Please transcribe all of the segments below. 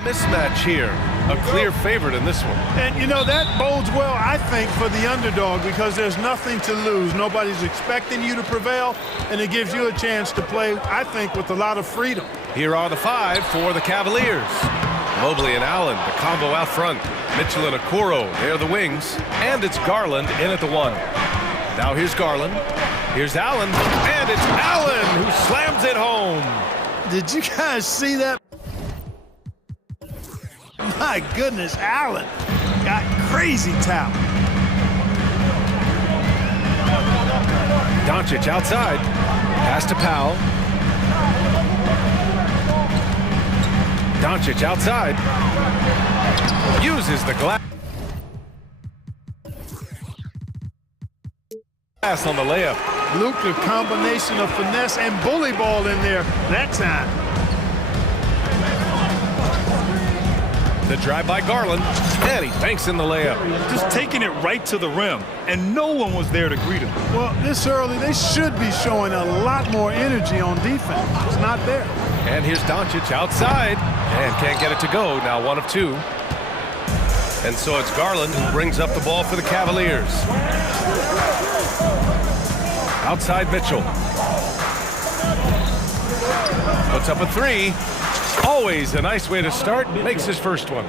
Mismatch here. A clear favorite in this one. And, you know, that bodes well, I think, for the underdog because there's nothing to lose. Nobody's expecting you to prevail, and it gives you a chance to play, I think, with a lot of freedom. Here are the five for the Cavaliers. Mobley and Allen, the combo out front. Mitchell and Okoro, they're the wings. And it's Garland in at the one. Now here's Garland. Here's Allen. And it's Allen who slams it home. Did you guys see that? My goodness, Allen got crazy talent. Doncic outside. Pass to Powell. Doncic outside. Uses the glass on the layup. Luka, combination of finesse and bully ball in there that time. The drive by Garland, and he banks in the layup. Just taking it right to the rim, and no one was there to greet him. Well, this early, they should be showing a lot more energy on defense. It's not there. And here's Doncic outside, and can't get it to go. Now 1 of 2. And so it's Garland who brings up the ball for the Cavaliers. Outside Mitchell. Puts up a 3. Always a nice way to start. Makes his first one.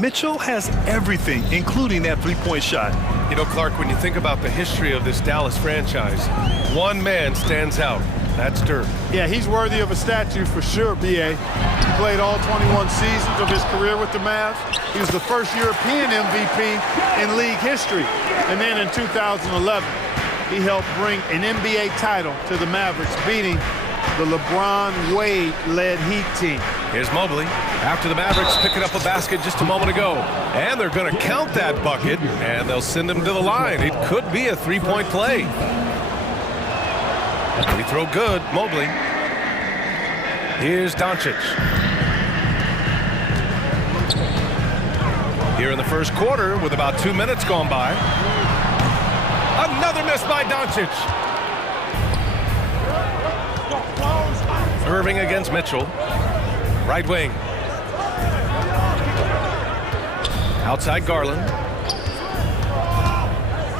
Mitchell has everything, including that three-point shot. You know, Clark, when you think about the history of this Dallas franchise, one man stands out. That's Dirk. Yeah, he's worthy of a statue for sure, B.A. He played all 21 seasons of his career with the Mavs. He was the first European MVP in league history. And then in 2011, he helped bring an NBA title to the Mavericks, beating the LeBron Wade-led Heat team. Here's Mobley. After the Mavericks picking up a basket just a moment ago. And they're going to count that bucket, and they'll send him to the line. It could be a three-point play. Free throw good, Mobley. Here's Doncic. Here in the first quarter with about 2 minutes gone by. Another miss by Doncic. Irving against Mitchell. Right wing. Outside Garland.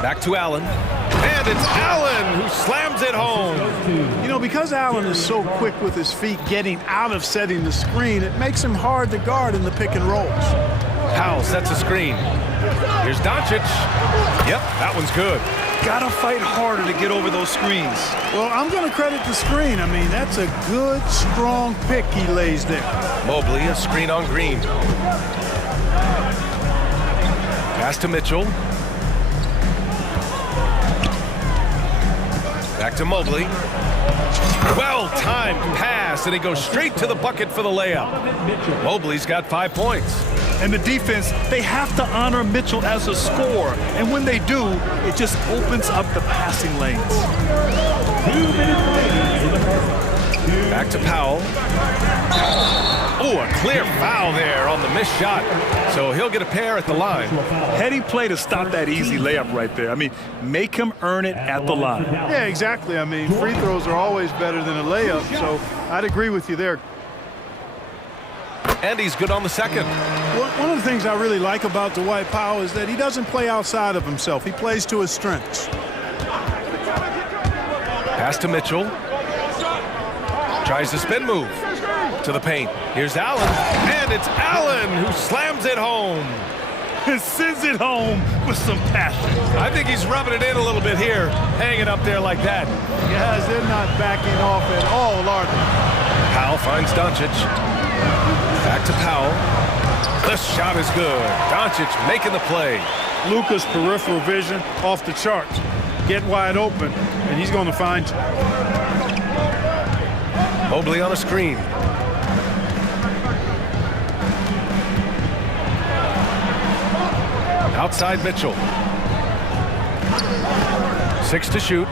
Back to Allen. And it's Allen who slams it home. You know, because Allen is so quick with his feet getting out of setting the screen, it makes him hard to guard in the pick and rolls. Powell sets a screen. Here's Doncic. Yep, that one's good. Gotta fight harder to get over those screens. Well, I'm going to credit the screen. I mean, that's a good, strong pick he lays there. Mobley, a screen on Green. Pass to Mitchell. Back to Mobley. Well-timed pass, and he goes straight to the bucket for the layup. Mobley's got 5 points. And the defense, they have to honor Mitchell as a scorer. And when they do, it just opens up the passing lanes. Back to Powell. Oh, a clear foul there on the missed shot. So he'll get a pair at the line. Heady play to stop that easy layup right there. I mean, make him earn it at the line. Yeah, exactly. I mean, free throws are always better than a layup, so I'd agree with you there. And he's good on the second. One of the things I really like about Dwight Powell is that he doesn't play outside of himself. He plays to his strengths. Pass to Mitchell. Tries the spin move to the paint. Here's Allen. And it's Allen who slams it home. And sends it home with some passion. I think he's rubbing it in a little bit here, hanging up there like that. Guys, they're not backing off at all, are they? Powell finds Doncic. Back to Powell. The shot is good. Doncic making the play. Luka's peripheral vision off the charts. Get wide open, and he's going to find you. Mobley on a screen. Outside Mitchell. 6 to shoot.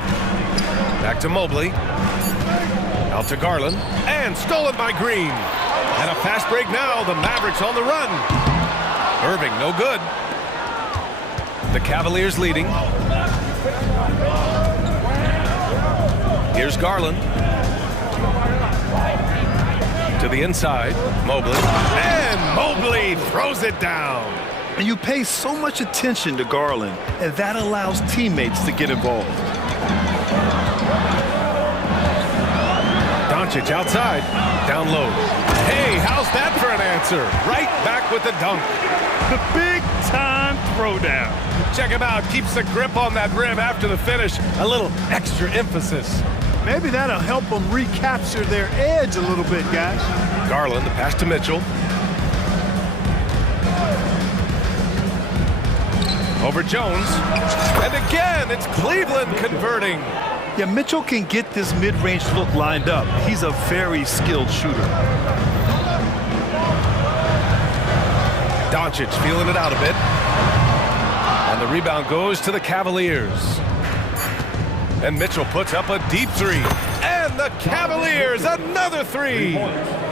Back to Mobley. Out to Garland. And stolen by Green. And a fast break now. The Mavericks on the run. Irving, no good. The Cavaliers leading. Here's Garland. To the inside. Mobley. And Mobley throws it down. And you pay so much attention to Garland, and that allows teammates to get involved. Doncic outside. Down low. Hey, how's that for an answer? Right back with the dunk. The big-time throwdown. Check him out. Keeps the grip on that rim after the finish. A little extra emphasis. Maybe that'll help them recapture their edge a little bit, guys. Garland, the pass to Mitchell. Over Jones. And again, it's Cleveland converting. Yeah, Mitchell can get this mid-range look lined up. He's a very skilled shooter. Doncic feeling it out a bit. And the rebound goes to the Cavaliers. And Mitchell puts up a deep three. And the Cavaliers, another three.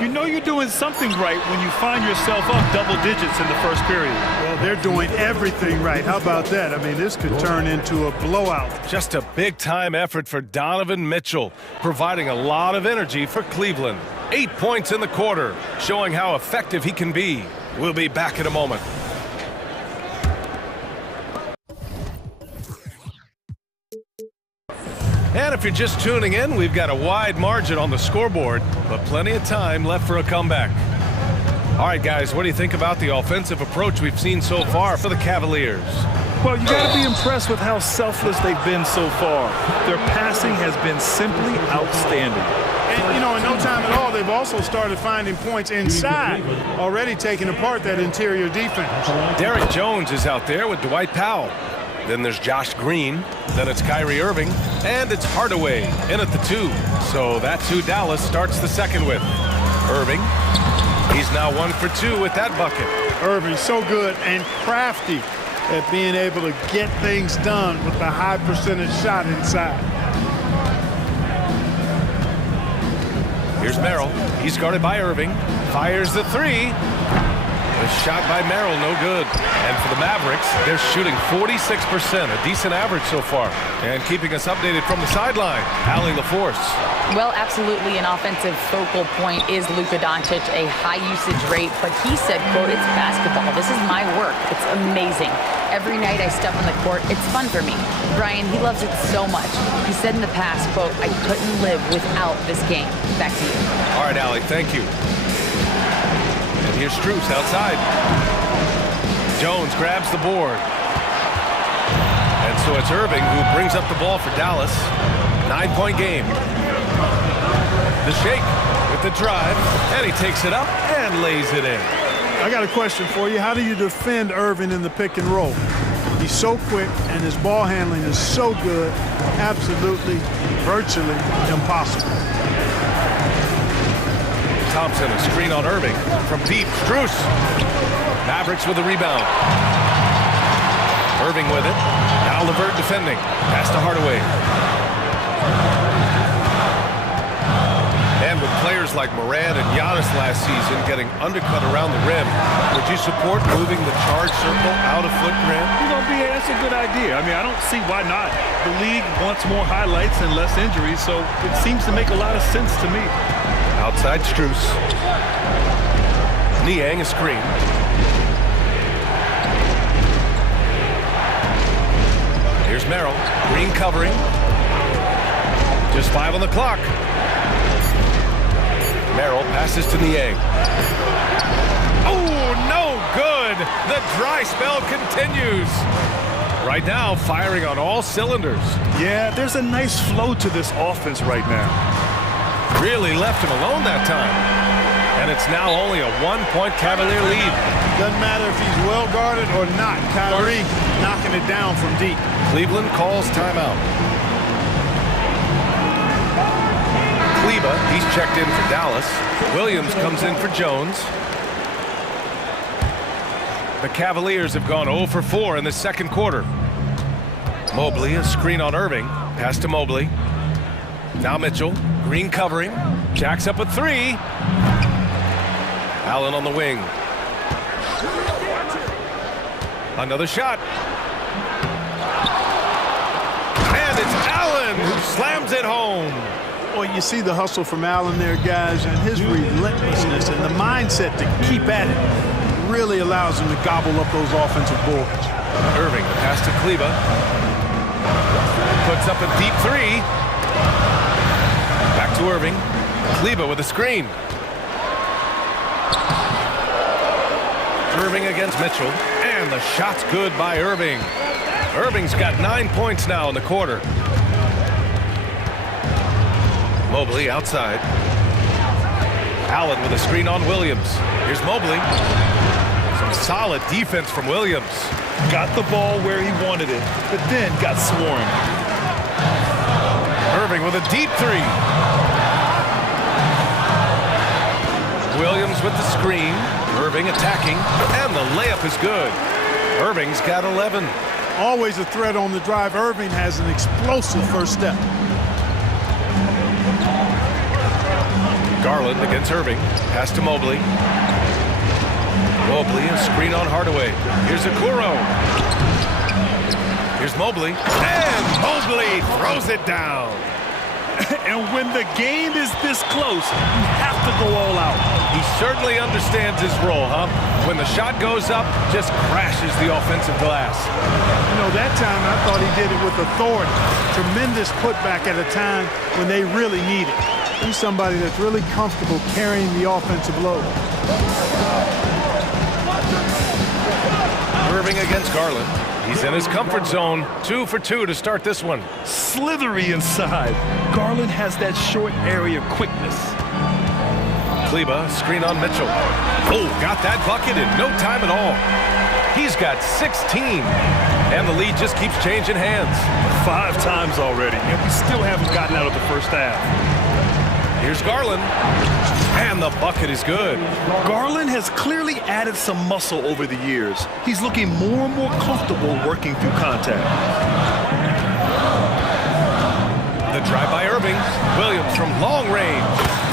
You know you're doing something right when you find yourself up double digits in the first period. Well, they're doing everything right. How about that? I mean, this could turn into a blowout. Just a big-time effort for Donovan Mitchell, providing a lot of energy for Cleveland. 8 points in the quarter, showing how effective he can be. We'll be back in a moment. And if you're just tuning in, we've got a wide margin on the scoreboard, but plenty of time left for a comeback. All right, guys, what do you think about the offensive approach we've seen so far for the Cavaliers? Well, you got to be impressed with how selfless they've been so far. Their passing has been simply outstanding. And, you know, in no time at all, they've also started finding points inside, already taking apart that interior defense. Derek Jones is out there with Dwight Powell. Then there's Josh Green. Then it's Kyrie Irving. And it's Hardaway in at the 2. So that's who Dallas starts the second with. Irving. He's now 1 for 2 with that bucket. Irving, so good and crafty at being able to get things done with the high percentage shot inside. Here's Merrill. He's guarded by Irving. Fires the 3. The shot by Merrill, no good. And for the Mavericks, they're shooting 46%, a decent average so far. And keeping us updated from the sideline, Allie LaForce. Well, absolutely an offensive focal point is Luka Doncic, a high usage rate, but he said, quote, it's basketball. This is my work. It's amazing. Every night I step on the court, it's fun for me. Brian, he loves it so much. He said in the past, quote, I couldn't live without this game. Back to you. All right, Allie, thank you. And here's Strus outside. Jones grabs the board. And so it's Irving who brings up the ball for Dallas. 9-point game. The shake with the drive, and he takes it up and lays it in. I got a question for you. How do you defend Irving in the pick and roll? He's so quick, and his ball handling is so good, absolutely, virtually impossible. Thompson, a screen on Irving. From deep, Strus. Mavericks with the rebound. Irving with it. Now LeVert defending. Pass to Hardaway. And with players like Morant and Giannis last season getting undercut around the rim, would you support moving the charge circle out of foot, Grant? You know, BA, that's a good idea. I mean, I don't see why not. The league wants more highlights and less injuries, so it seems to make a lot of sense to me. Outside Strus. Niang a screen. Here's Merrill. Green covering. Just 5 on the clock. Merrill passes to Niang. Oh, no good. The dry spell continues. Right now, firing on all cylinders. Yeah, there's a nice flow to this offense right now. Really left him alone that time. And it's now only a 1-point Cavalier lead. Doesn't matter if he's well guarded or not. Kyrie knocking it down from deep. Cleveland calls timeout. Kleba, he's checked in for Dallas. Williams comes in for Jones. The Cavaliers have gone 0 for 4 in the second quarter. Mobley, a screen on Irving. Pass to Mobley. Now Mitchell. Green covering. Jacks up a 3. Allen on the wing. Another shot. And it's Allen who slams it home. Well, you see the hustle from Allen there, guys, and his relentlessness and the mindset to keep at it really allows him to gobble up those offensive boards. Irving, the pass to Kleba. Puts up a deep three. Back to Irving. Kleba with a screen. Irving against Mitchell. And the shot's good by Irving. Irving's got 9 points now in the quarter. Mobley outside. Allen with a screen on Williams. Here's Mobley. Some solid defense from Williams. Got the ball where he wanted it, but then got swarmed. Irving with a deep three. Williams with the screen. Irving attacking, and the layup is good. Irving's got 11. Always a threat on the drive. Irving has an explosive first step. Garland against Irving. Pass to Mobley. Mobley, a screen on Hardaway. Here's Okoro. Here's Mobley. And Mobley throws it down. And when the game is this close, you have to go all out. He certainly understands his role, huh? When the shot goes up, just crashes the offensive glass. You know, that time I thought he did it with authority. Tremendous putback at a time when they really need it. He's somebody that's really comfortable carrying the offensive load. Irving against Garland. He's in his comfort zone. 2 for 2 to start this one. Slithery inside. Garland has that short area quickness. Kleba, screen on Mitchell. Oh, got that bucket in no time at all. He's got 16. And the lead just keeps changing hands. 5 times already, and we still haven't gotten out of the first half. Here's Garland. And the bucket is good. Garland has clearly added some muscle over the years. He's looking more and more comfortable working through contact. The drive by Irving. Williams from long range.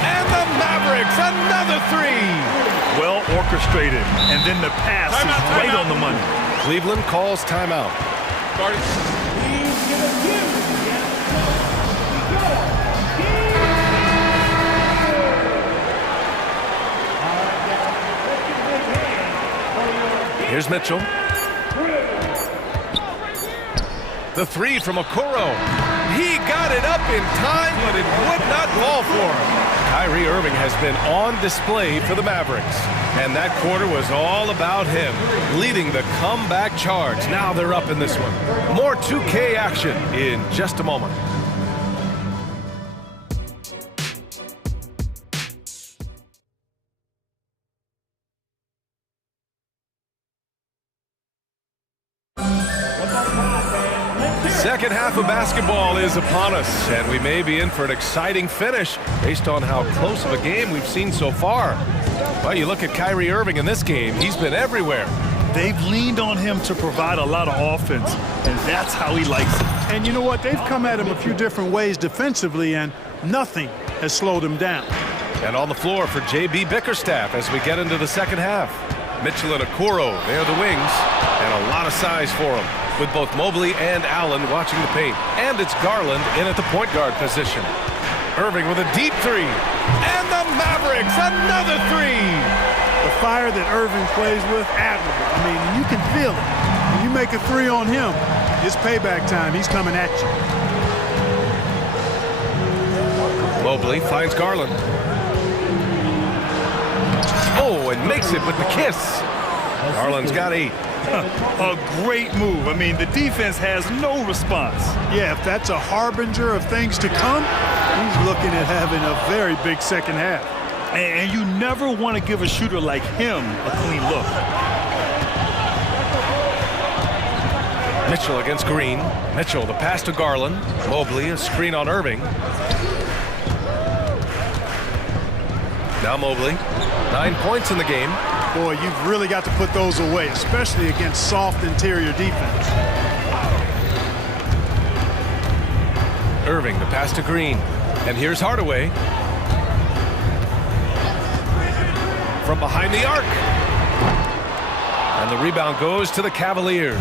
And the Mavericks, another three. Well orchestrated. And then the pass is right on the money. Cleveland calls timeout. Here's Mitchell. The three from Okoro. He got it up in time, but it would not fall for him. Kyrie Irving has been on display for the Mavericks. And that quarter was all about him, leading the comeback charge. Now they're up in this one. More 2K action in just a moment. Second half of basketball is upon us, and we may be in for an exciting finish based on how close of a game we've seen so far. Well, you look at Kyrie Irving in this game, he's been everywhere. They've leaned on him to provide a lot of offense, and that's how he likes it. And you know what? They've come at him a few different ways defensively, and nothing has slowed him down. And on the floor for J.B. Bickerstaff as we get into the second half. Mitchell and Okoro, they're the wings, and a lot of size for them, with both Mobley and Allen watching the paint. And it's Garland in at the point guard position. Irving with a deep three. And the Mavericks, another three. The fire that Irving plays with, admirable. I mean, you can feel it. When you make a three on him, it's payback time. He's coming at you. Mobley finds Garland. Oh, and makes it with the kiss. Garland's got 8. A great move. I mean, the defense has no response. Yeah, if that's a harbinger of things to come, he's looking at having a very big second half. And you never want to give a shooter like him a clean look. Mitchell against Green. Mitchell, the pass to Garland. Mobley, a screen on Irving. Now Mobley, 9 points in the game. Boy, you've really got to put those away, especially against soft interior defense. Irving, the pass to Green. And here's Hardaway. From behind the arc. And the rebound goes to the Cavaliers.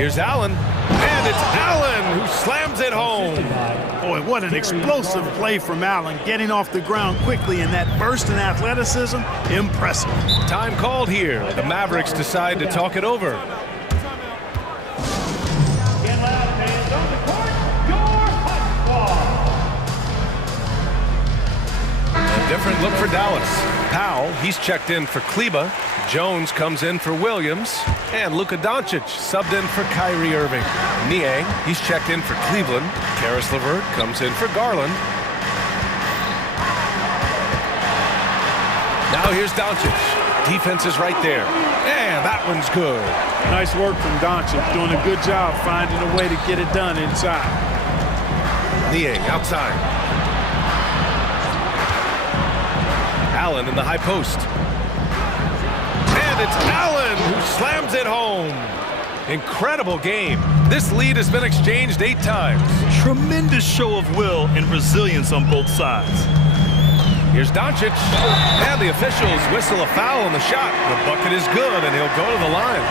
Here's Allen, and it's Allen who slams it home. Boy, what an explosive play from Allen, getting off the ground quickly in that burst in athleticism. Impressive. Time called here. The Mavericks decide to talk it over. A different look for Dallas. Powell, he's checked in for Kleba. Jones comes in for Williams. And Luka Doncic subbed in for Kyrie Irving. Niang, he's checked in for Cleveland. Karis LeVert comes in for Garland. Now here's Doncic. Defense is right there. And that one's good. Nice work from Doncic, doing a good job finding a way to get it done inside. Niang outside. Allen in the high post. And it's Allen who slams it home. Incredible game. This lead has been exchanged 8 times. Tremendous show of will and resilience on both sides. Here's Doncic, and the officials whistle a foul on the shot. The bucket is good, and he'll go to the line.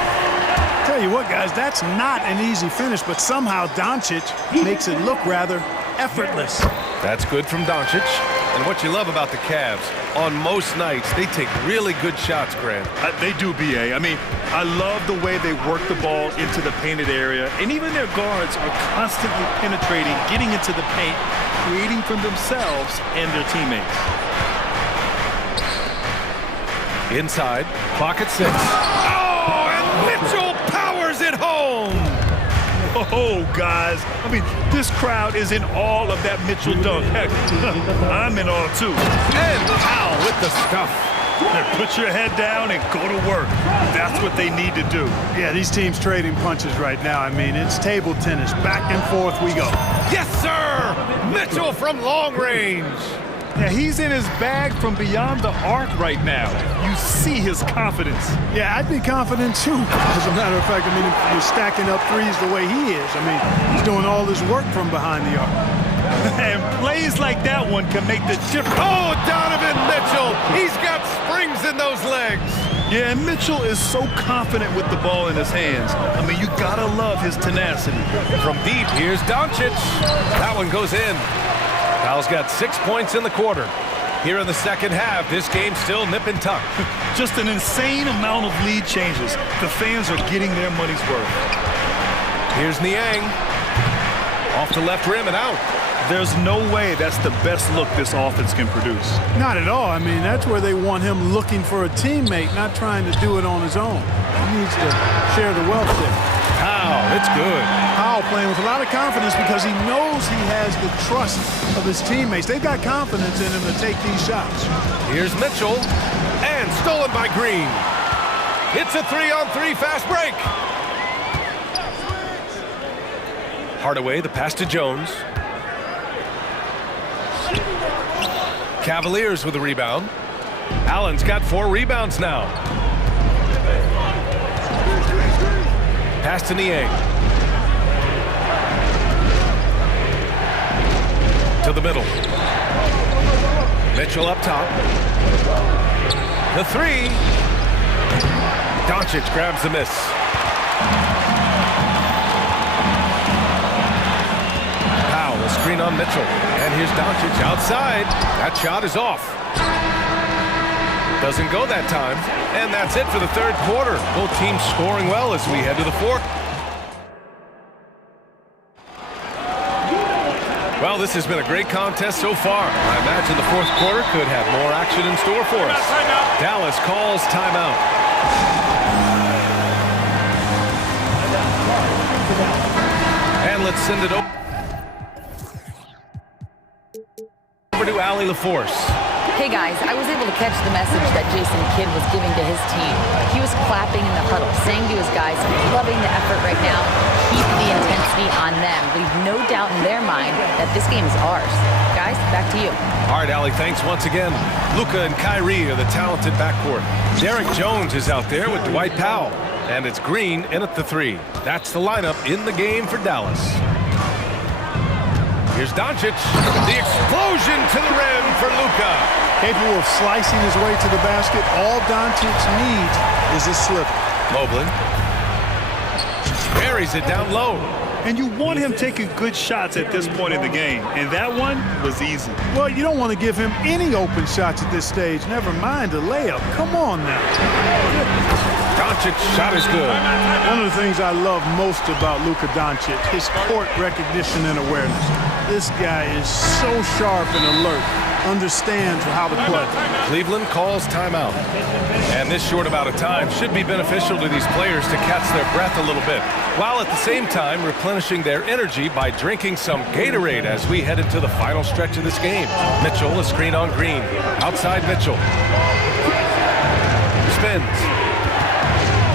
Tell you what, guys, that's not an easy finish, but somehow Doncic makes it look rather effortless. That's good from Doncic. And what you love about the Cavs, on most nights, they take really good shots, Grant. They do, B.A. I mean, I love the way they work the ball into the painted area, and even their guards are constantly penetrating, getting into the paint, creating for themselves and their teammates. Inside, clock at 6. Oh, and Mitchell powers it home! Oh, guys, I mean, this crowd is in awe of that Mitchell dunk. Heck, I'm in awe, too. And Powell with the stuff. Put your head down and go to work. That's what they need to do. Yeah, these teams trading punches right now. I mean, it's table tennis. Back and forth we go. Yes, sir! Mitchell from long range. Yeah, he's in his bag from beyond the arc right now. You see his confidence. Yeah, I'd be confident too. As a matter of fact, I mean, if you're stacking up threes the way he is, I mean, he's doing all his work from behind the arc. And plays like that one can make the difference. Oh, Donovan Mitchell! He's got springs in those legs. Yeah, and Mitchell is so confident with the ball in his hands. I mean, you gotta love his tenacity. From deep, here's Doncic. That one goes in. Powell's got 6 points in the quarter. Here in the second half, this game's still nip and tuck. Just an insane amount of lead changes. The fans are getting their money's worth. Here's Niang. Off the left rim and out. There's no way that's the best look this offense can produce. Not at all. I mean, that's where they want him looking for a teammate, not trying to do it on his own. He needs to share the wealth there. Powell, it's good. Powell playing with a lot of confidence because he knows he has the trust of his teammates. They've got confidence in him to take these shots. Here's Mitchell, and stolen by Green. It's a 3-on-3 fast break. Hardaway, the pass to Jones. Cavaliers with a rebound. Allen's got 4 rebounds now. Pass to Niang. To the middle. Mitchell up top. The 3. Doncic grabs the miss. Powell, a screen on Mitchell. And here's Doncic outside. That shot is off. Doesn't go that time. And that's it for the third quarter. Both teams scoring well as we head to the fourth. Well, this has been a great contest so far. I imagine the fourth quarter could have more action in store for us. Dallas calls timeout. And let's send it over to Allie LaForce. Hey guys, I was able to catch the message that Jason Kidd was giving to his team. He was clapping in the huddle, saying to his guys, loving the effort right now, keep the intensity on them. Leave no doubt in their mind that this game is ours. Guys, back to you. All right, Allie, thanks once again. Luka and Kyrie are the talented backcourt. Derek Jones is out there with Dwight Powell. And it's Green in at the 3. That's the lineup in the game for Dallas. Here's Doncic. The explosion to the rim for Luka. Capable of slicing his way to the basket. All Doncic needs is a slip. Mobley. Buries it down low. And you want him taking good shots at this point in the game. And that one was easy. Well, you don't want to give him any open shots at this stage. Never mind a layup. Come on now. Doncic's shot is good. One of the things I love most about Luka Doncic, his court recognition and awareness. This guy is so sharp and alert, understands how to play. Cleveland calls timeout. And this short amount of time should be beneficial to these players to catch their breath a little bit, while at the same time replenishing their energy by drinking some Gatorade as we head into the final stretch of this game. Mitchell, a screen on Green. Outside Mitchell. Spins.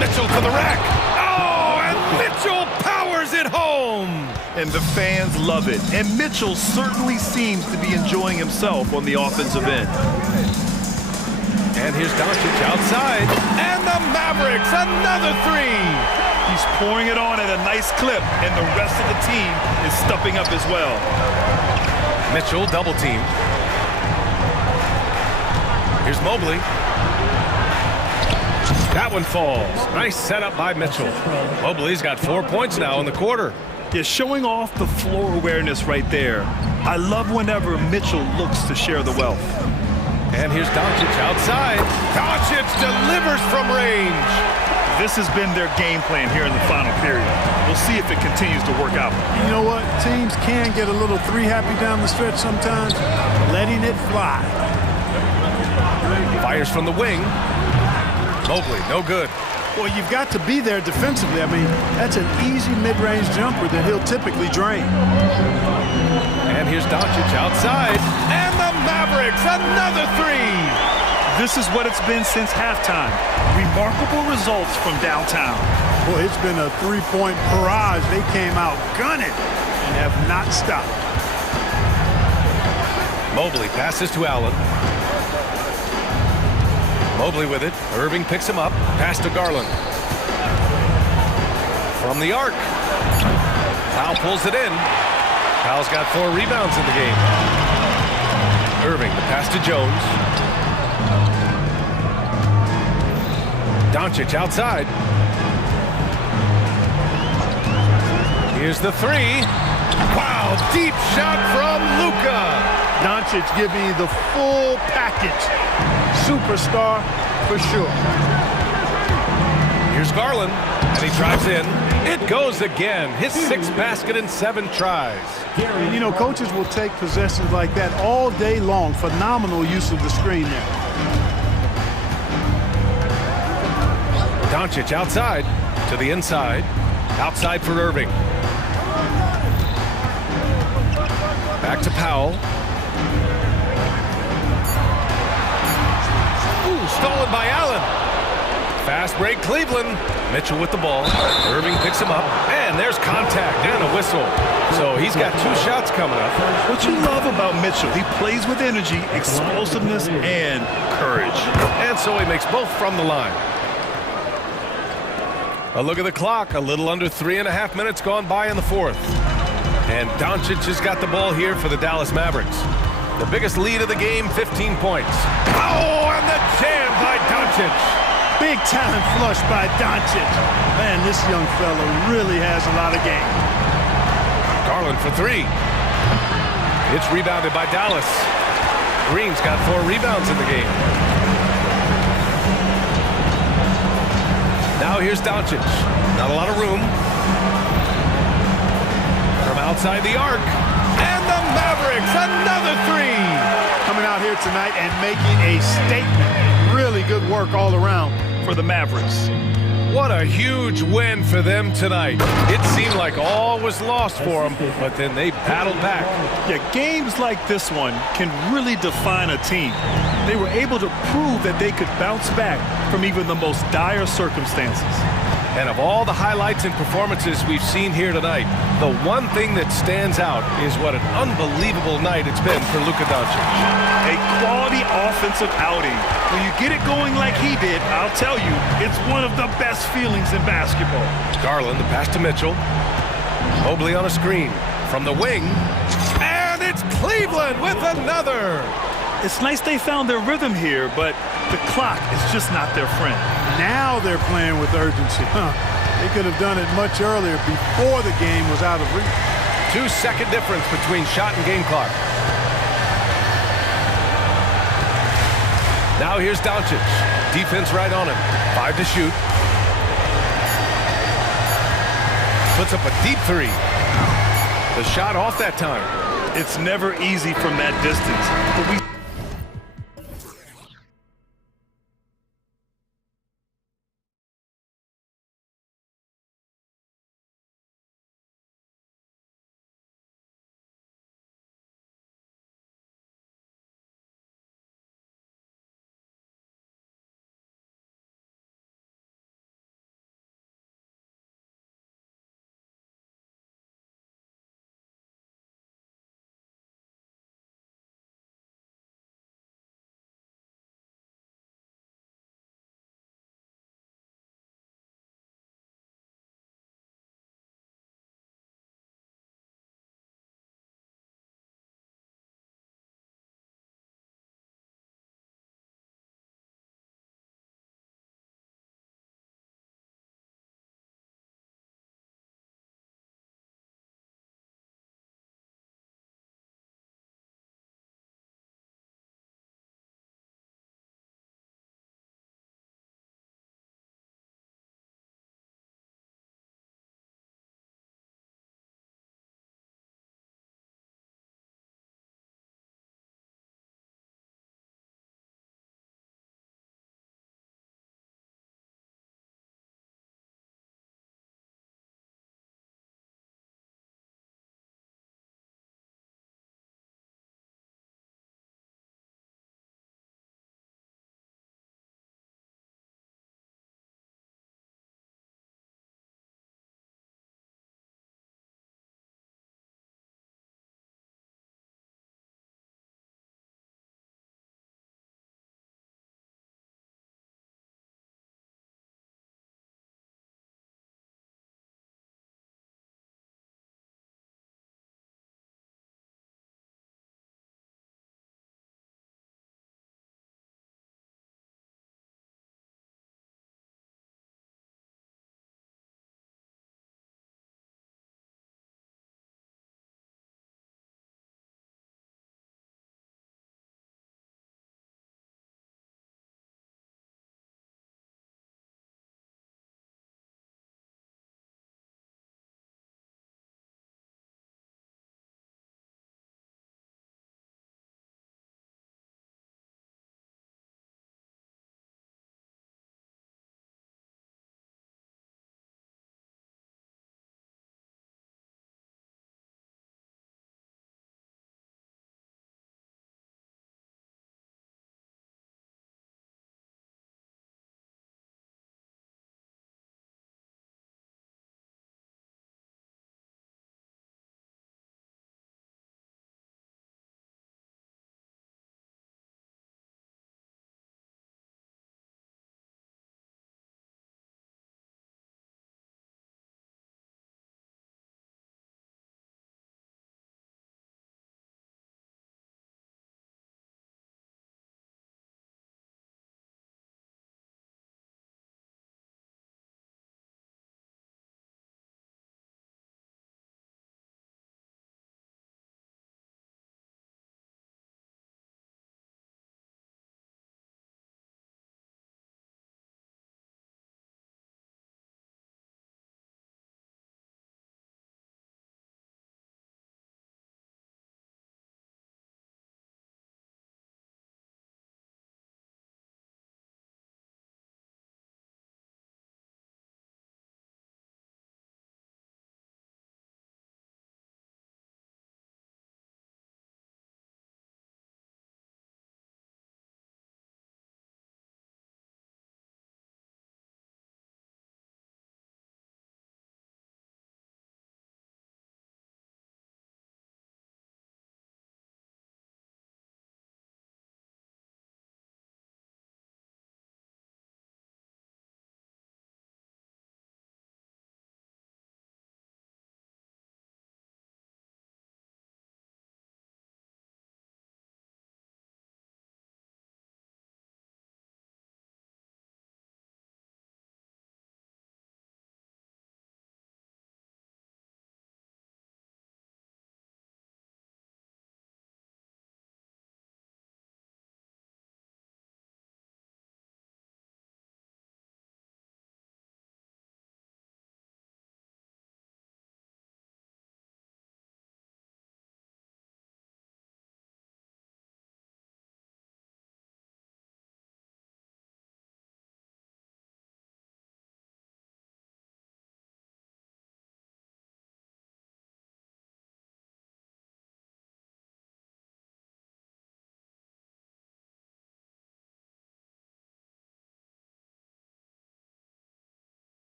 Mitchell to the rack. Oh, and Mitchell powers it home. And the fans love it. And Mitchell certainly seems to be enjoying himself on the offensive end. And here's Doncic outside. And the Mavericks, another three. He's pouring it on at a nice clip, and the rest of the team is stepping up as well. Mitchell double team. Here's Mobley. That one falls. Nice setup by Mitchell. Mobley's got 4 points now in the quarter. Yeah, showing off the floor awareness right there. I love whenever Mitchell looks to share the wealth. And here's Doncic outside. Doncic delivers from range. This has been their game plan here in the final period. We'll see if it continues to work out. You know what? Teams can get a little three-happy down the stretch sometimes, letting it fly. Fires from the wing. Mobley, no good. Well, you've got to be there defensively. I mean, that's an easy mid-range jumper that he'll typically drain. And here's Doncic outside. And the Mavericks, another three. This is what it's been since halftime. Remarkable results from downtown. Boy, it's been a three-point barrage. They came out gunning and have not stopped. Mobley passes to Allen. Mobley with it. Irving picks him up. Pass to Garland. From the arc. Powell pulls it in. Powell's got 4 rebounds in the game. Irving, the pass to Jones. Doncic outside. Here's the three. Wow, deep shot from Luka. Doncic giving you the full package. Superstar for sure. Here's Garland, and he drives in. It goes again. His 6th basket in 7 tries. And you know, coaches will take possessions like that all day long. Phenomenal use of the screen there. Doncic outside to the inside. Outside for Irving. Back to Powell. Ooh, stolen by Allen. Fast break Cleveland. Mitchell with the ball. Irving picks him up. And there's contact and a whistle. So he's got 2 shots coming up. What you love about Mitchell, he plays with energy, explosiveness, and courage. And so he makes both from the line. A look at the clock. A little under 3.5 minutes gone by in the 4th. And Doncic has got the ball here for the Dallas Mavericks. The biggest lead of the game, 15 points. Oh, and the jam by Doncic. Big talent flush by Doncic. Man, this young fella really has a lot of game. Garland for 3. It's rebounded by Dallas. Green's got 4 rebounds in the game. Now here's Doncic. Not a lot of room. From outside the arc. And the Mavericks, another 3. Coming out here tonight and making a statement. Really good work all around for the Mavericks. What a huge win for them tonight. It seemed like all was lost for them, but then they battled back. Yeah, games like this one can really define a team. They were able to prove that they could bounce back from even the most dire circumstances. And of all the highlights and performances we've seen here tonight, the one thing that stands out is what an unbelievable night it's been for Luka Doncic. A quality offensive outing. When you get it going like he did, I'll tell you, it's one of the best feelings in basketball. Garland, the pass to Mitchell. Mobley on a screen. From the wing. And it's Cleveland with another. It's nice they found their rhythm here, but the clock is just not their friend. Now they're playing with urgency. They could have done it much earlier before the game was out of reach. 2-second difference between shot and game clock. Now here's Doncic. Defense right on him. 5 to shoot. Puts up a deep three. The shot off that time. It's never easy from that distance, but we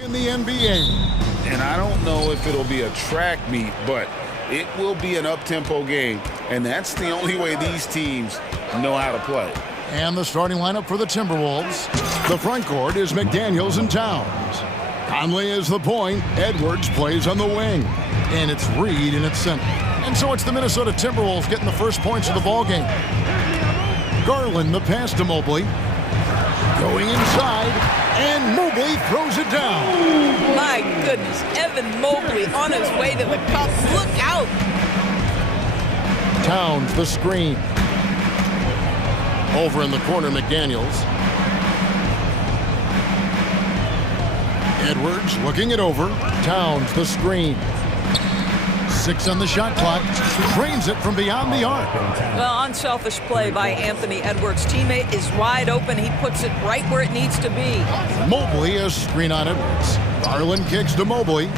In the NBA. And I don't know if it'll be a track meet, but it will be an up-tempo game. And that's the only way these teams know how to play. And the starting lineup for the Timberwolves. The front court is McDaniels and Towns. Conley is the point. Edwards plays on the wing. And it's Reed in its center. And so it's the Minnesota Timberwolves getting the first points of the ballgame. Garland, the pass to Mobley. Going inside, and Mobley throws it down. My goodness, Evan Mobley on his way to the cup. Look out! Towns, the screen. Over in the corner, McDaniels. Edwards looking it over. Towns, the screen. 6 on the shot clock. Drains it from beyond the arc. Well, unselfish play by Anthony Edwards. Teammate is wide open. He puts it right where it needs to be. Mobley, a screen on Edwards. Garland kicks to Mobley.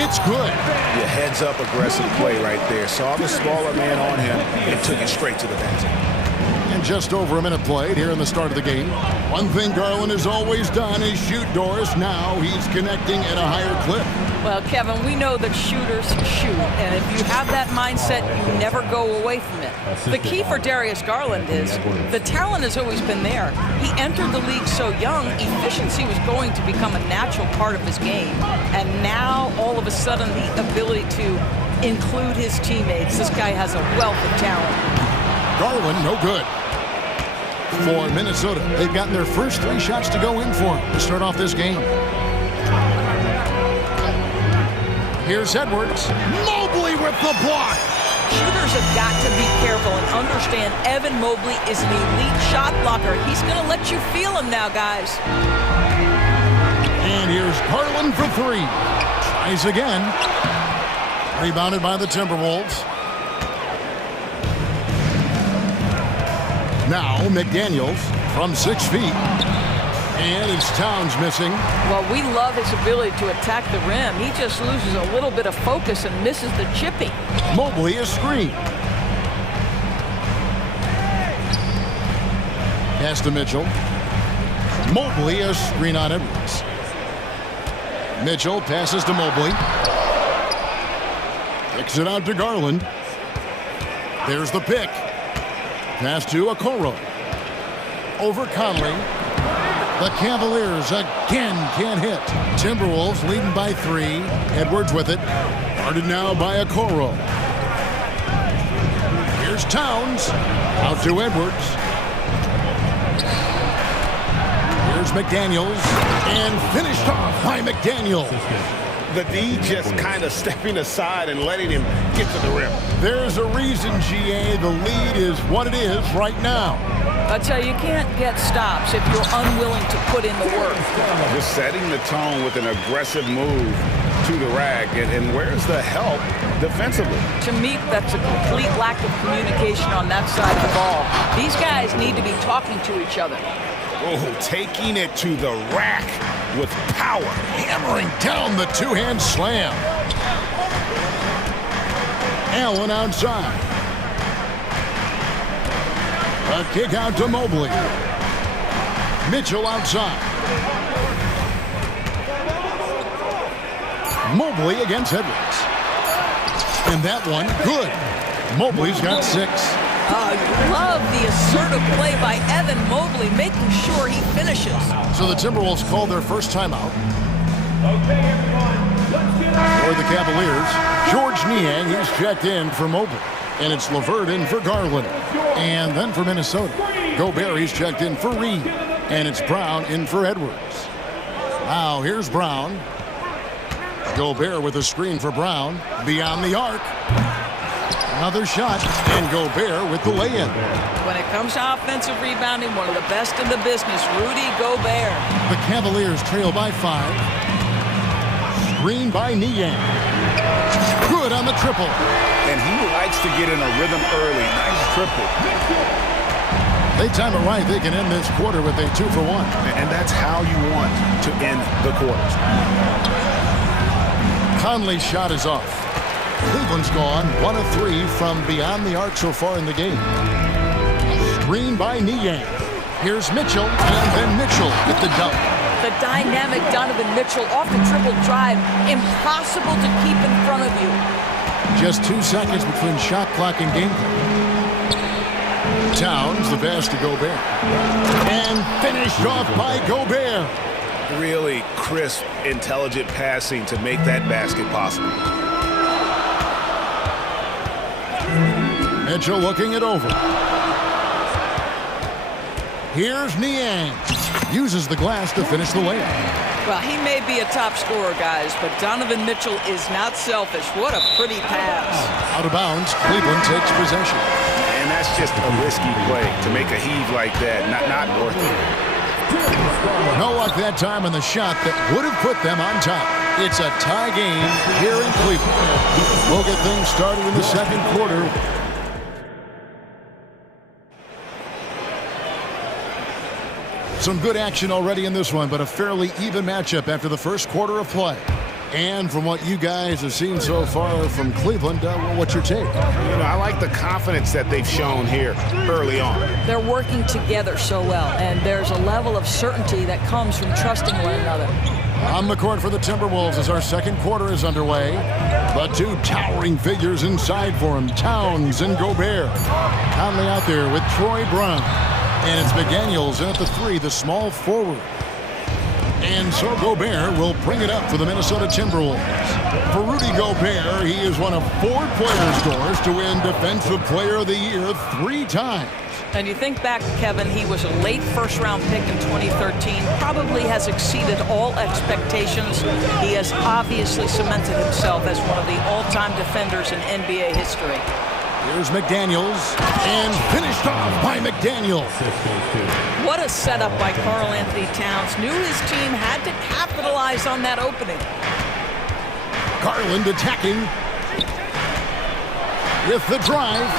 It's good. Your heads-up aggressive play right there. Saw the smaller man on him and took it straight to the basket. And just over a minute played here in the start of the game. One thing Garland has always done is shoot doors. Now he's connecting at a higher clip. Well, Kevin, we know that shooters shoot, and if you have that mindset, you never go away from it. The key for Darius Garland is the talent has always been there. He entered the league so young, efficiency was going to become a natural part of his game. And now, all of a sudden, the ability to include his teammates. This guy has a wealth of talent. Garland, no good. For Minnesota, they've gotten their first 3 shots to go in for him to start off this game. Here's Edwards. Mobley with the block. Shooters have got to be careful and understand Evan Mobley is an elite shot blocker. He's going to let you feel him now, guys. And here's Garland for 3. Tries again. Rebounded by the Timberwolves. Now McDaniels from 6 feet. And it's Towns missing. Well, we love his ability to attack the rim. He just loses a little bit of focus and misses the chipping. Mobley is screen. Pass to Mitchell. Mobley a screen on Edwards. Mitchell passes to Mobley. Kicks it out to Garland. There's the pick. Pass to Okoro. Over Conley. The Cavaliers again can't hit. Timberwolves leading by 3. Edwards with it. Guarded now by Okoro. Here's Towns. Out to Edwards. Here's McDaniels. And finished off by McDaniels. The D just kind of stepping aside and letting him get to the rim. There's a reason, GA. The lead is what it is right now. I tell you, you can't get stops if you're unwilling to put in the work. Just setting the tone with an aggressive move to the rack. And where's the help defensively? To me, that's a complete lack of communication on that side of the ball. These guys need to be talking to each other. Oh, taking it to the rack with power. Hammering down the 2-hand slam. Allen outside. A kick out to Mobley. Mitchell outside. Mobley against Edwards. And that one, good. Mobley's got 6. Love the assertive play by Evan Mobley, making sure he finishes. So the Timberwolves called their first timeout. For the Cavaliers, George Niang, he's checked in for Mobley. And it's LeVert in for Garland. And then for Minnesota, Gobert, he's checked in for Reed. And it's Brown in for Edwards. Now here's Brown. Gobert with a screen for Brown. Beyond the arc. Another shot, and Gobert with the lay-in. When it comes to offensive rebounding, one of the best in the business, Rudy Gobert. The Cavaliers trail by 5. Screen by Niang. Good on the triple. And he likes to get in a rhythm early. Nice triple. They time it right. They can end this quarter with a 2-for-1. And that's how you want to end the quarters. Conley's shot is off. Cleveland's gone 1 of 3 from beyond the arc so far in the game. Screen by Niang. Here's Mitchell, and then Mitchell with the dunk. The dynamic Donovan Mitchell off the dribble drive. Impossible to keep in front of you. Just 2 seconds between shot clock and game clock. Towns, the pass to Gobert. And finished off by Gobert. Really crisp, intelligent passing to make that basket possible. Mitchell looking it over. Here's Niang. Uses the glass to finish the layup. Well, he may be a top scorer, guys, but Donovan Mitchell is not selfish. What a pretty pass. Out of bounds, Cleveland takes possession. And that's just a risky play to make a heave like that. Not worth it. No luck that time on the shot that would have put them on top. It's a tie game here in Cleveland. We'll get things started in the second quarter. Some good action already in this one, but a fairly even matchup after the first quarter of play. And from what you guys have seen so far from Cleveland, what's your take? I like the confidence that they've shown here early on. They're working together so well, and there's a level of certainty that comes from trusting one another. On the court for the Timberwolves as our second quarter is underway. The two towering figures inside for him, Towns and Gobert. Conley out there with Troy Brown. And it's McDaniels in at the 3, the small forward. And so Gobert will bring it up for the Minnesota Timberwolves. For Rudy Gobert, he is one of 4 players scores to win Defensive Player of the Year 3 times. And you think back, Kevin, he was a late first-round pick in 2013, probably has exceeded all expectations. He has obviously cemented himself as one of the all-time defenders in NBA history. Here's McDaniels, and finished off by McDaniels. What a setup by Karl Anthony Towns. Knew his team had to capitalize on that opening. Garland attacking with the drive.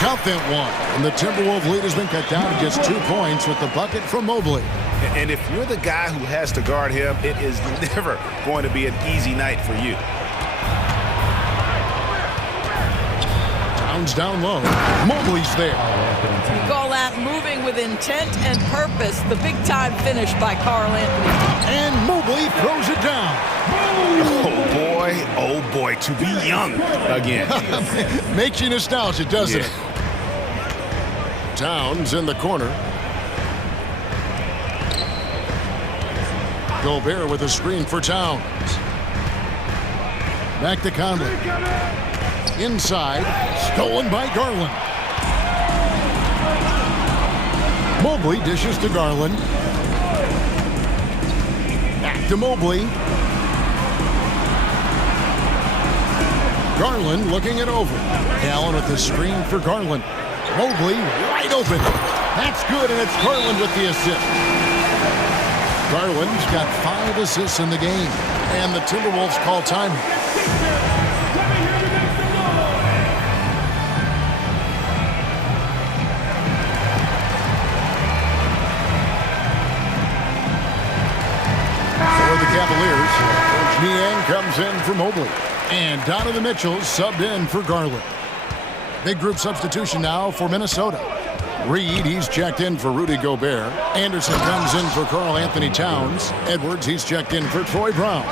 Count that one. And the Timberwolves lead has been cut down to just 2 points with the bucket from Mobley. And if you're the guy who has to guard him, it is never going to be an easy night for you. Towns down low. Mobley's there. You call that moving with intent and purpose. The big-time finish by Karl Anthony. And Mobley throws it down. Oh boy, to be young again. Makes you nostalgic, doesn't it? Towns in the corner. Gobert with a screen for Towns. Back to Conley. Inside, stolen by Garland. Mobley dishes to Garland. Back to Mobley. Garland looking it over. Allen with the screen for Garland. Mobley wide open. That's good, and it's Garland with the assist. Garland's got 5 assists in the game, and the Timberwolves call time. For the Cavaliers, Coach Niang comes in for Mobley. And Donovan Mitchell subbed in for Garland. Big group substitution now for Minnesota. Reed, he's checked in for Rudy Gobert. Anderson comes in for Karl Anthony Towns. Edwards, he's checked in for Troy Brown.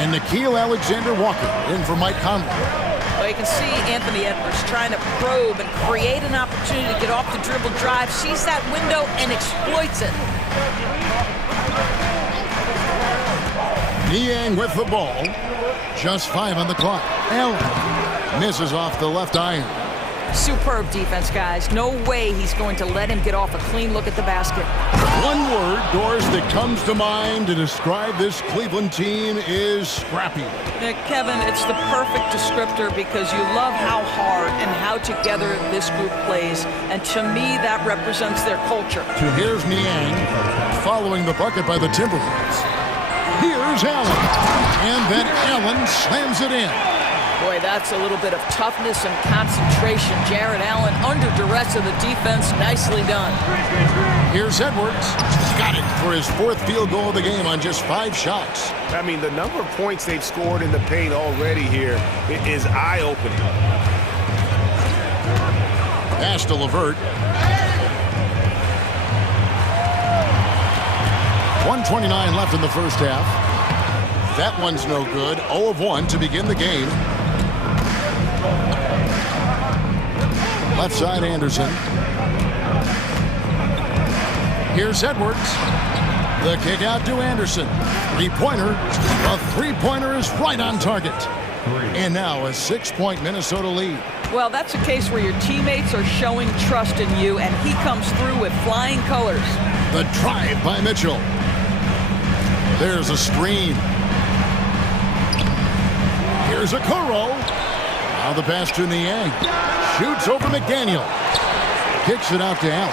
And Nickeil Alexander-Walker in for Mike Conley. Well, you can see Anthony Edwards trying to probe and create an opportunity to get off the dribble drive, sees that window and exploits it. Niang with the ball. Just 5 on the clock. Allen misses off the left iron. Superb defense, guys. No way he's going to let him get off a clean look at the basket. One word, Doris, that comes to mind to describe this Cleveland team is scrappy. Kevin, it's the perfect descriptor because you love how hard and how together this group plays. And to me, that represents their culture. Here's Niang following the bucket by the Timberwolves. Here's Allen. And then Allen slams it in. Boy, that's a little bit of toughness and concentration. Jared Allen under duress of the defense. Nicely done. Here's Edwards. Got it for his 4th field goal of the game on just 5 shots. I mean, the number of points they've scored in the paint already here is eye-opening. Pass to LeVert. 1:29 left in the first half. That one's no good. 0 of 1 to begin the game. Left side, Anderson. Here's Edwards. The kick out to Anderson. Three-pointer. A three-pointer is right on target. And now a 6-point Minnesota lead. Well, that's a case where your teammates are showing trust in you, and he comes through with flying colors. The drive by Mitchell. There's a screen. Here's a Okoro. Now the pass to Niang. Shoots over McDaniel. Kicks it out to Allen.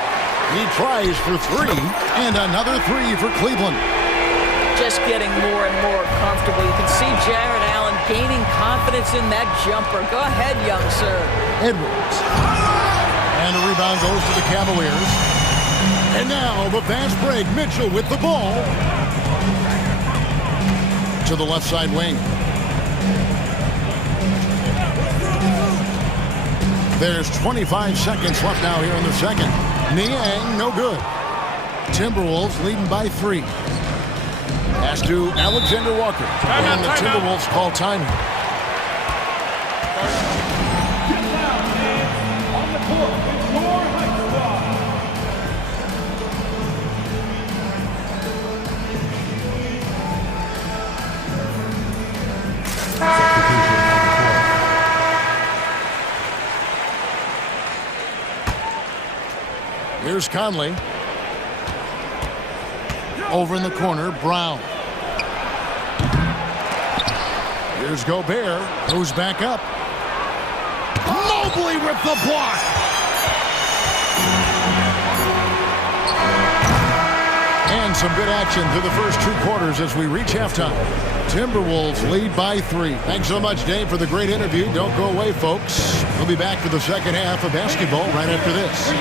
He tries for three, and another three for Cleveland. Just getting more and more comfortable. You can see Jared Allen gaining confidence in that jumper. Go ahead, young sir. Edwards. And the rebound goes to the Cavaliers. And now the fast break. Mitchell with the ball. To the left side wing. There's 25 seconds left now here in the second. Niang, no good. Timberwolves leading by 3. Pass to Alexander Walker. And the Timberwolves call timing. Here's Conley. Over in the corner, Brown. Here's Gobert, who's back up. Mobley with the block. And some good action through the first 2 quarters as we reach halftime. Timberwolves lead by 3. Thanks so much, Dave, for the great interview. Don't go away, folks. We'll be back for the second half of basketball right after this.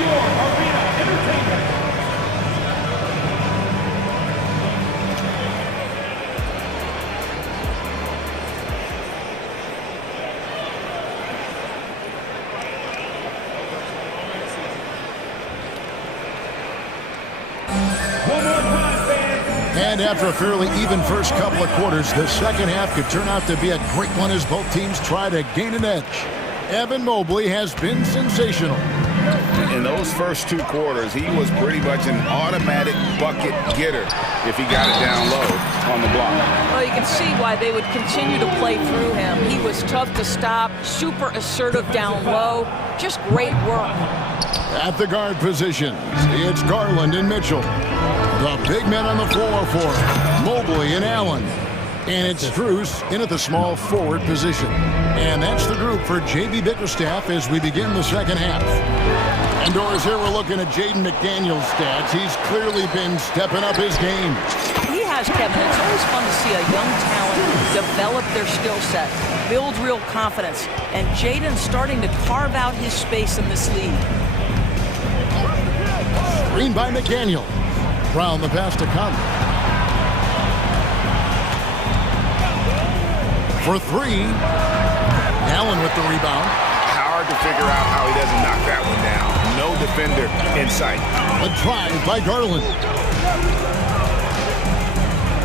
And after a fairly even first couple of quarters, the second half could turn out to be a great one as both teams try to gain an edge. Evan Mobley has been sensational. In those first 2 quarters, he was pretty much an automatic bucket getter if he got it down low on the block. Well, you can see why they would continue to play through him. He was tough to stop, super assertive down low. Just great work. At the guard positions, it's Garland and Mitchell. The big men on the floor for Mobley and Allen. And it's Strus in at the small forward position. And that's the group for J.B. Bickerstaff as we begin the second half. And Doris, here we're looking at Jaden McDaniel's stats. He's clearly been stepping up his game. He has, Kevin. It's always fun to see a young talent develop their skill set, build real confidence. And Jaden's starting to carve out his space in this league. Screen by McDaniel. Brown the pass to Conley. For 3. Allen with the rebound. Hard to figure out how he doesn't knock that one down. No defender in sight. A drive by Garland.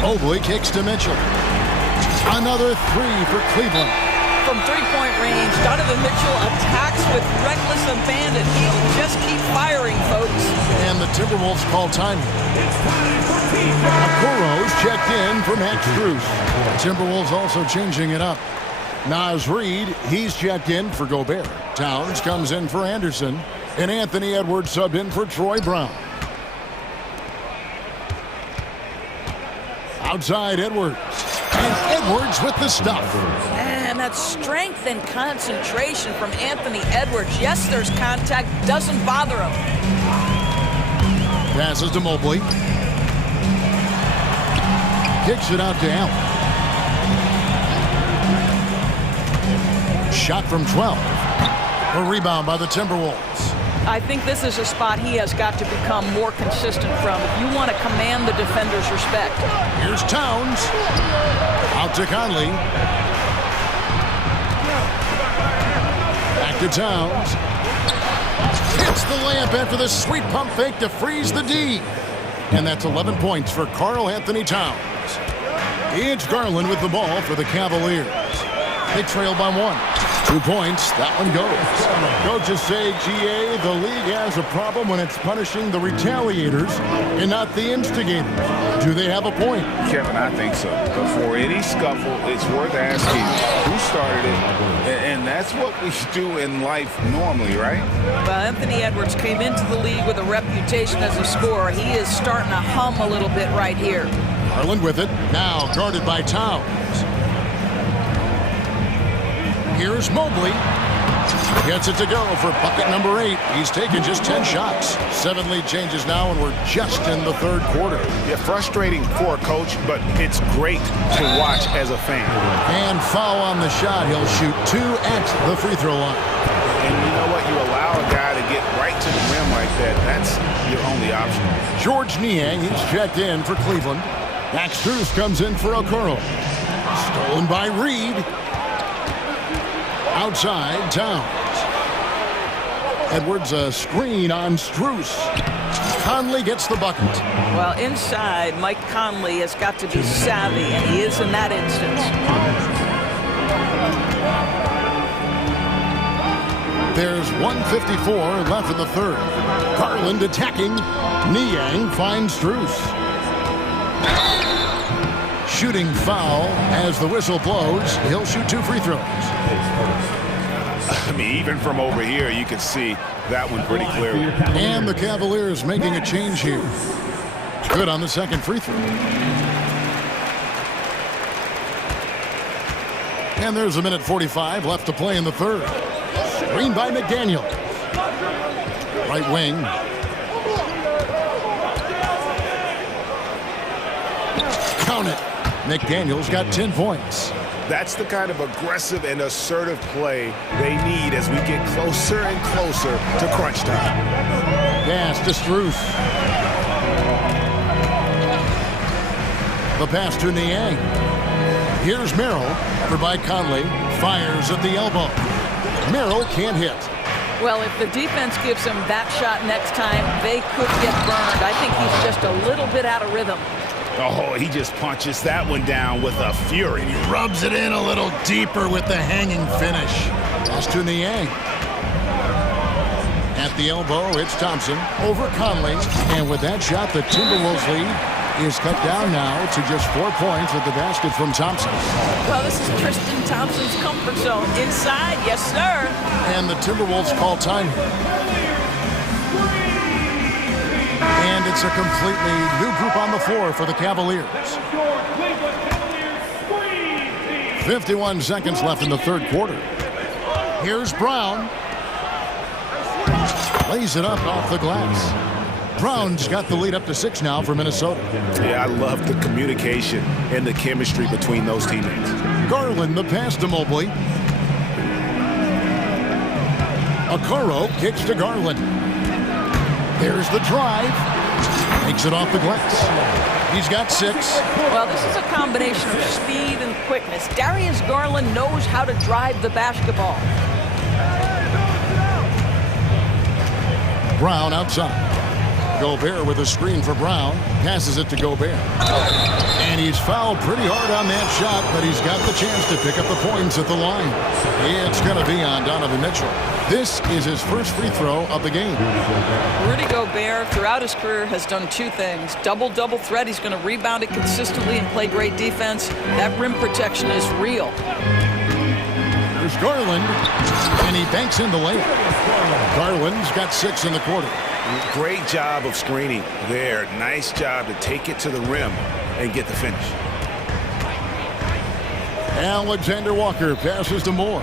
Mobley kicks to Mitchell. Another 3 for Cleveland. From 3-point range, Donovan Mitchell attacks with reckless abandon. He'll just keep firing, folks. And the Timberwolves call timing. Okoro's checked in for Max Strus. Timberwolves also changing it up. Naz Reid, he's checked in for Gobert. Towns comes in for Anderson. And Anthony Edwards subbed in for Troy Brown. Outside Edwards. And Edwards with the stuff. And that strength and concentration from Anthony Edwards. Yes, there's contact. Doesn't bother him. Passes to Mobley. Kicks it out to Allen. Shot from 12. A rebound by the Timberwolves. I think this is a spot he has got to become more consistent from if you want to command the defender's respect. Here's Towns. Out to Conley. Back to Towns. Hits the layup after the sweet pump fake to freeze the D. And that's 11 points for Karl Anthony Towns. It's Garland with the ball for the Cavaliers. They trail by 1. 2 points, that one goes. Coaches say, GA, the league has a problem when it's punishing the retaliators and not the instigators. Do they have a point? Kevin, I think so. Before any scuffle, it's worth asking who started it, and that's what we do in life normally, right? Well, Anthony Edwards came into the league with a reputation as a scorer. He is starting to hum a little bit right here. Garland with it, now guarded by Towns. Here's Mobley. Gets it to go for bucket number 8. He's taken just 10 shots. 7 lead changes now, and we're just in the third quarter. Yeah, frustrating for a coach, but it's great to watch as a fan. And foul on the shot. He'll shoot 2 at the free throw line. And you know what? You allow a guy to get right to the rim like that. That's your only option. George Niang, he's checked in for Cleveland. Max Strus comes in for Okoro. Stolen by Reed. Outside, Towns. Edwards a screen on Strus. Conley gets the bucket. Well, inside, Mike Conley has got to be savvy, and he is in that instance. There's 1:54 left in the third. Garland attacking. Niang finds Strus. Shooting foul as the whistle blows. He'll shoot 2 free throws. I mean, even from over here, you can see that one pretty clearly. And the Cavaliers making a change here. Good on the second free throw. And there's 1:45 left to play in the third. Screen by McDaniel. Right wing. Count it. McDaniel's got 10 points. That's the kind of aggressive and assertive play they need as we get closer and closer to crunch time. Pass to Strus. The pass to Niang. Here's Merrill for by Conley. Fires at the elbow. Merrill can't hit. Well, if the defense gives him that shot next time, they could get burned. I think he's just a little bit out of rhythm. Oh, he just punches that one down with a fury. He rubs it in a little deeper with the hanging finish. Pass to Niang. At the elbow, it's Thompson over Conley. And with that shot, the Timberwolves lead is cut down now to just 4 points with the basket from Thompson. Well, this is Tristan Thompson's comfort zone. Inside, yes, sir. And the Timberwolves call time. And it's a completely new group on the floor for the Cavaliers. 51 seconds left in the third quarter. Here's Brown. Lays it up off the glass. Brown's got the lead up to 6 now for Minnesota. Yeah, I love the communication and the chemistry between those teammates. Garland, the pass to Mobley. Okoro kicks to Garland. There's the drive. Takes it off the glass. He's got 6. Well, this is a combination of speed and quickness. Darius Garland knows how to drive the basketball. Brown outside. Gobert with a screen for Brown. Passes it to Gobert. And he's fouled pretty hard on that shot, but he's got the chance to pick up the points at the line. It's going to be on Donovan Mitchell. This is his first free throw of the game. Rudy Gobert, throughout his career, has done 2 things. Double threat. He's going to rebound it consistently and play great defense. That rim protection is real. There's Garland, and he banks in the layup. Garland's got 6 in the quarter. Great job of screening there. Nice job to take it to the rim and get the finish. Alexander Walker passes to Moore.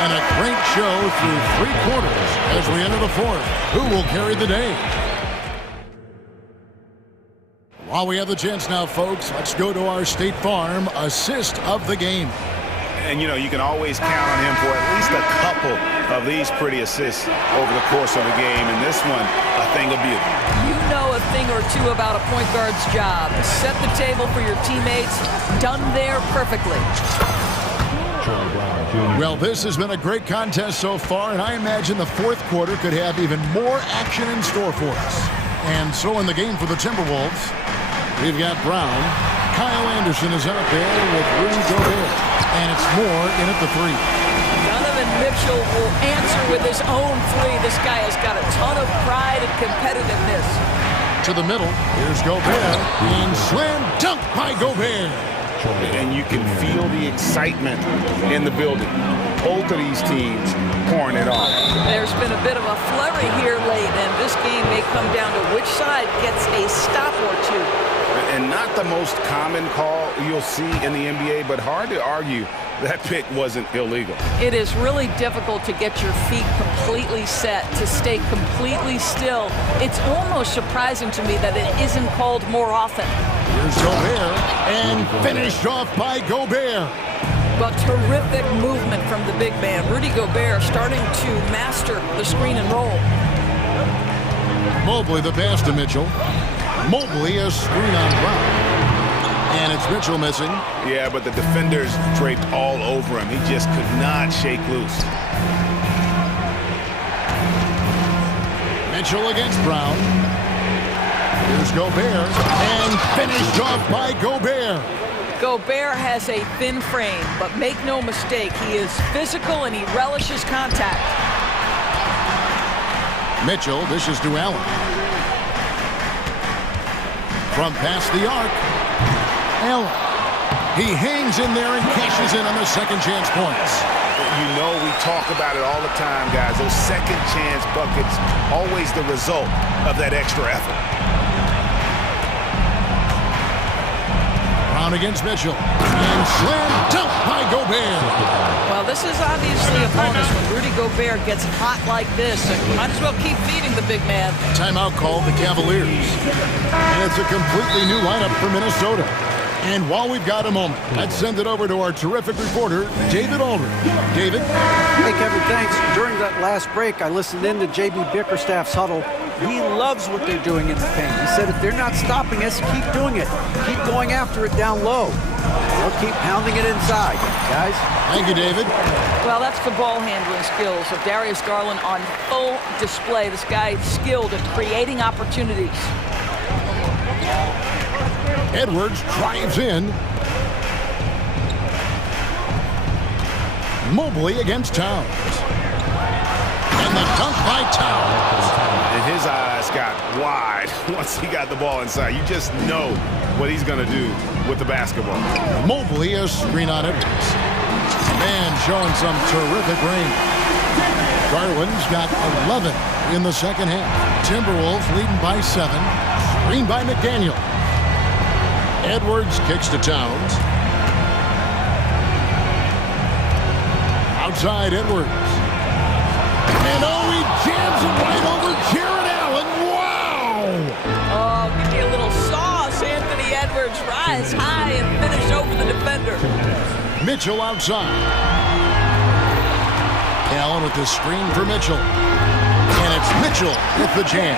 And a great show through 3 quarters as we enter the fourth. Who will carry the day? While we have the chance now, folks, let's go to our State Farm assist of the game. And, you know, you can always count on him for at least a couple of these pretty assists over the course of a game. And this one, a thing of beauty. You know a thing or two about a point guard's job. Set the table for your teammates. Done there perfectly. Well, this has been a great contest so far, and I imagine the fourth quarter could have even more action in store for us. And so in the game for the Timberwolves, we've got Brown. Kyle Anderson is out there with Rudy Gobert, and it's Moore in at the three. Donovan Mitchell will answer with his own three. This guy has got a ton of pride and competitiveness. To the middle, here's Gobert, and slam dunk by Gobert. And you can feel the excitement in the building. Both of these teams pouring it on. There's been a bit of a flurry here late, and this game may come down to which side gets a stop or two. And not the most common call you'll see in the NBA, but hard to argue that pick wasn't illegal. It is really difficult to get your feet completely set, to stay completely still. It's almost surprising to me that it isn't called more often. Here's Gobert, and finished off by Gobert. But terrific movement from the big man. Rudy Gobert starting to master the screen and roll. Mobley the pass to Mitchell. Mobley a screen on Brown. And it's Mitchell missing. Yeah, but the defenders draped all over him. He just could not shake loose. Mitchell against Brown. Here's Gobert, and finished off by Gobert. Gobert has a thin frame, but make no mistake, he is physical and he relishes contact. Mitchell dishes to Allen. From past the arc, Allen. He hangs in there and cashes in on the second chance points. You know we talk about it all the time, guys. Those second chance buckets, always the result of that extra effort. Brown against Mitchell. And slam dunk by Gobert. Well, this is obviously a bonus when Rudy Gobert gets hot like this. So you might as well keep feeding the big man. Timeout called the Cavaliers. And it's a completely new lineup for Minnesota. And while we've got a moment, let's send it over to our terrific reporter, David Aldridge. David? Hey, Kevin, thanks. During that last break, I listened in to J.B. Bickerstaff's huddle. He loves what they're doing in the paint. He said if they're not stopping us, keep doing it. Keep going after it down low. They'll keep pounding it inside, guys. Thank you, David. Well, that's the ball handling skills of Darius Garland on full display. This guy is skilled at creating opportunities. Edwards drives in. Mobley against Towns. And the dunk by Towns. And his eyes got wide once he got the ball inside. You just know what he's going to do with the basketball. Mobley a screen on Edwards. Man showing some terrific range. Garland's got 11 in the second half. Timberwolves leading by 7. Screen by McDaniel. Edwards kicks to Towns. Outside Edwards. And oh, he jams it right over Jared Allen. Wow! Oh, give me a little sauce. Anthony Edwards rise high and finish over the defender. Mitchell outside. Allen with the screen for Mitchell. And it's Mitchell with the jam.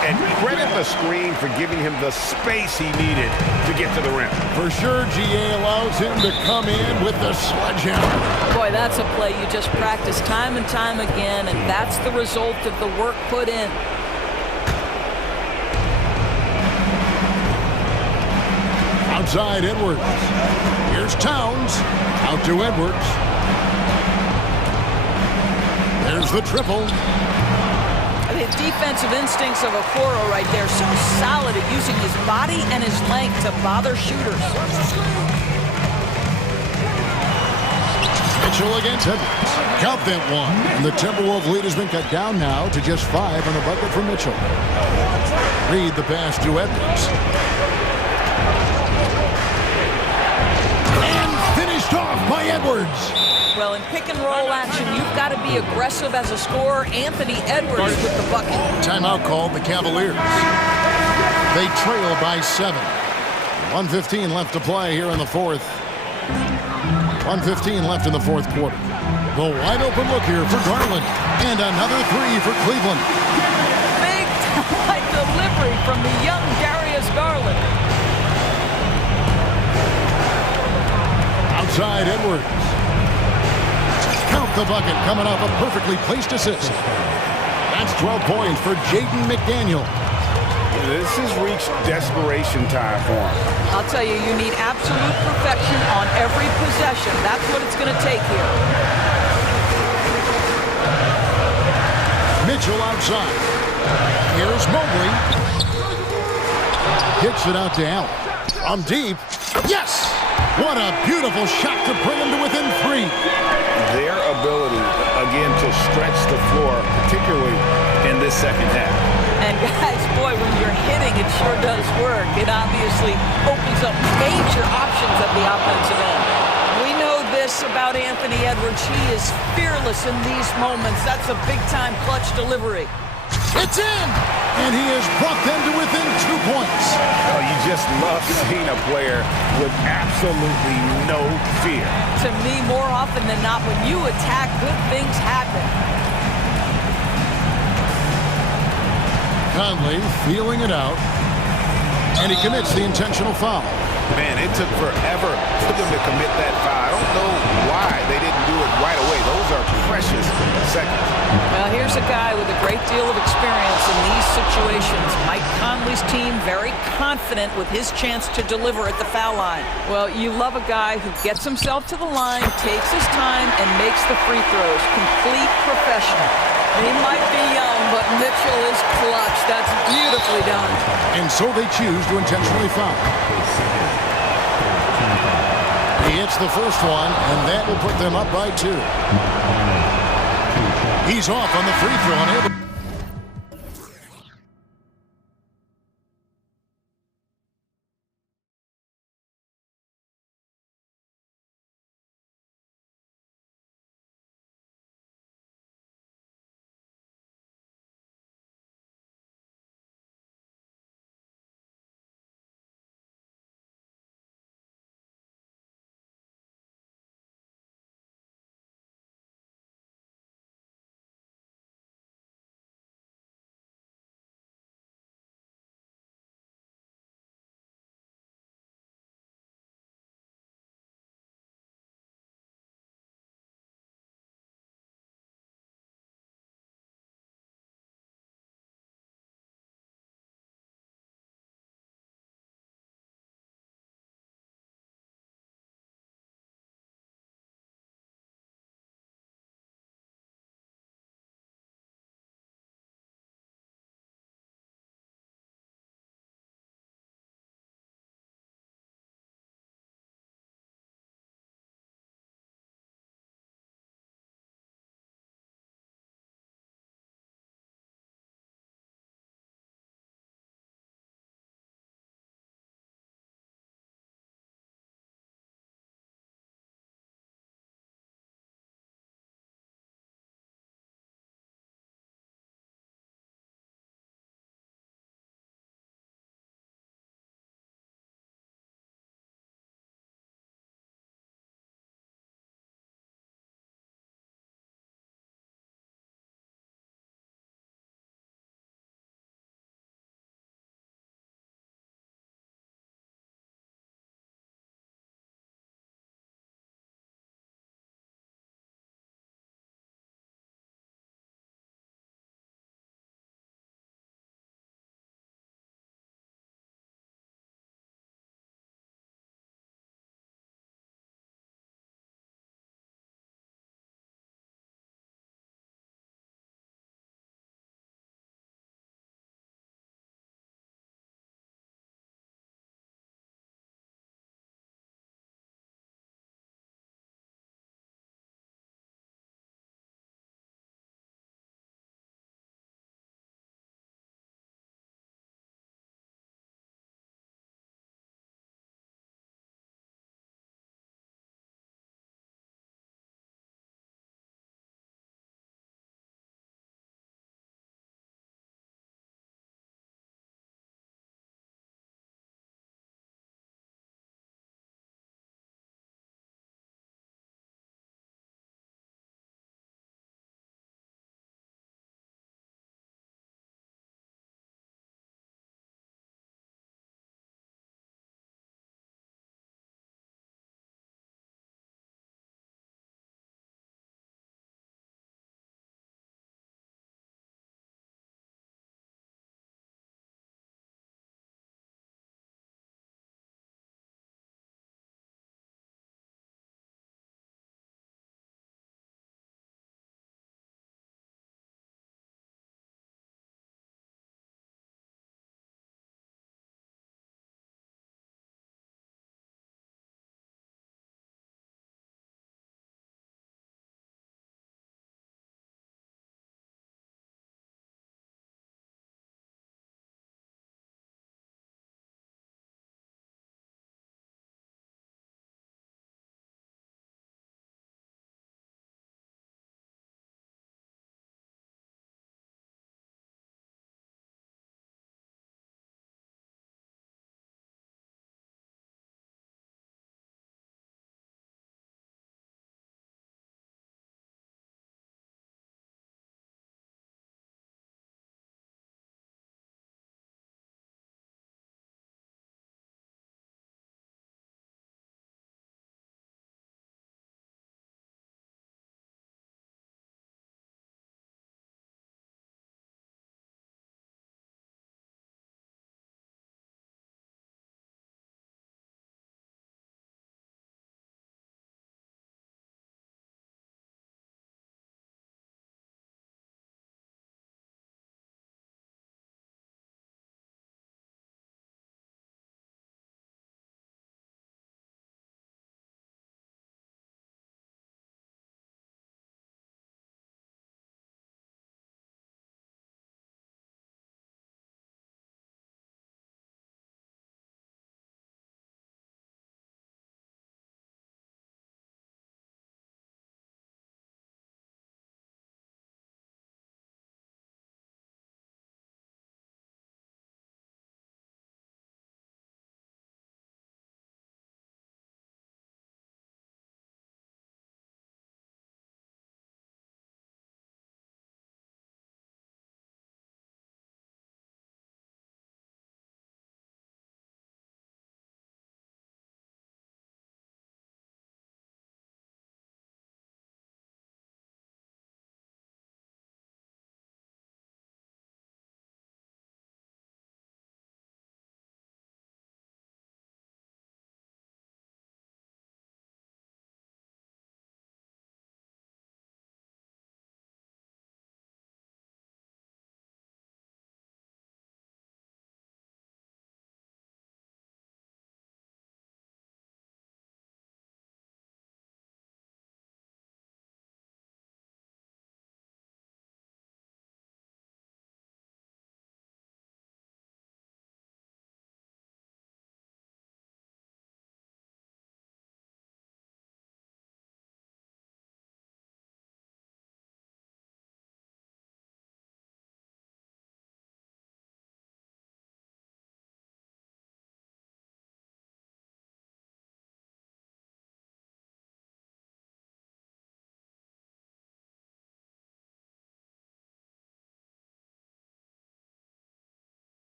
And credit the screen for giving him the space he needed to get to the rim. For sure, GA allows him to come in with the sledgehammer. Boy, that's a play you just practice time and time again, and that's the result of the work put in. Outside Edwards. Here's Towns. Out to Edwards. There's the triple. The defensive instincts of Okoro right there, so solid at using his body and his length to bother shooters. Mitchell against Edwards. Count that one. And the Timberwolves lead has been cut down now to just 5 on the bucket for Mitchell. Reed the pass to Edwards. And finished off by Edwards. Well, in pick and roll action, you've got to be aggressive as a scorer. Anthony Edwards with the bucket. Timeout called the Cavaliers. They trail by 7. 1:15 left to play here in the fourth. 1:15 left in the fourth quarter. The wide open look here for Garland. And another 3 for Cleveland. Big time delivery from the young Darius Garland. Outside Edwards. the bucket, coming off a perfectly placed assist. That's 12 points for Jaden McDaniel. This has reached desperation time for him. I'll tell you, you need absolute perfection on every possession. That's what it's going to take here. Mitchell outside. Here's Mobley. Kicks it out to Allen. From deep. Yes! What a beautiful shot to bring him to within 3. Their ability, again, to stretch the floor, particularly in this second half. And guys, boy, when you're hitting, it sure does work. It obviously opens up major options at the offensive end. We know this about Anthony Edwards. He is fearless in these moments. That's a big-time clutch delivery. It's in! And he has brought them to within 2 points. Oh, you just love seeing a player with absolutely no fear. To me, more often than not, when you attack, good things happen. Conley feeling it out. And he commits the intentional foul. Man, it took forever for them to commit that foul. I don't know why they didn't do it right away. Those are precious seconds. Well, here's a guy with a great deal of experience in these situations. Mike Conley's team very confident with his chance to deliver at the foul line. Well, you love a guy who gets himself to the line, takes his time, and makes the free throws. Complete professional. He might be young, but Mitchell is clutch. That's beautifully done. And so they choose to intentionally foul. He hits the first one, and that will put them up by 2. He's off on the free throw, unable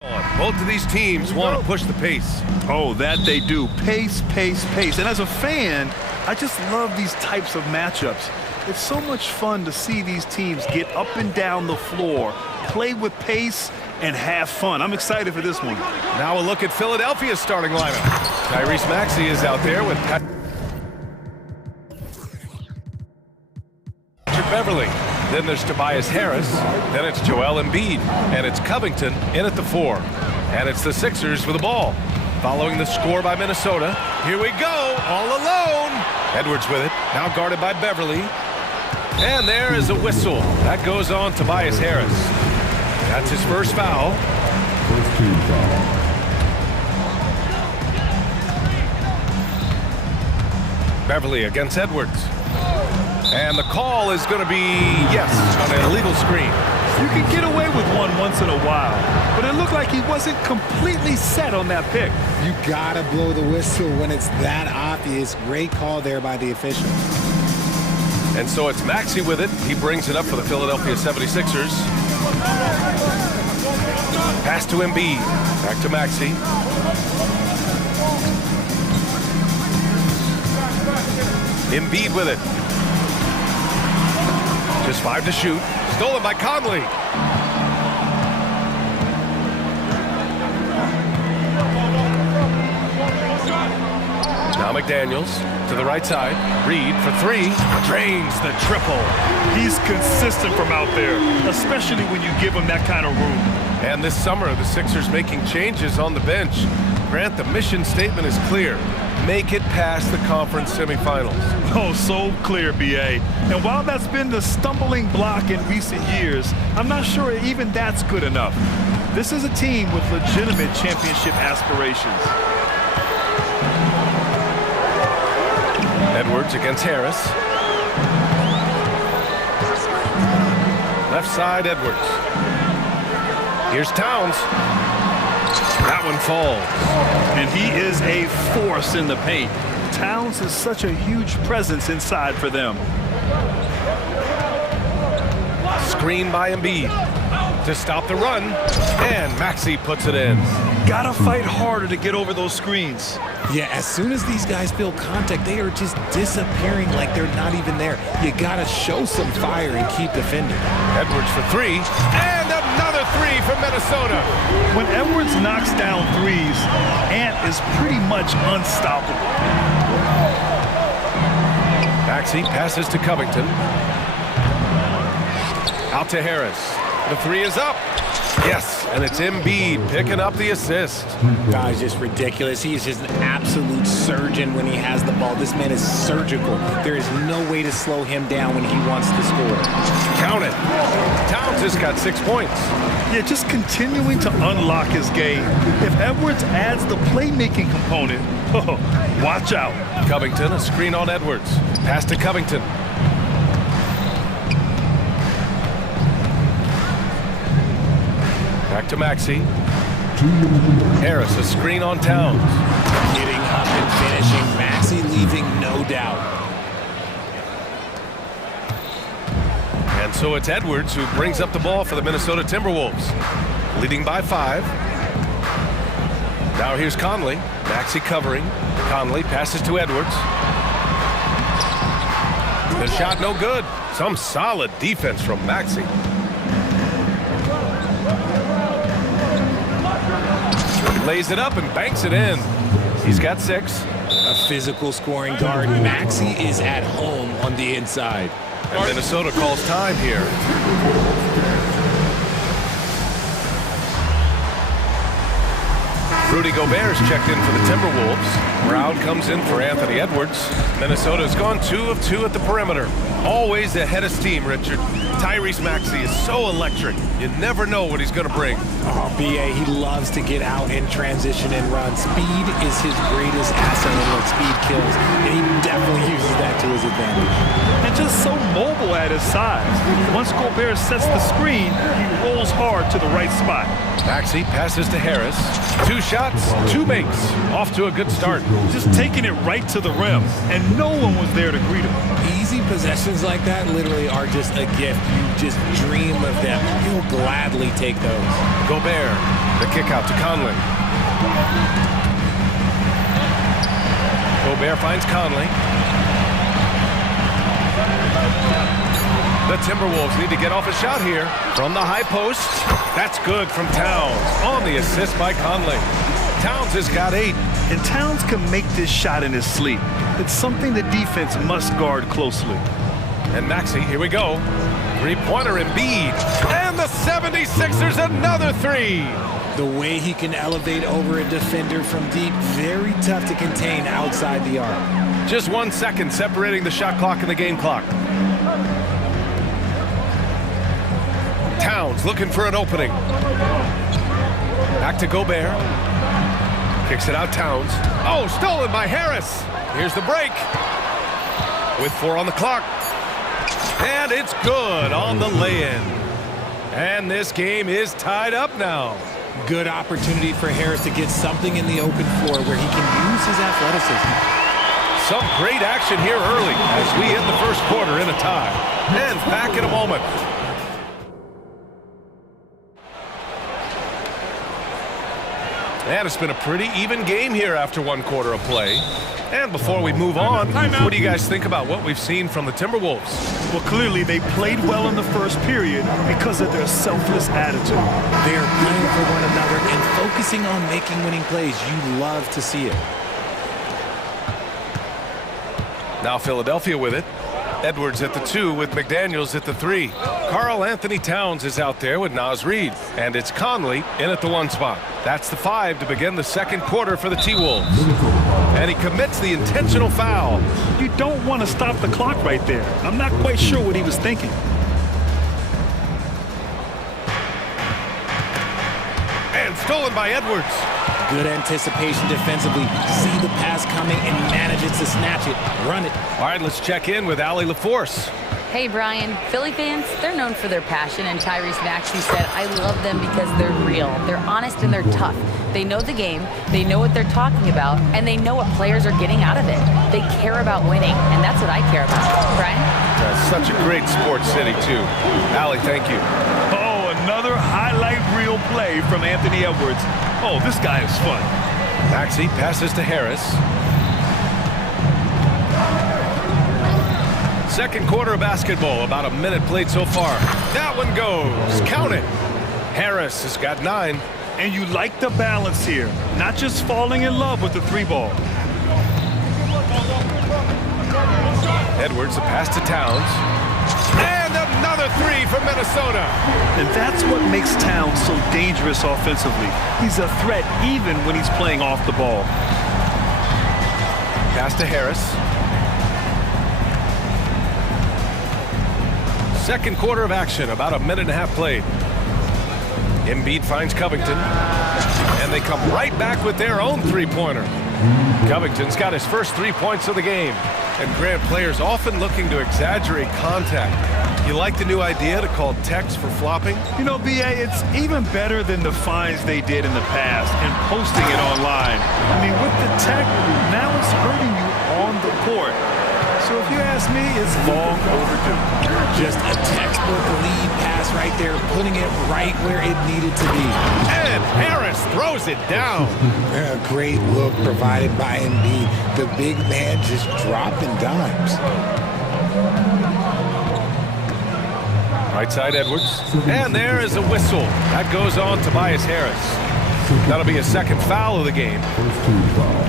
Both of these teams want to push the pace. Oh, that they do. Pace, pace, pace. And as a fan, I just love these types of matchups. It's so much fun to see these teams get up and down the floor, play with pace, and have fun. I'm excited for this one. Now a look at Philadelphia's starting lineup. Tyrese Maxey is out there with Patrick Beverly. Then there's Tobias Harris. Then it's Joel Embiid. And it's Covington in at the 4. And it's the Sixers with the ball. Following the score by Minnesota. Here we go, all alone. Edwards with it, now guarded by Beverly. And there is a whistle. That goes on Tobias Harris. That's his first foul. First team foul. Beverly against Edwards. And the call is going to be, yes, on an illegal screen. You can get away with one once in a while, but it looked like he wasn't completely set on that pick. You gotta blow the whistle when it's that obvious. Great call there by the official. And so it's Maxey with it. He brings it up for the Philadelphia 76ers. Pass to Embiid. Back to Maxey. Embiid with it. Just 5 to shoot. Stolen by Conley. Now McDaniels to the right side. Reed for 3. Drains the triple. He's consistent from out there, especially when you give him that kind of room. And this summer, the Sixers making changes on the bench. Grant, the mission statement is clear. Make it past the conference semifinals. Oh, so clear, BA. And while that's been the stumbling block in recent years, I'm not sure even that's good enough. This is a team with legitimate championship aspirations. Edwards against Harris. Left side, Edwards. Here's Towns. That one falls. And he is a force in the paint. Towns is such a huge presence inside for them. Screen by Embiid to stop the run, and Maxey puts it in. Gotta fight harder to get over those screens. Yeah, as soon as these guys feel contact, they are just disappearing like they're not even there. You gotta show some fire and keep defending. Edwards for 3, and another 3 from Minnesota. When Edwards knocks down threes, Ant is pretty much unstoppable. Maxey passes to Covington. Out to Harris. The 3 is up. Yes, and it's Embiid picking up the assist. Guy's just ridiculous. He is just an absolute surgeon when he has the ball. This man is surgical. There is no way to slow him down when he wants to score. Count it. Towns just got 6 points. Yeah, just continuing to unlock his game. If Edwards adds the playmaking component, watch out. Covington, a screen on Edwards. Pass to Covington. Back to Maxey. Harris, a screen on Towns. Getting up and finishing. Maxey leaving no doubt. And so it's Edwards who brings up the ball for the Minnesota Timberwolves. Leading by 5. Now here's Conley. Maxey covering. Conley passes to Edwards. The shot no good. Some solid defense from Maxey. Lays it up and banks it in. He's got 6. A physical scoring guard. Maxey is at home on the inside. And Minnesota calls time here. Rudy Gobert's checked in for the Timberwolves. Brown comes in for Anthony Edwards. Minnesota's gone 2 of 2 at the perimeter. Always ahead of steam, Richard. Tyrese Maxey is so electric. You never know what he's going to bring. Oh, BA, he loves to get out and transition and run. Speed is his greatest asset, and what speed kills. And he definitely uses that to his advantage. And just so mobile at his size. Once Gobert sets the screen, he rolls hard to the right spot. Maxey passes to Harris. 2 shots, 2 makes. Off to a good start. Just taking it right to the rim, and no one was there to greet him. Easy possessions like that literally are just a gift. You just dream of them. He'll gladly take those. Gobert, the kick out to Conley. Gobert finds Conley. The Timberwolves need to get off a shot here from the high post. That's good from Towns on the assist by Conley. Towns has got 8. And Towns can make this shot in his sleep. It's something the defense must guard closely. And Maxey, here we go. 3-pointer Embiid. And the 76ers another 3. The way he can elevate over a defender from deep, very tough to contain outside the arc. Just 1 second separating the shot clock and the game clock. Towns looking for an opening. Back to Gobert. Kicks it out, Towns. Oh, stolen by Harris. Here's the break. With 4 on the clock. And it's good on the lay-in. And this game is tied up now. Good opportunity for Harris to get something in the open floor where he can use his athleticism. Some great action here early as we end the first quarter in a tie. And back in a moment. And it's been a pretty even game here after 1 quarter of play. And before we move on, what do you guys think about what we've seen from the Timberwolves? Well, clearly they played well in the first period because of their selfless attitude. They're playing for one another and focusing on making winning plays. You love to see it. Now Philadelphia with it. Edwards at the 2 with McDaniels at the 3. Karl Anthony Towns is out there with Naz Reid. And it's Conley in at the 1 spot. That's the 5 to begin the second quarter for the T-Wolves. And he commits the intentional foul. You don't want to stop the clock right there. I'm not quite sure what he was thinking. And stolen by Edwards. Good anticipation defensively. See the pass coming and manages to snatch it. Run it. All right, let's check in with Allie LaForce. Hey, Brian. Philly fans, they're known for their passion, and Tyrese Maxey said, I love them because they're real. They're honest and they're tough. They know the game, they know what they're talking about, and they know what players are getting out of it. They care about winning, and that's what I care about. Brian? That's such a great sports city, too. Allie, thank you. Oh, another highlight reel play from Anthony Edwards. Oh, this guy is fun. Maxey passes to Harris. Second quarter of basketball, about a minute played so far. That one goes. Count it. Harris has got 9. And you like the balance here, not just falling in love with the 3-ball. Edwards, a pass to Towns. And another 3 for Minnesota. And that's what makes Towns so dangerous offensively. He's a threat even when he's playing off the ball. Pass to Harris. Second quarter of action, about a minute and a half played. Embiid finds Covington. And they come right back with their own 3-pointer. Covington's got his first 3 points of the game. And Grant, players often looking to exaggerate contact. You like the new idea to call techs for flopping? You know, B.A., it's even better than the fines they did in the past and posting it online. I mean, with the tech, now it's hurting you on the court. So if you ask me, it's long overdue. Just a textbook lead pass right there, putting it right where it needed to be. And Harris throws it down. A great look provided by Embiid. The big man just dropping dimes. Right side Edwards. And there is a whistle. That goes on Tobias Harris. That'll be a second foul of the game. First team foul.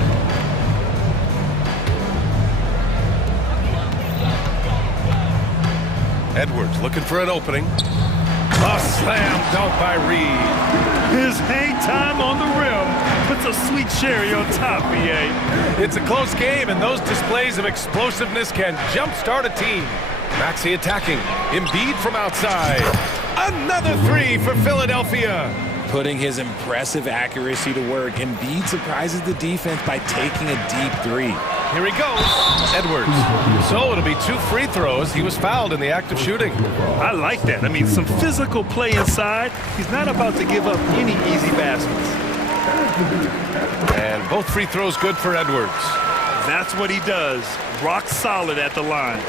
Edwards looking for an opening. A slam dunk by Reid. His hang time on the rim puts a sweet cherry on top, B.A. It's a close game, and those displays of explosiveness can jumpstart a team. Maxey attacking. Embiid from outside. Another 3 for Philadelphia. Putting his impressive accuracy to work, Embiid surprises the defense by taking a deep 3. Here he goes. Edwards. So it'll be 2 free throws. He was fouled in the act of shooting. I like that. I mean, some physical play inside. He's not about to give up any easy baskets. And both free throws good for Edwards. That's what he does. Rock solid at the line.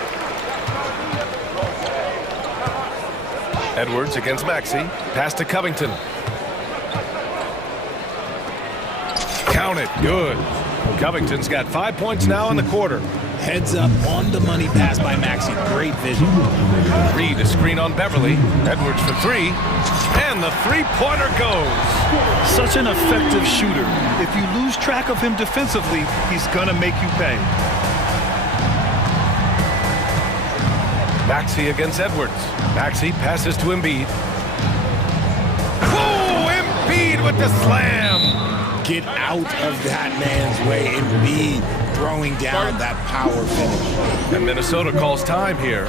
Edwards against Maxey. Pass to Covington. Count it. Good. Covington's got 5 points now in the quarter. Heads up, on the money pass by Maxey. Great vision. Reed a screen on Beverly. Edwards for 3. And the three-pointer goes. Such an effective shooter. If you lose track of him defensively, he's going to make you pay. Maxey against Edwards. Maxey passes to Embiid. Oh, Embiid with the slam. Get out of that man's way. Embiid throwing down that power finish. And Minnesota calls time here.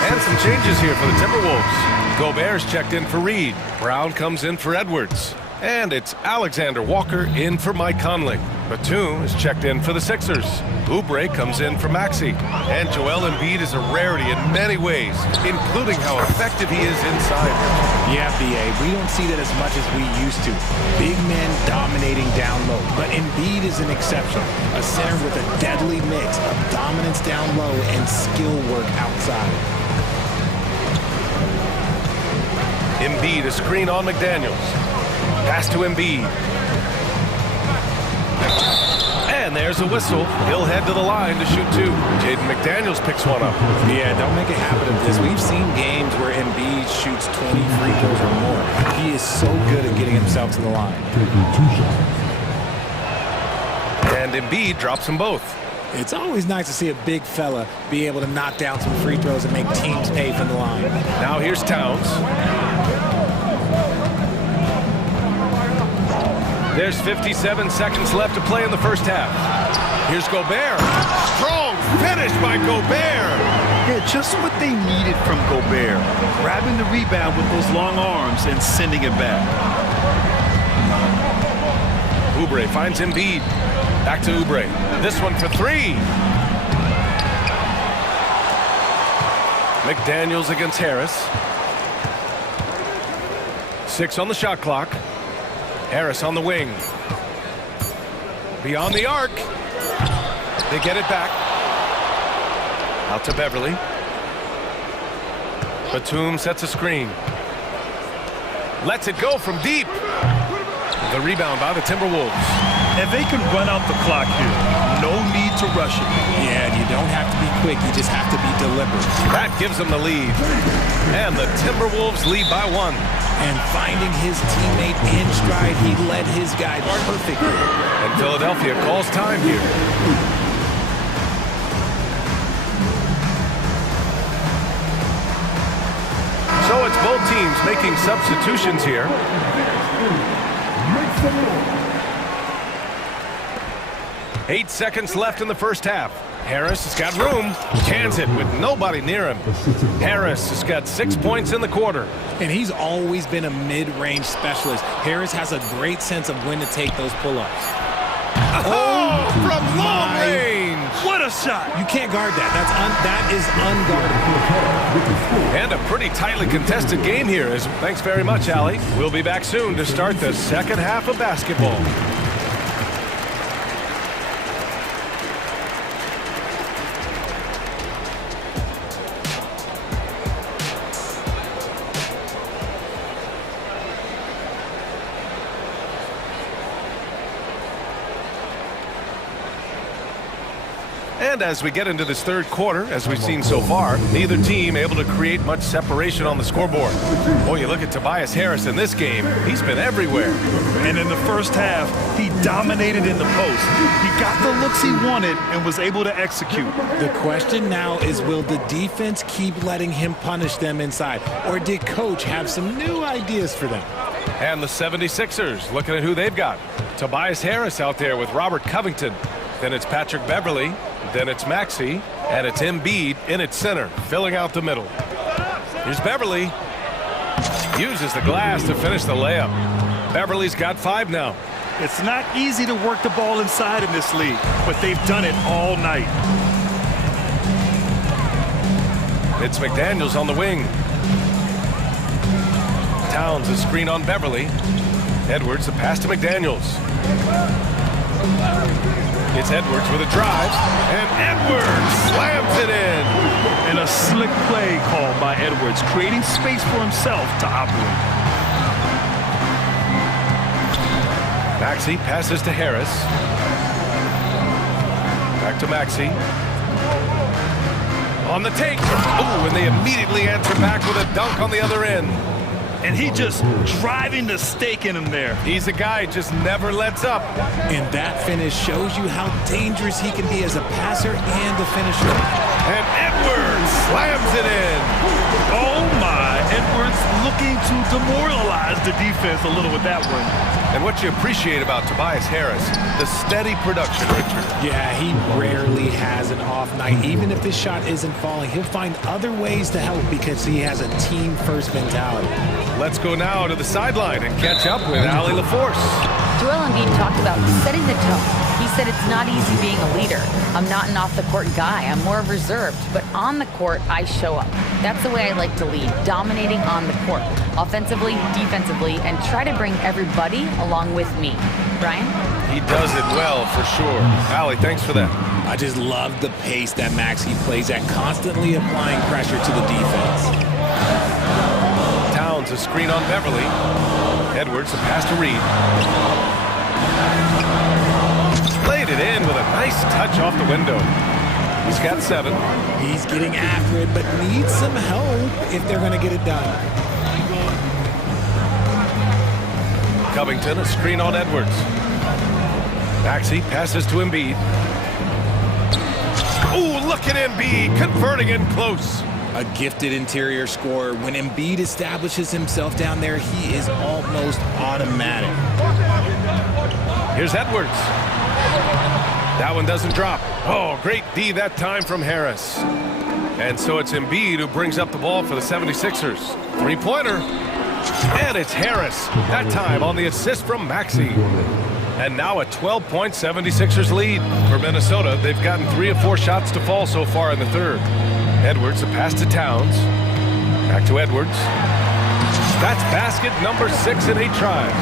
And some changes here for the Timberwolves. Gobert's checked in for Reed. Brown comes in for Edwards. And it's Alexander Walker in for Mike Conley. Batum is checked in for the Sixers. Oubre comes in for Maxey. And Joel Embiid is a rarity in many ways, including how effective he is inside. Yeah, B.A., we don't see that as much as we used to. Big men dominating down low. But Embiid is an exception. A center with a deadly mix of dominance down low and skill work outside. Embiid a screen on McDaniels. Pass to Embiid. And there's a whistle. He'll head to the line to shoot 2. Jaden McDaniels picks one up. Yeah, don't make a habit of this. We've seen games where Embiid shoots 20 free throws or more. He is so good at getting himself to the line. And Embiid drops them both. It's always nice to see a big fella be able to knock down some free throws and make teams pay from the line. Now here's Towns. There's 57 seconds left to play in the first half. Here's Gobert. Strong finish by Gobert. Yeah, just what they needed from Gobert. Grabbing the rebound with those long arms and sending it back. Oubre finds Embiid. Back to Oubre. This one for 3. McDaniels against Harris. 6 on the shot clock. Harris on the wing. Beyond the arc. They get it back. Out to Beverly. Batum sets a screen. Lets it go from deep. The rebound by the Timberwolves. And they can run out the clock here. No need to rush it. Yeah, you don't have to be quick. You just have to be deliberate. That gives them the lead. And the Timberwolves lead by 1. And finding his teammate in stride, he led his guy perfectly. And Philadelphia calls time here. So it's both teams making substitutions here. 8 seconds left in the first half. Harris has got room. Cans it with nobody near him. Harris has got 6 points in the quarter. And he's always been a mid-range specialist. Harris has a great sense of when to take those pull-ups. Oh, from long range. What a shot. You can't guard that. That is unguardable. And a pretty tightly contested game here. Thanks very much, Allie. We'll be back soon to start the second half of basketball. And as we get into this third quarter, as we've seen so far, neither team able to create much separation on the scoreboard. Boy, you look at Tobias Harris in this game, he's been everywhere. And in the first half, he dominated in the post. He got the looks he wanted and was able to execute. The question now is, will the defense keep letting him punish them inside? Or did coach have some new ideas for them? And the 76ers, looking at who they've got. Tobias Harris out there with Robert Covington. Then it's Patrick Beverly. Then it's Maxey. And it's Embiid in its center, filling out the middle. Here's Beverly. Uses the glass to finish the layup. Beverly's got 5 now. It's not easy to work the ball inside in this league, but they've done it all night. It's McDaniels on the wing. Towns a screen on Beverly. Edwards, the pass to McDaniels. It's Edwards with a drive, and Edwards slams it in. And a slick play called by Edwards, creating space for himself to operate. Maxey passes to Harris. Back to Maxey. On the take. Ooh, and they immediately answer back with a dunk on the other end. And he just driving the stake in him there. He's a guy who just never lets up. And that finish shows you how dangerous he can be as a passer and a finisher. And Edwards slams it in. Oh my, Edwards looking to demoralize the defense a little with that one. And what you appreciate about Tobias Harris, the steady production, Richard. Yeah, he rarely has an off night. Even if this shot isn't falling, he'll find other ways to help because he has a team-first mentality. Let's go now to the sideline and catch up with Allie LaForce. Joel Embiid talked about setting the tone. He said it's not easy being a leader. I'm not an off-the-court guy. I'm more reserved. But on the court, I show up. That's the way I like to lead, dominating on the court, offensively, defensively, and try to bring everybody along with me. Brian? He does it well, for sure. Allie, thanks for that. I just love the pace that Maxey plays at, constantly applying pressure to the defense. Towns a screen on Beverly. Edwards a pass to Reed. Played it in with a nice touch off the window. He's got 7. He's getting after it, but needs some help if they're going to get it done. Covington, a screen on Edwards. Maxey passes to Embiid. Ooh, look at Embiid, converting in close. A gifted interior scorer. When Embiid establishes himself down there, he is almost automatic. Here's Edwards. That one doesn't drop. Oh, great D that time from Harris. And so it's Embiid who brings up the ball for the 76ers. 3-pointer. And it's Harris, that time on the assist from Maxey. And now a 12-point 76ers lead. For Minnesota, they've gotten 3 of 4 shots to fall so far in the third. Edwards, a pass to Towns. Back to Edwards. That's basket number 6 in 8 tries.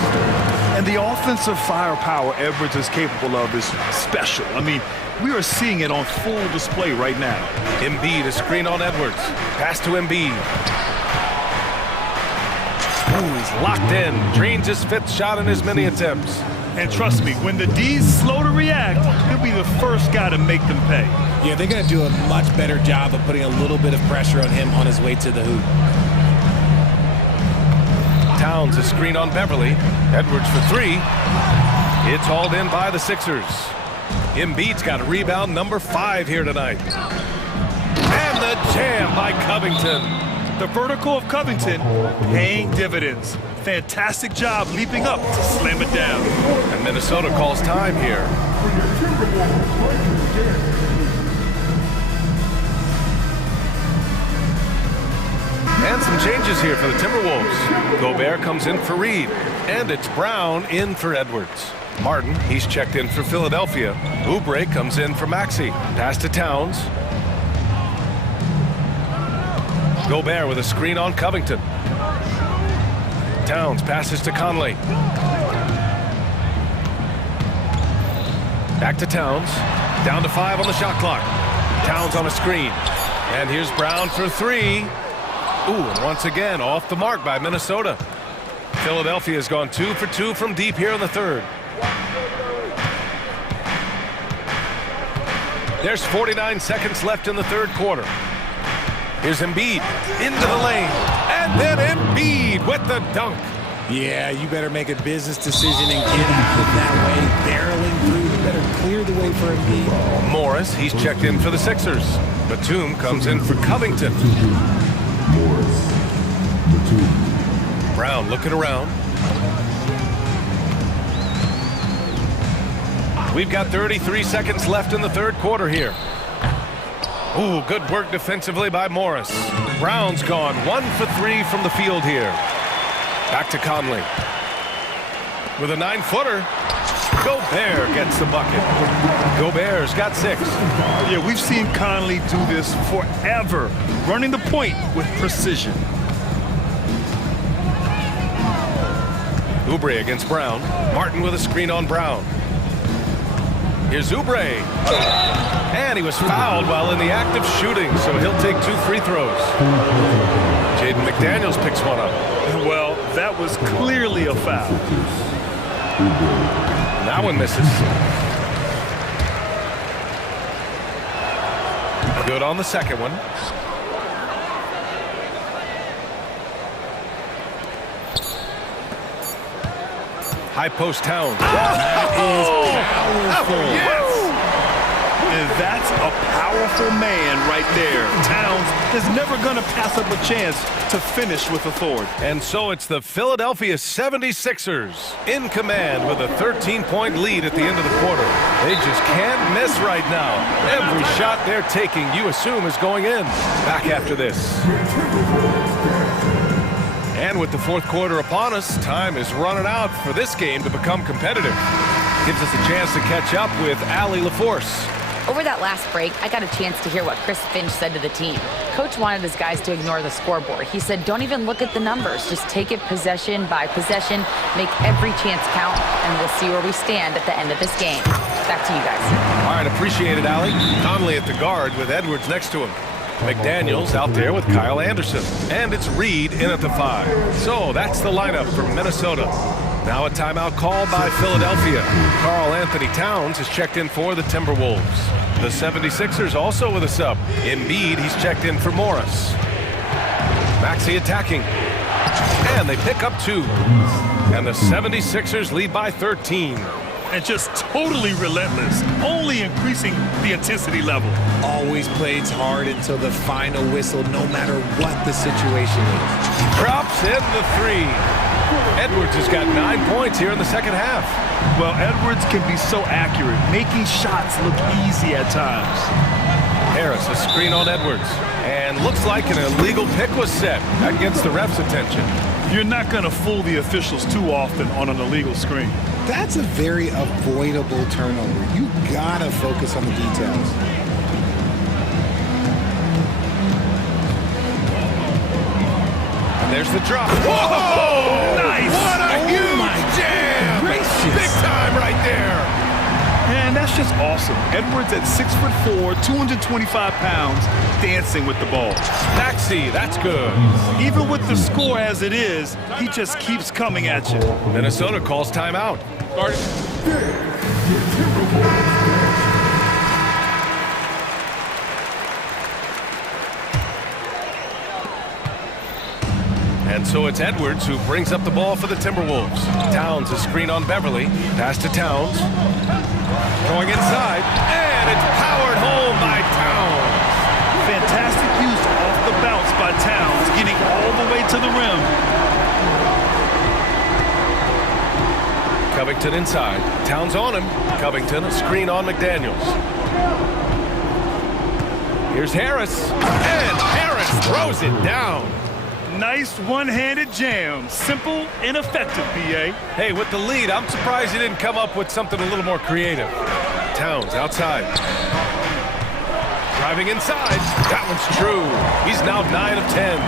And the offensive firepower Edwards is capable of is special. I mean, we are seeing it on full display right now. Embiid, a screen on Edwards. Pass to Embiid. Ooh, he's locked in. Drains his 5th shot in his many attempts. And trust me, when the D's slow to react, he'll be the first guy to make them pay. Yeah, they're going to do a much better job of putting a little bit of pressure on him on his way to the hoop. Towns a screen on Beverly. Edwards for 3. It's hauled in by the Sixers. Embiid's got a rebound number 5 here tonight. And the jam by Covington. The vertical of Covington paying dividends. Fantastic job leaping up to slam it down. And Minnesota calls time here. And some changes here for the Timberwolves. Gobert comes in for Reed. And it's Brown in for Edwards. Martin, he's checked in for Philadelphia. Oubre comes in for Maxey. Pass to Towns. Gobert with a screen on Covington. Towns passes to Conley. Back to Towns. Down to 5 on the shot clock. Towns on a screen. And here's Brown for 3. Ooh, and once again, off the mark by Minnesota. Philadelphia has gone 2 for 2 from deep here in the third. There's 49 seconds left in the third quarter. Here's Embiid into the lane. And then Embiid with the dunk. Yeah, you better make a business decision and get out of that way. Barreling through, you better clear the way for Embiid. Morris, he's checked in for the Sixers. Batum comes in for Covington. Morris, Batum. Brown looking around. We've got 33 seconds left in the third quarter here. Ooh, good work defensively by Morris. Brown's gone 1 for 3 from the field here. Back to Conley. With a 9-footer. Gobert gets the bucket. Gobert's got 6. Yeah, we've seen Conley do this forever, running the point with precision. Oubre against Brown. Martin with a screen on Brown. Here's Oubre. And he was fouled while in the act of shooting, so he'll take 2 free throws. Jaden McDaniels picks one up. Well, that was clearly a foul. That one misses. Good on the second one. High post Towns. That is powerful. Yes! And that's a powerful man right there. Towns is never going to pass up a chance to finish with authority. And so it's the Philadelphia 76ers in command with a 13-point lead at the end of the quarter. They just can't miss right now. Every shot they're taking, you assume, is going in. Back after this. And with the fourth quarter upon us, time is running out for this game to become competitive. Gives us a chance to catch up with Allie LaForce. Over that last break, I got a chance to hear what Chris Finch said to the team. Coach wanted his guys to ignore the scoreboard. He said, don't even look at the numbers. Just take it possession by possession, make every chance count, and we'll see where we stand at the end of this game. Back to you guys. All right, appreciate it, Allie. Conley at the guard with Edwards next to him. McDaniels out there with Kyle Anderson. And it's Reed in at the 5. So that's the lineup for Minnesota. Now a timeout called by Philadelphia. Karl Anthony Towns is checked in for the Timberwolves. The 76ers also with a sub. Embiid, he's checked in for Morris. Maxey attacking. And they pick up 2. And the 76ers lead by 13. And just totally relentless, only increasing the intensity level. Always plays hard until the final whistle, no matter what the situation is. Drops in the 3. Edwards has got 9 points here in the second half. Well, Edwards can be so accurate, making shots look easy at times. Harris, a screen on Edwards. And looks like an illegal pick was set. That gets the ref's attention. You're not going to fool the officials too often on an illegal screen. That's a very avoidable turnover. You gotta focus on the details. And there's the drop. Whoa! Nice! What a huge jam! Gracious. Big time right there. And that's just awesome. Edwards at 6'4", 225 pounds, dancing with the ball. Maxey, that's good. Even with the score as it is, he just keeps coming at you. Minnesota calls timeout. And so it's Edwards who brings up the ball for the Timberwolves. Towns is screen on Beverly. Pass to Towns. Going inside. And it's powered home by Towns. Fantastic use off the bounce by Towns, getting all the way to the rim. Covington inside. Towns on him. Covington, a screen on McDaniels. Here's Harris. And Harris throws it down. Nice one-handed jam. Simple and effective, B.A. Hey, with the lead, I'm surprised he didn't come up with something a little more creative. Towns outside. Driving inside. That one's true. He's now 9 of 10.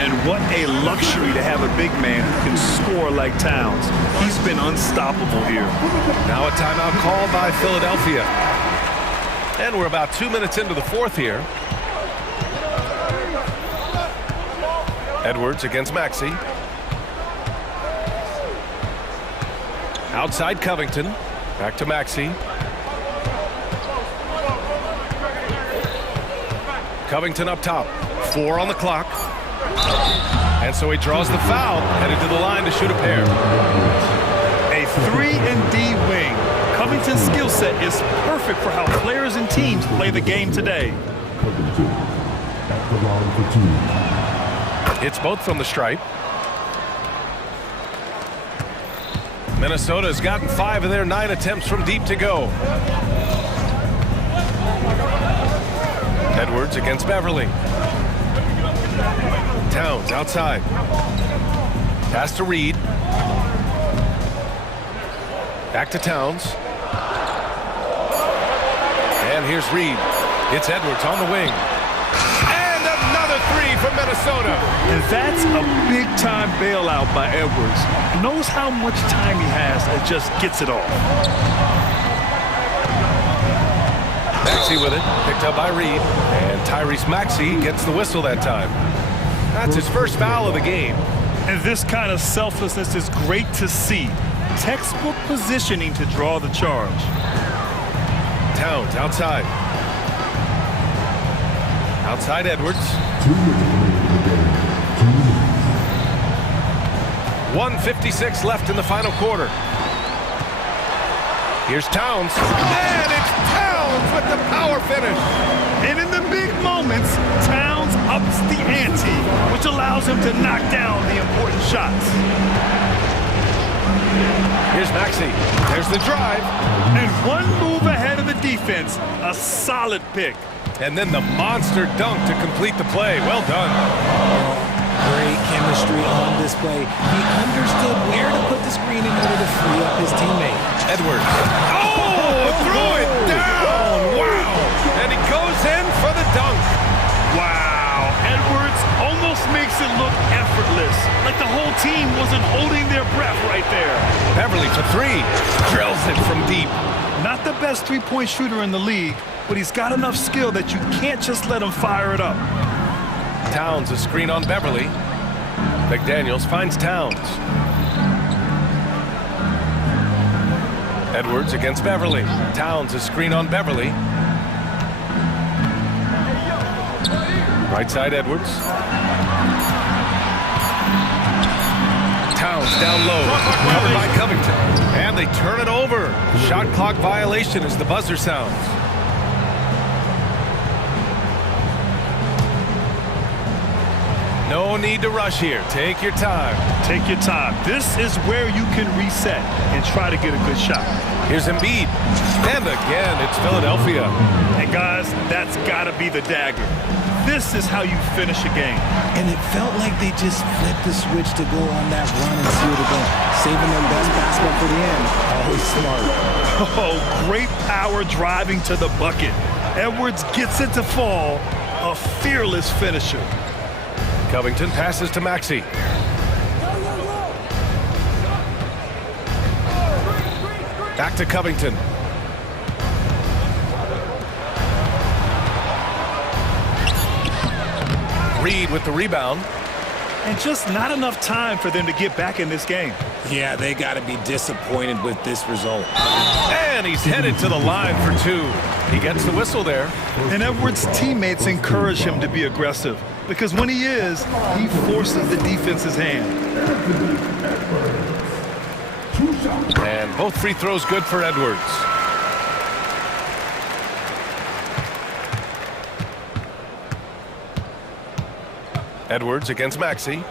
And what a luxury to have a big man who can score like Towns. He's been unstoppable here. Now a timeout call by Philadelphia. And we're about 2 minutes into the fourth here. Edwards against Maxey. Outside Covington. Back to Maxey. Covington up top. 4 on the clock. And so he draws the foul, headed to the line to shoot a pair. A 3-and-D wing. Covington's skill set is perfect for how players and teams play the game today. It's both from the stripe. Minnesota's gotten 5 of their 9 attempts from deep to go. Edwards against Beverly. Towns outside. Pass to Reed. Back to Towns. And here's Reed. It's Edwards on the wing. And another three from Minnesota. And that's a big-time bailout by Edwards. Knows how much time he has and just gets it off. Maxey with it, picked up by Reed. And Tyrese Maxey gets the whistle that time. That's his first foul of the game. And this kind of selflessness is great to see. Textbook positioning to draw the charge. Towns outside. Outside Edwards. 1:56 left in the final quarter. Here's Towns. And it's Towns with the power finish. And in the big moments, Towns ups the ante, which allows him to knock down the important shots. Here's Maxey. There's the drive. And one move ahead of the defense. A solid pick. And then the monster dunk to complete the play. Well done. Great chemistry on display. He understood where to put the screen in order to free up his teammate. Edwards. Oh, threw it down. Wow. And he goes in for the dunk. Wow. Edwards almost makes it look effortless. Like the whole team wasn't holding their breath right there. Beverly for three. Drills it from deep. Not the best three-point shooter in the league, but he's got enough skill that you can't just let him fire it up. Towns a screen on Beverly. McDaniels finds Towns. Edwards against Beverly. Towns a screen on Beverly. Right side Edwards. Towns down low. Covered by Covington. And they turn it over. Shot clock violation as the buzzer sounds. No need to rush here. Take your time. Take your time. This is where you can reset and try to get a good shot. Here's Embiid. And again, it's Philadelphia. And guys, that's got to be the dagger. This is how you finish a game. And it felt like they just flipped the switch to go on that run and seal the game. Saving their best basketball for the end. Always smart. Oh, great power driving to the bucket. Edwards gets it to fall. A fearless finisher. Covington passes to Maxey. Back to Covington. Reed with the rebound. And just not enough time for them to get back in this game. Yeah, they got to be disappointed with this result. And he's headed to the line for two. He gets the whistle there. And Edwards' teammates encourage him to be aggressive, because when he is, he forces the defense's hand. And both free throws good for Edwards. Edwards against Maxey.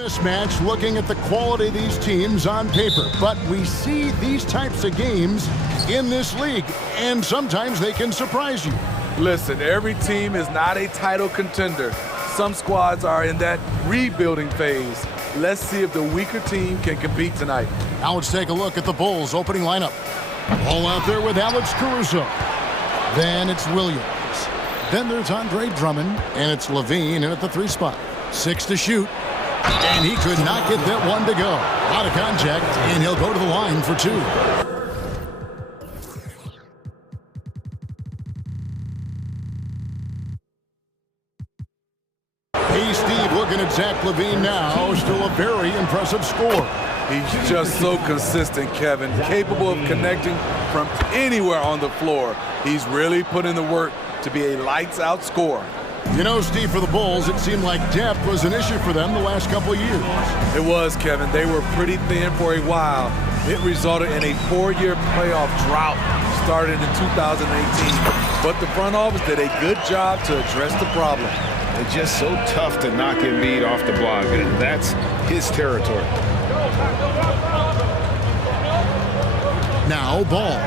Mismatch looking at the quality of these teams on paper, but we see these types of games in this league, and sometimes they can surprise you. Listen, every team is not a title contender. Some squads are in that rebuilding phase. Let's see if the weaker team can compete tonight. Now let's take a look at the Bulls' opening lineup. All out there with Alex Caruso. Then it's Williams. Then there's Andre Drummond, and it's Levine in at the 3 spot. 6 to shoot, and he could not get that one to go. Out of contact, and he'll go to the line for 2. Hey, Steve, looking at Zach Levine now. Still a very impressive score. He's just so consistent, Kevin. Capable of connecting from anywhere on the floor. He's really put in the work to be a lights-out scorer. You know, Steve, for the Bulls, it seemed like depth was an issue for them the last couple of years. It was, Kevin. They were pretty thin for a while. It resulted in a 4-year playoff drought started in 2018. But the front office did a good job to address the problem. It's just so tough to knock Embiid off the block, and that's his territory. Now Ball.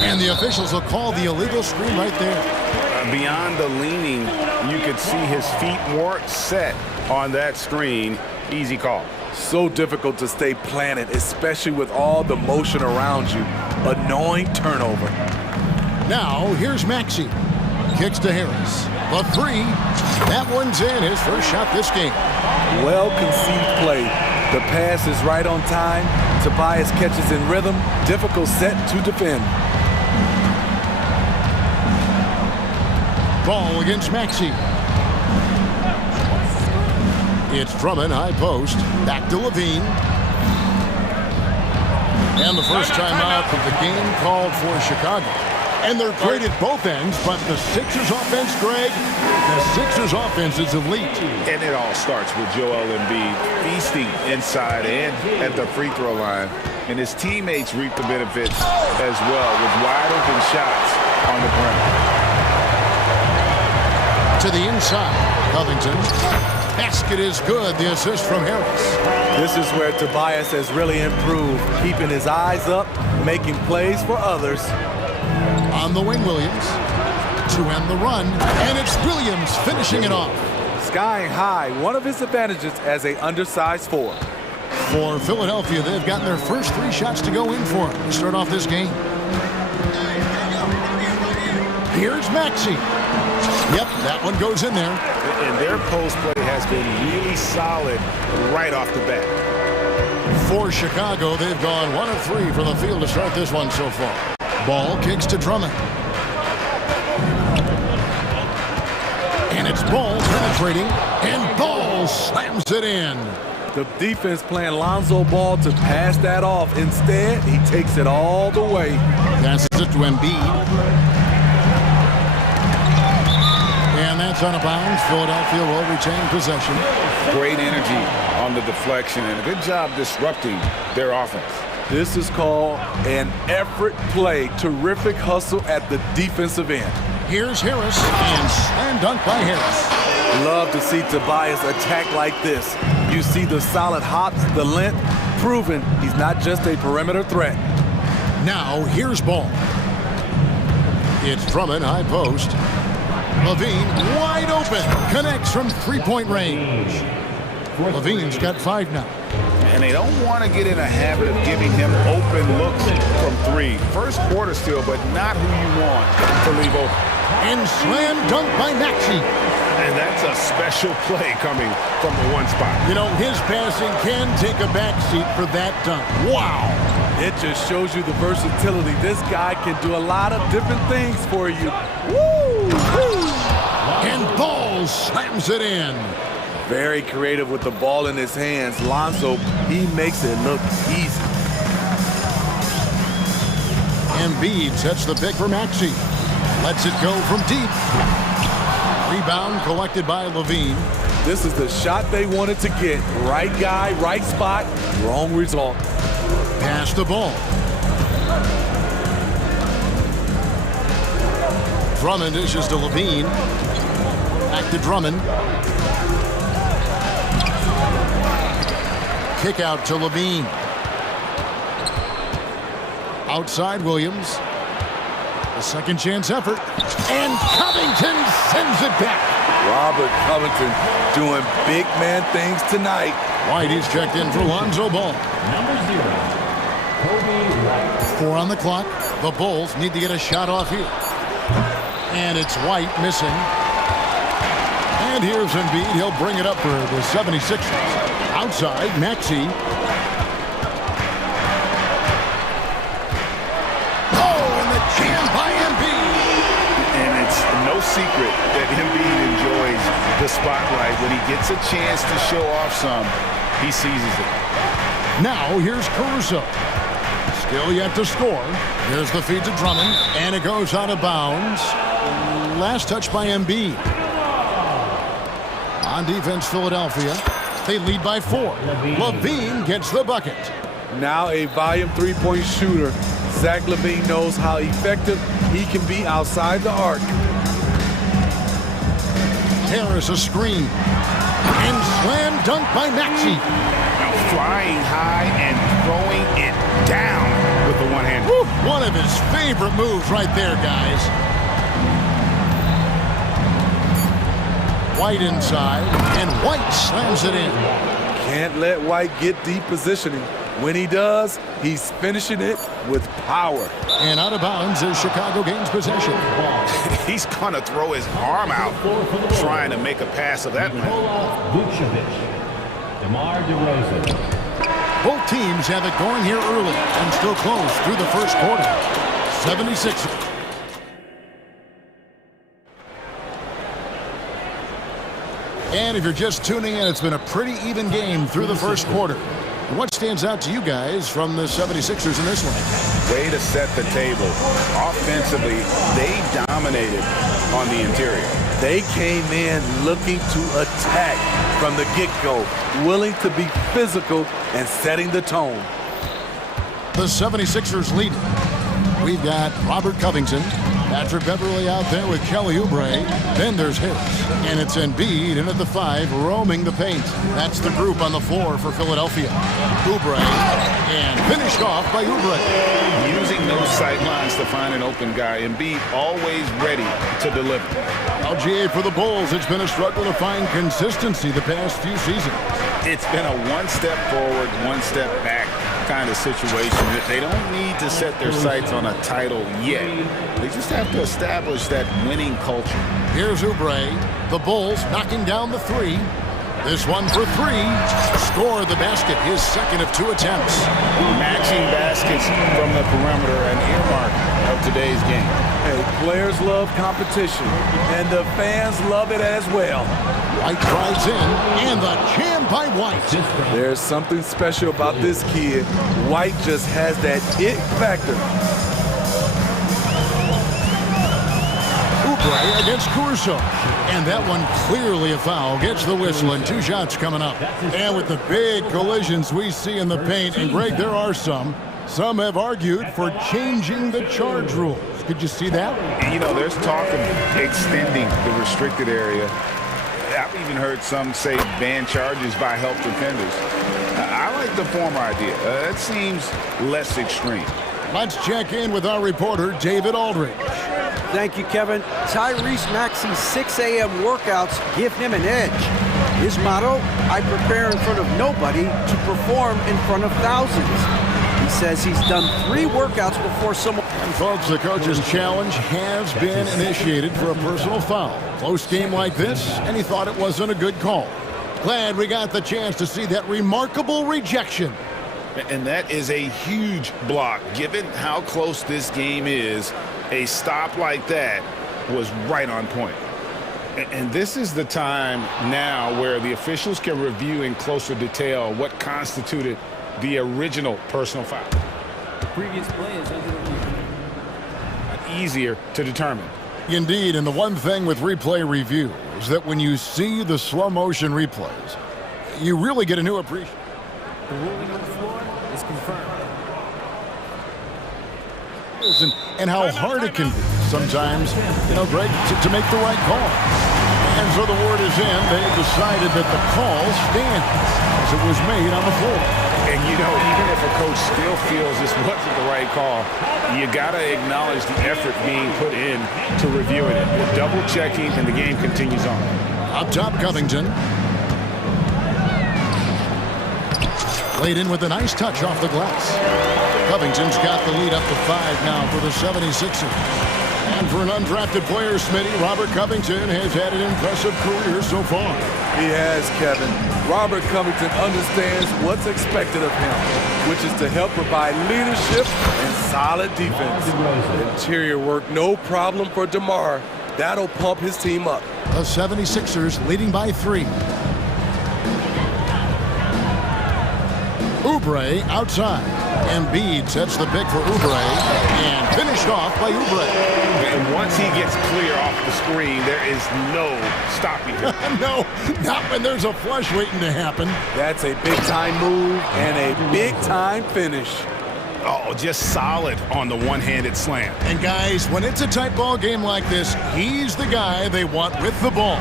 And the officials will call the illegal screen right there. Beyond the leaning, you could see his feet more set on that screen. Easy call. So difficult to stay planted, especially with all the motion around you. Annoying turnover. Now here's Maxey. Kicks to Harris. The 3. That one's in. His first shot this game. Well-conceived play. The pass is right on time. Tobias catches in rhythm. Difficult set to defend. Ball against Maxey. It's Drummond, high post. Back to Levine. And the first timeout of the game called for Chicago. And they're great at both ends, but the Sixers offense, Greg, the Sixers offense is elite. And it all starts with Joel Embiid feasting inside and at the free throw line. And his teammates reap the benefits as well with wide open shots on the perimeter. To the inside, Covington. Basket is good, the assist from Harris. This is where Tobias has really improved, keeping his eyes up, making plays for others. On the wing, Williams to end the run, and it's Williams finishing it off. Skying high, one of his advantages as a undersized 4. For Philadelphia, they've gotten their first 3 shots to go in for to start off this game. Here's Maxey. Yep, that one goes in there. And their post play has been really solid right off the bat. For Chicago, they've gone 1 of 3 from the field to start this one so far. Ball kicks to Drummond. And it's Ball penetrating, and Ball slams it in. The defense playing Lonzo Ball to pass that off. Instead, he takes it all the way. Passes it to Embiid. And that's out of bounds. Philadelphia will retain possession. Great energy on the deflection, and a good job disrupting their offense. This is called an effort play. Terrific hustle at the defensive end. Here's Harris, and slam dunk by Harris. Love to see Tobias attack like this. You see the solid hops, the length, proving he's not just a perimeter threat. Now here's Ball. It's Drummond, high post. Levine wide open, connects from 3-point range. Levine's got 5 now. And they don't want to get in a habit of giving him open looks from 3. First quarter still, but not who you want to leave open. And slam dunk by Maxey. And that's a special play coming from the 1 spot. You know, his passing can take a backseat for that dunk. Wow. It just shows you the versatility. This guy can do a lot of different things for you. Woo! And Ball slams it in. Very creative with the ball in his hands. Lonzo, he makes it look easy. Embiid sets the pick for Maxey. Lets it go from deep. Rebound collected by Levine. This is the shot they wanted to get. Right guy, right spot, wrong result. Pass the ball. Drummond dishes to Levine. Back to Drummond. Kick out to Levine. Outside Williams. A second chance effort. And Covington sends it back. Robert Covington doing big man things tonight. White is checked in for Lonzo Ball. Number 0, Kobe White. 4 on the clock. The Bulls need to get a shot off here. And it's White missing. And here's Embiid. He'll bring it up for the 76ers. Outside, Maxey. Oh, and the jam by Embiid. And it's no secret that Embiid enjoys the spotlight. When he gets a chance to show off some, he seizes it. Now here's Caruso. Still yet to score. Here's the feed to Drummond, and it goes out of bounds. Last touch by Embiid. On defense, Philadelphia. They lead by 4. Levine gets the bucket. Now a volume three-point shooter. Zach LaVine knows how effective he can be outside the arc. Harris a screen. And slam dunk by Maxey. Now flying high and throwing it down with the one-hand. One of his favorite moves right there, guys. White inside, and White slams it in. Can't let White get deep positioning. When he does, he's finishing it with power. And out of bounds as Chicago gains possession. He's going to throw his arm out trying to make a pass of that one. Both teams have it going here early and still close through the first quarter. 76. And if you're just tuning in, it's been a pretty even game through the first quarter. What stands out to you guys from the 76ers in this one? Way to set the table. Offensively, they dominated on the interior. They came in looking to attack from the get-go, willing to be physical and setting the tone. The 76ers lead it. We've got Robert Covington, Patrick Beverly out there with Kelly Oubre. Then there's Harris. And it's Embiid in at the 5, roaming the paint. That's the group on the floor for Philadelphia. Oubre, and finished off by Oubre. Using those sight lines to find an open guy. Embiid always ready to deliver. LGA for the Bulls. It's been a struggle to find consistency the past few seasons. It's been a one step forward, one step back kind of situation. They don't need to set their sights on a title yet. They just have to establish that winning culture. Here's Oubre. The Bulls knocking down the 3. This one for 3. Scored the basket, his second of 2 attempts. Matching baskets from the perimeter, an earmark of today's game. Hey, players love competition, and the fans love it as well. White drives in, and the jam by White. There's something special about this kid. White just has that it factor. Oubre against Caruso. And that one clearly a foul. Gets the whistle, and 2 shots coming up. And with the big collisions we see in the paint, and Greg, there are some. Some have argued for changing the charge rules. Could you see that? And, you know, there's talk of extending the restricted area. I've even heard some say ban charges by help defenders. I like the former idea. It seems less extreme. Let's check in with our reporter, David Aldridge. Thank you, Kevin. Tyrese Maxey's 6 a.m. workouts give him an edge. His motto, I prepare in front of nobody to perform in front of thousands. He says he's done 3 workouts before someone... And folks, the coach's challenge has been initiated for a personal foul. Close game like this, and he thought it wasn't a good call. Glad we got the chance to see that remarkable rejection. And that is a huge block. Given how close this game is, a stop like that was right on point. And this is the time now where the officials can review in closer detail what constituted the original personal foul. The previous play is under the review. Easier to determine. Indeed, and the one thing with replay review is that when you see the slow motion replays, you really get a new appreciation. The ruling on the floor is confirmed. And how hard it can be sometimes, you know, Greg, to make the right call. And so the word is in. They've decided that the call stands as it was made on the floor. And, you know, even if a coach still feels this wasn't the right call, you got to acknowledge the effort being put in to reviewing it. Double-checking, and the game continues on. Up top, Covington. Played in with a nice touch off the glass. Covington's got the lead up to 5 now for the 76ers. And for an undrafted player, Smitty, Robert Covington has had an impressive career so far. He has, Kevin. Robert Covington understands what's expected of him, which is to help provide leadership and solid defense. Interior work, no problem for DeMar. That'll pump his team up. The 76ers leading by 3. Oubre outside. Embiid sets the pick for Oubre and finished off by Oubre. And once he gets clear off the screen, there is no stopping him. No, not when there's a flush waiting to happen. That's a big-time move and a big-time finish. Oh, just solid on the one-handed slam. And guys, when it's a tight ball game like this, he's the guy they want with the ball.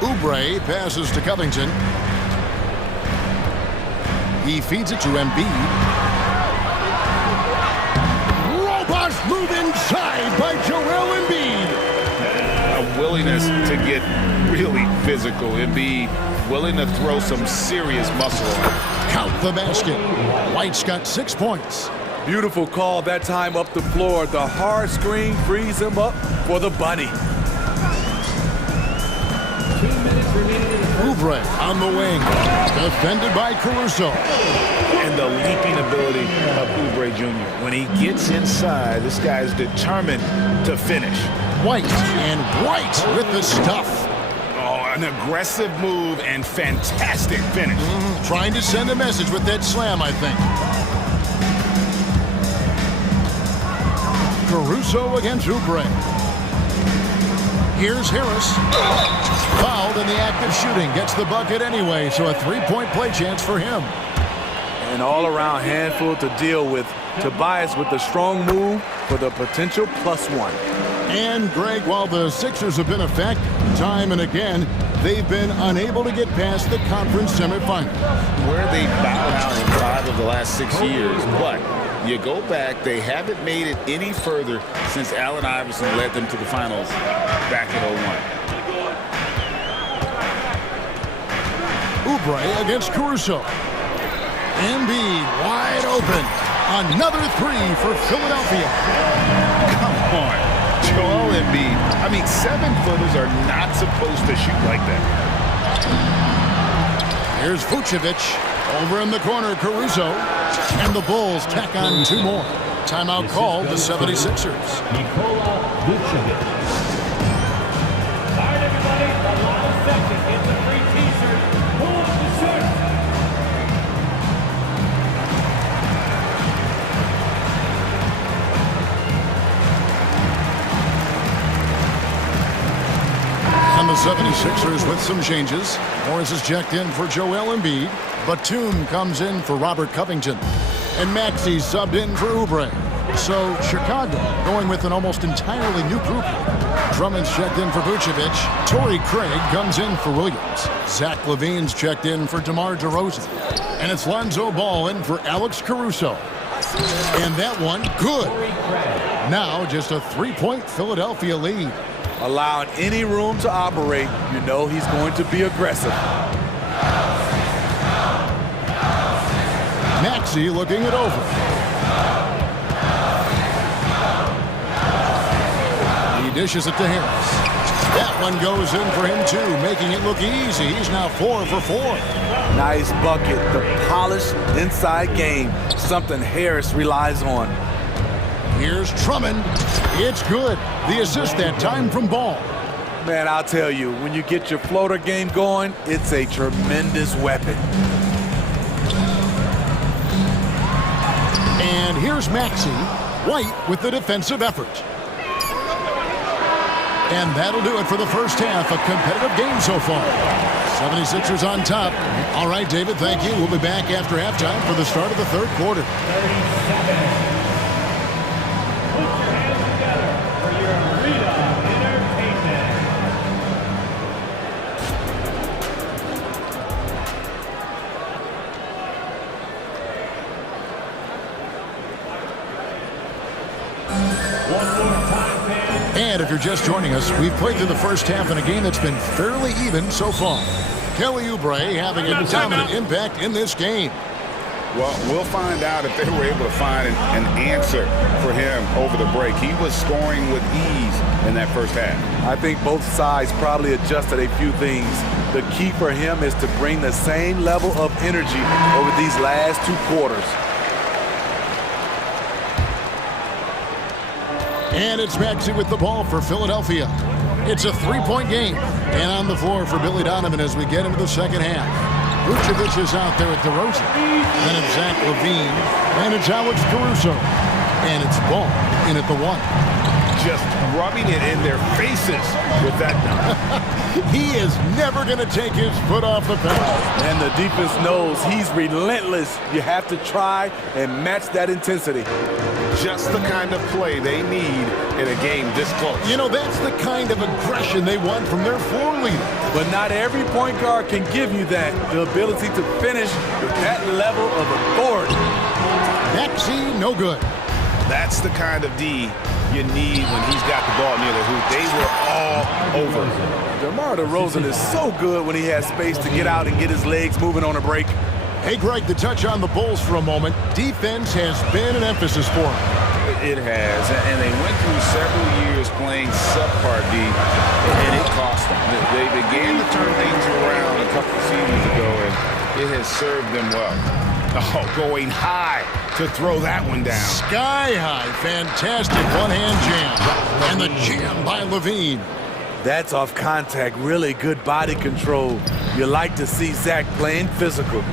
Oubre passes to Covington. He feeds it to Embiid. Robust move inside by Joel Embiid. A willingness to get really physical. Embiid willing to throw some serious muscle on it. Count the basket. White's got 6 points. Beautiful call that time up the floor. The hard screen frees him up for the bunny. 2 minutes remaining in the first. Oubre on the wing. Defended by Caruso. And the leaping ability of Oubre Jr. When he gets inside, this guy's determined to finish. White, and White with the stuff. Oh, an aggressive move and fantastic finish. Trying to send a message with that slam, I think. Caruso against Oubre. Here's Harris. Fouled in the act of shooting. Gets the bucket anyway, so a 3-point play chance for him. An all-around handful to deal with. Tobias with the strong move for the potential +1. And, Greg, while the Sixers have been effective time and again, they've been unable to get past the conference semifinals. Where they bowed out in 5 of the last 6 years, but you go back, they haven't made it any further since Allen Iverson led them to the finals back in 01. Oubre against Caruso. Embiid wide open. Another 3 for Philadelphia. Come on. Joel Embiid. I mean, 7-footers are not supposed to shoot like that. Here's Vucevic. Over in the corner, Caruso. And the Bulls tack on 2 more. Timeout called the 76ers. Nikola Vucevic. All right, everybody. The last section gets a free t-shirt. Pull up the shirt. And the 76ers with some changes. Morris is checked in for Joel Embiid. Batum comes in for Robert Covington. And Maxey subbed in for Oubre. So Chicago going with an almost entirely new group. Drummond's checked in for Vucevic. Torrey Craig comes in for Williams. Zach LaVine's checked in for DeMar DeRozan. And it's Lonzo Ball in for Alex Caruso. And that one, good. Now just a 3-point Philadelphia lead. Allowing any room to operate, you know he's going to be aggressive. Maxey looking it over. He dishes it to Harris. That one goes in for him too, making it look easy. He's now 4 for 4. Nice bucket. The polished inside game. Something Harris relies on. Here's Drummond. It's good. The assist that time from Ball. Man, I'll tell you, when you get your floater game going, it's a tremendous weapon. And here's Maxey. White with the defensive effort. And that'll do it for the first half. A competitive game so far. 76ers on top. All right, David, thank you. We'll be back after halftime for the start of the third quarter. 30 seconds. Put your hands together for your Arena Entertainment. And if you're just joining us, we've played through the first half in a game that's been fairly even so far. Kelly Oubre having a dominant impact in this game. Well, we'll find out if they were able to find an answer for him over the break. He was scoring with ease in that first half. I think both sides probably adjusted a few things. The key for him is to bring the same level of energy over these last 2 quarters. And it's Maxey with the ball for Philadelphia. It's a 3-point game. And on the floor for Billy Donovan as we get into the second half. Vucevic is out there at DeRozan. Then it's Zach LaVine. And it's Alex Caruso. And it's Ball in at the 1. Just rubbing it in their faces with that dunk. He is never going to take his foot off the pedal. And the defense knows he's relentless. You have to try and match that intensity. Just the kind of play they need in a game this close. You know, that's the kind of aggression they want from their floor leader. But not every point guard can give you that. The ability to finish with that level of authority. Maxey, no good. That's the kind of D you need when he's got the ball near the hoop. They were all over. DeMar DeRozan is so good when he has space to get out and get his legs moving on a break. Hey, Greg, to touch on the Bulls for a moment, defense has been an emphasis for them. It has, and they went through several years playing subpar D, and it cost them. They began to turn things around a couple of seasons ago, and it has served them well. Oh, going high to throw that one down. Sky high, fantastic one-hand jam. And the jam by LaVine. That's off contact, really good body control. You like to see Zach playing physical.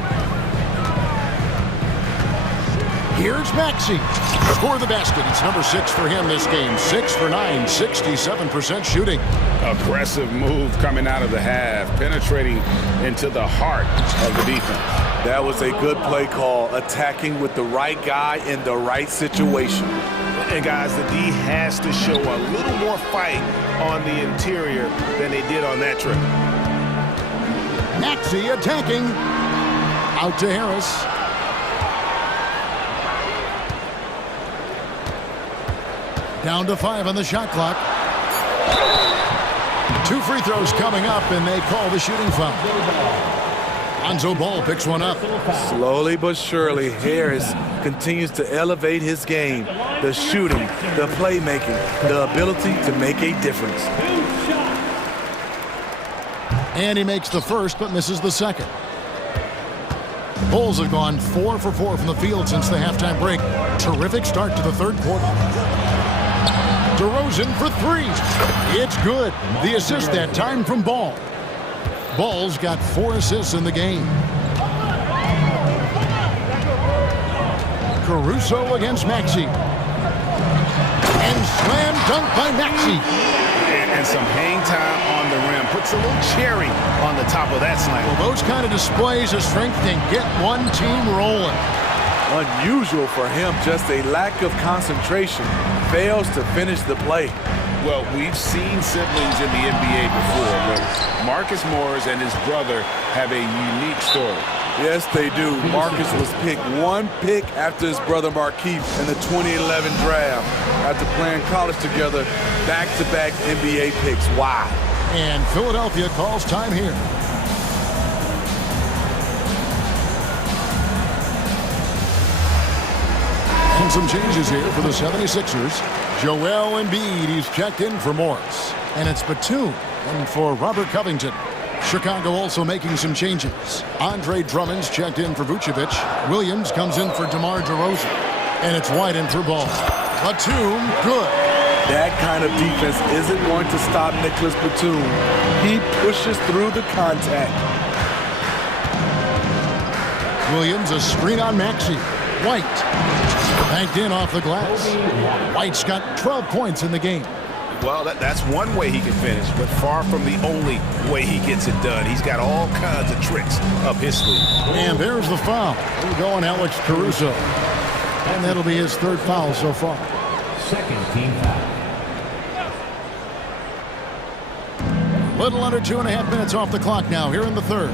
Here's Maxey. For the basket, it's number 6 for him this game. 6 for 9, 67% shooting. Aggressive move coming out of the half, penetrating into the heart of the defense. That was a good play call, attacking with the right guy in the right situation. And guys, the D has to show a little more fight on the interior than they did on that trip. Maxey attacking. Out to Harris. Down to 5 on the shot clock. 2 free throws coming up, and they call the shooting foul. Lonzo Ball picks one up. Slowly but surely, Harris continues to elevate his game. The shooting, the playmaking, the ability to make a difference. And he makes the first, but misses the second. Bulls have gone 4 for 4 from the field since the halftime break. Terrific start to the third quarter. DeRozan for 3. It's good. The assist that time from Ball. Ball's got 4 assists in the game. Caruso against Maxey. And slam dunk by Maxey. And some hang time on the rim. Puts a little cherry on the top of that slam. Well, those kind of displays of strength can get one team rolling. Unusual for him, just a lack of concentration. Fails to finish the play. Well, we've seen siblings in the NBA before, but Marcus Morris and his brother have a unique story. Yes, they do. Marcus was picked 1 pick after his brother Markieff in the 2011 draft. After playing college together, back-to-back NBA picks. Wow. And Philadelphia calls time here. And some changes here for the 76ers. Joel Embiid, he's checked in for Morris. And it's Batum and for Robert Covington. Chicago also making some changes. Andre Drummond's checked in for Vucevic. Williams comes in for DeMar DeRozan. And it's White in for Ball. Batum, good. That kind of defense isn't going to stop Nicholas Batum. He pushes through the contact. Williams, a screen on Maxey. White, banked in off the glass. White's got 12 points in the game. Well, that's one way he can finish, but far from the only way he gets it done. He's got all kinds of tricks up his sleeve. And there's the foul. We're going Alex Caruso. And that'll be his 3rd foul so far. Second team foul. Little under 2.5 minutes off the clock now here in the 3rd.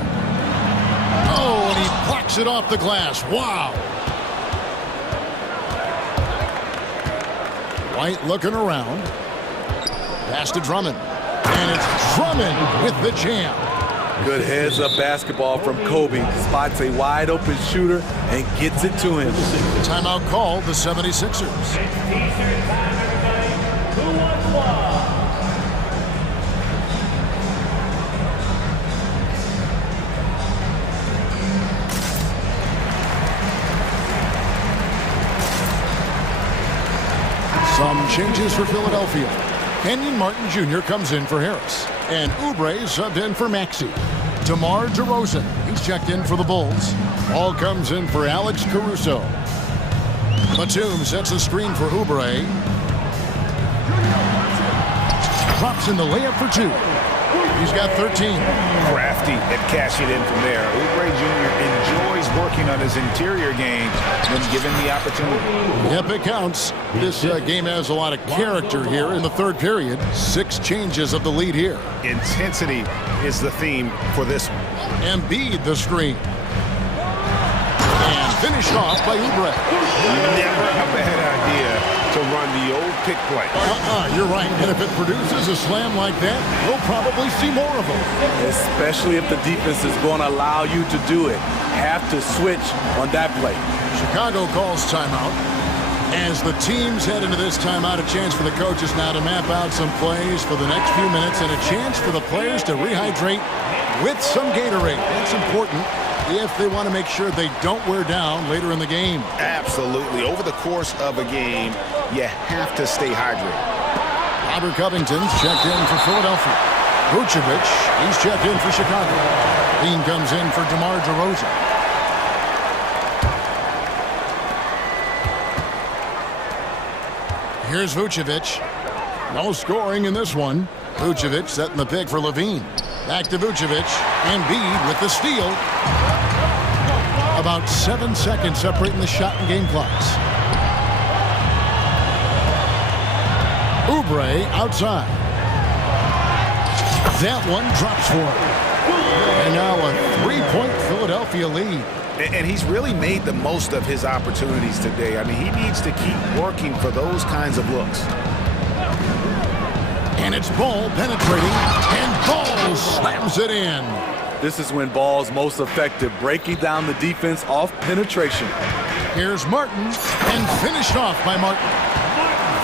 Oh, and he blocks it off the glass. Wow. White looking around. Pass to Drummond. And it's Drummond with the jam. Good heads-up basketball from Kobe. Spots a wide-open shooter and gets it to him. Timeout called the 76ers. Some changes for Philadelphia. Kenyon Martin Jr. comes in for Harris. And Oubre subbed in for Maxey. DeMar DeRozan, he's checked in for the Bulls. Ball comes in for Alex Caruso. Batum sets a screen for Oubre. Drops in the layup for 2. He's got 13. Crafty at cashing in from there. Oubre Jr. enjoys working on his interior game when given the opportunity. Yep, it counts. This game has a lot of character here in the third period. 6 changes of the lead here. Intensity is the theme for this one. Embiid the screen. And finished off by Oubre. Never a bad idea to run the old pick play. You're right. And if it produces a slam like that, we'll probably see more of them. Especially if the defense is going to allow you to do it. Have to switch on that play. Chicago calls timeout. As the teams head into this timeout, a chance for the coaches now to map out some plays for the next few minutes and a chance for the players to rehydrate with some Gatorade. That's important if they want to make sure they don't wear down later in the game. Absolutely. Over the course of a game, you have to stay hydrated. Robert Covington's checked in for Philadelphia. Vucevic, he's checked in for Chicago. Dean comes in for DeMar DeRozan. Here's Vucevic. No scoring in this one. Vucevic setting the pick for Levine. Back to Vucevic. Embiid with the steal. About 7 seconds separating the shot and game clocks. Oubre outside. That one drops for him. And now a 3-point Philadelphia lead. And he's really made the most of his opportunities today. I mean, he needs to keep working for those kinds of looks. And it's Ball penetrating, and Ball slams it in. This is when Ball's most effective, breaking down the defense off penetration. Here's Martin, and finished off by Martin.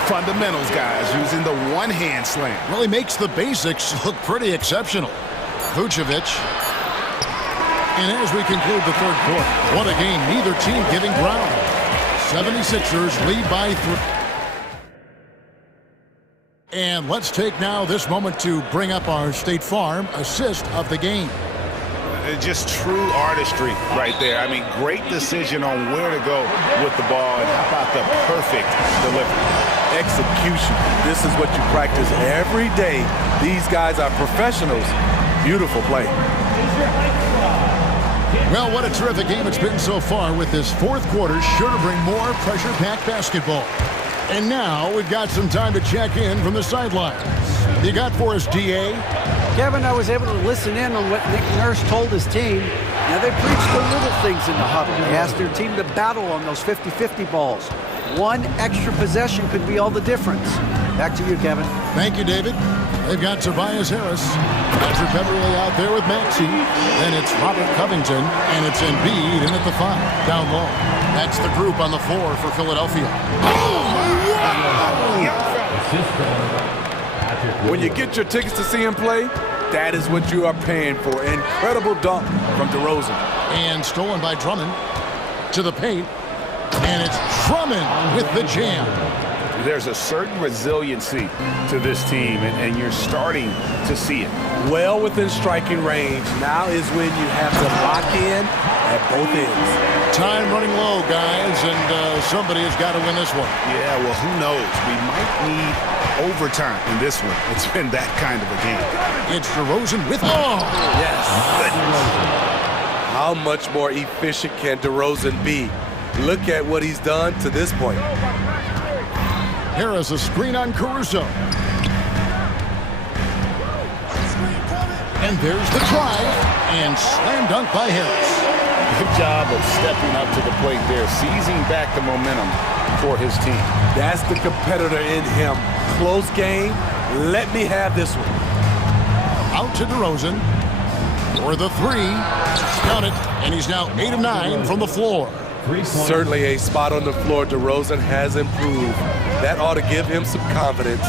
Fundamentals, guys, using the one-hand slam. Well, he makes the basics look pretty exceptional. Vucevic. And as we conclude the third quarter, what a game, neither team giving ground. 76ers lead by 3. And let's take now this moment to bring up our State Farm assist of the game. Just true artistry right there. I mean, great decision on where to go with the ball, and how about the perfect delivery. Execution. This is what you practice every day. These guys are professionals. Beautiful play. Well, what a terrific game it's been so far, with this fourth quarter sure to bring more pressure-packed basketball. And now we've got some time to check in from the sidelines. You got for us, D.A.? Kevin, I was able to listen in on what Nick Nurse told his team. Now, they preached the little things in the huddle. They asked their team to battle on those 50-50 balls. One extra possession could be all the difference. Back to you, Kevin. Thank you, David. They've got Tobias Harris. Patrick Beverly out there with Maxey. Then it's Robert Covington, and it's Embiid in at the 5, down low. That's the group on the floor for Philadelphia. When you get your tickets to see him play, that is what you are paying for. Incredible dunk from DeRozan. And stolen by Drummond to the paint. And it's Drummond with the jam. There's a certain resiliency to this team, and you're starting to see it. Well within striking range. Now is when you have to lock in at both ends. Time running low, guys, and somebody has got to win this one. Yeah, well, who knows? We might need overtime in this one. It's been that kind of a game. It's DeRozan with... Yes. How much more efficient can DeRozan be? Look at what he's done to this point. Here is a screen on Caruso. And there's the drive, and slam dunk by Harris. Good job of stepping up to the plate there, seizing back the momentum for his team. That's the competitor in him. Close game. Let me have this one. Out to DeRozan for the three. Count it, and he's now 8 of 9 from the floor. Certainly a spot on the floor. DeRozan has improved. That ought to give him some confidence.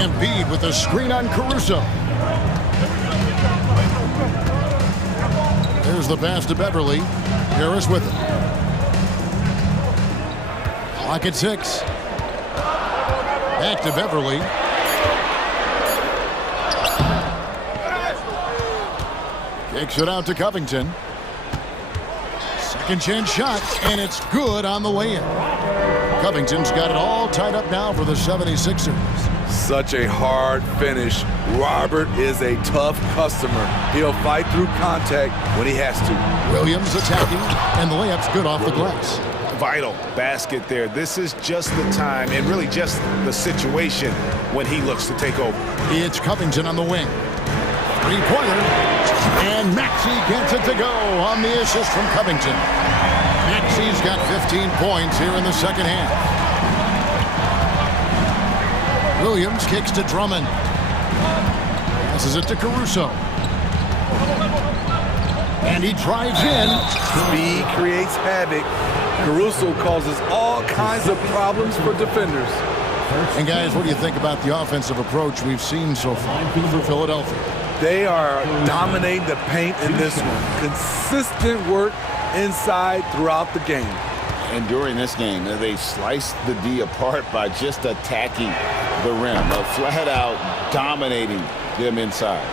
Embiid with a screen on Caruso. There's the pass to Beverly. Harris with it. Clock at 6. Back to Beverly. Kicks it out to Covington. Second chance shot, and it's good on the way in. Covington's got it all tied up now for the 76ers. Such a hard finish. Robert is a tough customer. He'll fight through contact when he has to. Williams attacking, and the layup's good off the glass. Vital basket there. This is just the time and really just the situation when he looks to take over. It's Covington on the wing. Three-pointer, and Maxey gets it to go on the assist from Covington. Maxey's got 15 points here in the second half. Williams kicks to Drummond. Passes it to Caruso. And he drives in. Speed creates havoc. Caruso causes all kinds of problems for defenders. And guys, what do you think about the offensive approach we've seen so far for Philadelphia? They are dominating the paint in this one. Consistent work inside throughout the game. And during this game, they sliced the D apart by just attacking the rim, flat out dominating them inside.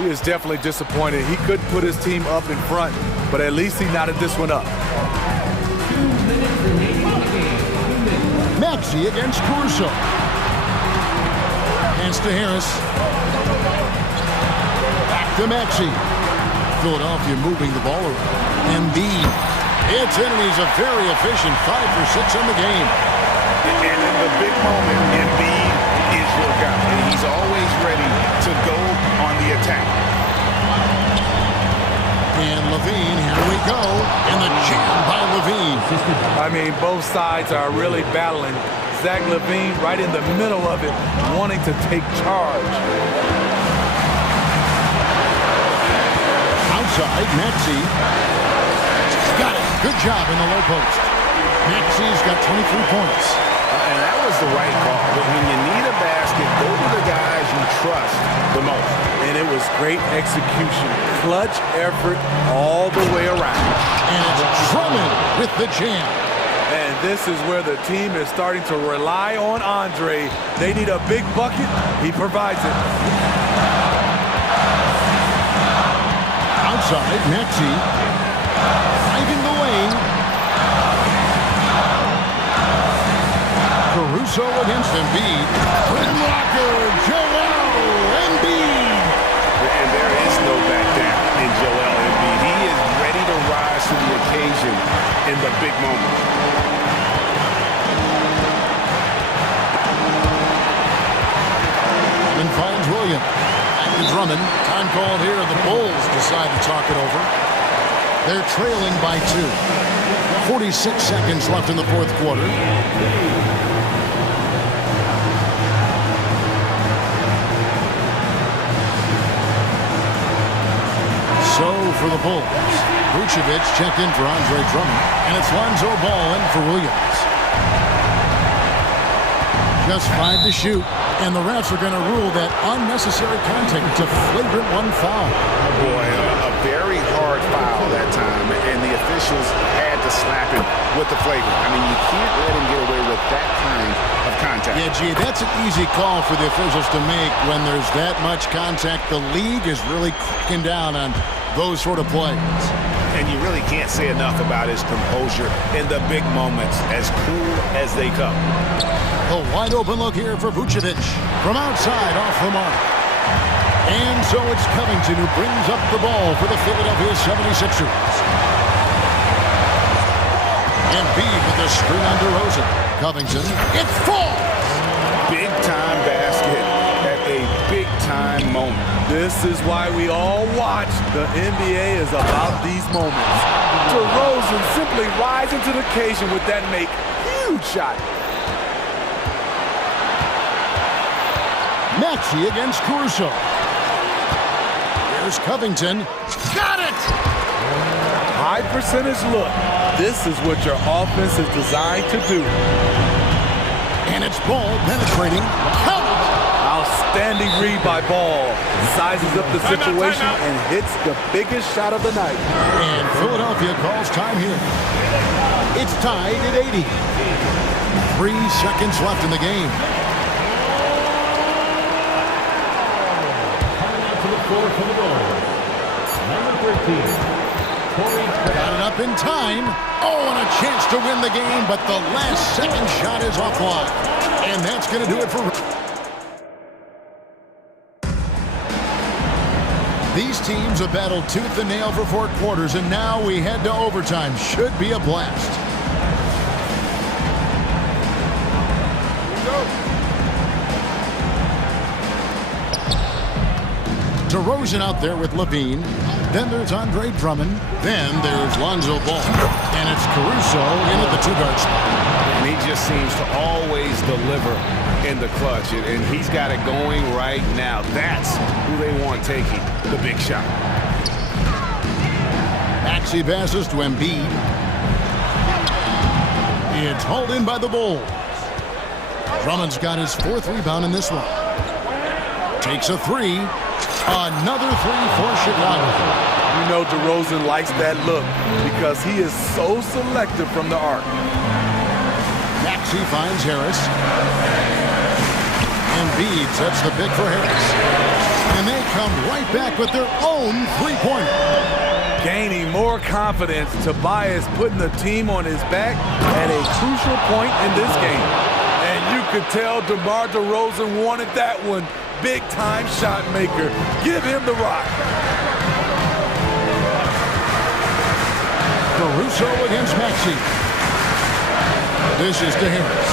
He is definitely disappointed. He couldn't put his team up in front, but at least he knotted this one up. Maxey against Caruso. Hands to Harris. Back to Maxey. Philadelphia moving the ball around. Embiid. It's in, and he's a very efficient 5 for 6 in the game. And in the big moment, Embiid is your guy. And he's always ready to go on the attack. And Levine, here we go. And the jam by Levine. I mean, both sides are really battling. Zach LaVine right in the middle of it, wanting to take charge. Outside, Maxey. Got it. Good job in the low post. Maxey's got 23 points. And that was the right call. When you need a basket, go to the guys you trust the most. And it was great execution. Clutch effort all the way around. And it's Drummond with the jam. And this is where the team is starting to rely on Andre. They need a big bucket. He provides it. Outside, Maxey. Driving the lane. Caruso against Embiid. Rim blocker, Joel Embiid. And there is no back down in Joel Embiid. He is ready to rise to the occasion in the big moment. And finds Williams. Back to Drummond. Time called here. The Bulls decide to talk it over. They're trailing by 2. 46 seconds left in the fourth quarter. So for the Bulls, Vucevic checked in for Andre Drummond, and it's Lonzo Ball in for Williams. Just 5 to shoot, and the refs are going to rule that unnecessary contact. It's a flagrant 1 foul. Boy, a very hard foul that time, and the officials had to slap him with the flagrant. I mean, you can't let him get away with that kind of contact. Yeah, gee, that's an easy call for the officials to make when there's that much contact. The league is really cracking down on those sort of plays. And you really can't say enough about his composure in the big moments, as cool as they come. A wide open look here for Vucevic. From outside, off the mark. And so it's Covington who brings up the ball for the Philadelphia 76ers. Embiid with the screen on DeRozan. Covington, it falls! Big time basket at a big time moment. This is why we all watch. The NBA is about these moments. DeRozan simply rising to the occasion with that make. Huge shot. Maxey against Caruso. Here's Covington. Got it! High percentage look. This is what your offense is designed to do. And it's Ball penetrating. Count! Outstanding read by Ball. Sizes up the situation and hits the biggest shot of the night. And Philadelphia calls time here. It's tied at 80. 3 seconds left in the game. Got it up in time. Oh, and a chance to win the game, but the last second shot is offline. And that's going to do it for... These teams have battled tooth and nail for 4 quarters, and now we head to overtime. Should be a blast. DeRozan out there with Levine. Then there's Andre Drummond. Then there's Lonzo Ball. And it's Caruso in at the 2-guard spot. And he just seems to always deliver in the clutch. And he's got it going right now. That's who they want taking the big shot. Maxey passes to Embiid. It's hauled in by the Bulls. Drummond's got his 4th rebound in this one. Takes a 3. Another 3 for Chicago. You know DeRozan likes that look because he is so selective from the arc. Maxey finds Harris. Embiid sets the pick for Harris. And they come right back with their own 3-pointer. Gaining more confidence, Tobias putting the team on his back at a crucial point in this game. And you could tell DeMar DeRozan wanted that one. Big-time shot maker. Give him the rock. Caruso against Maxey. This is to Harris.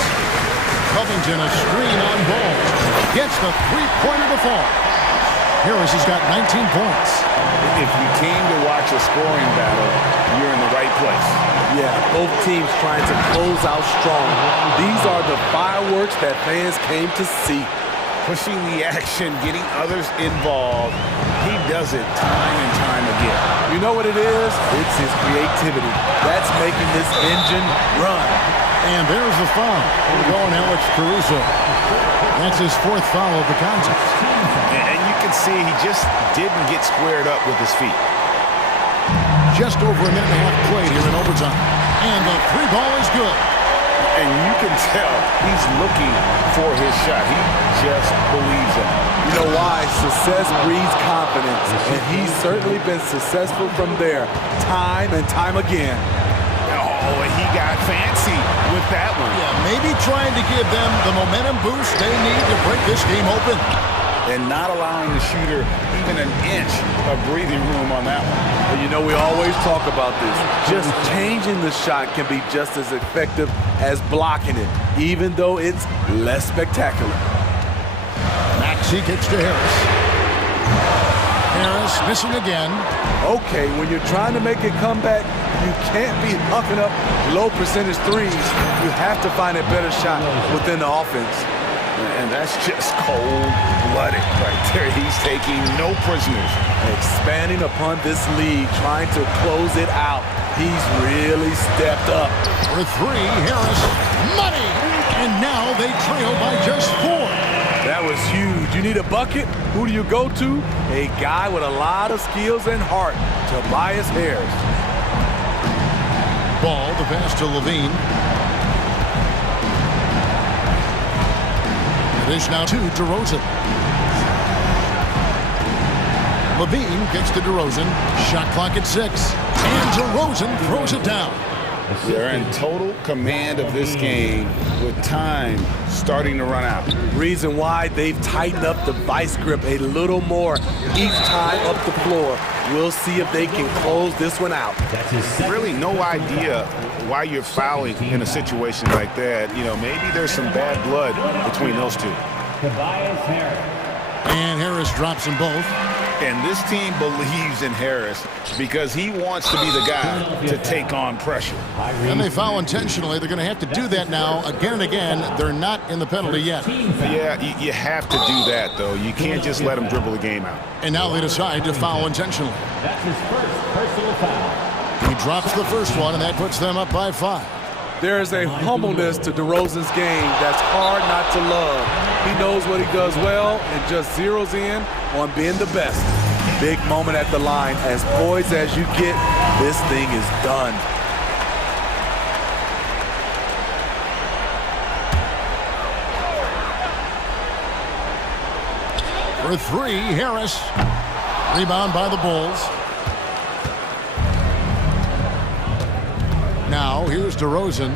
Covington a screen on Ball. Gets the 3-pointer to fall. Harris has got 19 points. If you came to watch a scoring battle, you're in the right place. Yeah, both teams trying to close out strong. These are the fireworks that fans came to see. Pushing the action, getting others involved. He does it time and time again. You know what it is? It's his creativity. That's making this engine run. And there's the foul. We're going Alex Caruso. That's his 4th foul of the contest. And you can see he just didn't get squared up with his feet. Just over a minute and a half played here in overtime. And the 3 ball is good. And you can tell he's looking for his shot. He just believes in it. You know why? Success breeds confidence. And he's certainly been successful from there, time and time again. Oh, and he got fancy with that one. Yeah, maybe trying to give them the momentum boost they need to break this game open. And not allowing the shooter even an inch of breathing room on that one. And you know, we always talk about this. Just changing the shot can be just as effective as blocking it, even though it's less spectacular. Maxey kicks to Harris. Harris missing again. Okay, when you're trying to make a comeback, you can't be hucking up low percentage threes. You have to find a better shot within the offense. And that's just cold-blooded right there. He's taking no prisoners. Expanding upon this lead, trying to close it out. He's really stepped up. For 3, Harris, money! And now they trail by just 4. That was huge. You need a bucket? Who do you go to? A guy with a lot of skills and heart, Tobias Harris. Ball, the pass to Levine. Dish now to DeRozan. Levine kicks to DeRozan. Shot clock at 6. And DeRozan throws it down. They're in total command of this game with time starting to run out. Reason why they've tightened up the vice grip a little more each time up the floor. We'll see if they can close this one out. Really no idea why you're fouling in a situation like that. You know, maybe there's some bad blood between those two. And Harris drops them both. And this team believes in Harris because he wants to be the guy to take on pressure. And they foul intentionally. They're going to have to do that now again and again. They're not in the penalty yet. Yeah, you have to do that, though. You can't just let them dribble the game out. And now they decide to foul intentionally. That's his first personal foul. He drops the first one, and that puts them up by 5. There is a humbleness to DeRozan's game that's hard not to love. He knows what he does well and just zeroes in on being the best. Big moment at the line. As poised as you get, this thing is done. For 3, Harris. Rebound by the Bulls. Now, here's DeRozan.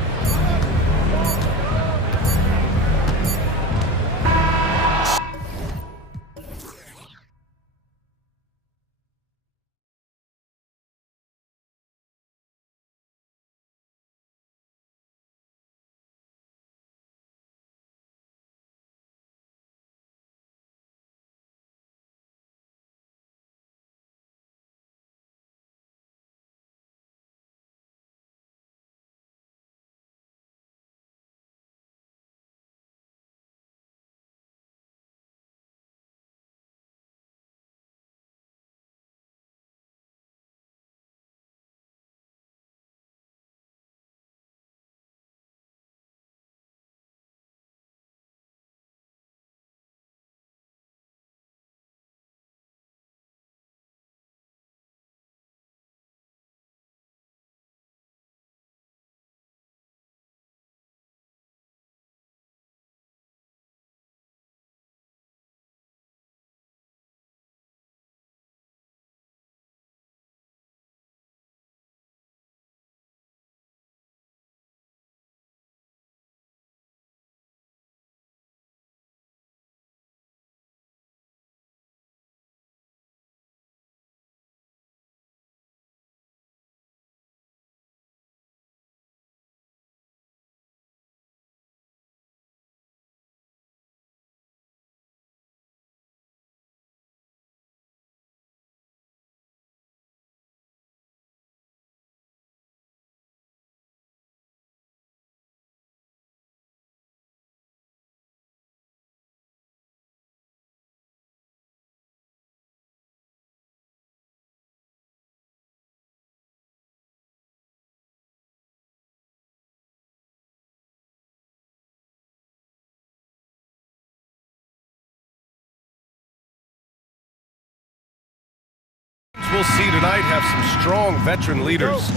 We'll see tonight have some strong veteran leaders.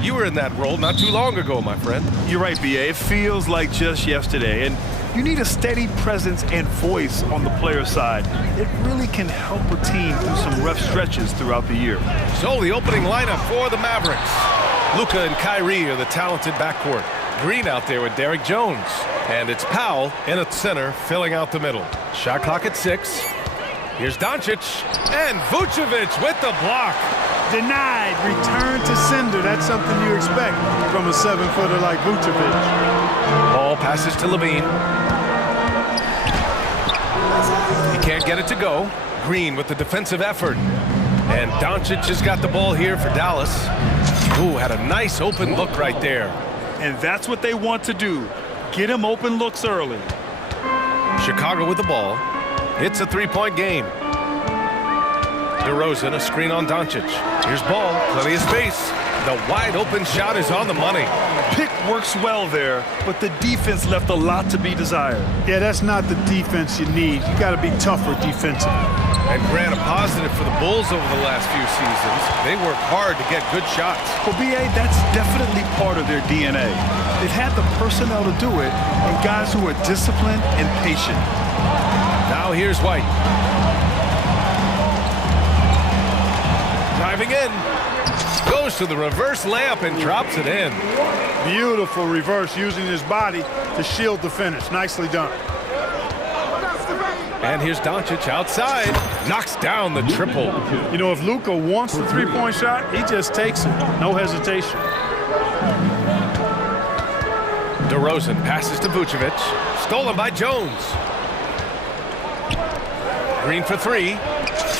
You were in that role not too long ago, my friend. You're right, B.A. It feels like just yesterday. And you need a steady presence and voice on the player side. It really can help a team through some rough stretches throughout the year. So the opening lineup for the Mavericks. Luka and Kyrie are the talented backcourt. Green out there with Derek Jones. And it's Powell in at center, filling out the middle. Shot clock at 6. Here's Doncic, and Vucevic with the block. Denied. Return to sender. That's something you expect from a 7-footer like Vucevic. Ball passes to Levine. He can't get it to go. Green with the defensive effort. And Doncic has got the ball here for Dallas. Ooh, had a nice open look right there. And that's what they want to do. Get him open looks early. Chicago with the ball. It's a 3-point game. DeRozan, a screen on Doncic. Here's ball, plenty of space. The wide open shot is on the money. Pick works well there, but the defense left a lot to be desired. Yeah, that's not the defense you need. You got to be tougher defensively. And Grant, a positive for the Bulls over the last few seasons. They work hard to get good shots. Well, B.A., that's definitely part of their DNA. They've had the personnel to do it, and guys who are disciplined and patient. Now here's White. Driving in. Goes to the reverse layup and drops it in. Beautiful reverse, using his body to shield the finish. Nicely done. And here's Doncic outside. Knocks down the triple. You know, if Luka wants the three-point shot, he just takes it. No hesitation. DeRozan passes to Vucevic. Stolen by Jones. Green for three.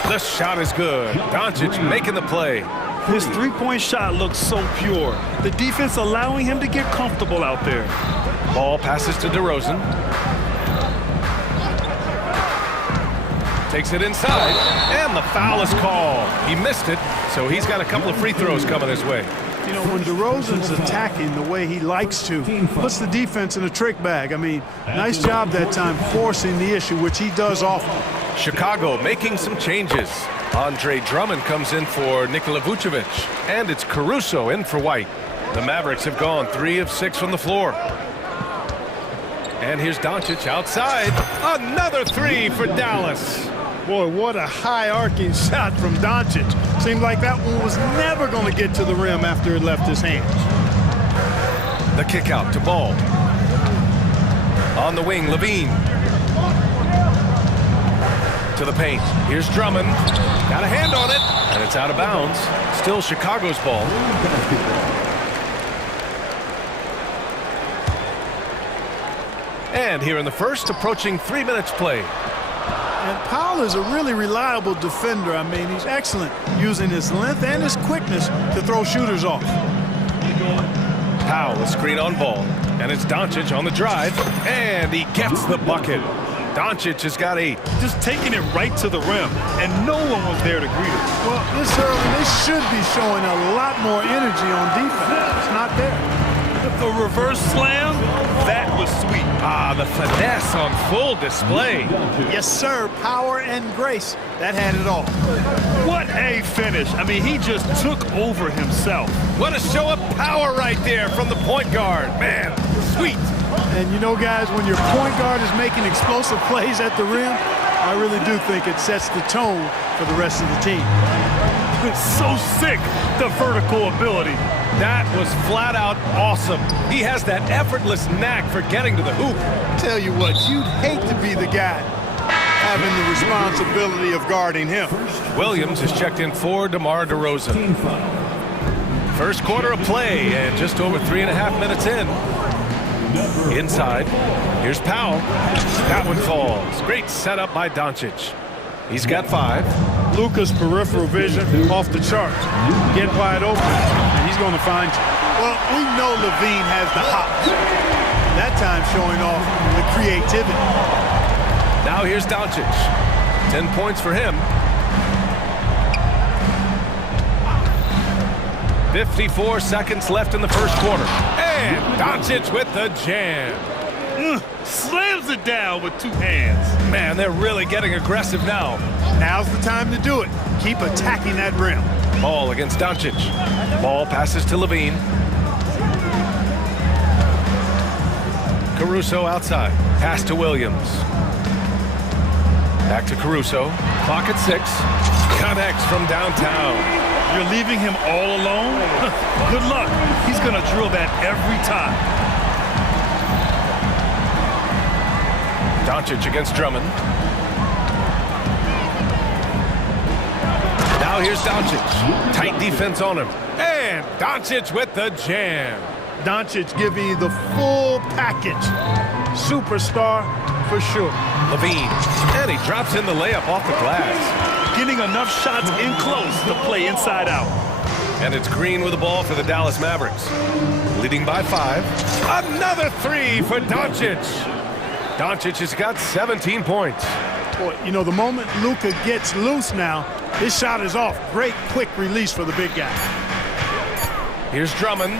The shot is good. Doncic making the play. His three-point shot looks so pure. The defense allowing him to get comfortable out there. Ball passes to DeRozan. Takes it inside, and the foul is called. He missed it, so he's got a couple of free throws coming his way. You know, when DeRozan's attacking the way he likes to, puts the defense in a trick bag. I mean, nice job that time forcing the issue, which he does often. Chicago making some changes. Andre Drummond comes in for Nikola Vucevic, and it's Caruso in for White. The Mavericks have gone 3 of 6 from the floor. And here's Doncic outside. Another three for Dallas. Boy, what a high-arcing shot from Doncic. Seemed like that one was never going to get to the rim after it left his hands. The kick out to Ball. On the wing, Levine. To the paint. Here's Drummond. Got a hand on it, and it's out of bounds. Still Chicago's ball. And here in the first, approaching 3 minutes played. And Powell is a really reliable defender. I mean, he's excellent using his length and his quickness to throw shooters off. Powell, a screen on Ball. And it's Doncic on the drive, and he gets the bucket. Doncic has got 8. Just taking it right to the rim, and no one was there to greet him. Well, this early, they should be showing a lot more energy on defense. It's not there. The reverse slam, that was sweet. Ah, the finesse on full display. Yes, sir. Power and grace. That had it all. What a finish. I mean, he just took over himself. What a show of power right there from the point guard. Man, sweet. And you know, guys, when your point guard is making explosive plays at the rim, I really do think it sets the tone for the rest of the team. It's so sick, the vertical ability. That was flat out awesome. He has that effortless knack for getting to the hoop. Tell you what, you'd hate to be the guy having the responsibility of guarding him. Williams is checked in for DeMar DeRozan. First quarter of play and just over 3.5 minutes in. Inside, here's Powell. That one falls. Great setup by Doncic. He's got 5. Luka's peripheral vision off the charts. Get wide open, and he's going to find you. Well, we know Levine has the hops. That time showing off the creativity. Now here's Doncic. 10 points for him. 54 seconds left in the first quarter. And Doncic with the jam. Slams it down with 2 hands. Man, they're really getting aggressive now. Now's the time to do it. Keep attacking that rim. Ball against Doncic. Ball passes to Levine. Caruso outside. Pass to Williams. Back to Caruso. Clock at 6. Connects from downtown. You're leaving him all alone? Good luck. He's going to drill that every time. Doncic against Drummond. Now here's Doncic. Tight defense on him. And Doncic with the jam. Doncic giving you the full package. Superstar for sure. Levine. And he drops in the layup off the glass. Getting enough shots in close to play inside out. And it's Green with the ball for the Dallas Mavericks. Leading by 5. Another 3 for Doncic. Doncic has got 17 points. Boy, you know, the moment Luka gets loose now, his shot is off. Great quick release for the big guy. Here's Drummond.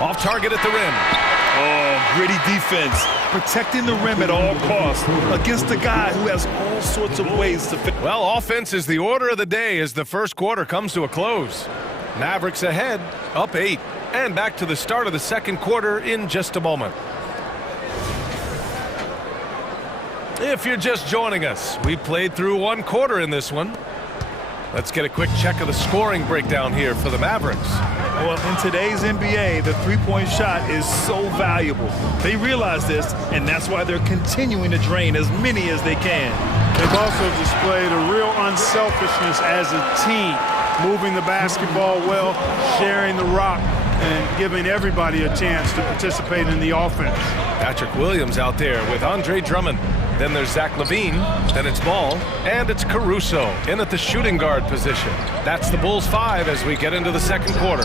Off target at the rim. Oh, gritty defense. Protecting the rim at all costs against a guy who has all sorts of ways to fit. Well, offense is the order of the day as the first quarter comes to a close. Mavericks ahead, up 8. And back to the start of the second quarter in just a moment. If you're just joining us, we played through 1 quarter in this one. Let's get a quick check of the scoring breakdown here for the Mavericks. Well, in today's NBA, the three-point shot is so valuable. They realize this, and that's why they're continuing to drain as many as they can. They've also displayed a real unselfishness as a team, moving the basketball well, sharing the rock, and giving everybody a chance to participate in the offense. Patrick Williams out there with Andre Drummond. Then there's Zach Levine. Then it's Ball. And it's Caruso in at the shooting guard position. That's the Bulls 5 as we get into the second quarter.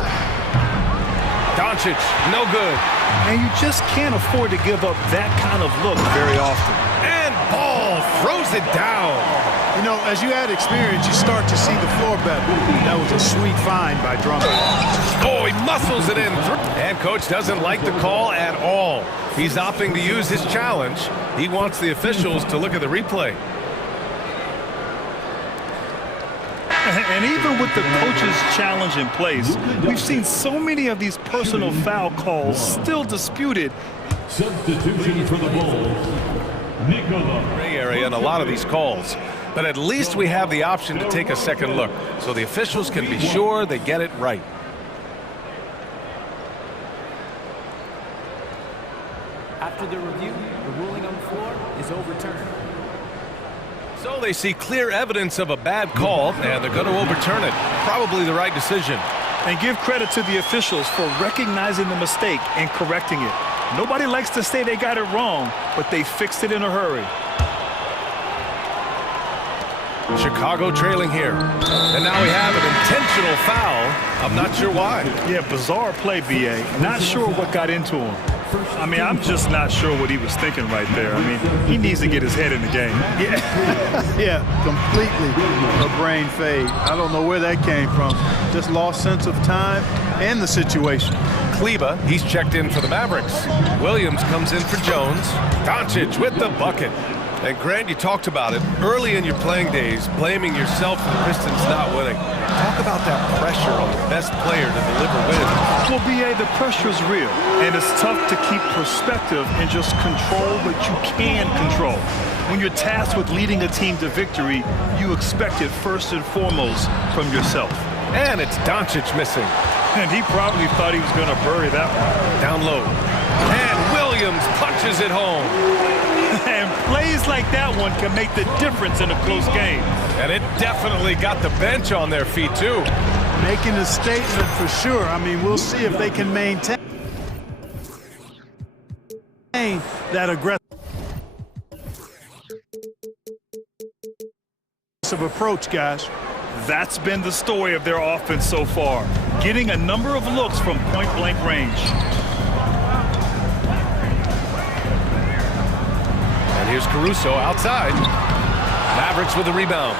Doncic, no good. And you just can't afford to give up that kind of look very often. And Ball throws it down. You know, as you add experience, you start to see the floor better. That was a sweet find by Drummond. Oh, he muscles it in. And coach doesn't like the call at all. He's opting to use his challenge. He wants the officials to look at the replay. And even with the coach's challenge in place, we've seen so many of these personal foul calls still disputed. Substitution for the Bulls. Gray area in a lot of these calls. But at least we have the option to take a second look, so the officials can be sure they get it right. After the review, the ruling on the floor is overturned. So they see clear evidence of a bad call, and they're going to overturn it. Probably the right decision. And give credit to the officials for recognizing the mistake and correcting it. Nobody likes to say they got it wrong, but they fixed it in a hurry. Chicago trailing here. And now we have an intentional foul. I'm not sure why. Yeah, bizarre play, B.A. Not sure what got into him. I mean, I'm just not sure what he was thinking right there. I mean, he needs to get his head in the game. Yeah, completely a brain fade. I don't know where that came from. Just lost sense of time and the situation. Kleba, he's checked in for the Mavericks. Williams comes in for Jones. Doncic with the bucket. And Grant, you talked about it early in your playing days, blaming yourself for the Pistons not winning. Talk about that pressure on the best player to deliver wins. Well, B.A., the pressure's real, and it's tough to keep perspective and just control what you can control. When you're tasked with leading a team to victory, you expect it first and foremost from yourself. And it's Doncic missing. And he probably thought he was going to bury that one. Down low. And Williams punches it home. And plays like that one can make the difference in a close game. And it definitely got the bench on their feet, too. Making a statement for sure. I mean, we'll see if they can maintain that aggressive approach, guys. That's been the story of their offense so far, getting a number of looks from point-blank range. Here's Caruso outside. Mavericks with the rebound.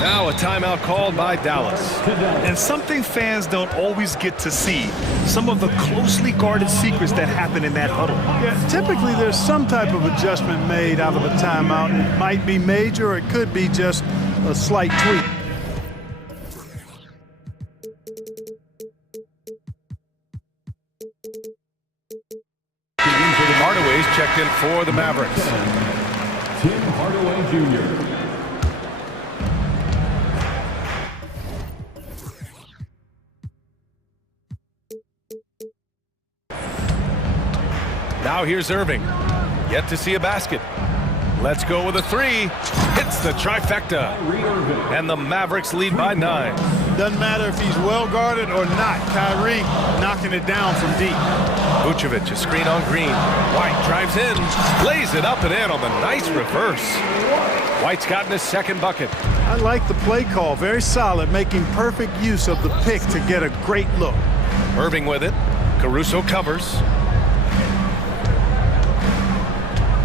Now a timeout called by Dallas. And something fans don't always get to see, some of the closely guarded secrets that happen in that huddle. Yeah, typically there's some type of adjustment made out of a timeout. It might be major or it could be just a slight tweak. Hardaway's checked in for the Mavericks. Tim Hardaway Jr. Now here's Irving. Yet to see a basket. Let's go with a three. Hits the trifecta. And the Mavericks lead by 9. Doesn't matter if he's well guarded or not. Kyrie knocking it down from deep. Vucevic, a screen on Green. White drives in, lays it up and in on the nice reverse. White's gotten his second bucket. I like the play call. Very solid, making perfect use of the pick to get a great look. Irving with it. Caruso covers.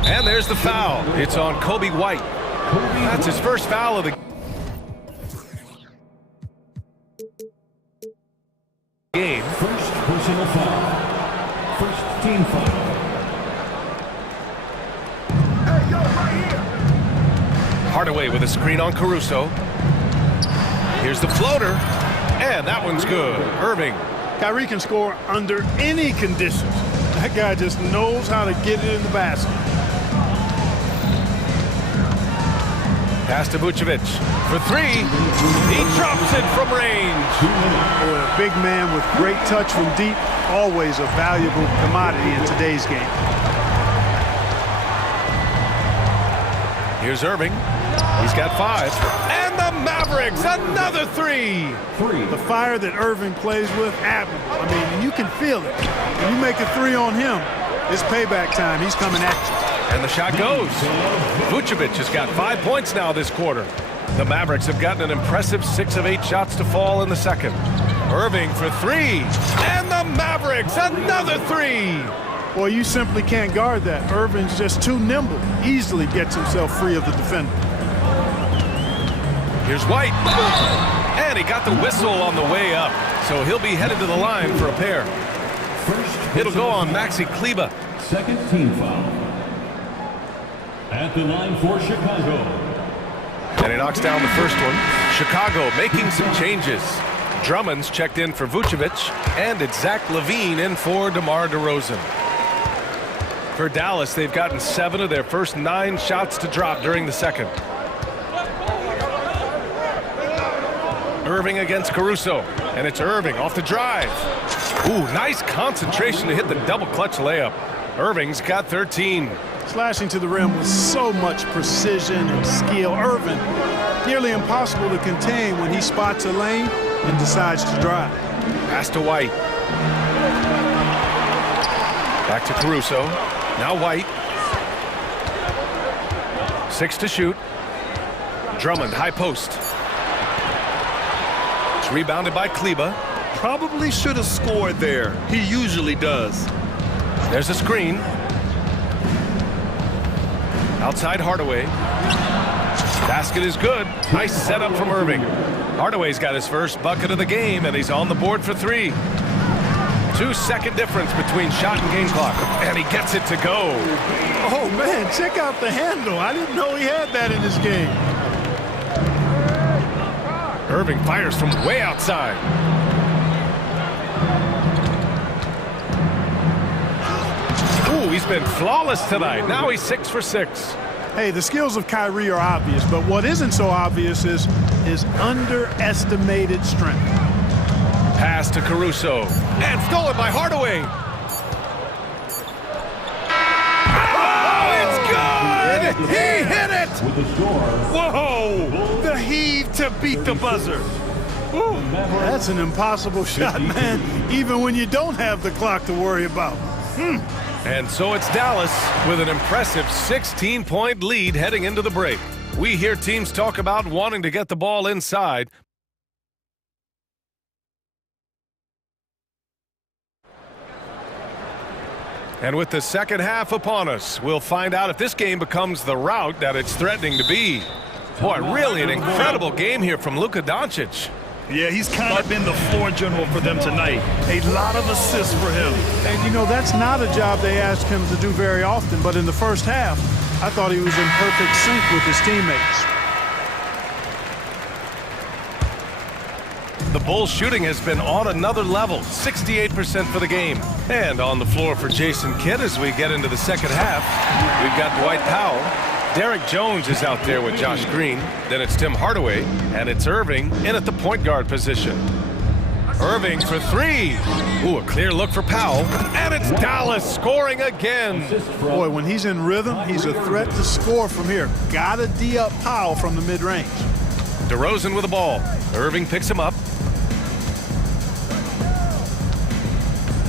And there's the foul. It's on Kobe White. That's his first foul of the game. First personal foul. First team foul. Hey, yo, right here. Hardaway with a screen on Caruso. Here's the floater. And that one's good. Irving. Kyrie can score under any conditions. That guy just knows how to get it in the basket. Pass to Vucevic for three. He drops it from range. A big man with great touch from deep, always a valuable commodity in today's game. Here's Irving. He's got 5. And the Mavericks, another 3. The fire that Irving plays with, admirable. I mean, you can feel it. When you make a 3 on him, It's payback time. He's coming at you. And the shot goes. Vucevic has got 5 points now this quarter. The Mavericks have gotten an impressive 6 of 8 shots to fall in the second. Irving for 3. And the Mavericks, another 3. Well, you simply can't guard that. Irving's just too nimble. Easily gets himself free of the defender. Here's White. And he got the whistle on the way up. So he'll be headed to the line for a pair. It'll go on Maxi Kleber. Second team foul. At the line for Chicago. And he knocks down the first one. Chicago making some changes. Drummond's checked in for Vucevic, and it's Zach LaVine in for DeMar DeRozan. For Dallas, they've gotten 7 of their first 9 shots to drop during the second. Irving against Caruso, and it's Irving off the drive. Ooh, nice concentration to hit the double clutch layup. Irving's got 13. Slashing to the rim with so much precision and skill. Irving, nearly impossible to contain when he spots a lane and decides to drive. Pass to White. Back to Caruso. Now White. 6 to shoot. Drummond, high post. It's rebounded by Kleber. Probably should have scored there. He usually does. There's a screen. Outside Hardaway. Basket is good. Nice setup from Irving. Hardaway's got his first bucket of the game, and he's on the board for 3. 2-second difference between shot and game clock. And he gets it to go. Oh, man, check out the handle. I didn't know he had that in his game. Irving fires from way outside. Ooh, he's been flawless tonight. Now he's 6 for 6. Hey, the skills of Kyrie are obvious, but what isn't so obvious is his underestimated strength. Pass to Caruso. And stolen by Hardaway. Oh, it's good! He hit it! With the score. Whoa! The heave to beat the buzzer. Ooh, that's an impossible shot, man, even when you don't have the clock to worry about. And so it's Dallas with an impressive 16-point lead heading into the break. We hear teams talk about wanting to get the ball inside. And with the second half upon us, we'll find out if this game becomes the rout that it's threatening to be. Boy, really an incredible game here from Luka Doncic. Yeah, he's kind of been the floor general for them tonight. A lot of assists for him. And, you know, that's not a job they ask him to do very often, but in the first half, I thought he was in perfect sync with his teammates. The Bulls' shooting has been on another level, 68% for the game. And on the floor for Jason Kidd as we get into the second half, we've got Dwight Powell. Derek Jones is out there with Josh Green. Then it's Tim Hardaway, and it's Irving in at the point guard position. Irving for 3. Ooh, a clear look for Powell. And it's Dallas scoring again. Boy, when he's in rhythm, he's a threat to score from here. Gotta D up Powell from the mid-range. DeRozan with the ball. Irving picks him up.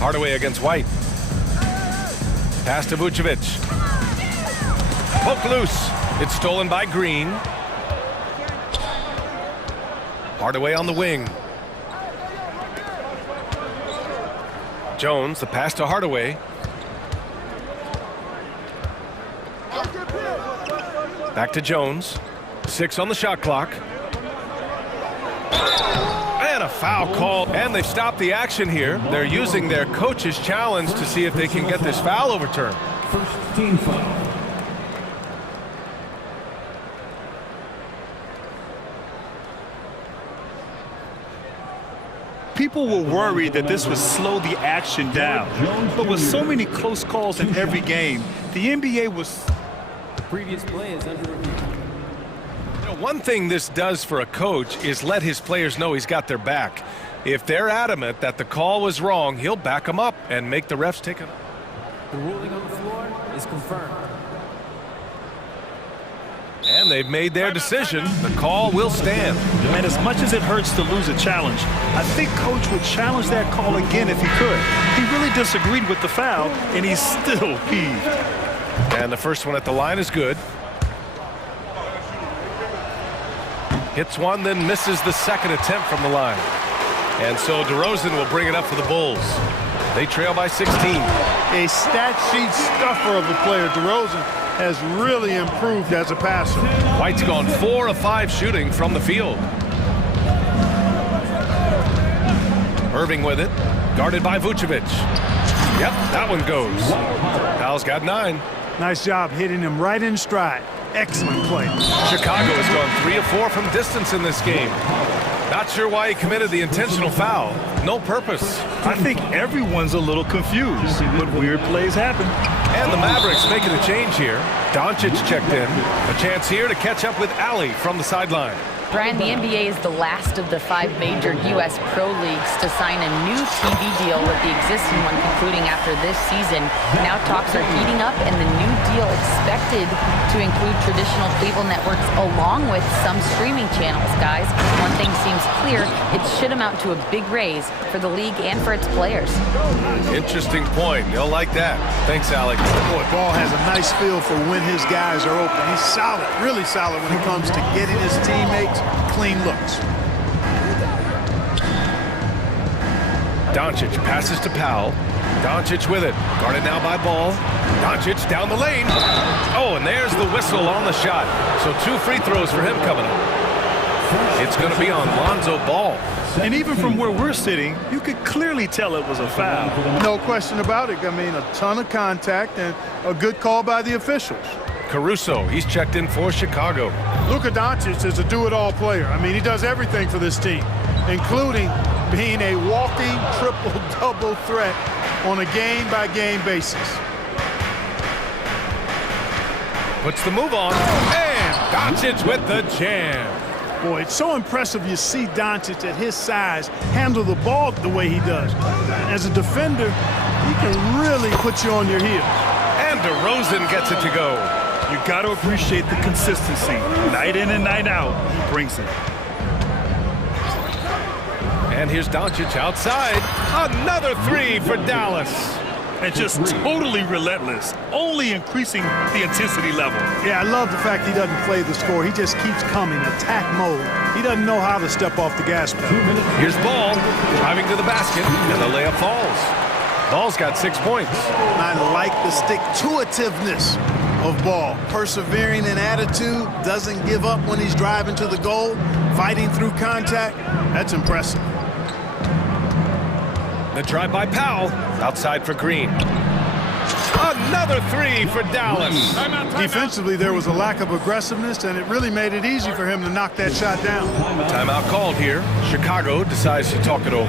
Hardaway against White. Pass to Vucevic. Poke loose. It's stolen by Green. Hardaway on the wing. Jones, the pass to Hardaway. Back to Jones. 6 on the shot clock. And a foul call. And they've stopped the action here. They're using their coach's challenge to see if they can get this foul overturned. First team foul. People were worried that this would slow the action down. But with so many close calls in every game, the NBA was... The previous play is under review. One thing this does for a coach is let his players know he's got their back. If they're adamant that the call was wrong, he'll back them up and make the refs take it. The ruling on the floor is confirmed. And they've made their decision. The call will stand. And as much as it hurts to lose a challenge, I think Coach would challenge that call again if he could. He really disagreed with the foul, and he's still peeved. And the first one at the line is good. Hits one, then misses the second attempt from the line. And so DeRozan will bring it up for the Bulls. They trail by 16. A stat sheet stuffer of a player. DeRozan has really improved as a passer. White's gone 4 of 5 shooting from the field. Irving with it, guarded by Vucevic. Yep, that one goes. Powell's got 9. Nice job hitting him right in stride. Excellent play. Chicago has gone 3 of 4 from distance in this game. Not sure why he committed the intentional foul. No purpose. I think everyone's a little confused, but weird plays happen. And the Mavericks making a change here. Doncic checked in. A chance here to catch up with Alli from the sideline. Brian, the NBA is the last of the 5 major U.S. pro leagues to sign a new TV deal, with the existing one concluding after this season. Now talks are heating up, and the new deal expected to include traditional cable networks along with some streaming channels. Guys, one thing seems clear: it should amount to a big raise for the league and for its players. Interesting point. You'll like that. Thanks, Alex. Boy, Ball has a nice feel for when his guys are open. He's solid, really solid when it comes to getting his teammates clean looks. Doncic passes to Powell. Doncic with it. Guarded now by Ball. Doncic down the lane. Oh, and there's the whistle on the shot. So 2 free throws for him coming up. It's going to be on Lonzo Ball. And even from where we're sitting, you could clearly tell it was a foul. No question about it. I mean, a ton of contact and a good call by the officials. Caruso, he's checked in for Chicago. Luka Doncic is a do-it-all player. I mean, he does everything for this team, including being a walking triple-double threat on a game-by-game basis. Puts the move on, and Doncic with the jam. Boy, it's so impressive you see Doncic at his size handle the ball the way he does. As a defender, he can really put you on your heels. And DeRozan gets it to go. You got to appreciate the consistency. Night in and night out, he brings it. And here's Doncic outside. Another 3 for Dallas. And just totally relentless, only increasing the intensity level. Yeah, I love the fact he doesn't play the score. He just keeps coming, attack mode. He doesn't know how to step off the gas pedal. Here's Ball, driving to the basket, and the layup falls. Ball's got 6 points. I like the stick-to-itiveness of Ball. Persevering in attitude, doesn't give up when he's driving to the goal, fighting through contact. That's impressive. The drive by Powell, outside for Green. Another 3 for Dallas. Defensively, there was a lack of aggressiveness, and it really made it easy for him to knock that shot down. Timeout called here. Chicago decides to talk it over.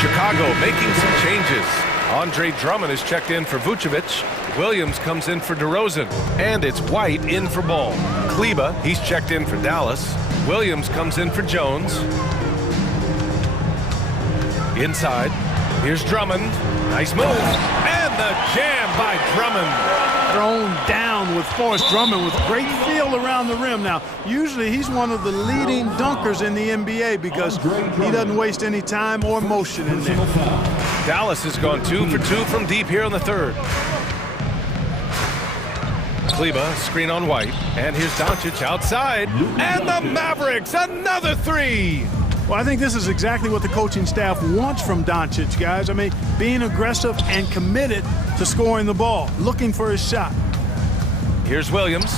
Chicago making some changes. Andre Drummond is checked in for Vucevic. Williams comes in for DeRozan. And it's White in for Ball. Kleba, he's checked in for Dallas. Williams comes in for Jones. Inside, here's Drummond. Nice move. And the jam by Drummond. Thrown down with force. Drummond with great feel around the rim. Now, usually he's one of the leading dunkers in the NBA because he doesn't waste any time or motion in there. Dallas has gone 2 for 2 from deep here in the third. Kleba, screen on White. And here's Doncic outside. And the Mavericks, another 3. Well, I think this is exactly what the coaching staff wants from Doncic, guys. I mean, being aggressive and committed to scoring the ball, looking for his shot. Here's Williams,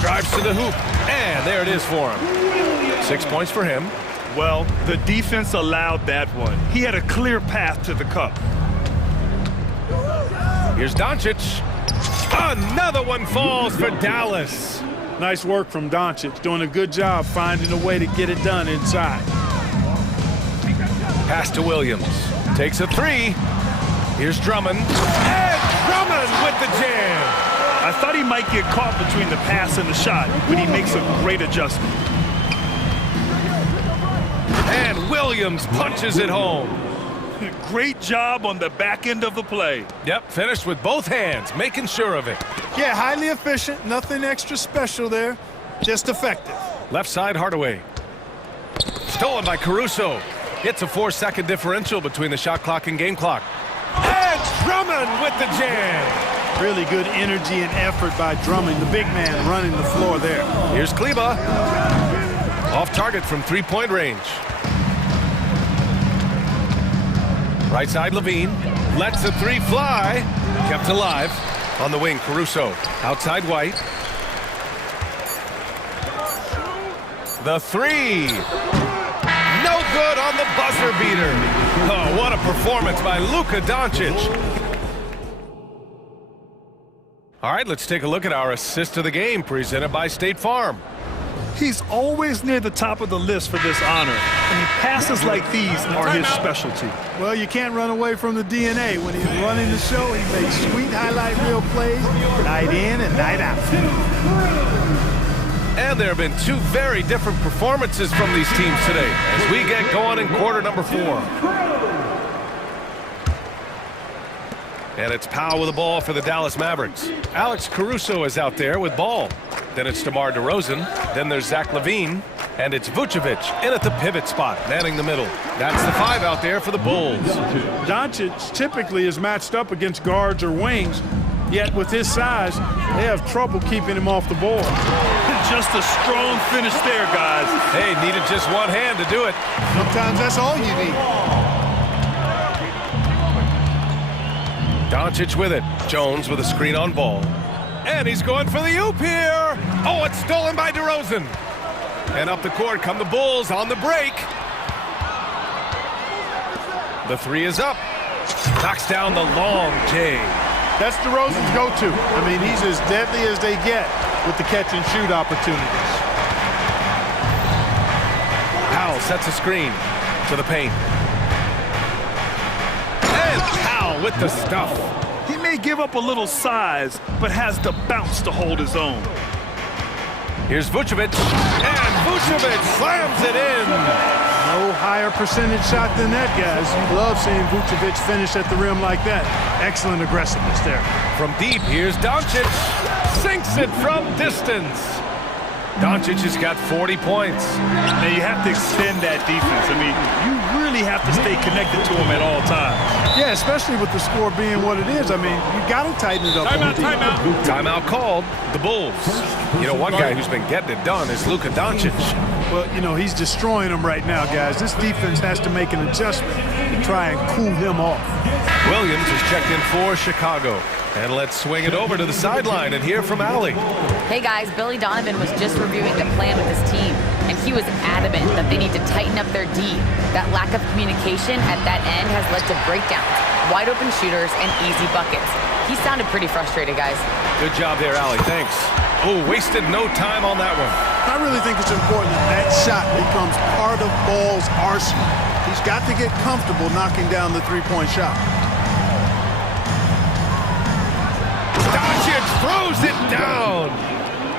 drives to the hoop, and there it is for him. 6 points for him. Well, the defense allowed that one. He had a clear path to the cup. Here's Doncic. Another one falls for Dallas. Nice work from Doncic, doing a good job finding a way to get it done inside. Pass to Williams. Takes a 3. Here's Drummond. And Drummond with the jam. I thought he might get caught between the pass and the shot, but he makes a great adjustment. And Williams punches it home. Great job on the back end of the play. Yep, finished with both hands, making sure of it. Yeah, highly efficient. Nothing extra special there. Just effective. Left side, Hardaway. Stolen by Caruso. It's a 4-second differential between the shot clock and game clock. And Drummond with the jam. Really good energy and effort by Drummond, the big man running the floor there. Here's Kleba. Off target from three-point range. Right side, Levine. Lets the three fly. Kept alive. On the wing, Caruso. Outside, White. The three. No good on the buzzer beater. Oh, what a performance by Luka Doncic. All right, let's take a look at our assist of the game presented by State Farm. He's always near the top of the list for this honor. I mean, passes like these are his specialty. Well, you can't run away from the DNA. When he's running the show, he makes sweet highlight reel plays night in and night out. And there have been two very different performances from these teams today as we get going in quarter number 4. And it's Powell with the ball for the Dallas Mavericks. Alex Caruso is out there with ball. Then it's DeMar DeRozan. Then there's Zach LaVine. And it's Vucevic in at the pivot spot, manning the middle. That's the 5 out there for the Bulls. Doncic typically is matched up against guards or wings, yet with his size, they have trouble keeping him off the board. Just a strong finish there, guys. Hey, needed just one hand to do it. Sometimes that's all you need. Doncic with it. Jones with a screen on ball. And he's going for the oop here. Oh, it's stolen by DeRozan. And up the court come the Bulls on the break. The 3 is up. Knocks down the long J. That's DeRozan's go-to. I mean, he's as deadly as they get with the catch-and-shoot opportunities. Powell sets a screen to the paint. And Powell with the stuff. He may give up a little size, but has the bounce to hold his own. Here's Vucevic. And Vucevic slams it in. No higher percentage shot than that, guys. You love seeing Vucevic finish at the rim like that. Excellent aggressiveness there. From deep, here's Doncic. Sinks it from distance. Doncic has got 40 points. Now you have to extend that defense. I mean, you really have to stay connected to him at all times. Yeah, especially with the score being what it is. I mean, you got to tighten it up. Timeout called. The Bulls. You know, one guy who's been getting it done is Luka Doncic. Well, you know, he's destroying them right now, guys. This defense has to make an adjustment to try and cool him off. Williams is checked in for Chicago. And let's swing it over to the sideline and hear from Allie. Hey guys, Billy Donovan was just reviewing the plan with his team, and he was adamant that they need to tighten up their D. That lack of communication at that end has led to breakdowns, wide open shooters, and easy buckets. He sounded pretty frustrated, guys. Good job there, Allie. Thanks. Oh, wasted no time on that one. I really think it's important that shot becomes part of Ball's arsenal. He's got to get comfortable knocking down the three-point shot. Doncic throws it down.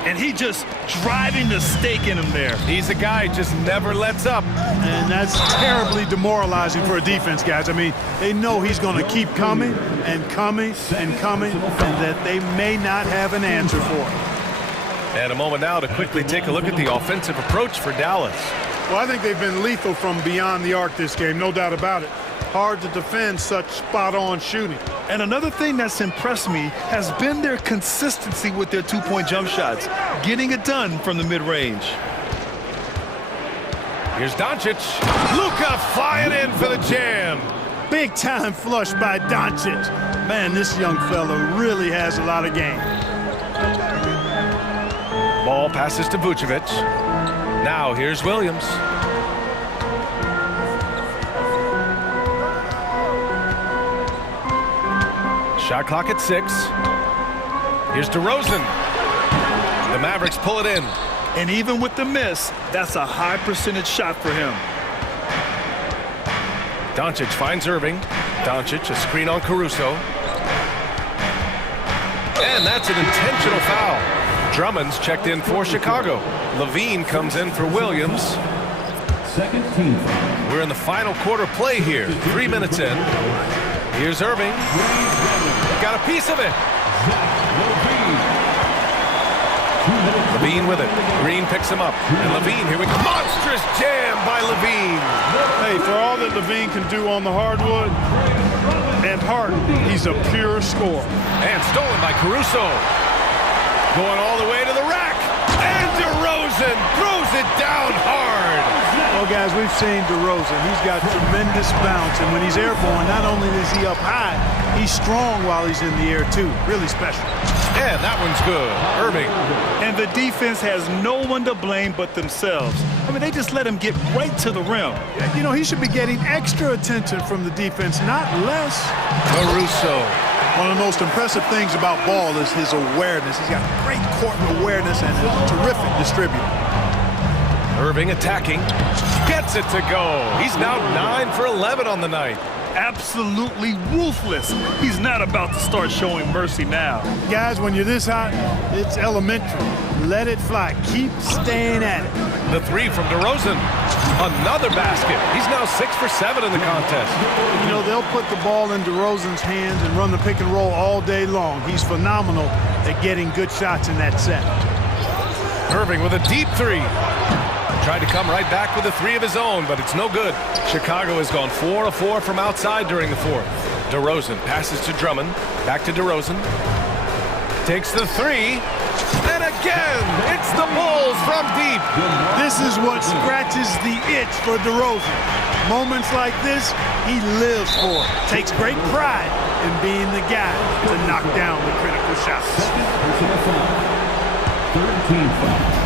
And he just driving the stake in him there. He's a guy who just never lets up. And that's terribly demoralizing for a defense, guys. I mean, they know he's going to keep coming and coming and coming, and that they may not have an answer for it. And a moment now to quickly take a look at the offensive approach for Dallas. Well, I think they've been lethal from beyond the arc this game, no doubt about it. Hard to defend such spot-on shooting. And another thing that's impressed me has been their consistency with their two-point jump shots, getting it done from the mid-range. Here's Doncic. Luka flying in for the jam. Big-time flush by Doncic. Man, this young fella really has a lot of game. Ball passes to Vucevic. Now here's Williams. Shot clock at 6. Here's DeRozan. The Mavericks pull it in. And even with the miss, that's a high percentage shot for him. Doncic finds Irving. Doncic, a screen on Caruso. And that's an intentional foul. Drummond's checked in for Chicago. Levine comes in for Williams. Second team foul. We're in the final quarter play here. 3 minutes in. Here's Irving. Got a piece of it. Levine with it. Green picks him up. And Levine, here we go. Monstrous jam by Levine. Hey, for all that Levine can do on the hardwood, at heart, he's a pure scorer. And stolen by Caruso. Going all the way to the rack. And DeRozan throws it down hard. Well, guys, we've seen DeRozan. He's got tremendous bounce. And when he's airborne, not only is he up high, he's strong while he's in the air, too. Really special. And that one's good. Irving. And the defense has no one to blame but themselves. I mean, they just let him get right to the rim. You know, he should be getting extra attention from the defense, not less. Caruso. One of the most impressive things about Ball is his awareness. He's got great court awareness and a terrific distributor. Irving attacking. Gets it to go. He's now 9 for 11 on the night. Absolutely ruthless. He's not about to start showing mercy now. Guys, when you're this hot, it's elementary. Let it fly. Keep staying at it. The three from DeRozan. Another basket. He's now 6 for 7 in the contest. You know, they'll put the ball in DeRozan's hands and run the pick and roll all day long. He's phenomenal at getting good shots in that set. Irving with a deep three. Tried to come right back with a three of his own, but it's no good. Chicago has gone 4 of 4 from outside during the fourth. DeRozan passes to Drummond. Back to DeRozan. Takes the three. And again, it's the Bulls from deep. This is what scratches the itch for DeRozan. Moments like this, he lives for it. Takes great pride in being the guy to knock down the critical shots. 13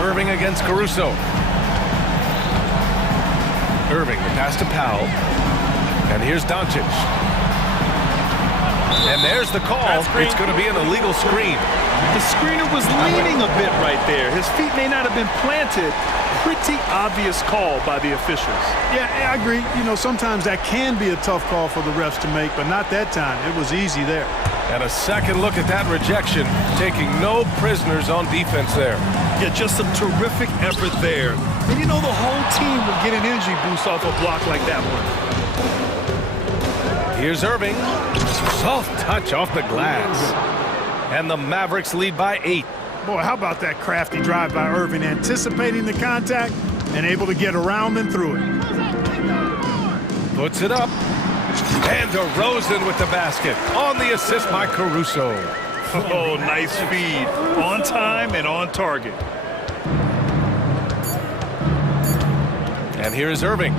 Irving against Caruso. Irving, the pass to Powell. And here's Doncic. And there's the call. It's going to be an illegal screen. The screener was leaning a bit right there. His feet may not have been planted. Pretty obvious call by the officials. Yeah, I agree. You know, sometimes that can be a tough call for the refs to make, but not that time. It was easy there. And a second look at that rejection, taking no prisoners on defense there. Yeah, just some terrific effort there. And you know, the whole team will get an energy boost off a block like that one. Here's Irving. Soft touch off the glass. And the Mavericks lead by 8. Boy, how about that crafty drive by Irving, anticipating the contact and able to get around and through it. Puts it up. And DeRozan with the basket. On the assist by Caruso. Oh, nice feed. On time and on target. And here is Irving.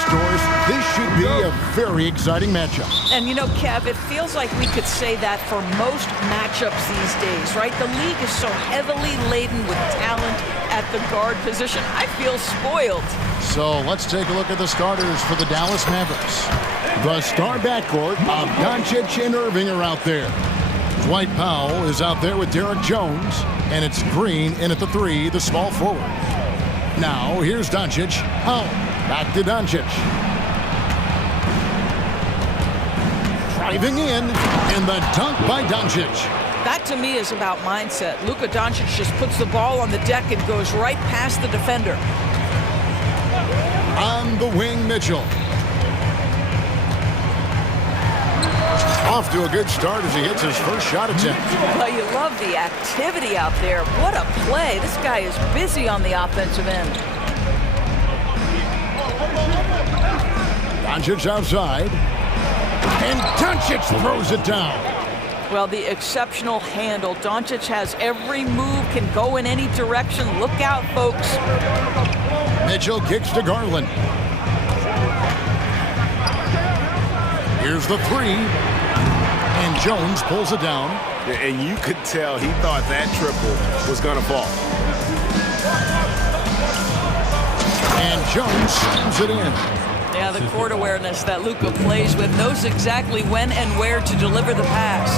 esports doors, this should be a very exciting matchup. And you know, Kev, it feels like we could say that for most matchups these days, right? The league is so heavily laden with talent at the guard position. I feel spoiled. So let's take a look at the starters for the Dallas Mavericks. The star backcourt of Doncic and Irving are out there. Dwight Powell is out there with Derek Jones, and it's Green in at the 3, the small forward. Now, here's Doncic. Powell, back to Doncic. Driving in, and the dunk by Doncic. That, to me, is about mindset. Luka Doncic just puts the ball on the deck and goes right past the defender. On the wing, Mitchell. Off to a good start as he hits his first shot attempt. Well, you love the activity out there. What a play. This guy is busy on the offensive end. Doncic outside. And Doncic throws it down. Well, the exceptional handle. Doncic has every move, can go in any direction. Look out, folks. Mitchell kicks to Garland. Here's the 3. And Jones pulls it down. And you could tell he thought that triple was going to fall. And Jones slams it in. Yeah, the court awareness that Luka plays with, knows exactly when and where to deliver the pass.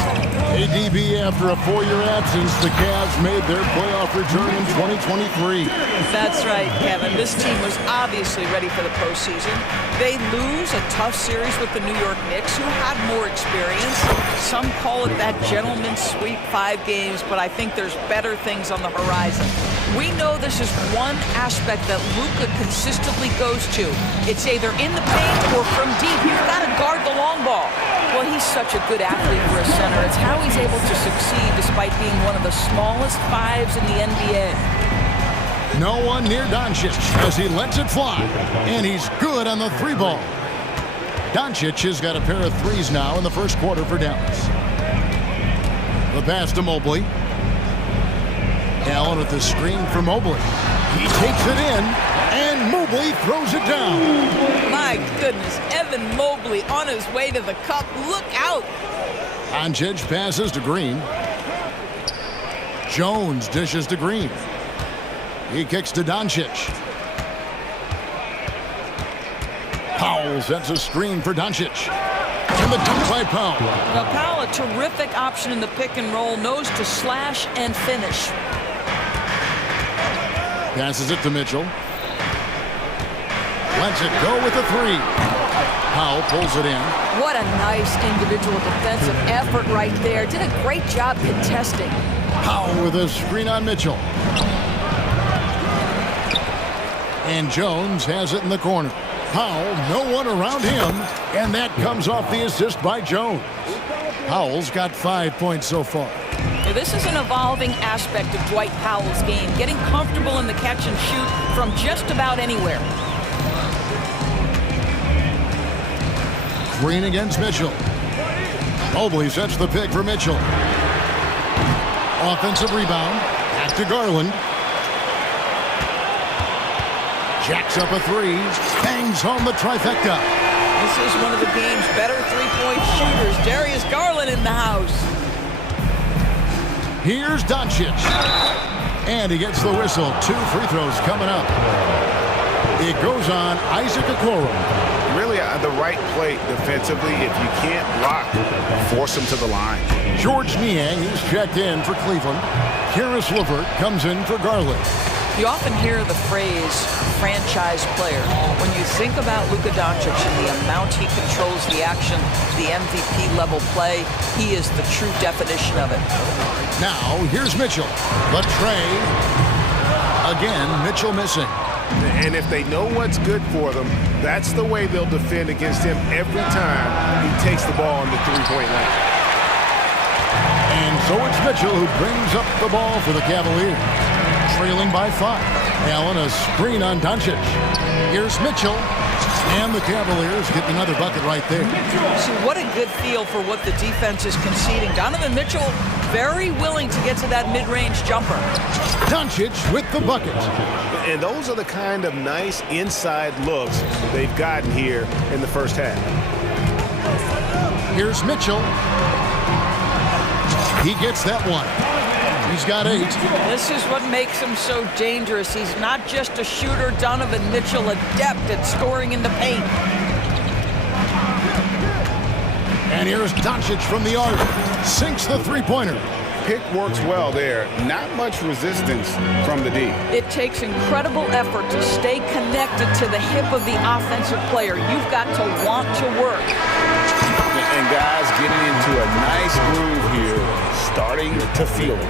ADB, after a 4-year absence, the Cavs made their playoff return in 2023. That's right, Kevin. This team was obviously ready for the postseason. They lose a tough series with the New York Knicks, who had more experience. Some call it that gentleman's sweep, 5 games, but I think there's better things on the horizon. We know this is one aspect that Luka consistently goes to. It's either in the paint or from deep. You've got to guard the long ball. Well, he's such a good athlete for a center. It's how he's able to succeed despite being one of the smallest 5s in the NBA. No one near Doncic as he lets it fly. And he's good on the 3 ball. Doncic has got a pair of 3s now in the first quarter for Dallas. The pass to Mobley. Allen with the screen for Mobley. He takes it in, and Mobley throws it down. My goodness, Evan Mobley on his way to the cup. Look out. Doncic passes to Green. Jones dishes to Green. He kicks to Doncic. Powell sets a screen for Doncic. And the dunk by Powell. Now, Powell, a terrific option in the pick and roll, knows to slash and finish. Passes it to Mitchell. Lets it go with the 3. Powell pulls it in. What a nice individual defensive effort right there. Did a great job contesting. Powell with a screen on Mitchell. And Jones has it in the corner. Powell, no one around him, and that comes off the assist by Jones. Powell's got 5 points so far. This is an evolving aspect of Dwight Powell's game, getting comfortable in the catch and shoot from just about anywhere. Green against Mitchell. Mobley sets the pick for Mitchell. Offensive rebound. Back to Garland. Jacks up a 3. Bangs home the trifecta. This is one of the game's better three-point shooters. Darius Garland in the house. Here's Doncic. And he gets the whistle. 2 free throws coming up. It goes on Isaac Okoro. Really the right play defensively. If you can't block, force him to the line. George Niang, who's checked in for Cleveland. Karis LeVert comes in for Garland. You often hear the phrase franchise player. When you think about Luka Doncic and the amount he controls the action, the MVP level play, he is the true definition of it. Now, here's Mitchell. The tray. Again, Mitchell missing. And if they know what's good for them, that's the way they'll defend against him every time he takes the ball on the 3-point line. And so it's Mitchell who brings up the ball for the Cavaliers. Trailing by 5. Allen, a screen on Doncic. Here's Mitchell. And the Cavaliers get another bucket right there. See, what a good feel for what the defense is conceding. Donovan Mitchell very willing to get to that mid-range jumper. Doncic with the bucket. And those are the kind of nice inside looks they've gotten here in the first half. Here's Mitchell. He gets that one. He's got 8. This is what makes him so dangerous. He's not just a shooter. Donovan Mitchell, adept at scoring in the paint. And here's Doncic from the arc. Sinks the three-pointer. Pick works well there. Not much resistance from the D. It takes incredible effort to stay connected to the hip of the offensive player. You've got to want to work. And guys getting into a nice groove here, starting to feel it.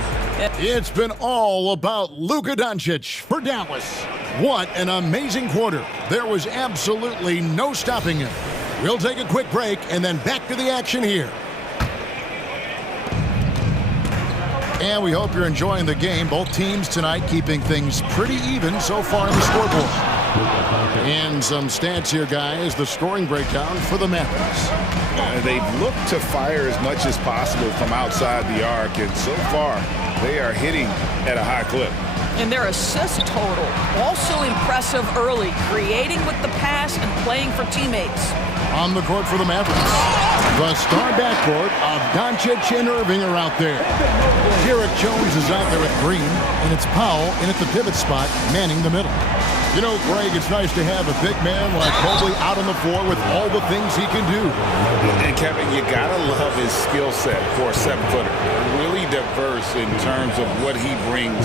It's been all about Luka Doncic for Dallas. What an amazing quarter. There was absolutely no stopping him. We'll take a quick break and then back to the action here. And we hope you're enjoying the game. Both teams tonight keeping things pretty even so far in the scoreboard. And some stats here, guys. The scoring breakdown for the Mavericks. They've looked to fire as much as possible from outside the arc, and so far they are hitting at a high clip. And their assist total also impressive early, creating with the pass and playing for teammates. On the court for the Mavericks, the star backcourt of Doncic and Irving are out there. Derek Jones is out there with Green, and it's Powell in at the pivot spot, manning the middle. You know, Greg, it's nice to have a big man like Mobley out on the floor with all the things he can do. And Kevin, you gotta love his skill set for a 7-footer. Really diverse in terms of what he brings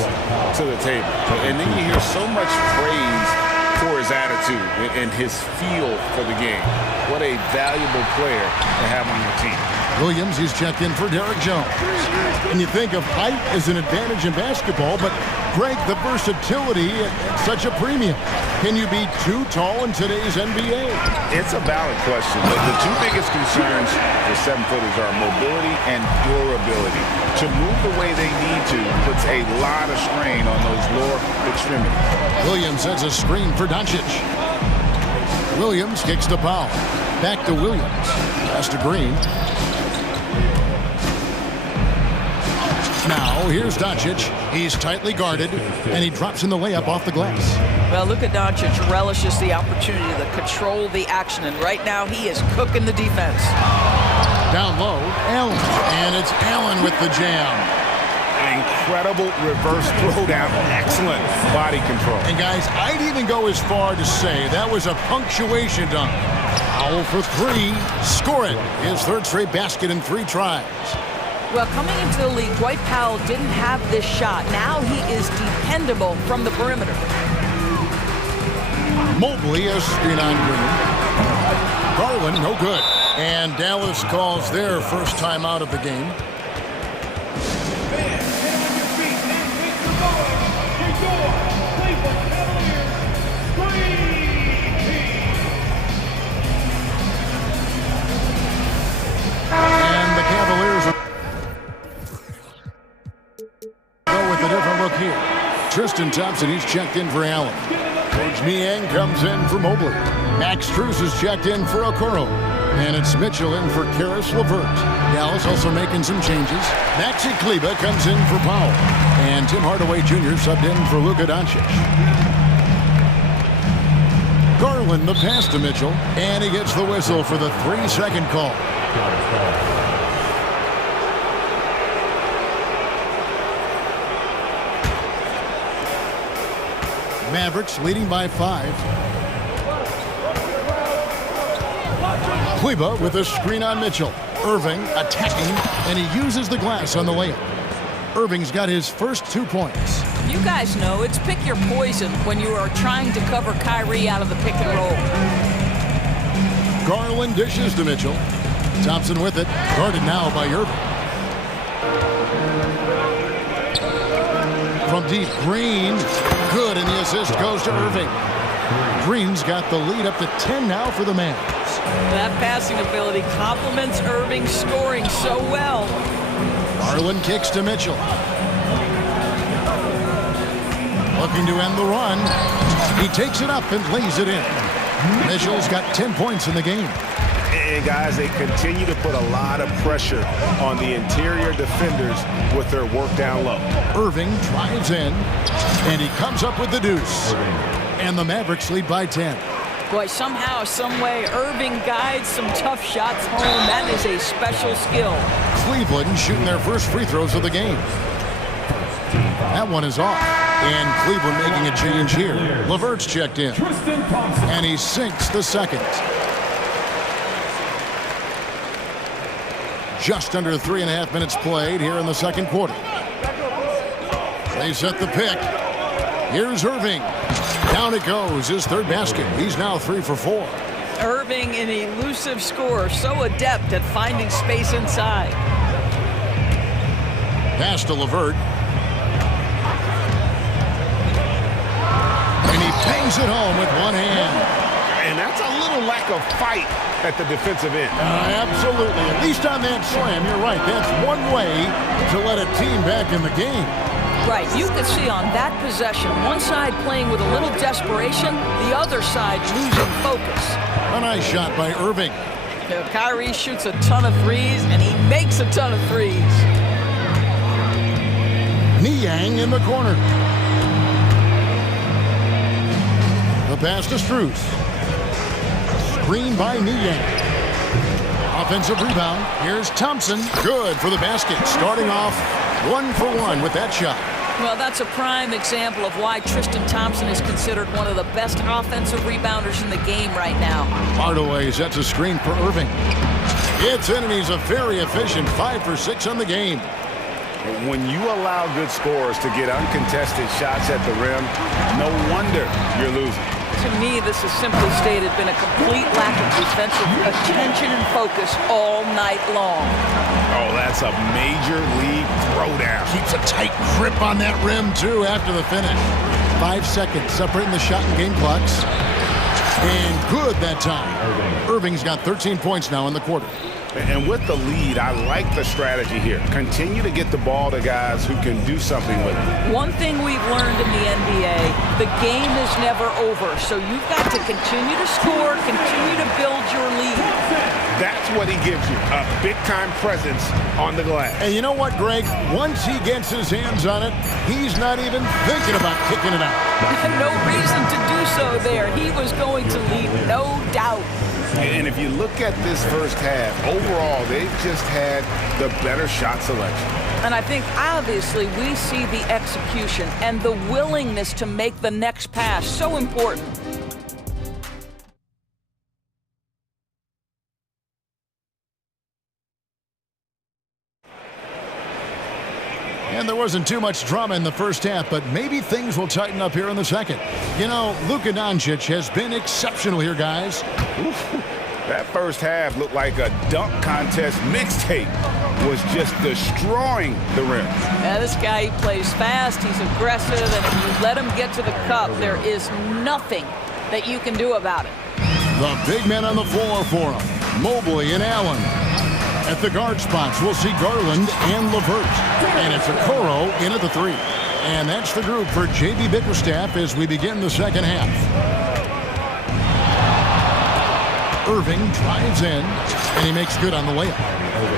to the table. And then you hear so much praise for his attitude and his feel for the game. What a valuable player to have on your team. Williams, he's checked in for Derek Jones. And you think of height as an advantage in basketball, but Greg, the versatility at such a premium. Can you be too tall in today's NBA? It's a valid question. The two biggest concerns for 7-footers are mobility and durability. To move the way they need to puts a lot of strain on those lower extremities. Williams sends a screen for Doncic. Williams kicks to Powell. Back to Williams. Pass to Green. Now, here's Doncic. He's tightly guarded, and he drops in the layup off the glass. Well, Luka Doncic relishes the opportunity to control the action, and right now he is cooking the defense. Down low, Allen. And it's Allen with the jam. An incredible reverse throwdown. Excellent body control. And guys, I'd even go as far to say that was a punctuation dunk. Powell for 3. Score it. His third straight basket in 3 tries. Well, coming into the league, Dwight Powell didn't have this shot. Now he is dependable from the perimeter. Mobley, a screen on Green. Garland, no good. And Dallas calls their first time out of the game. And the Cavaliers go with a different look here. Tristan Thompson, he's checked in for Allen. George Niang comes in for Mobley. Max Strus is checked in for Okoro. And it's Mitchell in for Karis LeVert. Dallas also making some changes. Maxi Kleber comes in for Powell. And Tim Hardaway Jr. subbed in for Luka Doncic. Garland the pass to Mitchell. And he gets the whistle for the 3-second call. Mavericks leading by 5. Kleber with a screen on Mitchell. Irving attacking, and he uses the glass on the layup. Irving's got his first 2 points. You guys know it's pick your poison when you are trying to cover Kyrie out of the pick and roll. Garland dishes to Mitchell. Thompson with it, guarded now by Irving. From deep, Green, good, and the assist goes to Irving. Green's got the lead up to 10 now for the Mavs. That passing ability complements Irving's scoring so well. Garland kicks to Mitchell. Looking to end the run. He takes it up and lays it in. Mitchell's got 10 points in the game. And guys, they continue to put a lot of pressure on the interior defenders with their work down low. Irving drives in, and he comes up with the deuce. And the Mavericks lead by 10. Boy, somehow, some way, Irving guides some tough shots home. That is a special skill. Cleveland shooting their first free throws of the game. That one is off. And Cleveland making a change here. LeVert's checked in. And he sinks the second. Just under 3.5 minutes played here in the second quarter. They set the pick. Here's Irving. Down it goes, his third basket. He's now 3 for 4. Irving, an elusive scorer, so adept at finding space inside. Pass to LeVert. And he bangs it home with one hand. And that's a little lack of fight at the defensive end. Absolutely. At least on that slam, you're right. That's one way to let a team back in the game. Right. You could see on that possession, one side playing with a little desperation, the other side losing focus. A nice shot by Irving. You know, Kyrie shoots a ton of threes, and he makes a ton of threes. Niang in the corner. The pass to Strus. Screen by Niang. Offensive rebound. Here's Thompson. Good for the basket. Starting off 1 for 1 with that shot. Well, that's a prime example of why Tristan Thompson is considered one of the best offensive rebounders in the game right now. Hardaway sets a screen for Irving. It's in, and he's a very efficient 5 for 6 on the game. When you allow good scorers to get uncontested shots at the rim, no wonder you're losing. To me, this is simply stated been a complete lack of defensive attention and focus all night long. Oh, that's a major league throwdown. Keeps a tight grip on that rim, too, after the finish. 5 seconds separating the shot and game clocks. And good that time. Irving's got 13 points now in the quarter. And with the lead, I like the strategy here. Continue to get the ball to guys who can do something with it. One thing we've learned in the NBA, the game is never over. So you've got to continue to score, continue to build your lead. That's what he gives you, a big-time presence on the glass. And you know what, Greg? Once he gets his hands on it, he's not even thinking about kicking it out. No reason to do so there. He was going to lead, no doubt. And if you look at this first half, overall, they've just had the better shot selection. And I think, obviously, we see the execution and the willingness to make the next pass so important. And there wasn't too much drama in the first half, but maybe things will tighten up here in the second. You know, Luka Doncic has been exceptional here, guys. That first half looked like a dunk contest mixtape. Was just destroying the rim. Yeah, this guy, he plays fast, he's aggressive, and if you let him get to the cup, there is nothing that you can do about it. The big men on the floor for him. Mobley and Allen. At the guard spots, we'll see Garland and LeVert. And it's Okoro in at the 3. And that's the group for J.B. Bickerstaff as we begin the second half. Irving drives in, and he makes good on the layup.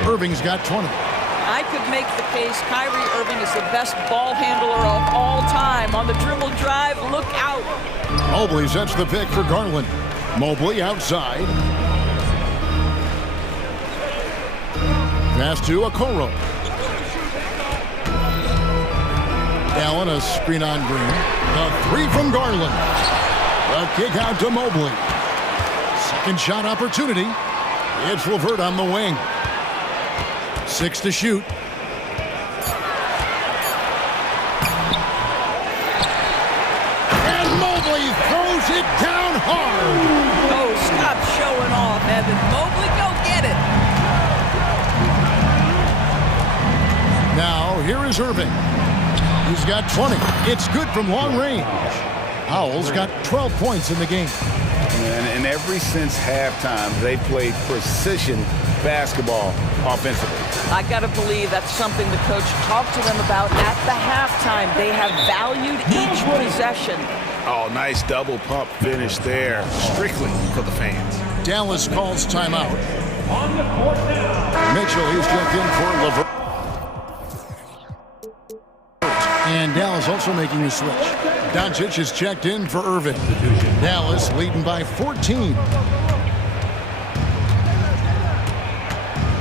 Irving's got 20. I could make the case Kyrie Irving is the best ball handler of all time. On the dribble drive, look out. Mobley sets the pick for Garland. Mobley outside. Pass to Okoro. Allen, a screen on Green. The 3 from Garland. The kick out to Mobley. Second shot opportunity. It's LeVert on the wing. 6 to shoot. And Mobley throws it down hard. Oh, stop showing off, Evan. Mobley, go get it. Now, here is Irving. He's got 20. It's good from long range. Howell's got 12 points in the game. And ever since halftime, they've played precision basketball offensively. I got to believe that's something the coach talked to them about at the halftime. They have valued each possession Oh, nice double pump finish there. Strictly for the fans. Dallas calls timeout. Mitchell, he's checked in for LeVert. And Dallas also making the switch. Doncic is checked in for Irving. Dallas leading by 14.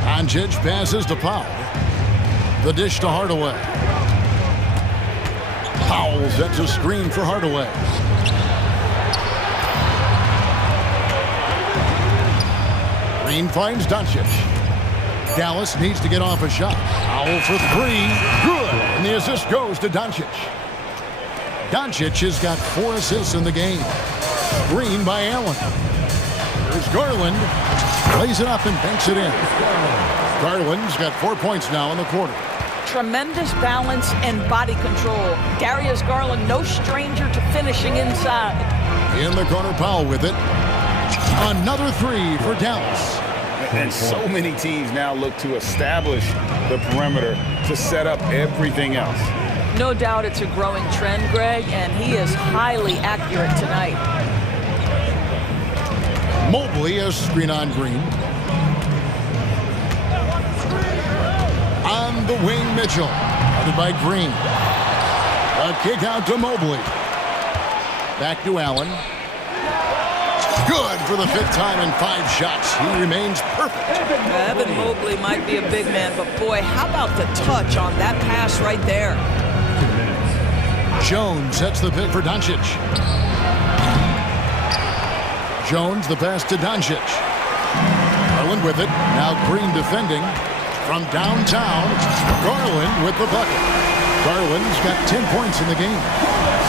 Doncic passes to Powell. The dish to Hardaway. Powell sets a screen for Hardaway. Green finds Doncic. Dallas needs to get off a shot. Powell for three. Good. And the assist goes to Doncic. Doncic has got 4 assists in the game. Green by Allen. There's Garland. Lays it up and banks it in. Garland's got 4 points now in the quarter. Tremendous balance and body control. Darius Garland, no stranger to finishing inside. In the corner, Powell with it. Another 3 for Dallas. And so many teams now look to establish the perimeter to set up everything else. No doubt it's a growing trend, Greg, and he is highly accurate tonight. Mobley, a screen on Green. On the wing, Mitchell. Headed by Green. A kick out to Mobley. Back to Allen. Good for the 5th time in 5 shots. He remains perfect. Evan Mobley might be a big man, but boy, how about the touch on that pass right there? Jones sets the pick for Doncic. Jones, the pass to Doncic. Garland with it. Now Green defending. From downtown, Garland with the bucket. Garland's got 10 points in the game.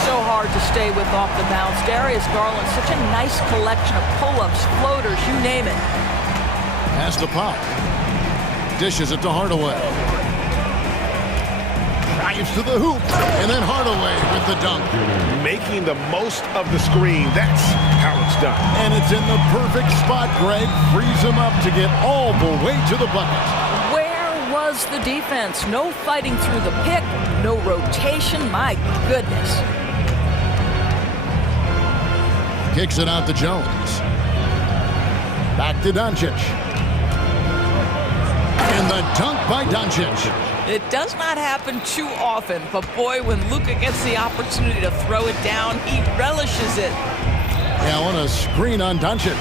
So hard to stay with off the bounce. Darius Garland, such a nice collection of pull-ups, floaters, you name it. Pass to Pop. Dishes it to Hardaway. Drives to the hoop. And then Hardaway with the dunk. Making the most of the screen. That's how it's done. And it's in the perfect spot, Greg. Frees him up to get all the way to the bucket. Was the defense. No fighting through the pick, no rotation. My goodness. Kicks it out to Jones. Back to Doncic. And the dunk by Doncic. It does not happen too often, but boy, when Luka gets the opportunity to throw it down, he relishes it. Allen, a screen on Doncic.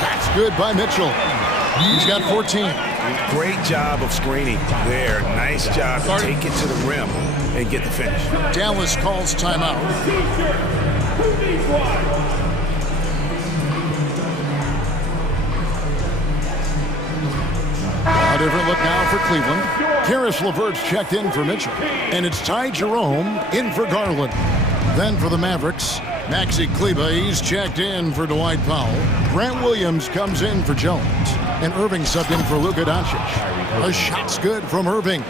That's good by Mitchell. He's got 14. Great job of screening there. Nice job to take it to the rim and get the finish. Dallas calls timeout. A different look now for Cleveland. Karis LeVert's checked in for Mitchell. And it's Ty Jerome in for Garland. Then for the Mavericks, Maxi Kleber, he's checked in for Dwight Powell. Grant Williams comes in for Jones. And Irving subbed in for Luka Doncic. A shot's good from Irving.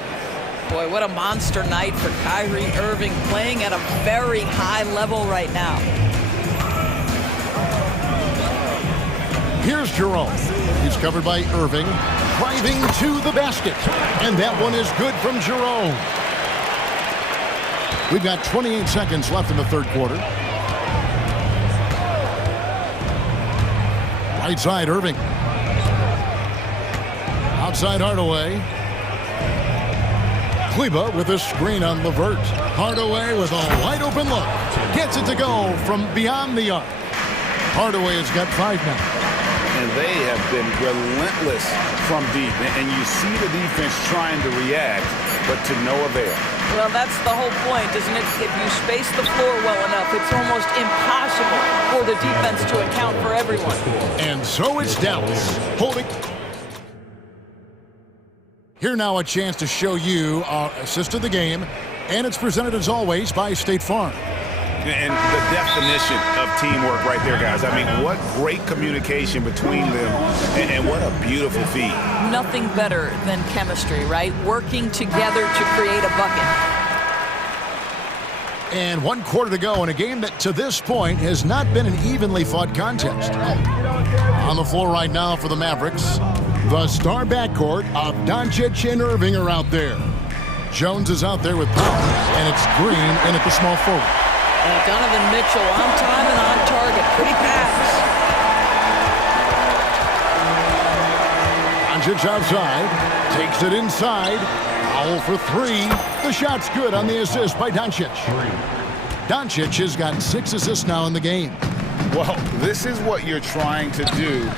Boy, what a monster night for Kyrie Irving, playing at a very high level right now. Here's Jerome. He's covered by Irving. Driving to the basket. And that one is good from Jerome. We've got 28 seconds left in the 3rd quarter. Right side, Irving. Outside Hardaway. Kleber with a screen on LeVert. Hardaway with a wide open look. Gets it to go from beyond the arc. Hardaway has got 5 now. And they have been relentless from deep. And you see the defense trying to react, but to no avail. Well, that's the whole point, isn't it? If you space the floor well enough, it's almost impossible for the defense to account for everyone. And so it's Dallas holding. Here now a chance to show you our assist of the game, and it's presented as always by State Farm. And the definition of teamwork right there, guys. I mean, what great communication between them, and what a beautiful feat. Nothing better than chemistry, right? Working together to create a bucket. And 1 quarter to go in a game that to this point has not been an evenly fought contest. On the floor right now for the Mavericks, the star backcourt of Doncic and Irving are out there. Jones is out there with Powell, and it's Green in at the small forward. And Donovan Mitchell on time and on target. Pretty pass. Doncic outside, takes it inside. Foul for three. The shot's good on the assist by Doncic. Doncic has gotten 6 assists now in the game. Well, this is what you're trying to do.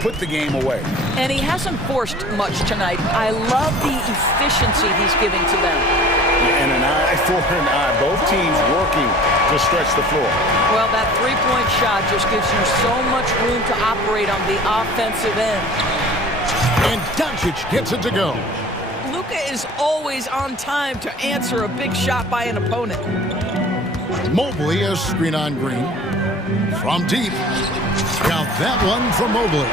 Put the game away. And he hasn't forced much tonight. I love the efficiency he's giving to them. And an eye for an eye. Both teams working to stretch the floor. Well, that three-point shot just gives you so much room to operate on the offensive end. And Doncic gets it to go. Luka is always on time to answer a big shot by an opponent. Mobley a screen on Green. From deep. Count that one from Mobley.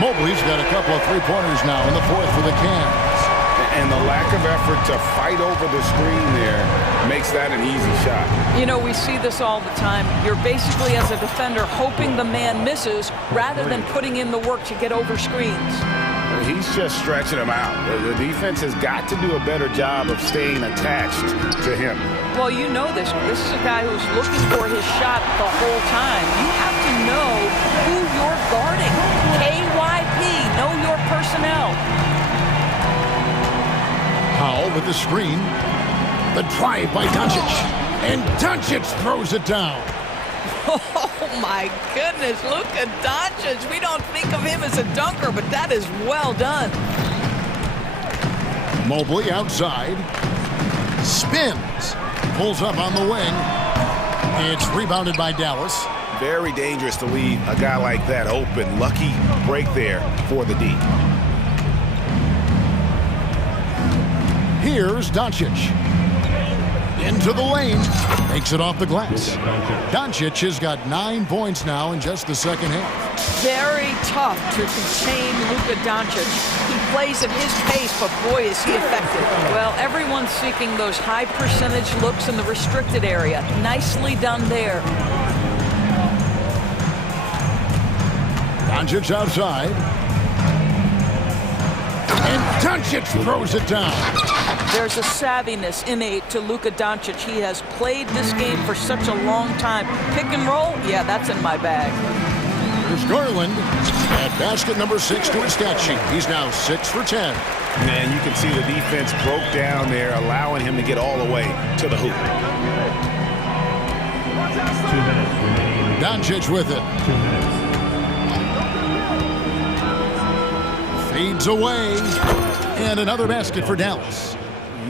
Mobley's got a couple of three-pointers now in the fourth for the Cavs. And the lack of effort to fight over the screen there makes that an easy shot. You know, we see this all the time. You're basically, as a defender, hoping the man misses rather than putting in the work to get over screens. He's just stretching him out. The defense has got to do a better job of staying attached to him. Well, you know this. This is a guy who's looking for his shot the whole time. You have to know who you're guarding. KYP, know your personnel. Powell with the screen. The drive by Doncic. And Doncic throws it down. Oh, my goodness. Luka Doncic. We don't think of him as a dunker, but that is well done. Mobley outside. Spins. Pulls up on the wing. It's rebounded by Dallas. Very dangerous to leave a guy like that open. Lucky break there for the D. Here's Doncic. Into the lane. Takes it off the glass. Doncic has got 9 points now in just the second half. Very tough to contain Luka Doncic. He plays at his pace, but boy, is he effective. Well, everyone's seeking those high percentage looks in the restricted area. Nicely done there. Doncic outside. And Doncic throws it down. There's a savviness innate to Luka Doncic. He has played this game for such a long time. Pick and roll, yeah, that's in my bag. Here's Garland at basket number 6 to his stat sheet. He's now 6 for 10. And you can see the defense broke down there, allowing him to get all the way to the hoop. 2 minutes remaining. Doncic with it. 2 minutes. Fades away. And another basket for Dallas.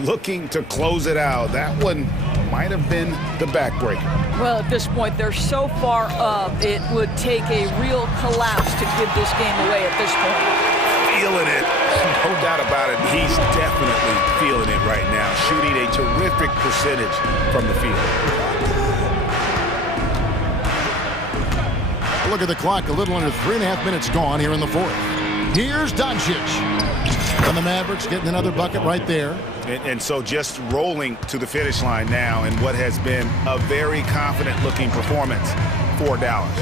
Looking to close it out. That one might have been the backbreaker. Well, at this point, they're so far up, it would take a real collapse to give this game away at this point. Feeling it. No doubt about it. He's definitely feeling it right now. Shooting a terrific percentage from the field. Look at the clock. A little under 3.5 minutes gone here in the fourth. Here's Doncic. And the Mavericks getting another bucket right there. And so just rolling to the finish line now in what has been a very confident-looking performance for Dallas.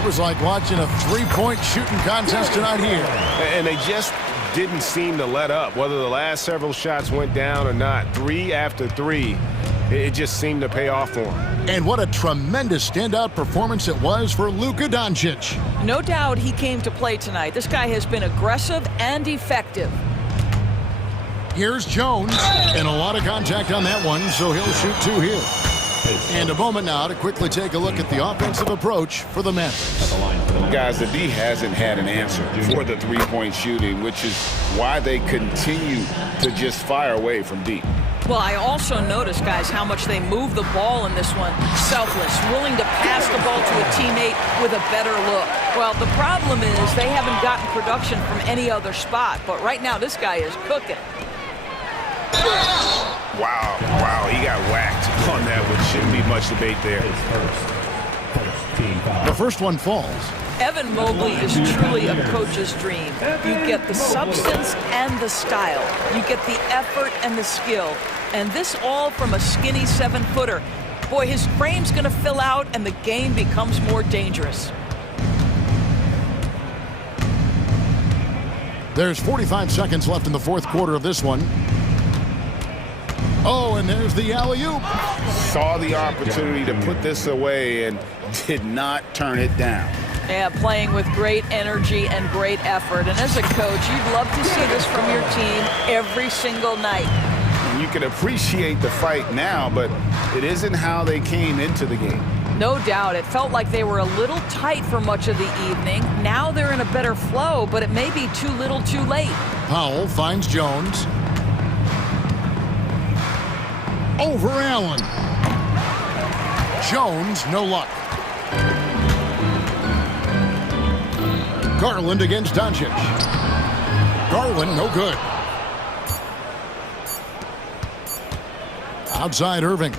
It was like watching a three-point shooting contest tonight here. And they just didn't seem to let up, whether the last several shots went down or not. 3 after 3, it just seemed to pay off for them. And what a tremendous standout performance it was for Luka Doncic. No doubt he came to play tonight. This guy has been aggressive and effective. Here's Jones, and a lot of contact on that one, so he'll shoot 2 here. And a moment now to quickly take a look at the offensive approach for the Mavericks. Guys, the D hasn't had an answer for the three-point shooting, which is why they continue to just fire away from deep. Well, I also noticed, guys, how much they move the ball in this one. Selfless, willing to pass the ball to a teammate with a better look. Well, the problem is they haven't gotten production from any other spot, but right now this guy is cooking. Wow, he got whacked on that one. Shouldn't be much debate there. The first one falls. Evan Mobley is truly a coach's dream. You get the substance and the style. You get the effort and the skill. And this all from a skinny 7-footer. Boy, his frame's going to fill out and the game becomes more dangerous. There's 45 seconds left in the fourth quarter of this one. Oh, and there's the alley-oop. Saw the opportunity to put this away and did not turn it down. Yeah, playing with great energy and great effort. And as a coach, you'd love to see this from your team every single night. And you can appreciate the fight now, but it isn't how they came into the game. No doubt. It felt like they were a little tight for much of the evening. Now they're in a better flow, but it may be too little too late. Powell finds Jones. Over Allen. Jones, no luck. Garland against Doncic. Garland, no good. Outside Irving.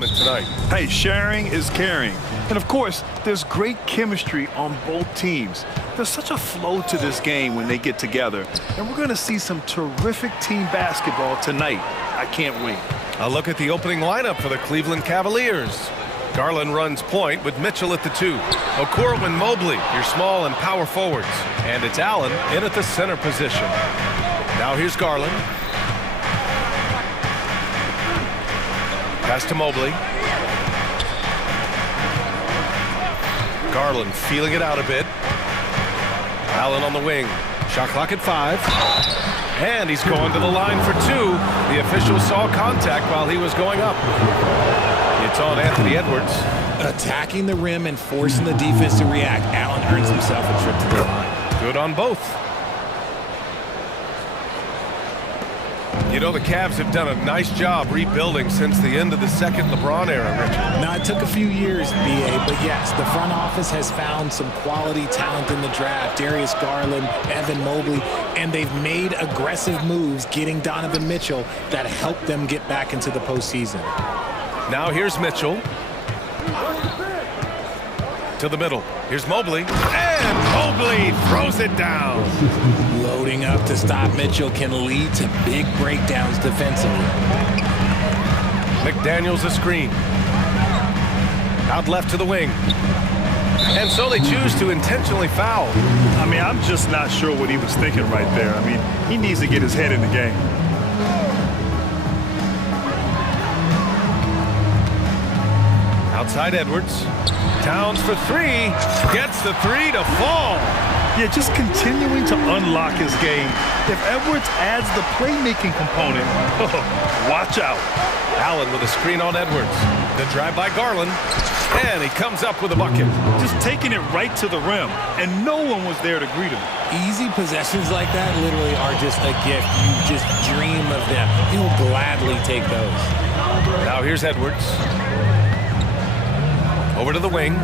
development tonight. Hey, sharing is caring. And of course, there's great chemistry on both teams. There's such a flow to this game when they get together. And we're going to see some terrific team basketball tonight. I can't wait. A look at the opening lineup for the Cleveland Cavaliers. Garland runs point with Mitchell at the 2. Okoro and Mobley, your small and power forwards. And it's Allen in at the center position. Now here's Garland. Pass to Mobley. Garland feeling it out a bit. Allen on the wing. Shot clock at 5. And he's going to the line for 2. The official saw contact while he was going up. It's on Anthony Edwards. Attacking the rim and forcing the defense to react. Allen earns himself a trip to the line. Good on both. You know, the Cavs have done a nice job rebuilding since the end of the second LeBron era, Richard. Now, it took a few years, B.A., but yes, the front office has found some quality talent in the draft. Darius Garland, Evan Mobley, and they've made aggressive moves getting Donovan Mitchell that helped them get back into the postseason. Now here's Mitchell. To the middle. Here's Mobley. And Mobley throws it down. Loading up to stop Mitchell can lead to big breakdowns defensively. McDaniels a screen. Out left to the wing. And so they choose to intentionally foul. I mean, I'm just not sure what he was thinking right there. I mean, he needs to get his head in the game. Outside Edwards. Towns for 3. Gets the 3 to fall. Yeah, just continuing to unlock his game. If Edwards adds the playmaking component, watch out. Allen with a screen on Edwards. The drive by Garland. And he comes up with a bucket. Just taking it right to the rim. And no one was there to greet him. Easy possessions like that literally are just a gift. You just dream of them. He'll gladly take those. Now here's Edwards. Over to the wing.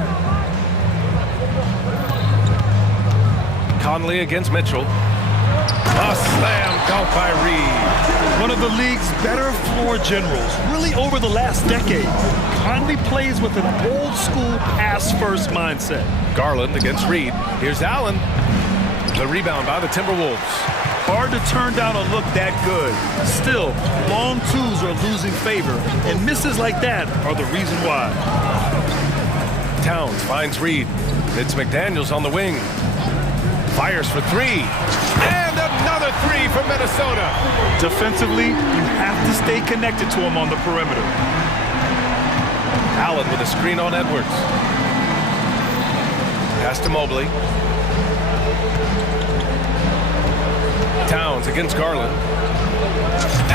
Conley against Mitchell. A slam dunk by Reed. One of the league's better floor generals, really over the last decade. Conley plays with an old-school pass-first mindset. Garland against Reed. Here's Allen. The rebound by the Timberwolves. Hard to turn down a look that good. Still, long twos are losing favor, and misses like that are the reason why. Towns finds Reed. It's McDaniels on the wing. Fires for 3. And another 3 from Minnesota. Defensively, you have to stay connected to him on the perimeter. Allen with a screen on Edwards. Pass to Mobley. Towns against Garland.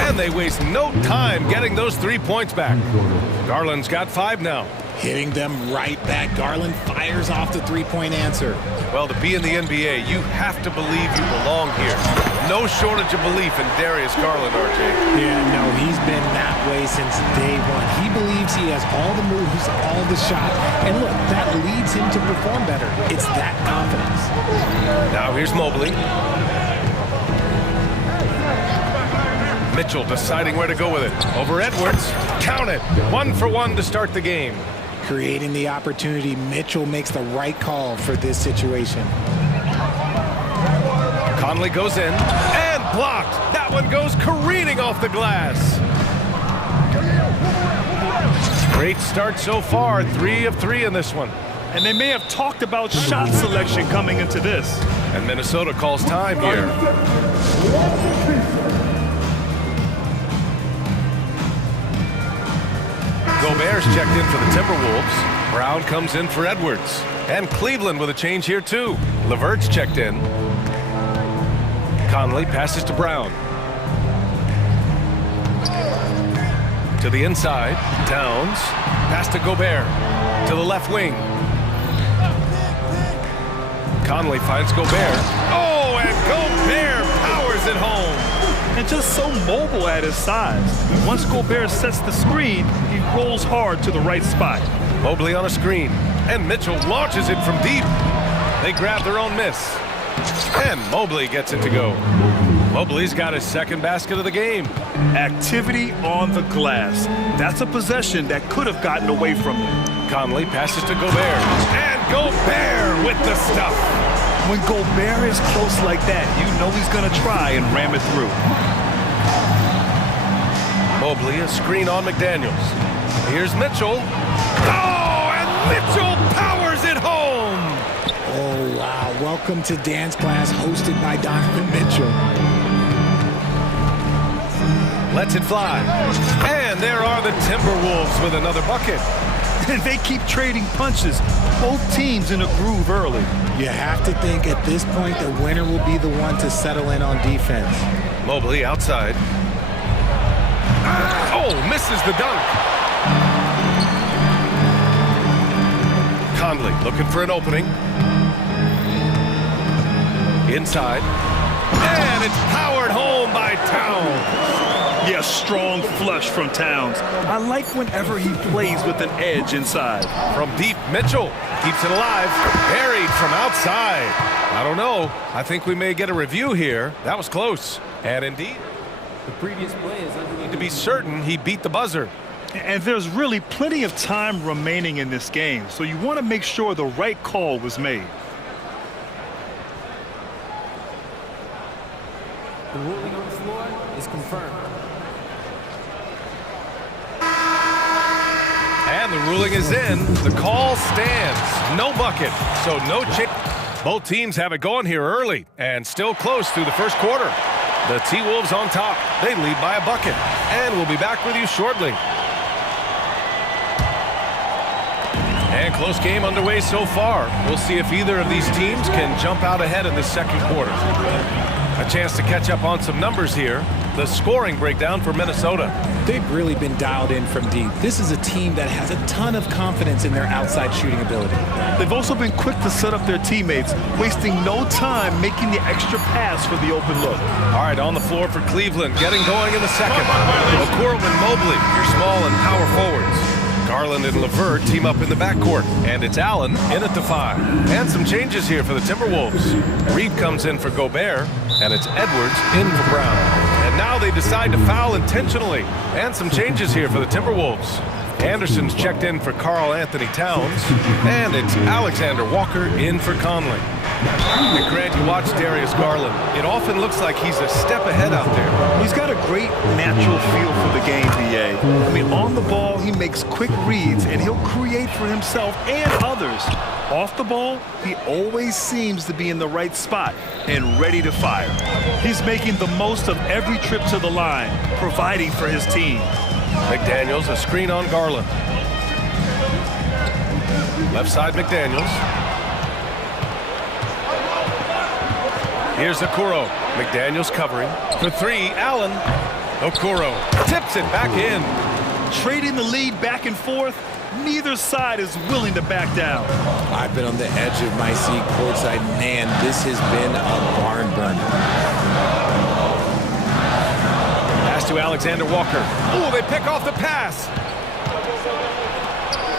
And they waste no time getting those 3 points back. Garland's got 5 now. Hitting them right back. Garland fires off the three-point answer. Well, to be in the NBA, you have to believe you belong here. No shortage of belief in Darius Garland, RJ. Yeah, no, he's been that way since day one. He believes he has all the moves, all the shots. And look, that leads him to perform better. It's that confidence. Now here's Mobley. Mitchell deciding where to go with it. Over Edwards. Count it. 1 for 1 to start the game. Creating the opportunity, Mitchell makes the right call for this situation. Conley goes in and blocked. That one goes careening off the glass. Great start so far. 3 of 3 in this one. And they may have talked about shot selection coming into this. And Minnesota calls time here. Gobert's checked in for the Timberwolves. Brown comes in for Edwards. And Cleveland with a change here too. LeVert's checked in. Conley passes to Brown. To the inside. Towns. Pass to Gobert. To the left wing. Conley finds Gobert. Oh, and Gobert powers it home. And just so mobile at his size. Once Gobert sets the screen, he rolls hard to the right spot. Mobley on a screen. And Mitchell launches it from deep. They grab their own miss. And Mobley gets it to go. Mobley's got his second basket of the game. Activity on the glass. That's a possession that could have gotten away from him. Conley passes to Gobert. And Gobert with the stuff. When Gobert is close like that, you know he's going to try and ram it through. Mobley, a screen on McDaniels. Here's Mitchell. Oh, and Mitchell powers it home. Oh, wow. Welcome to dance class hosted by Donovan Mitchell. Lets it fly. And there are the Timberwolves with another bucket. And they keep trading punches. Both teams in a groove early. You have to think at this point the winner will be the one to settle in on defense. Mobley outside. Oh, misses the dunk. Conley looking for an opening. Inside. And it's powered home by Towns. Yeah, strong flush from Towns. I like whenever he plays with an edge inside. From deep, Mitchell keeps it alive. Buried from outside. I don't know. I think we may get a review here. That was close. And indeed, the previous play is to be certain he beat the buzzer. And there's really plenty of time remaining in this game, so you want to make sure the right call was made. The ruling on the floor is confirmed. And the ruling is in. The call stands. No bucket, so no chance. Both teams have it going here early and still close through the first quarter. The T-Wolves on top. They lead by a bucket. And we'll be back with you shortly. And close game underway so far. We'll see if either of these teams can jump out ahead in the second quarter. A chance to catch up on some numbers here. The scoring breakdown for Minnesota. They've really been dialed in from deep. This is a team that has a ton of confidence in their outside shooting ability. They've also been quick to set up their teammates, wasting no time making the extra pass for the open look. All right, on the floor for Cleveland, getting going in the second. Okoro and Mobley, your small and power forwards. Garland and LeVert team up in the backcourt. And it's Allen in at the 5. And some changes here for the Timberwolves. Reed comes in for Gobert, and it's Edwards in for Brown. And now they decide to foul intentionally. And some changes here for the Timberwolves. Anderson's checked in for Karl Anthony Towns. And it's Alexander Walker in for Conley. And Grant, you watch Darius Garland. It often looks like he's a step ahead out there. He's got a great natural feel for the game, BA. I mean, on the ball, he makes quick reads, and he'll create for himself and others. Off the ball, he always seems to be in the right spot and ready to fire. He's making the most of every trip to the line, providing for his team. McDaniels, a screen on Garland. Left side, McDaniels. Here's Okoro. McDaniels covering. For 3, Allen. Okoro tips it back in. Trading the lead back and forth. Neither side is willing to back down. I've been on the edge of my seat courtside. Man, this has been a barn burner. Pass to Alexander Walker. Oh, they pick off the pass.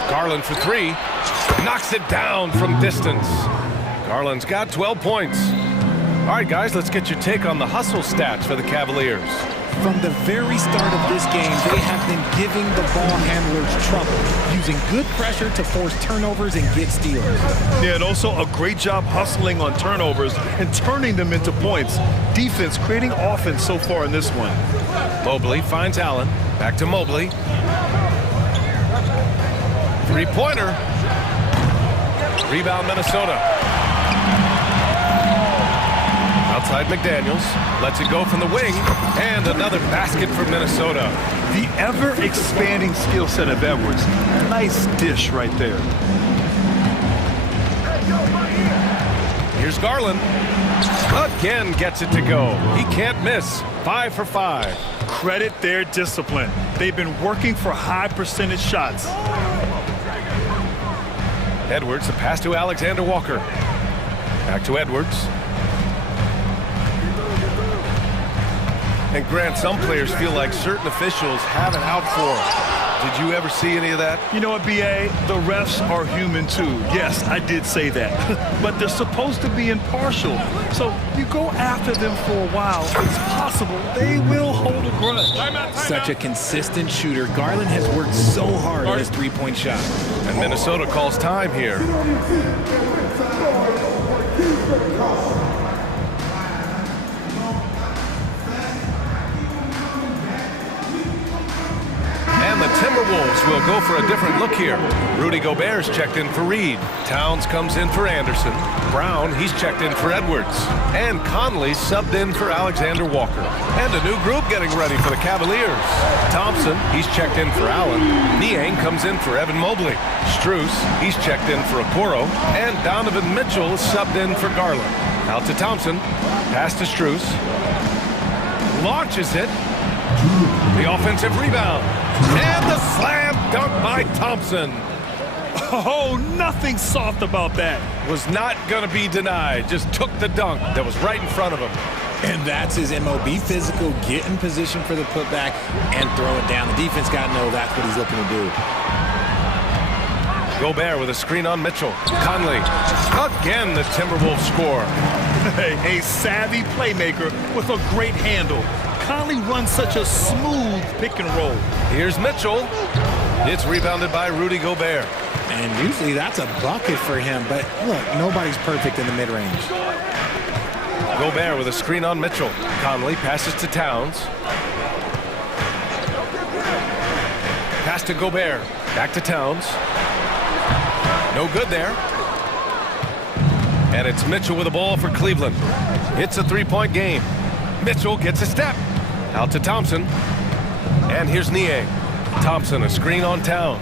Garland for 3. Knocks it down from distance. Garland's got 12 points. All right, guys, let's get your take on the hustle stats for the Cavaliers. From the very start of this game, they have been giving the ball handlers trouble, using good pressure to force turnovers and get steals. Yeah, and also a great job hustling on turnovers and turning them into points. Defense creating offense so far in this one. Mobley finds Allen. Back to Mobley. Three-pointer. Rebound, Minnesota. Outside McDaniels, lets it go from the wing, and another basket for Minnesota. The ever-expanding skill set of Edwards. Nice dish right there. Here's Garland. Again gets it to go. He can't miss. 5 for 5. Credit their discipline. They've been working for high percentage shots. Edwards, the pass to Alexander Walker. Back to Edwards. And Grant, some players feel like certain officials have it out for them. Did you ever see any of that? You know what, B.A.? The refs are human too. Yes, I did say that. But they're supposed to be impartial. So you go after them for a while, it's possible they will hold a grudge. Such a consistent shooter. Garland has worked so hard on his three-point shot. And Minnesota calls time here. And the Timberwolves will go for a different look here. Rudy Gobert's checked in for Reed. Towns comes in for Anderson. Brown, he's checked in for Edwards. And Conley subbed in for Alexander Walker. And a new group getting ready for the Cavaliers. Thompson, he's checked in for Allen. Niang comes in for Evan Mobley. Strus, he's checked in for Okoro. And Donovan Mitchell is subbed in for Garland. Out to Thompson. Pass to Strus. Launches it. The offensive rebound. And the slam dunk by Thompson. Oh, nothing soft about that. Was not going to be denied. Just took the dunk that was right in front of him. And that's his MO. Be physical, get in position for the putback, and throw it down. The defense got to know that's what he's looking to do. Gobert with a screen on Mitchell. Conley. Again, the Timberwolves score. A savvy playmaker with a great handle. Conley runs such a smooth pick and roll. Here's Mitchell. It's rebounded by Rudy Gobert. And usually that's a bucket for him, but look, nobody's perfect in the mid-range. Gobert with a screen on Mitchell. Conley passes to Towns. Pass to Gobert. Back to Towns. No good there. And it's Mitchell with the ball for Cleveland. It's a three-point game. Mitchell gets a step. Out to Thompson. And here's Niang. Thompson, a screen on Towns.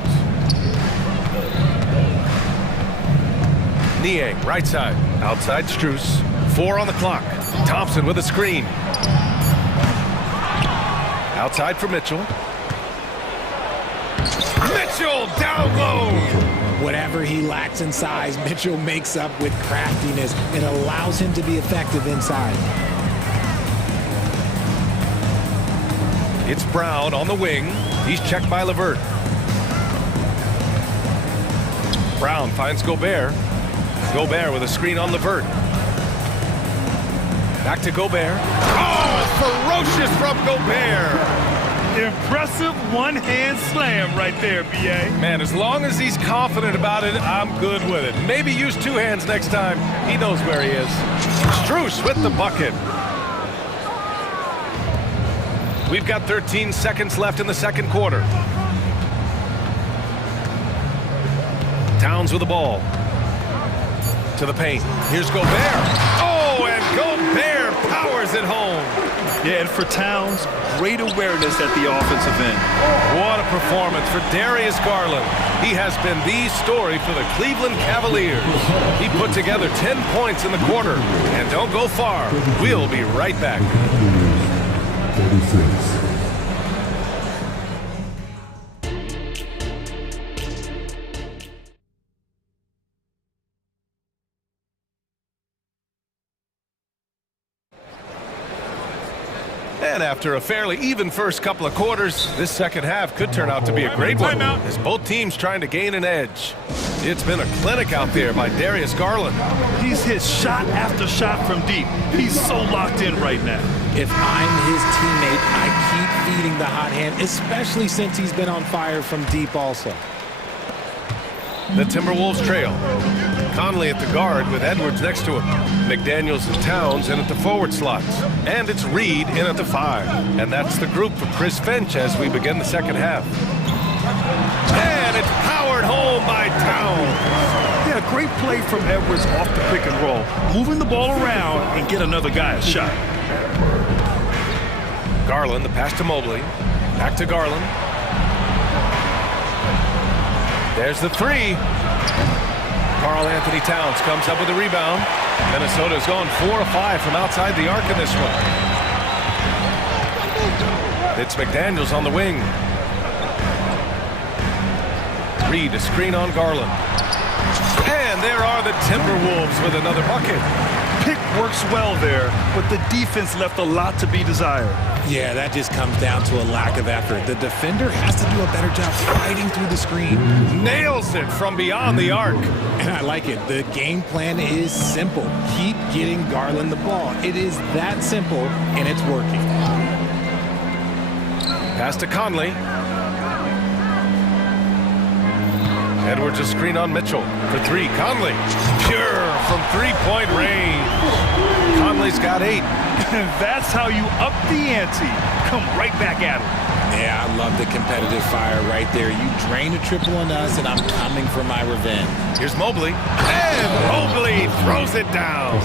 Niang, right side. Outside Strus. 4 on the clock. Thompson with a screen. Outside for Mitchell. Mitchell down low. Whatever he lacks in size, Mitchell makes up with craftiness and allows him to be effective inside. It's Brown on the wing. He's checked by LeVert. Brown finds Gobert. Gobert with a screen on LeVert. Back to Gobert. Oh, ferocious from Gobert. Impressive one-hand slam right there, B.A. Man, as long as he's confident about it, I'm good with it. Maybe use 2 hands next time. He knows where he is. Strus with the bucket. We've got 13 seconds left in the second quarter. Towns with the ball. To the paint. Here's Gobert. Oh, and Gobert powers it home. Yeah, and for Towns, great awareness at the offensive end. What a performance for Darius Garland. He has been the story for the Cleveland Cavaliers. He put together 10 points in the quarter. And don't go far. We'll be right back. 36. And after a fairly even first couple of quarters, this second half could turn out to be a great one as both teams trying to gain an edge. It's been a clinic out there by Darius Garland. He's hit shot after shot from deep. He's so locked in right now. If I'm his teammate, I keep feeding the hot hand, especially since he's been on fire from deep also. The Timberwolves trail. Conley at the guard with Edwards next to him. McDaniels and Towns in at the forward slots. And it's Reed in at the 5. And that's the group for Chris Finch as we begin the second half. And it's powered home by Towns. Yeah, great play from Edwards off the pick and roll. Moving the ball around and get another guy a shot. Garland, the pass to Mobley. Back to Garland. There's the 3. Karl Anthony Towns comes up with a rebound. Minnesota's gone 4 of 5 from outside the arc in this one. It's McDaniels on the wing. Reed, a screen on Garland. And there are the Timberwolves with another bucket. pick works well there, but the defense left a lot to be desired. Yeah, that just comes down to a lack of effort. The defender has to do a better job fighting through the screen. Nails it from beyond the arc. And I like it. The game plan is simple. Keep getting Garland the ball. It is that simple, and it's working. Pass to Conley. Edwards a screen on Mitchell for three. Conley, pure from three-point range. Conley's got 8. That's how you up the ante. Come right back at him. Yeah, I love the competitive fire right there. You drain a triple on us, and I'm coming for my revenge. Here's Mobley. And Mobley throws it down.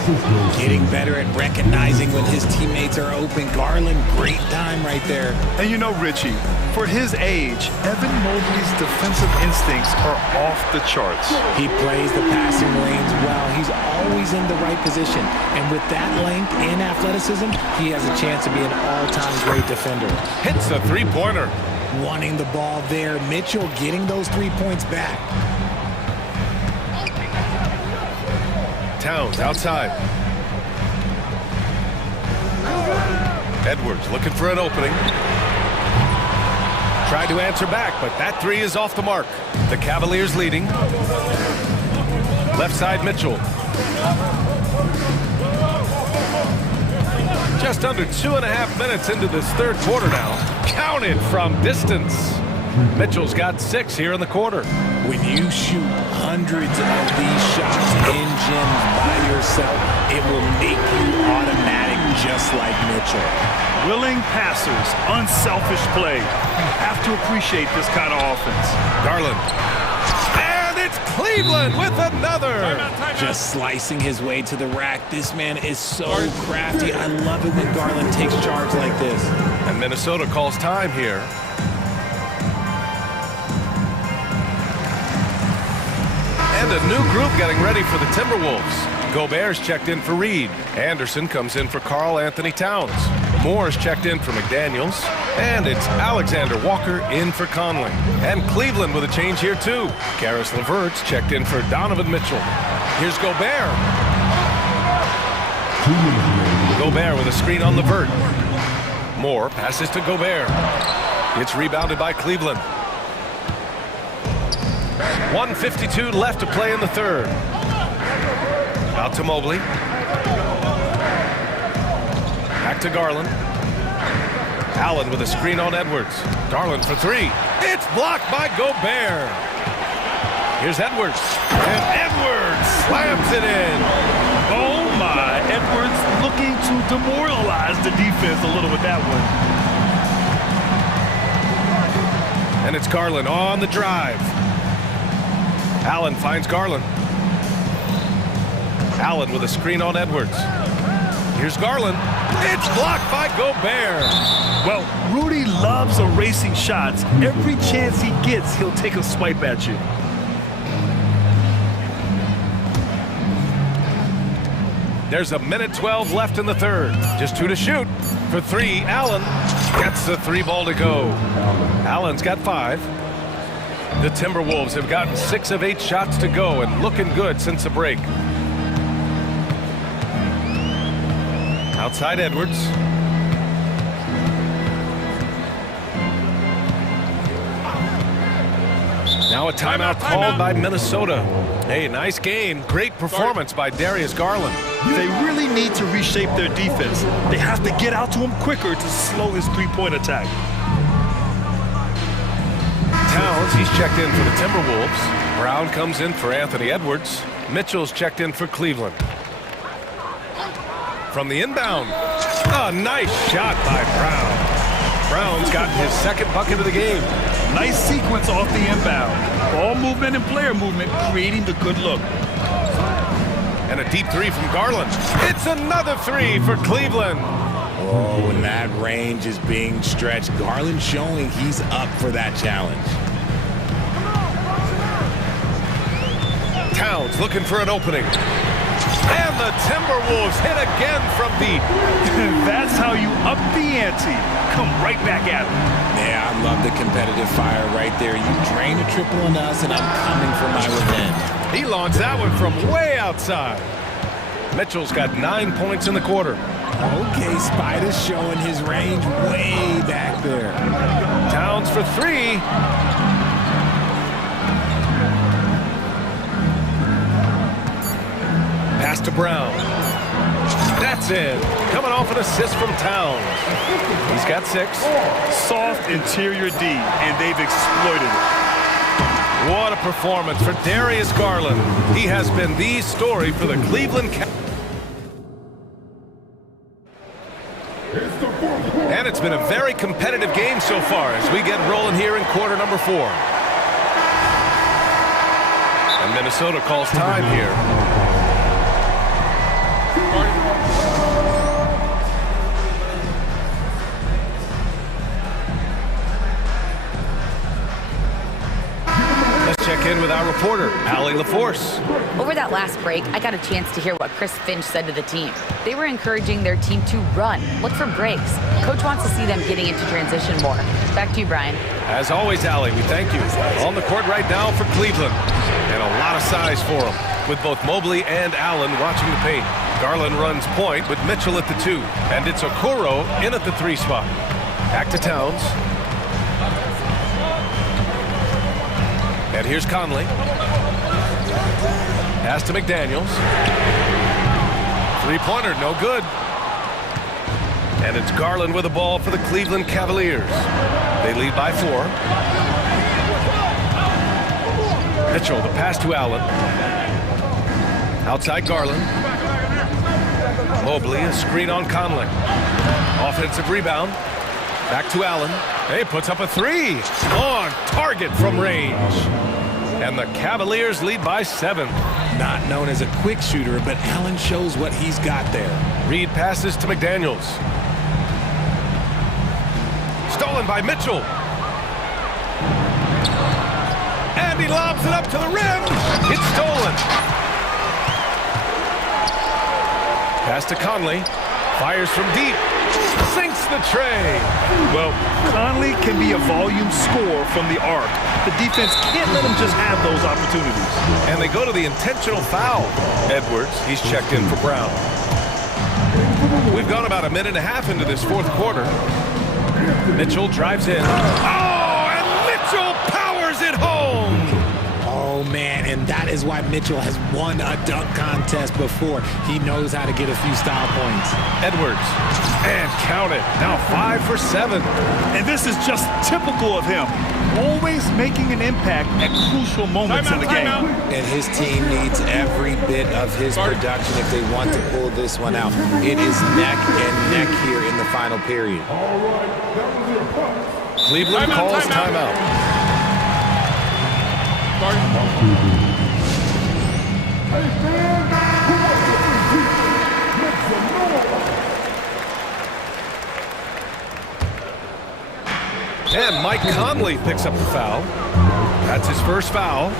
Getting better at recognizing when his teammates are open. Garland, great time right there. And you know, Richie, for his age, Evan Mobley's defensive instincts are off the charts. He plays the passing lanes well. He's always in the right position. And with that length and athleticism, he has a chance to be an all-time great defender. Hits a three-pointer. Wanting the ball there. Mitchell getting those 3 points back. Towns outside. Edwards looking for an opening. Tried to answer back, but that 3 is off the mark. The Cavaliers leading. Left side Mitchell. Just under 2.5 minutes into this third quarter now. Counted from distance. Mitchell's got 6 here in the quarter. When you shoot hundreds of these shots in gyms by yourself, it will make you automatic just like Mitchell. Willing passers, unselfish play. You have to appreciate this kind of offense. Garland. And it's Cleveland with another. Just slicing his way to the rack. This man is so crafty. I love it when Garland takes charge like this. And Minnesota calls time here. And a new group getting ready for the Timberwolves. Gobert's checked in for Reed. Anderson comes in for Karl Anthony Towns. Moore's checked in for McDaniels. And it's Alexander Walker in for Conley. And Cleveland with a change here too. Karis LeVert's checked in for Donovan Mitchell. Here's Gobert. Gobert with a screen on LeVert. Moore passes to Gobert. It's rebounded by Cleveland. 1:52 left to play in the third. Out to Mobley. Back to Garland. Allen with a screen on Edwards. Garland for 3. It's blocked by Gobert. Here's Edwards. And Edwards slams it in. Oh my, Edwards looking to demoralize the defense a little with that one. And it's Garland on the drive. Allen finds Garland. Allen with a screen on Edwards. Here's Garland. It's blocked by Gobert. Well, Rudy loves erasing shots. Every chance he gets, he'll take a swipe at you. There's a minute 12 left in the third. Just 2 to shoot. For 3, Allen gets the 3 ball to go. Allen's got 5. The Timberwolves have gotten 6 of 8 shots to go and looking good since the break. Outside Edwards. Now a timeout called by Minnesota. Hey, nice game. Great performance by Darius Garland. They really need to reshape their defense. They have to get out to him quicker to slow his three-point attack. Towns, he's checked in for the Timberwolves. Brown comes in for Anthony Edwards. Mitchell's checked in for Cleveland. From the inbound, a nice shot by Brown. Brown's gotten his second bucket of the game. Nice sequence off the inbound. Ball movement and player movement creating the good look. And a deep 3 from Garland. It's another 3 for Cleveland. Oh, and that range is being stretched. Garland showing he's up for that challenge. Towns looking for an opening. And the Timberwolves hit again from deep. That's how you up the ante. Come right back at him. Yeah, I love the competitive fire right there. You drain a triple on us, and I'm coming for my revenge. He launched that one from way outside. Mitchell's got 9 points in the quarter. Okay, Spider's showing his range way back there. Towns for three. Pass to Brown. That's in. Coming off an assist from Towns. He's got 6. Soft interior D, and they've exploited it. What a performance for Darius Garland. He has been the story for the Cleveland Cavaliers. And it's been a very competitive game so far as we get rolling here in quarter number 4. And Minnesota calls time here. Let's check in with our reporter, Allie LaForce. Over that last break, I got a chance to hear what Chris Finch said to the team. They were encouraging their team to run, look for breaks. Coach wants to see them getting into transition more. Back to you, Brian. As always, Allie, we thank you. On the court right now for Cleveland. And a lot of size for them, with both Mobley and Allen watching the paint. Garland runs point with Mitchell at the 2. And it's Okoro in at the 3 spot. Back to Towns. And here's Conley. Pass to McDaniels. 3-pointer, no good. And it's Garland with the ball for the Cleveland Cavaliers. They lead by 4. Mitchell, the pass to Allen. Outside Garland. Mobley, a screen on Conley. Offensive rebound. Back to Allen. He puts up a 3. On target from range. And the Cavaliers lead by 7. Not known as a quick shooter, but Allen shows what he's got there. Reed passes to McDaniels. Stolen by Mitchell. And he lobs it up to the rim. It's stolen. Pass to Conley. Fires from deep. Sinks the tray. Well, Conley can be a volume scorer from the arc. The defense can't let him just have those opportunities. And they go to the intentional foul. Edwards, he's checked in for Brown. We've gone about a minute and a half into this 4th quarter. Mitchell drives in. Oh, and Mitchell powers it home. Oh, man, and that is why Mitchell has won a dunk contest before. He knows how to get a few style points. Edwards, and count it. Now 5 for 7. And this is just typical of him. Always making an impact at crucial moments in the game. And his team needs every bit of his production if they want to pull this one out. It is neck and neck here in the final period. Cleveland calls timeout. And Mike Conley picks up the foul. That's his first foul.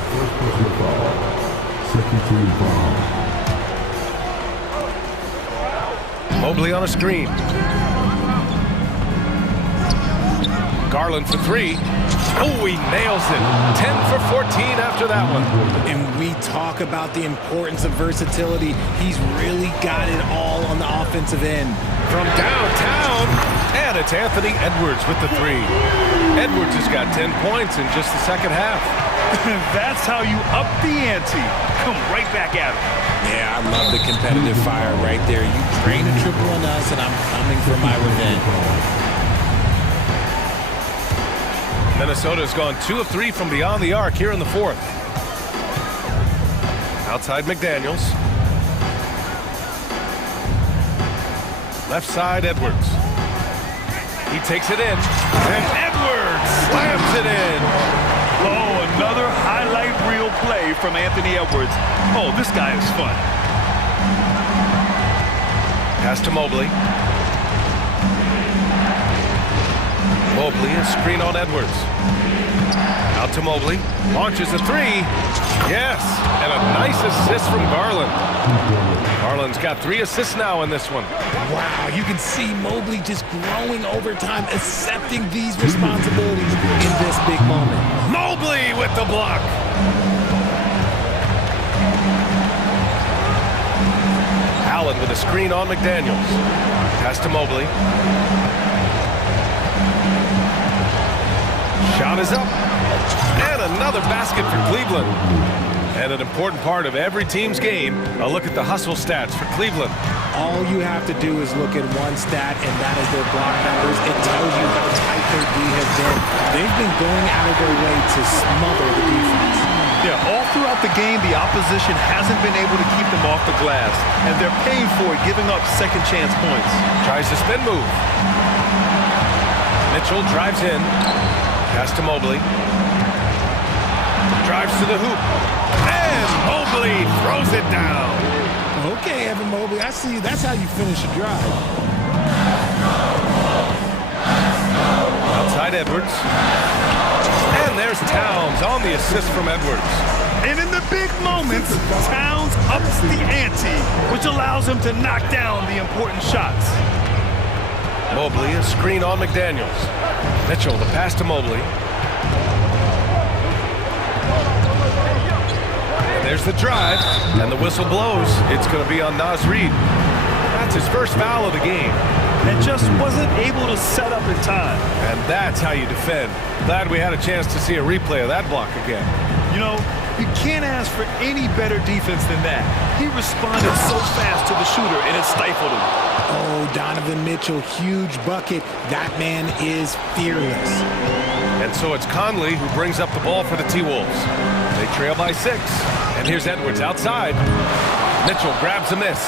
Mobley on a screen. Garland for 3. Oh, he nails it. 10 for 14 after that one. And we talk about the importance of versatility. He's really got it all on the offensive end. From downtown, and it's Anthony Edwards with the 3. Edwards has got 10 points in just the second half. That's how you up the ante. Come right back at him. Yeah, I love the competitive fire right there. You drain a triple on us, and I'm coming for my revenge. Minnesota's gone 2 of 3 from beyond the arc here in the 4th. Outside McDaniels. Left side, Edwards. He takes it in. And Edwards slams it in. Oh, another highlight reel play from Anthony Edwards. Oh, this guy is fun. Pass to Mobley. Mobley, a screen on Edwards. Out to Mobley. Launches a 3. Yes, and a nice assist from Garland. Garland's got 3 assists now in this one. Wow, you can see Mobley just growing over time, accepting these responsibilities in this big moment. Mobley with the block. Allen with a screen on McDaniels. Pass to Mobley. Shot is up. And another basket for Cleveland. And an important part of every team's game, a look at the hustle stats for Cleveland. All you have to do is look at one stat, and that is their block numbers. It tells you how tight their D has been. They've been going out of their way to smother the defense. Yeah, all throughout the game, the opposition hasn't been able to keep them off the glass, and they're paying for it, giving up second chance points. Tries the spin move. Mitchell drives in. Pass to Mobley. Drives to the hoop. And Mobley throws it down. Okay, Evan Mobley, I see you. That's how you finish a drive. Outside Edwards. And there's Towns on the assist from Edwards. And in the big moments, Towns ups the ante, which allows him to knock down the important shots. Mobley, a screen on McDaniels. Mitchell, the pass to Mobley. And there's the drive, and the whistle blows. It's going to be on Naz Reid. That's his first foul of the game. And just wasn't able to set up in time. And that's how you defend. Glad we had a chance to see a replay of that block again. You know, you can't ask for any better defense than that. He responded so fast to the shooter, and it stifled him. Oh, Donovan Mitchell, huge bucket. That man is fearless. And so it's Conley who brings up the ball for the T-Wolves. They trail by 6. And here's Edwards outside. Mitchell grabs a miss.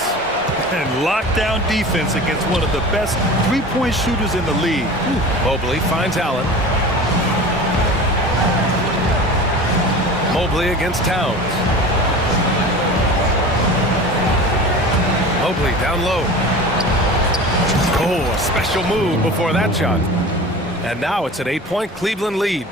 And lockdown defense against one of the best three-point shooters in the league. Mobley finds Allen. Mobley against Towns. Mobley down low. Oh, a special move before that shot. And now it's an 8-point Cleveland lead.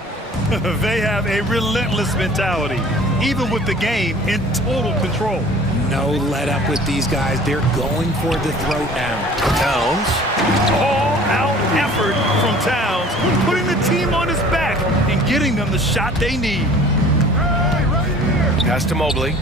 They have a relentless mentality, even with the game in total control. No let up with these guys. They're going for the throat now. Towns. All-out effort from Towns, putting the team on his back and getting them the shot they need. Pass to Mobley.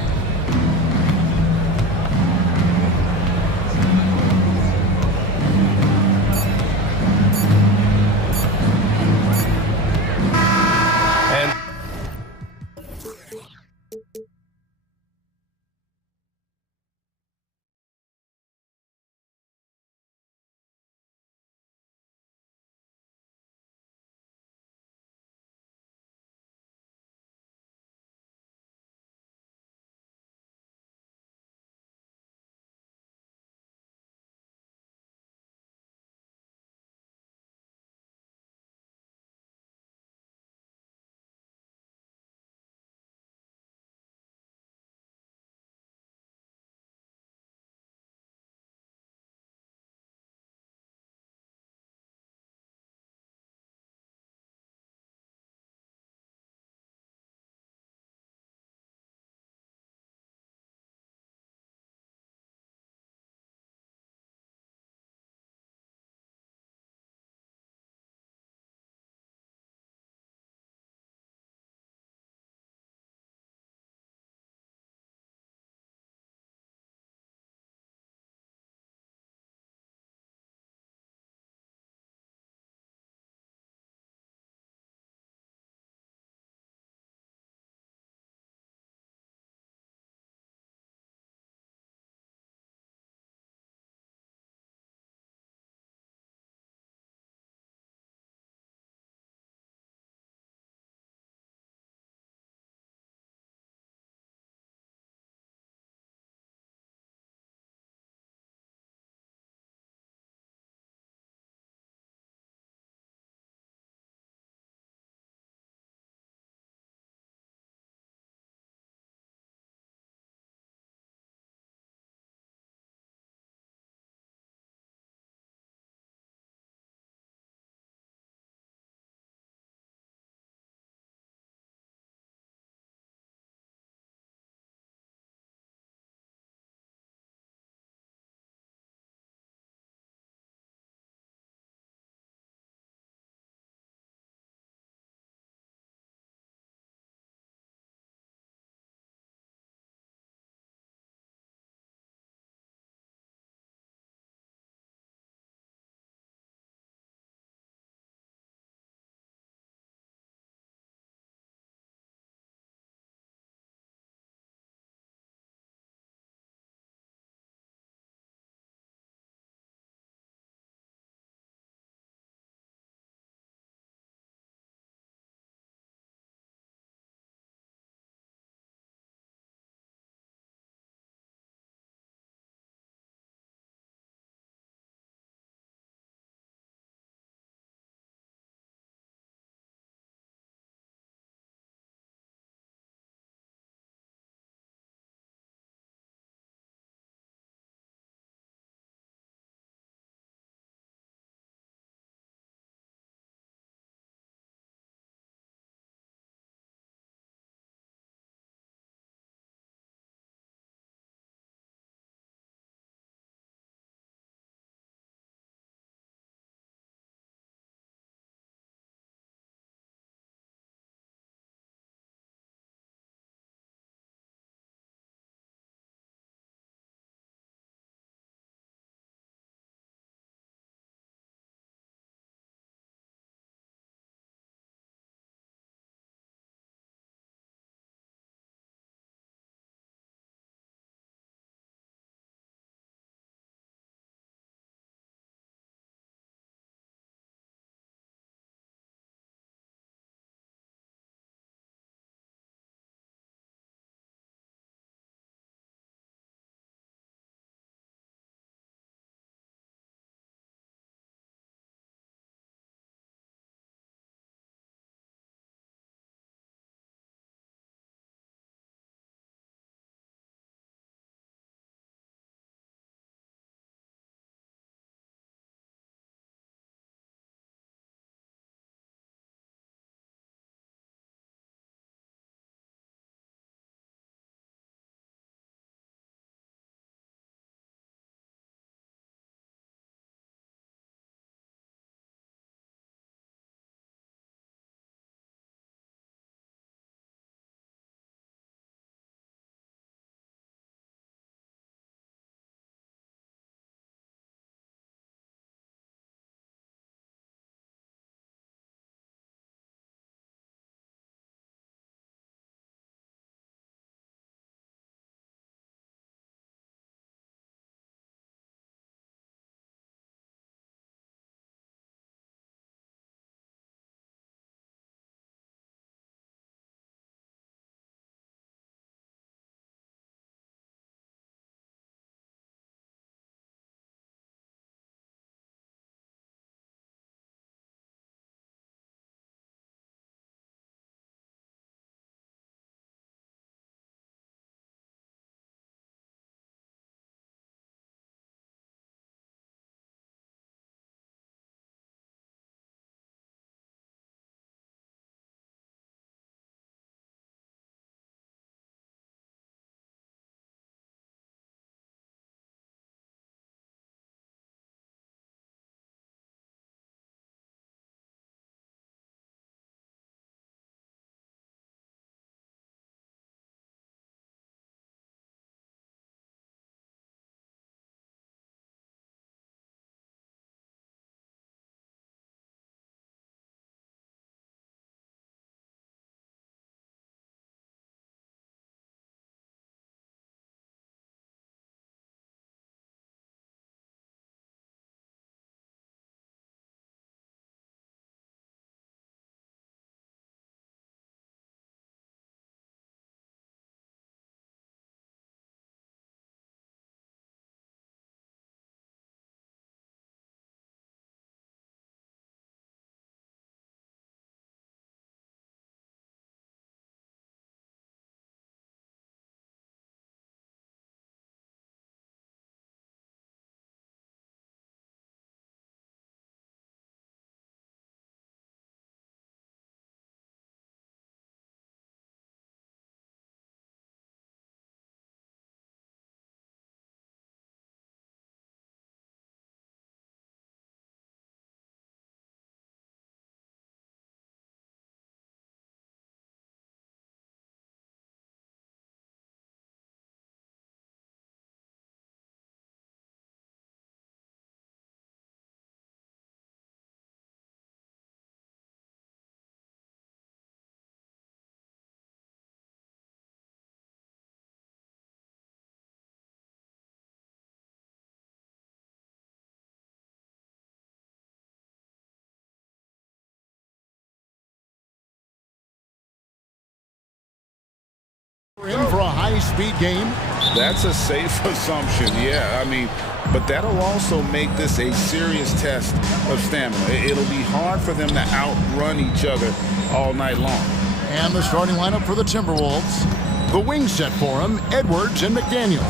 In for a high-speed game. That's a safe assumption, yeah. I mean, but that'll also make this a serious test of stamina. It'll be hard for them to outrun each other all night long. And the starting lineup for the Timberwolves. The wing set for him, Edwards and McDaniel.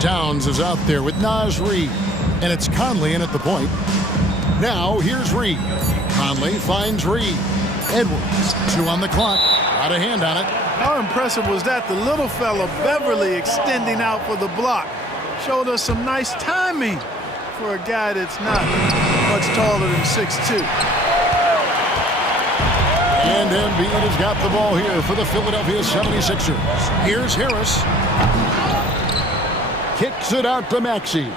Towns is out there with Naz Reid. And it's Conley in at the point. Now, here's Reid. Conley finds Reid. Edwards, 2 on the clock. Got a hand on it. How impressive was that? The little fella, Beverly, extending out for the block. Showed us some nice timing for a guy that's not much taller than 6'2". And Embiid has got the ball here for the Philadelphia 76ers. Here's Harris. Kicks it out to Maxey.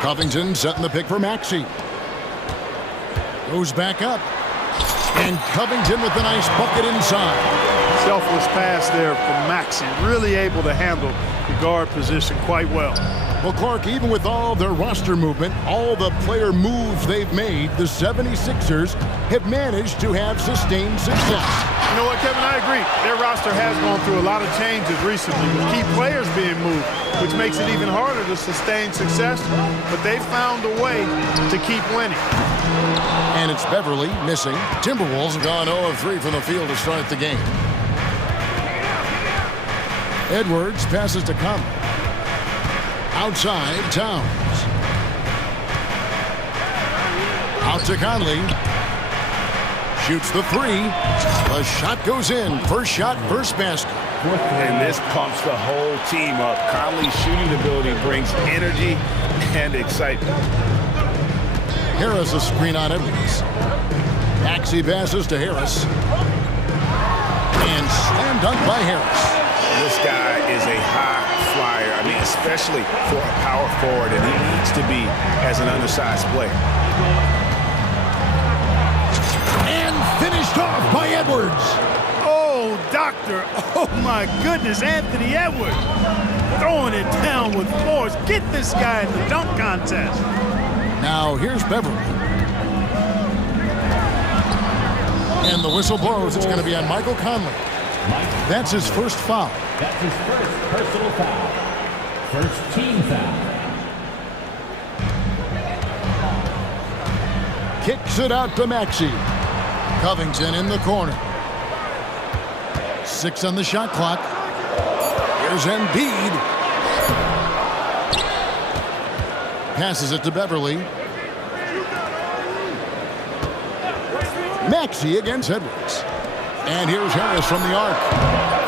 Covington setting the pick for Maxey. Goes back up. And Covington with a nice bucket inside. Selfless pass there from Maxey. Really able to handle the guard position quite well. Well, Clark, even with all their roster movement, all the player moves they've made, the 76ers have managed to have sustained success. You know what, Kevin? I agree. Their roster has gone through a lot of changes recently with key players being moved, which makes it even harder to sustain success. But they found a way to keep winning. And it's Beverly missing. Timberwolves have gone 0 of 3 from the field to start the game. Edwards passes to Conley. Outside, Towns. Out to Conley. Shoots the 3. The shot goes in. First shot, first basket. And this pumps the whole team up. Conley's shooting ability brings energy and excitement. Harris a screen on Edwards. Maxey passes to Harris. And slam dunk by Harris. This guy is a high flyer. I mean, especially for a power forward, and he needs to be as an undersized player. And finished off by Edwards. Oh, doctor. Oh, my goodness. Anthony Edwards throwing it down with force. Get this guy in the dunk contest. Now, here's Beverly. And the whistle blows. It's going to be on Michael Conley. That's his first foul. That's his first personal foul. First team foul. Kicks it out to Maxey. Covington in the corner. 6 on the shot clock. Here's Embiid. Passes it to Beverly. Maxey against Edwards. And here's Harris from the arc.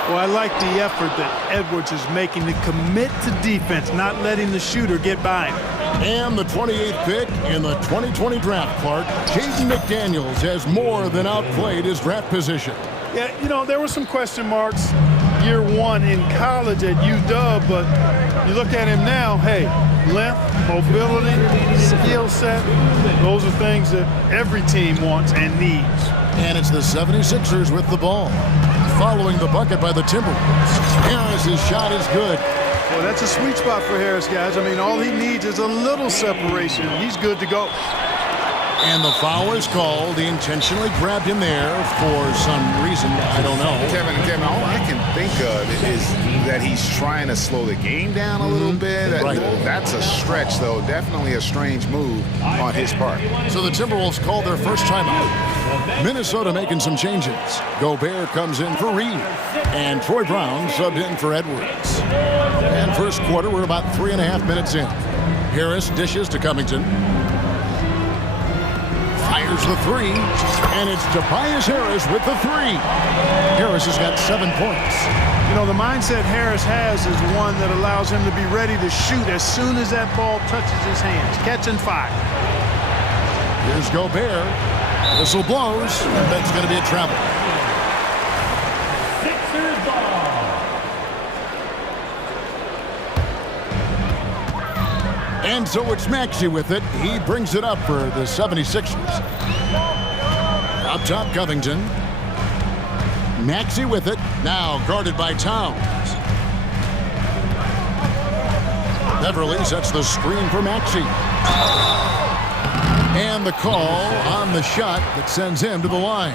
Well, I like the effort that Edwards is making to commit to defense, not letting the shooter get by him. And the 28th pick in the 2020 draft, Clark, Jaden McDaniels has more than outplayed his draft position. Yeah, you know, there were some question marks year 1 in college at UW, but you look at him now, hey, length, mobility, skill set, those are things that every team wants and needs. And it's the 76ers with the ball. Following the bucket by the Timberwolves. Harris's shot is good. Well, that's a sweet spot for Harris, guys. I mean, all he needs is a little separation. He's good to go. And the foul is called. He intentionally grabbed him there for some reason. I don't know. Kevin, all I can think of is that he's trying to slow the game down a little bit. Right. That's a stretch, though. Definitely a strange move on his part. So the Timberwolves called their first timeout. Minnesota making some changes. Gobert comes in for Reid. And Troy Brown subbed in for Edwards. And first quarter, we're about 3.5 minutes in. Harris dishes to Covington. Fires the 3, and it's Tobias Harris with the 3. Harris has got 7 points. You know, the mindset Harris has is one that allows him to be ready to shoot as soon as that ball touches his hands. Catch and fire. Here's Gobert. Whistle blows, and that's going to be a travel. Sixers ball. And so it's Maxey with it. He brings it up for the 76ers. Up top, Covington. Maxey with it. Now guarded by Towns. Beverly sets the screen for Maxey. And the call on the shot that sends him to the line.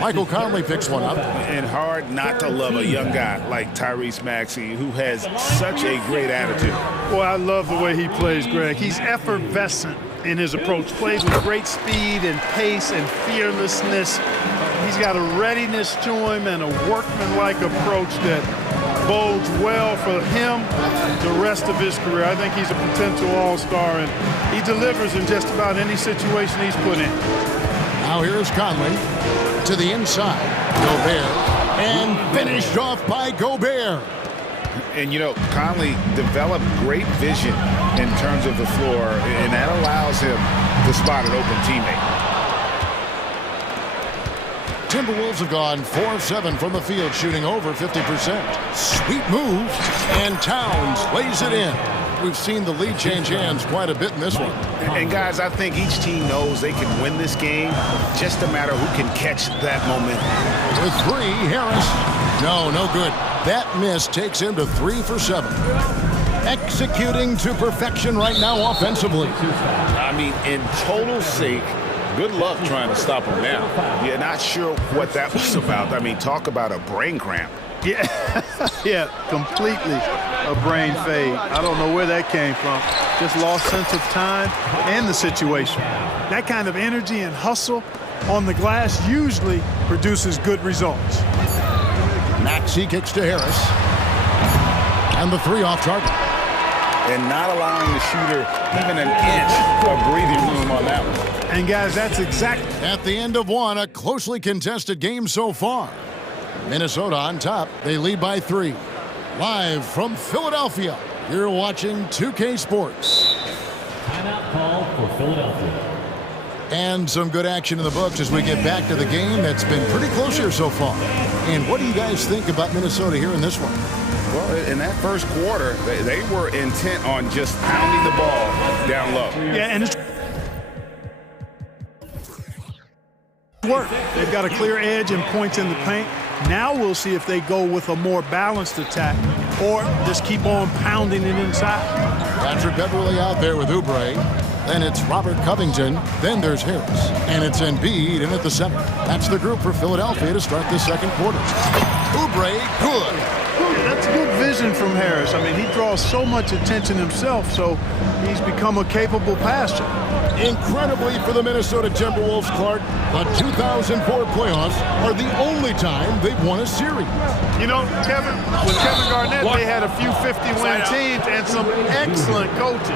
Michael Conley picks one up. And hard not to love a young guy like Tyrese Maxey, who has such a great attitude. Boy, I love the way he plays, Greg. He's effervescent in his approach. Plays with great speed and pace and fearlessness. He's got a readiness to him and a workmanlike approach that bodes well for him the rest of his career. I think he's a potential all-star, and he delivers in just about any situation he's put in. Now here's Conley to the inside. Gobert, and finished off by Gobert. And, you know, Conley developed great vision in terms of the floor, and that allows him to spot an open teammate. Timberwolves have gone 4 of 7 from the field, shooting over 50%. Sweet move, and Towns lays it in. We've seen the lead change hands quite a bit in this one. And guys, I think each team knows they can win this game. Just a matter who can catch that momentum. With 3, Harris. No good. That miss takes him to 3 for 7. Executing to perfection right now offensively. I mean, in total sync. Good luck trying to stop him now. You're not sure what that was about. I mean, talk about a brain cramp. Yeah, yeah, completely a brain fade. I don't know where that came from. Just lost sense of time and the situation. That kind of energy and hustle on the glass usually produces good results. Maxey kicks to Harris. And the 3 off target. And not allowing the shooter even an inch of breathing room on that one. And guys, that's exactly at the end of one, a closely contested game so far. Minnesota on top. They lead by 3. Live from Philadelphia, you're watching 2K Sports. Timeout call for Philadelphia. And some good action in the books as we get back to the game that's been pretty close here so far. And what do you guys think about Minnesota here in this one? Well, in that first quarter, they were intent on just pounding the ball down low. Yeah, and it's work. They've got a clear edge and points in the paint. Now we'll see if they go with a more balanced attack or just keep on pounding it inside. Patrick Beverly out there with Oubre. Then it's Robert Covington. Then there's Harris. And it's Embiid in at the center. That's the group for Philadelphia to start the second quarter. Oubre, good. That's good vision from Harris. I mean, he draws so much attention himself, so he's become a capable passer. Incredibly for the Minnesota Timberwolves, Clark, the 2004 playoffs are the only time they've won a series. You know, Kevin, with Kevin Garnett, they had a few 50-win teams and some excellent coaches.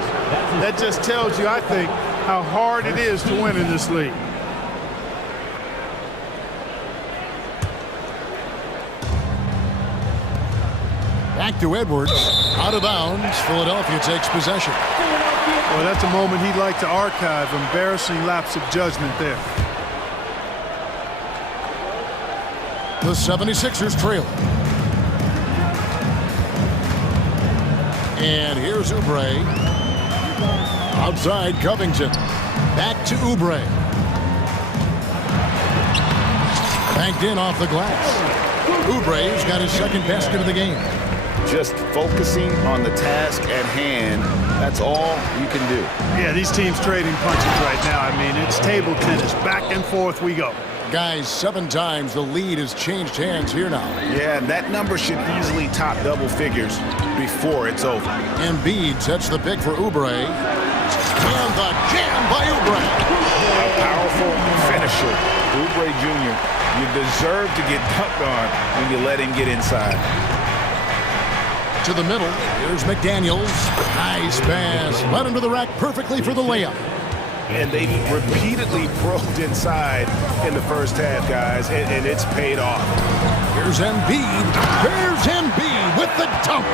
That just tells you, I think, how hard it is to win in this league. Back to Edwards, out of bounds. Philadelphia takes possession. Well, that's a moment he'd like to archive. Embarrassing lapse of judgment there. The 76ers trail. And here's Oubre. Outside Covington. Back to Oubre. Banked in off the glass. Oubre's got his second basket of the game. Just focusing on the task at hand, that's all you can do. Yeah, these teams trading punches right now. I mean, it's table tennis. Back and forth we go. Guys, 7 times the lead has changed hands here now. Yeah, that number should easily top double figures before it's over. Embiid sets the pick for Oubre. And the jam by Oubre. A powerful finisher. Oubre Jr., you deserve to get dunked on when you let him get inside. To the middle, here's McDaniels. Nice pass. Led him to the rack perfectly for the layup. And they repeatedly probed inside in the first half, guys, and it's paid off. Here's Embiid. There's Embiid with the dunk.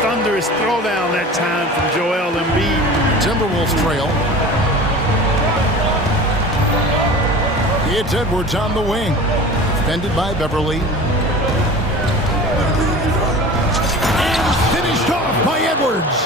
Thunderous throwdown that time from Joel Embiid. Timberwolves trail. It's Edwards on the wing. Defended by Beverly. By Edwards.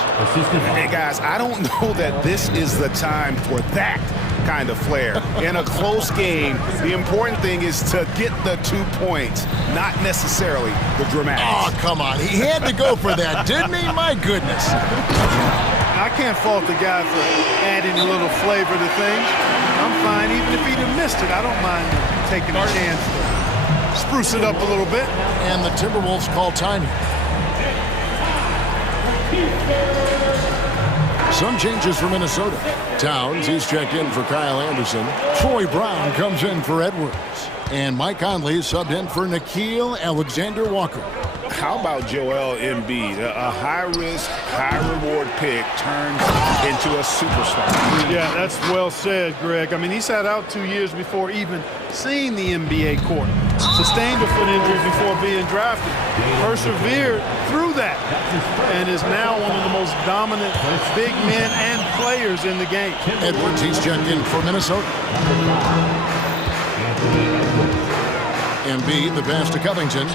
Hey guys, I don't know that this is the time for that kind of flair. In a close game, the important thing is to get the 2 points, not necessarily the dramatics. Oh, come on. He had to go for that, didn't he? My goodness. I can't fault the guy for adding a little flavor to things. I'm fine. Even if he'd have missed it, I don't mind taking a chance. spruce it up a little bit. And the Timberwolves call timing. Some changes for Minnesota. Towns, he's checked in for Kyle Anderson. Troy Brown comes in for Edwards. And Mike Conley subbed in for Nickeil Alexander-Walker. How about Joel Embiid? A high-risk, high-reward pick turns into a superstar. Yeah, that's well said, Greg. I mean, he sat out 2 years before even seeing the NBA court. Sustained a foot injury before being drafted. Persevered through that and is now one of the most dominant big men and players in the game. Edwards, he's checked in for Minnesota. Embiid, the pass to Covington.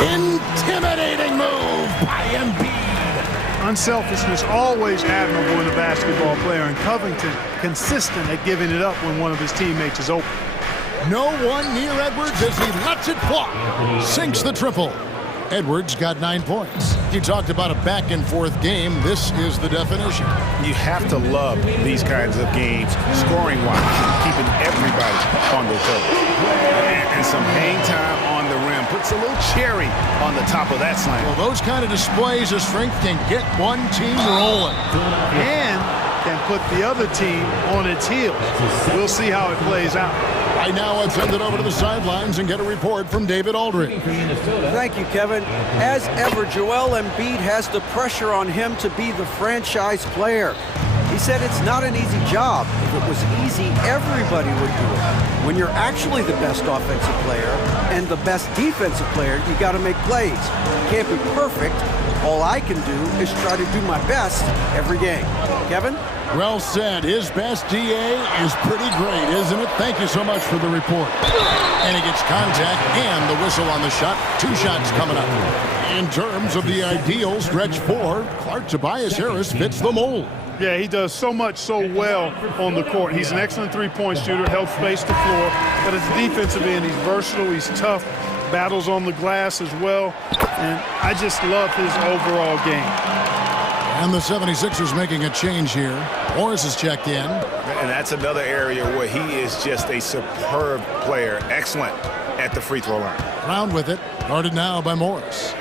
Intimidating move by Embiid. Unselfishness always admirable in a basketball player, and Covington consistent at giving it up when one of his teammates is open. No one near Edwards as he lets it fly. Sinks the triple. Edwards got 9 points. You talked about a back-and-forth game. This is the definition. You have to love these kinds of games, scoring-wise, keeping everybody on their toes. And some hang time on the rim puts a little cherry on the top of that slam. Well, those kind of displays of strength can get one team rolling. And can put the other team on its heels. We'll see how it plays out. Right now, I'll send it over to the sidelines and get a report from David Aldridge. Thank you, Kevin. As ever, Joel Embiid has the pressure on him to be the franchise player. He said it's not an easy job. If it was easy, everybody would do it. When you're actually the best offensive player and the best defensive player, you got to make plays. You can't be perfect. All I can do is try to do my best every game. Kevin? Well said. His best DA is pretty great, isn't it? Thank you so much for the report. And he gets contact and the whistle on the shot. 2 shots coming up. In terms of the ideal stretch 4, Clark Tobias Harris fits the mold. Yeah, he does so much so well on the court. He's an excellent three-point shooter, helps space the floor. But as a defensive end, he's versatile, he's tough, battles on the glass as well. And I just love his overall game. And the 76ers making a change here. Morris is checked in. And that's another area where he is just a superb player. Excellent at the free throw line. Brown with it. Guarded now by Morris.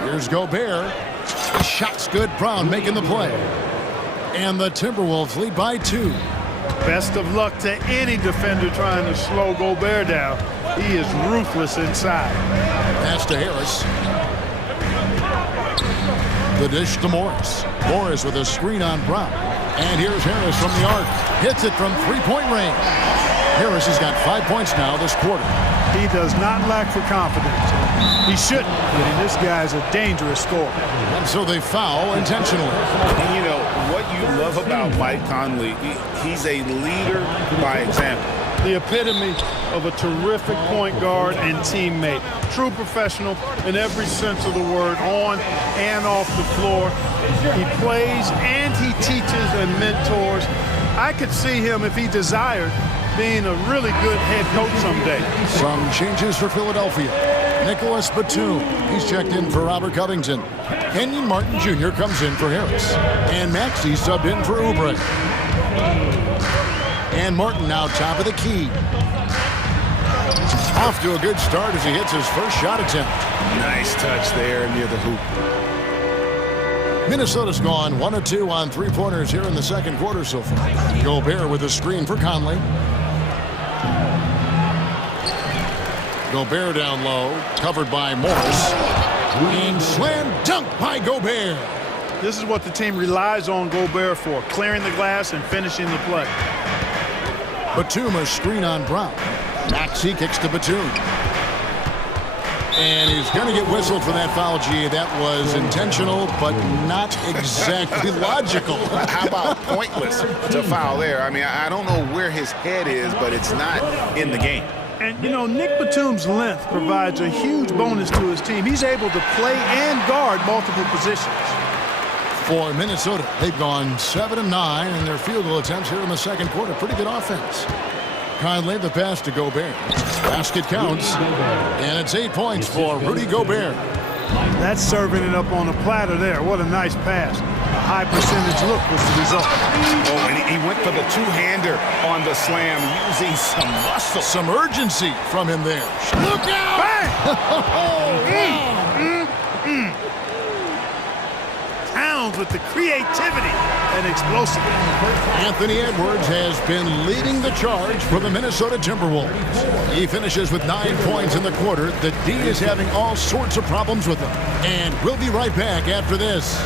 Here's Gobert. The shot's good. Brown making the play. And the Timberwolves lead by 2. Best of luck to any defender trying to slow Gobert down. He is ruthless inside. Pass to Harris. The dish to Morris. Morris with a screen on Brown. And here's Harris from the arc. Hits it from 3-point range. Harris has got 5 points now this quarter. He does not lack for confidence. He shouldn't. And this guy's a dangerous scorer. And so they foul intentionally. And you know, what you love about Mike Conley, he's a leader by example. The epitome of a terrific point guard and teammate. True professional in every sense of the word, on and off the floor. He plays and he teaches and mentors. I could see him, if he desired, being a really good head coach someday. Some changes for Philadelphia. Nicholas Batum, he's checked in for Robert Covington. Kenyon Martin Jr. comes in for Harris. And Maxey subbed in for Oubre. And Martin now top of the key. Off to a good start as he hits his first shot attempt. Nice touch there near the hoop. Minnesota's gone 1 of 2 on 3-pointers here in the second quarter so far. Gobert with a screen for Conley. Gobert down low, covered by Morris. And slam dunk by Gobert. This is what the team relies on Gobert for, clearing the glass and finishing the play. Batum a screen on Brown. Maxey kicks to Batum. And he's going to get whistled for that foul, G. That was intentional, but not exactly logical. How about pointless to foul there? I mean, I don't know where his head is, but it's not in the game. And, you know, Nick Batum's length provides a huge bonus to his team. He's able to play and guard multiple positions. For Minnesota, they've gone 7 of 9 in their field goal attempts here in the second quarter. Pretty good offense. Conley the pass to Gobert. Basket counts. And it's 8 points for Rudy Gobert. That's serving it up on a platter there. What a nice pass. A high percentage look was the result. Oh, and he went for the two-hander on the slam, using some muscle. Some urgency from him there. Look out! Towns with the creativity and explosiveness. Anthony Edwards has been leading the charge for the Minnesota Timberwolves. He finishes with 9 points in the quarter. The D is having all sorts of problems with him. And we'll be right back after this.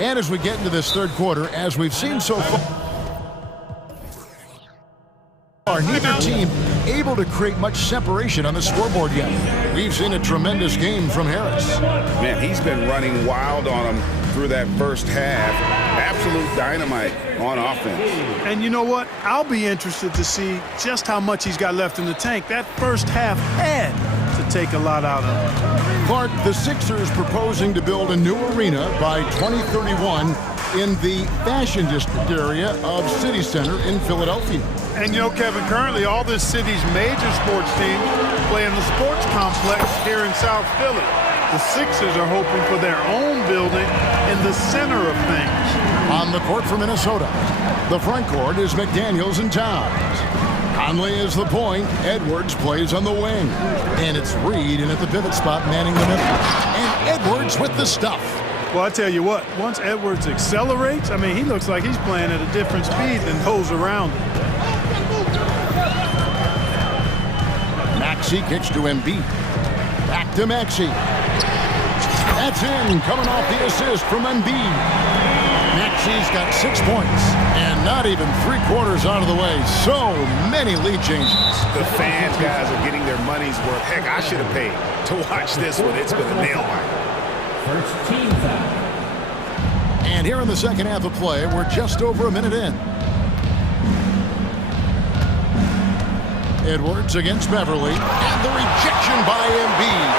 And as we get into this third quarter, as we've seen so far, neither team able to create much separation on the scoreboard yet. We've seen a tremendous game from Harris. Man, he's been running wild on him through that first half. Absolute dynamite on offense. And you know what? I'll be interested to see just how much he's got left in the tank. That first half had to take a lot out of him. Clark, the Sixers proposing to build a new arena by 2031 in the Fashion District area of City Center in Philadelphia. And you know, Kevin, currently all this city's major sports teams play in the sports complex here in South Philly. The Sixers are hoping for their own building in the center of things. On the court for Minnesota, the front court is McDaniels and Towns. Conley is the point. Edwards plays on the wing. And it's Reed in at the pivot spot manning the middle. And Edwards with the stuff. Well, I tell you what, once Edwards accelerates, I mean, he looks like he's playing at a different speed than those around him. Maxey kicks to Embiid. Back to Maxey. That's in, coming off the assist from Embiid. Maxey's got 6 points, and not even 3/4 out of the way. So many lead changes. The fans, guys, are getting their money's worth. Heck, I should have paid to watch this one. It's been a nail biter. First team foul. And here in the second half of play, we're just over a minute in. Edwards against Beverly, and the rejection by Embiid.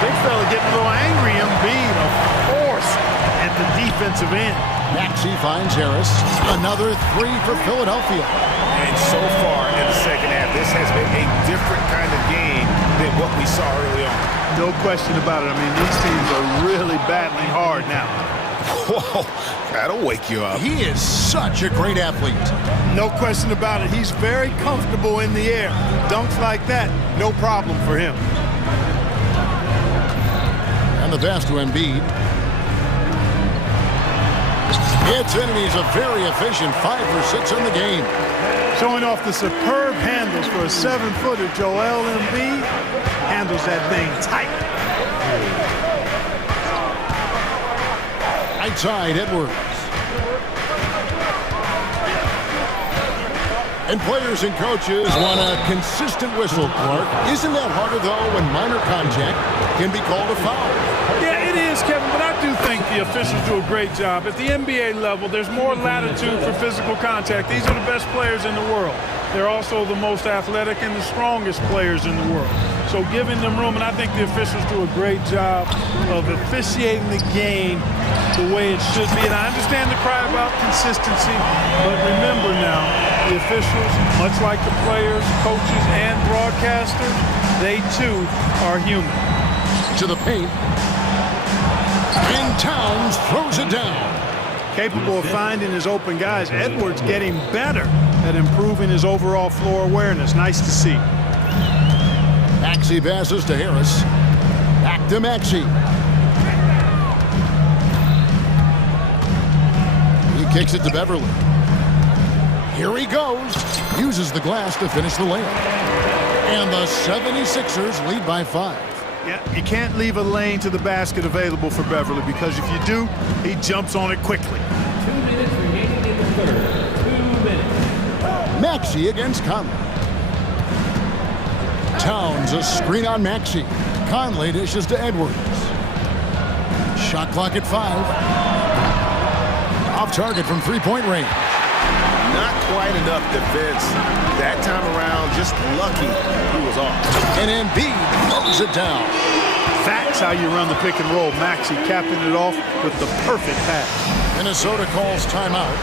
Big fella getting a little angry. Embiid, a force at the defensive end. Maxey finds Harris. Another 3 for Philadelphia. And so far in the second half, this has been a different kind of game than what we saw early on. No question about it. I mean, these teams are really battling hard now. Whoa, that'll wake you up. He is such a great athlete. No question about it. He's very comfortable in the air. Dunks like that, no problem for him. And the pass to Embiid. It's in, and he's a very efficient 5 for 6 in the game. Showing off the superb handles for a 7-footer, Joel Embiid handles that thing tight. Outside Edwards. And players and coaches want a consistent whistle, Clark. Isn't that harder, though, when minor contact can be called a foul? Yeah, it is, Kevin, but I do think the officials do a great job. At the NBA level, there's more latitude for physical contact. These are the best players in the world. They're also the most athletic and the strongest players in the world. So giving them room, and I think the officials do a great job of officiating the game the way it should be. And I understand the cry about consistency, but remember now, the officials, much like the players, coaches, and broadcasters, they too are human. To the paint. And Towns throws it down. Capable of finding his open guys. Edwards getting better at improving his overall floor awareness. Nice to see. Maxey passes to Harris. Back to Maxey. He kicks it to Beverly. Here he goes. Uses the glass to finish the layup. And the 76ers lead by 5. Yeah, you can't leave a lane to the basket available for Beverly, because if you do, he jumps on it quickly. 2 minutes remaining in the third. 2 minutes. Maxey against Conley. Towns, a screen on Maxey. Conley dishes to Edwards. Shot clock at 5. Off target from three-point range. Not quite enough defense that time around. Just lucky he was off. And Embiid throws it down. That's how you run the pick and roll. Maxey capping it off with the perfect pass. Minnesota calls timeout.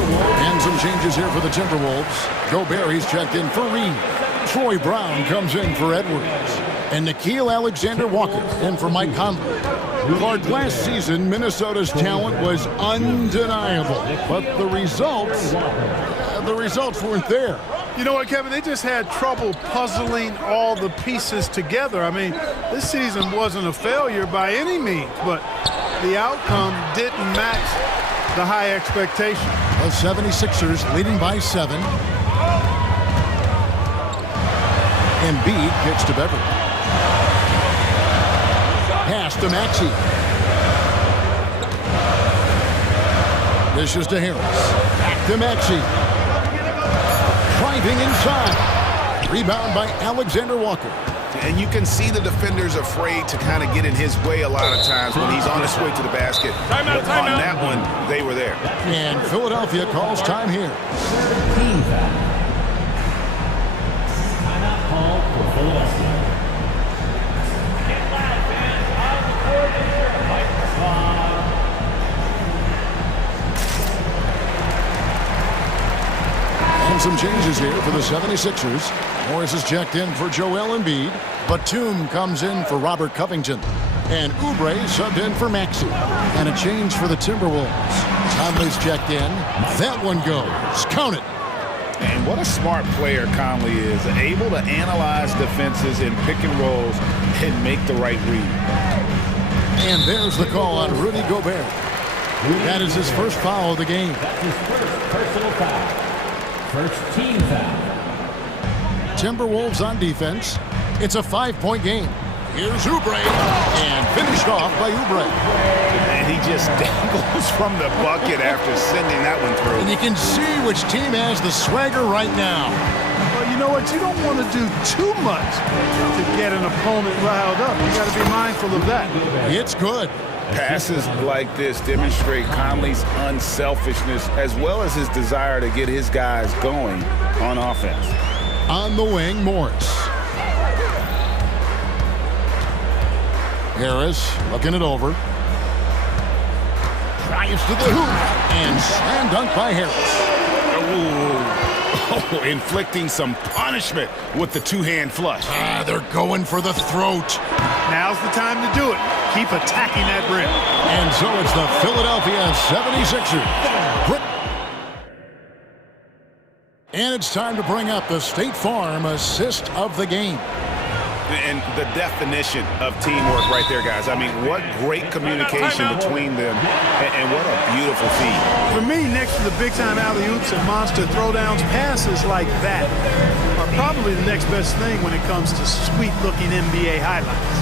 And some changes here for the Timberwolves. Gobert, he's checked in for Reed. Troy Brown comes in for Edwards. And Nickeil Alexander-Walker in for Mike Conley. Clark, last season, Minnesota's talent was undeniable, but the results weren't there. You know what, Kevin? They just had trouble puzzling all the pieces together. I mean, this season wasn't a failure by any means, but the outcome didn't match the high expectation. The 76ers leading by 7. Embiid kicks to Beverly. Pass to Maxey. This is to Harris. Back to Maxey. Driving inside. Rebound by Alexander-Walker. And you can see the defenders afraid to kind of get in his way a lot of times when he's on his way to the basket. Timeout, but on that one, they were there. And Philadelphia calls time here. Timeout called for Philadelphia. And some changes here for the 76ers. Morris is checked in for Joel Embiid. Batum comes in for Robert Covington. And Oubre subbed in for Maxey. And a change for the Timberwolves. Conley's checked in. That one goes. Count it. And what a smart player Conley is. Able to analyze defenses in pick and rolls and make the right read. And there's the call on Rudy Gobert. That is his first foul of the game. That's his first personal foul. First team foul. Timberwolves on defense. It's a 5-point game. Here's Oubre. And finished off by Oubre. And he just dangles from the bucket after sending that one through. And you can see which team has the swagger right now. Well, you know what? You don't want to do too much to get an opponent riled up. You got to be mindful of that. It's good. Passes like this demonstrate Conley's unselfishness as well as his desire to get his guys going on offense. On the wing, Morris. Harris looking it over. Drives to the hoop. And slam dunk by Harris. Oh, inflicting some punishment with the two-hand flush. They're going for the throat. Now's the time to do it. Keep attacking that rim. And so it's the Philadelphia 76ers. And it's time to bring up the State Farm assist of the game. And the definition of teamwork right there, guys. I mean, what great communication between them, and what a beautiful feed. For me, next to the big-time alley-oops and monster throwdowns, passes like that are probably the next best thing when it comes to sweet-looking NBA highlights.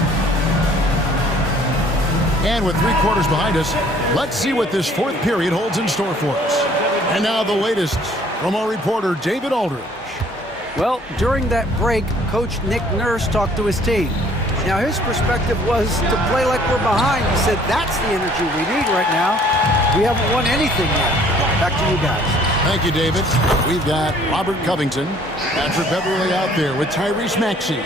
And with 3 quarters behind us, let's see what this fourth period holds in store for us. And now the latest from our reporter, David Aldridge. Well, during that break, Coach Nick Nurse talked to his team. Now, his perspective was to play like we're behind. He said, that's the energy we need right now. We haven't won anything yet. Back to you guys. Thank you, David. We've got Robert Covington, Patrick Beverly out there with Tyrese Maxey.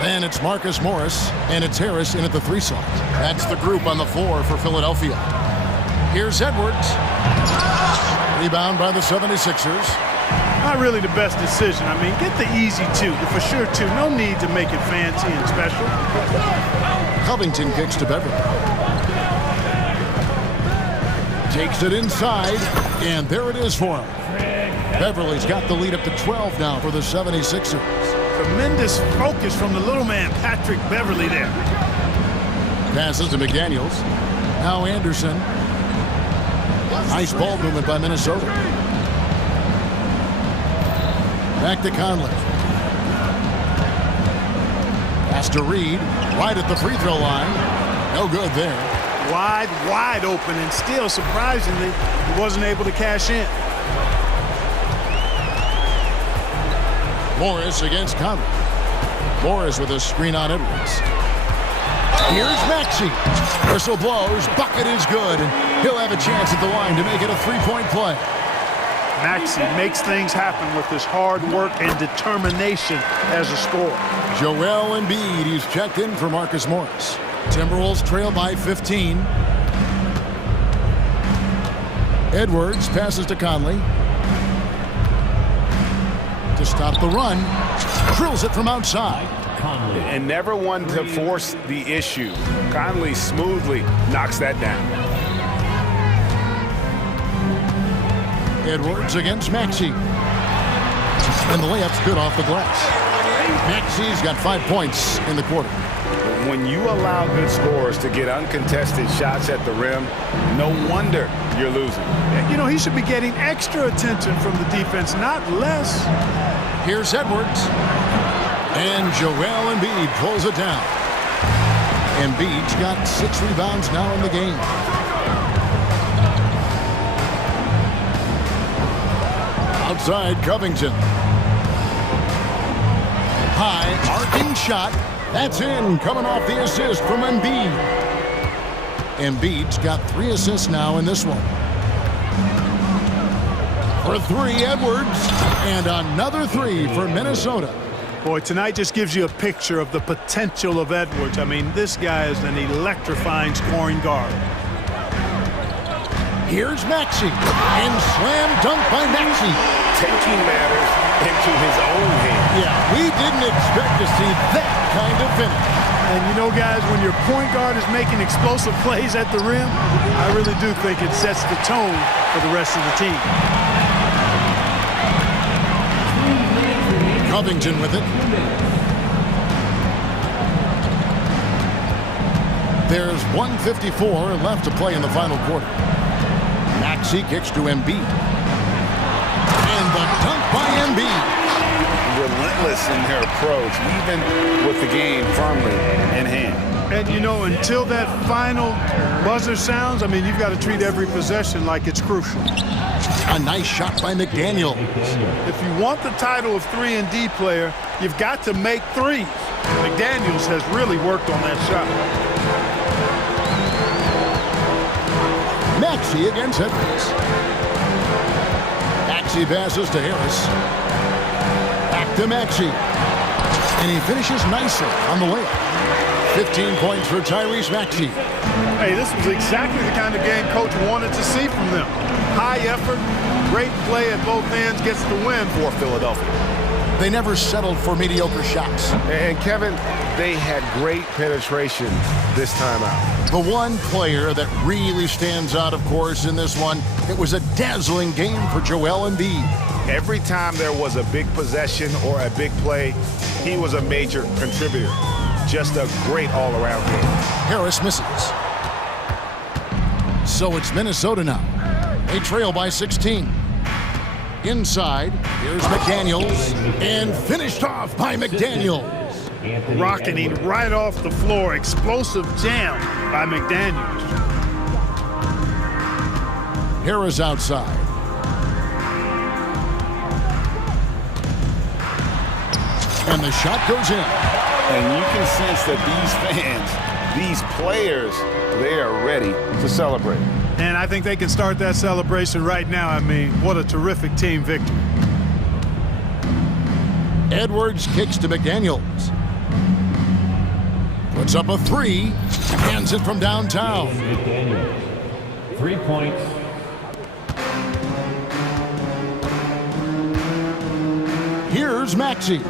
Then it's Marcus Morris, and it's Harris in at the 3 slot. That's the group on the floor for Philadelphia. Here's Edwards. Rebound by the 76ers. Not really the best decision. I mean, get the easy 2, the for sure 2. No need to make it fancy and special. Covington kicks to Beverly. Takes it inside, and there it is for him. Beverly's got the lead up to 12 now for the 76ers. Tremendous focus from the little man, Patrick Beverly there. Passes to McDaniels. Now Anderson. Nice ball movement by Minnesota. Back to Conley. Pass to Reed. Right at the free throw line. No good there. Wide open, and still, surprisingly, he wasn't able to cash in. Morris against Conley. Morris with a screen on Edwards. Here's Maxey. Whistle blows. Bucket is good, and he'll have a chance at the line to make it a 3-point play. Maxey makes things happen with his hard work and determination as a scorer. Joel Embiid, he's checked in for Marcus Morris. Timberwolves trail by 15. Edwards passes to Conley. To stop the run. Drills it from outside. And never one to force the issue. Conley smoothly knocks that down. Edwards against Maxey. And the layup's good off the glass. Maxey's got 5 points in the quarter. When you allow good scorers to get uncontested shots at the rim, no wonder you're losing. You know, he should be getting extra attention from the defense, not less. Here's Edwards. And Joel Embiid pulls it down. Embiid's got 6 rebounds now in the game. Outside Covington. High arcing shot. That's in, coming off the assist from Embiid. Embiid's got 3 assists now in this one. For 3, Edwards. And another 3 for Minnesota. Boy, tonight just gives you a picture of the potential of Edwards. I mean, this guy is an electrifying scoring guard. Here's Maxey. And slam dunk by Maxey. Taking matters into his own hands. Yeah, we didn't expect to see that kind of finish. And you know, guys, when your point guard is making explosive plays at the rim, I really do think it sets the tone for the rest of the team. Covington with it. There's 1:54 left to play in the final quarter. Maxey kicks to Embiid. And the dunk by Embiid. Relentless in their approach, even with the game firmly in hand. And, you know, until that final buzzer sounds, I mean, you've got to treat every possession like it's crucial. A nice shot by McDaniel. If you want the title of 3-and-D player, you've got to make threes. McDaniels has really worked on that shot. Maxey against Edwards. Maxey passes to Harris. Back to Maxey. And he finishes nicely on the layup. 15 points for Tyrese Maxey. Hey, this was exactly the kind of game coach wanted to see from them. High effort, great play at both ends, gets the win for Philadelphia. They never settled for mediocre shots. And Kevin, they had great penetration this time out. The one player that really stands out, of course, in this one, it was a dazzling game for Joel Embiid. Every time there was a big possession or a big play, he was a major contributor. Just a great all-around game. Harris misses. So it's Minnesota now. They trail by 16. Inside, here's McDaniels. And finished off by McDaniels. Rocketing right off the floor. Explosive jam by McDaniels. Harris outside. And the shot goes in. And you can sense that these fans, these players, they are ready to celebrate. And I think they can start that celebration right now. I mean, what a terrific team victory. Edwards kicks to McDaniels. Puts up a 3. Hands it from downtown. 3 points. Here's Maxey.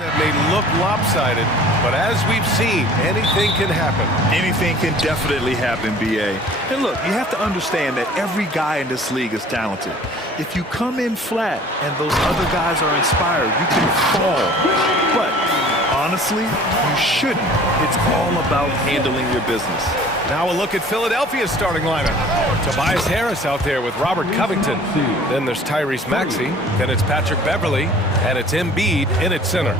That may look lopsided, but as we've seen, anything can happen. Anything can definitely happen, BA. And look, you have to understand that every guy in this league is talented. If you come in flat and those other guys are inspired, you can fall. But honestly, you shouldn't. It's all about handling your business. Now a look at Philadelphia's starting lineup. Tobias Harris out there with Robert Covington. Then there's Tyrese Maxey. Then it's Patrick Beverley. And it's Embiid in its center.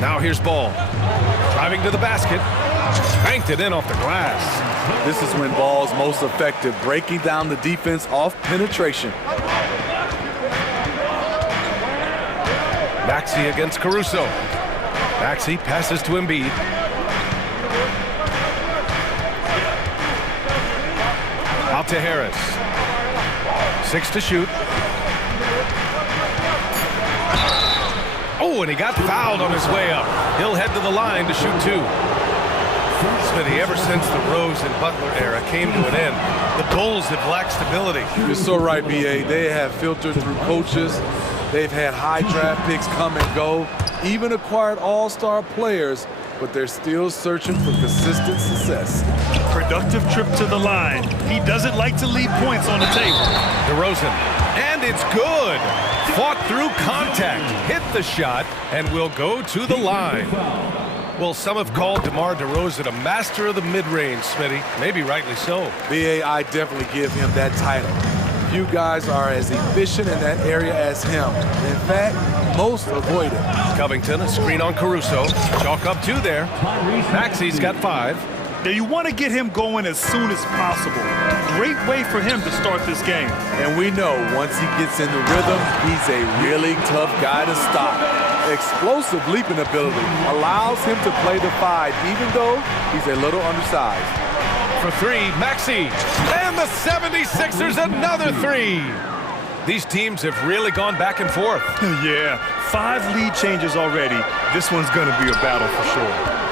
Now here's Ball. Driving to the basket. Banked it in off the glass. This is when Ball's most effective, breaking down the defense off penetration. Maxey against Caruso. Maxey passes to Embiid. Out to Harris. 6 to shoot. Oh, and he got fouled on his way up. He'll head to the line to shoot 2. Smitty, ever since the Rose and Butler era came to an end, the Bulls have lacked stability. You're so right, BA. They have filtered through coaches. They've had high draft picks come and go, even acquired all-star players, but they're still searching for consistent success. Productive trip to the line. He doesn't like to leave points on the table. DeRozan, and it's good. Fought through contact, hit the shot, and will go to the line. Well, some have called DeMar DeRozan a master of the mid-range, Smitty. Maybe rightly so. BA, I definitely give him that title. Few guys are as efficient in that area as him. In fact, most avoid it. Covington, a screen on Caruso. Chalk up 2 there. Maxey's got 5. Now you want to get him going as soon as possible. Great way for him to start this game. And we know once he gets in the rhythm, he's a really tough guy to stop. Explosive leaping ability allows him to play the 5, even though he's a little undersized. For 3, Maxey. And the 76ers another 3. These teams have really gone back and forth. Yeah, 5 lead changes already. This one's going to be a battle for sure.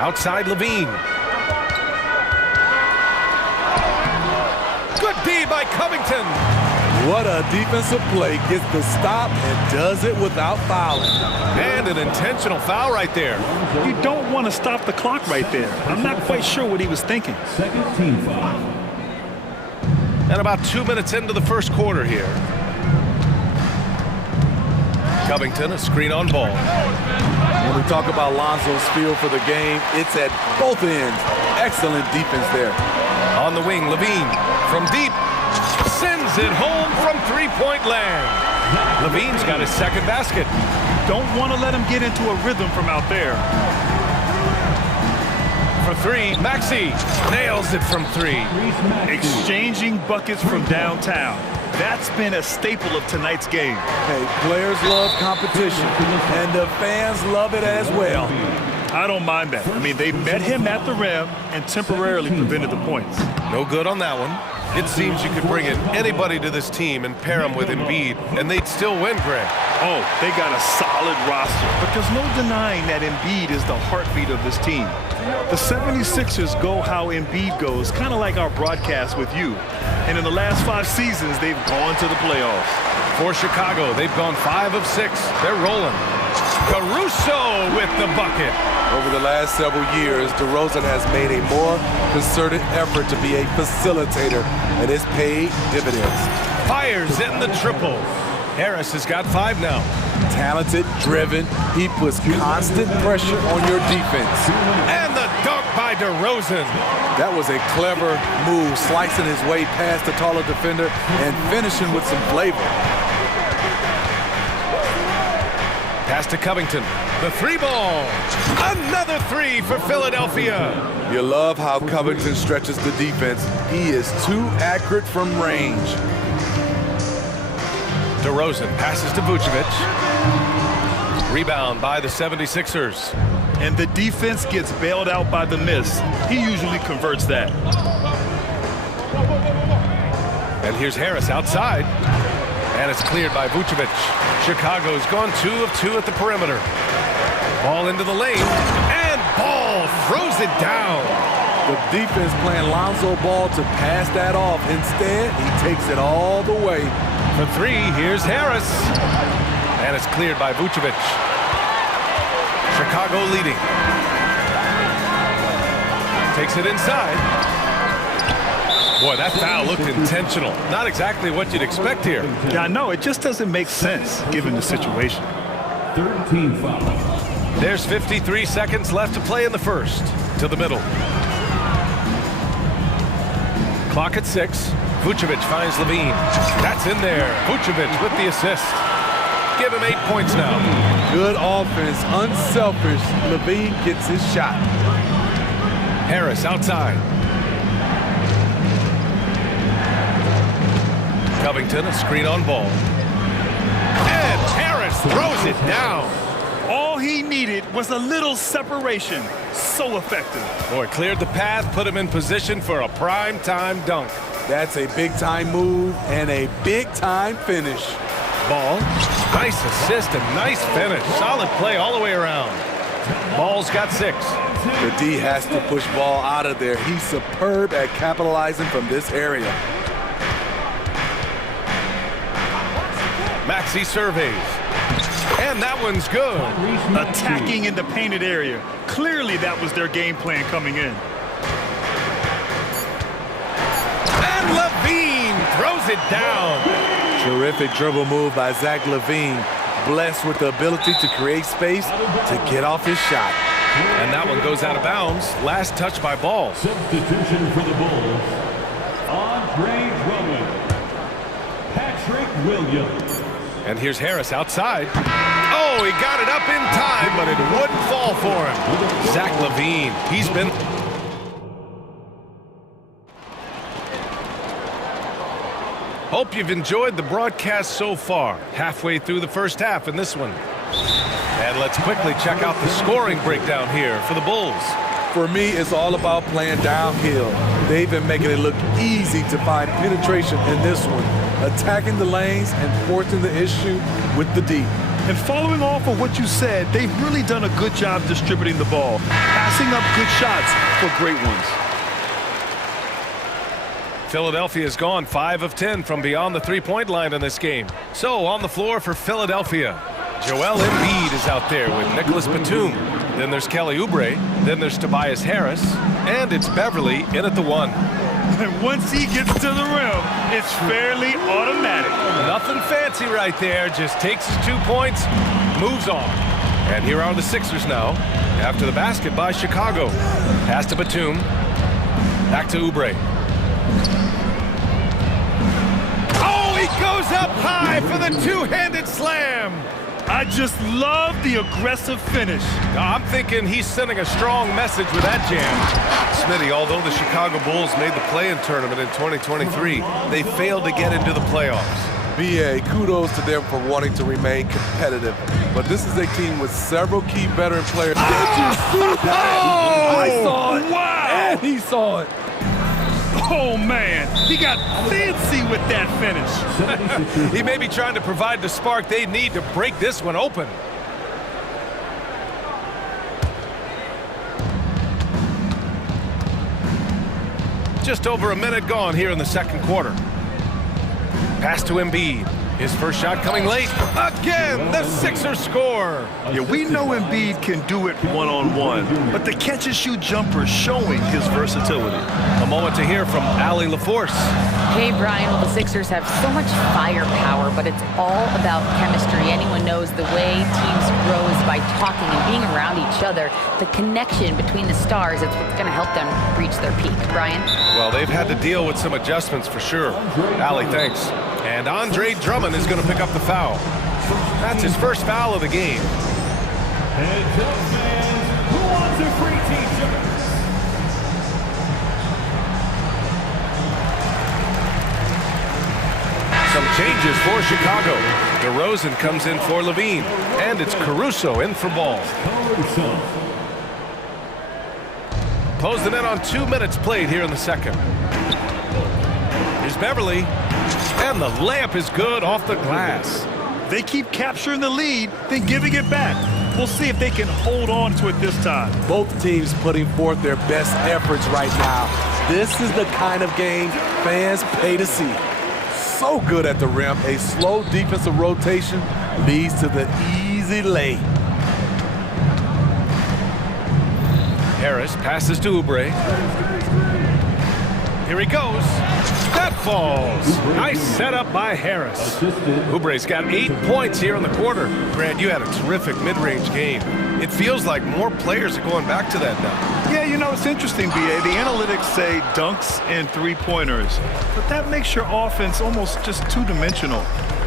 Outside Levine. Good D by Covington. What a defensive play. Gets the stop and does it without fouling. And an intentional foul right there. You don't want to stop the clock right there. I'm not quite sure what he was thinking. Second team foul. And about 2 minutes into the first quarter here. Covington, a screen on Ball. When we talk about Lonzo's feel for the game, it's at both ends. Excellent defense there. On the wing, Levine from deep. Sends it home from three-point land. Levine's got his second basket. Don't want to let him get into a rhythm from out there. For 3, Maxey nails it from 3. Exchanging buckets from downtown. That's been a staple of tonight's game. Hey, players love competition, and the fans love it as well. I don't mind that. I mean, they met him at the rim and temporarily prevented the points. No good on that one. It seems you could bring in anybody to this team and pair them with Embiid, and they'd still win, Greg. Oh, they got a solid roster, but there's no denying that Embiid is the heartbeat of this team. The 76ers go how Embiid goes, kind of like our broadcast with you. And in the last 5 seasons, they've gone to the playoffs. For Chicago, they've gone 5 of 6. They're rolling. Caruso with the bucket. Over the last several years, DeRozan has made a more concerted effort to be a facilitator, and it's paid dividends. Fires in the triple. Harris has got 5 now. Talented, driven, he puts constant pressure on your defense. And the dunk by DeRozan. That was a clever move, slicing his way past the taller defender and finishing with some flavor. Pass to Covington. The 3-ball. Another 3 for Philadelphia. You love how Covington stretches the defense. He is too accurate from range. DeRozan passes to Vucevic. Rebound by the 76ers. And the defense gets bailed out by the miss. He usually converts that. And here's Harris outside. And it's cleared by Vucevic. Chicago's gone 2 of 2 at the perimeter. Ball into the lane. And Ball throws it down. The defense playing Lonzo Ball to pass that off. Instead, he takes it all the way For three, here's Harris. And it's cleared by Vucevic. Chicago leading. Takes it inside. Boy, that foul looked intentional. Not exactly what you'd expect here. Yeah, I know. It just doesn't make sense given the situation. 13 foul. There's 53 seconds left to play in the first. To the middle. Clock at 6. Vucevic finds Levine. That's in there. Vucevic with the assist. Give him 8 points now. Good offense, unselfish. Levine gets his shot. Harris outside. Covington, a screen on ball. And Harris throws it down. All he needed was a little separation. So effective. Boy, cleared the path, put him in position for a prime-time dunk. That's a big-time move and a big-time finish. Ball, nice assist and nice finish. Solid play all the way around. Ball's got 6. The D has to push Ball out of there. He's superb at capitalizing from this area. Maxey surveys. And that one's good. Attacking in the painted area. Clearly that was their game plan coming in. And Levine throws it down. Terrific dribble move by Zach Levine. Blessed with the ability to create space to get off his shot. And that one goes out of bounds. Last touch by Ball. Substitution for the Bulls. Andre Drummond. Patrick Williams. And here's Harris outside. Oh, he got it up in time, but it wouldn't fall for him. Zach Levine, he's been... Hope you've enjoyed the broadcast so far. Halfway through the first half in this one. And let's quickly check out the scoring breakdown here for the Bulls. For me, it's all about playing downhill. They've been making it look easy to find penetration in this one, attacking the lanes and forcing the issue with the D. And following off of what you said, they've really done a good job distributing the ball, passing up good shots for great ones. Philadelphia's gone 5 of 10 from beyond the three-point line in this game. So on the floor for Philadelphia, Joel Embiid is out there with Nicholas Batum. Then there's Kelly Oubre. Then there's Tobias Harris. And it's Beverly in at the 1. And once he gets to the rim, it's fairly automatic. Nothing fancy right there. Just takes his 2 points, moves on. And here are the Sixers now. After the basket by Chicago. Pass to Batum. Back to Oubre. Oh, he goes up high for the two-handed slam. I just love the aggressive finish. I'm thinking he's sending a strong message with that jam. Smitty, although the Chicago Bulls made the play-in tournament in 2023, they failed to get into the playoffs. BA, kudos to them for wanting to remain competitive. But this is a team with several key veteran players. Did you see that? I saw it. Wow. And he saw it. Oh, man. He got fancy with that finish. He may be trying to provide the spark they need to break this one open. Just over a minute gone here in the second quarter. Pass to Embiid. His first shot coming late. Again, the Sixers score. Yeah, we know Embiid can do it one-on-one, but the catch-and-shoot jumper is showing his versatility. A moment to hear from Allie LaForce. Hey, Brian, well, the Sixers have so much firepower, but it's all about chemistry. Anyone knows the way teams grow is by talking and being around each other. The connection between the stars is what's going to help them reach their peak. Brian? Well, they've had to deal with some adjustments for sure. Allie, thanks. And Andre Drummond is going to pick up the foul. That's his first foul of the game. And those fans who wants a free t-shirt? Some changes for Chicago. DeRozan comes in for Levine. And it's Caruso in for Ball. Closing in on 2 minutes played here in the second. Here's Beverly. And the layup is good off the glass. They keep capturing the lead, then giving it back. We'll see if they can hold on to it this time. Both teams putting forth their best efforts right now. This is the kind of game fans pay to see. so good at the rim. A slow defensive rotation leads to the easy lay. Harris passes to Oubre. Here he goes. That falls. Nice setup by Harris. Oubre's got 8 points here in the quarter. Grant, you had a terrific mid-range game. It feels like more players are going back to that now. Yeah, you know, it's interesting, B.A. The analytics say dunks and three-pointers, but that makes your offense almost just two-dimensional.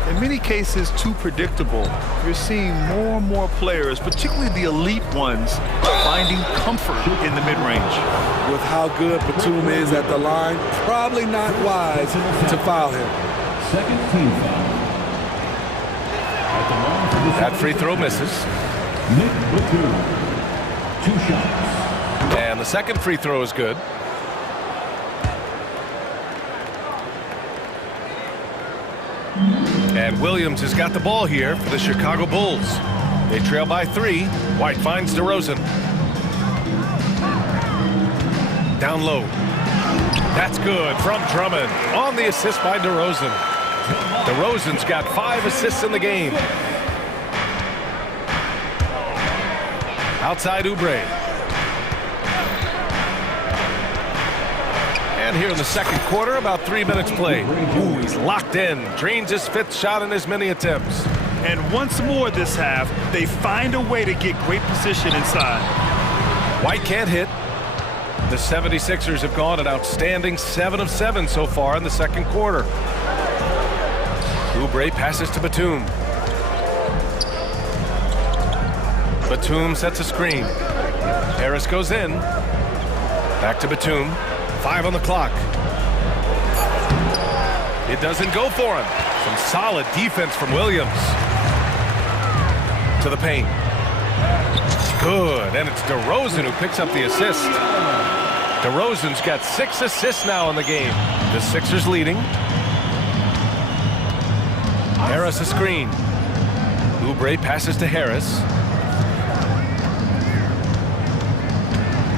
In many cases, too predictable. You're seeing more and more players, particularly the elite ones, finding comfort in the mid-range. With how good Batum is at the line, probably not wise to foul him. Second team foul. That free throw misses. Nick Batum. 2 shots. And the second free throw is good. And Williams has got the ball here for the Chicago Bulls. They trail by 3. White finds DeRozan. Down low. That's good from Drummond on the assist by DeRozan. DeRozan's got 5 assists in the game. Outside Oubre. And here in the second quarter, about 3 minutes play. Ooh, he's locked in. Drains his 5th shot in as many attempts. And once more this half, they find a way to get great position inside. White can't hit. The 76ers have gone an outstanding 7 of 7 so far in the second quarter. Oubre passes to Batum. Batum sets a screen. Harris goes in. Back to Batum. 5 on the clock. It doesn't go for him. Some solid defense from Williams. To the paint. Good, and it's DeRozan who picks up the assist. DeRozan's got 6 assists now in the game. The Sixers leading. Harris a screen. Oubre passes to Harris.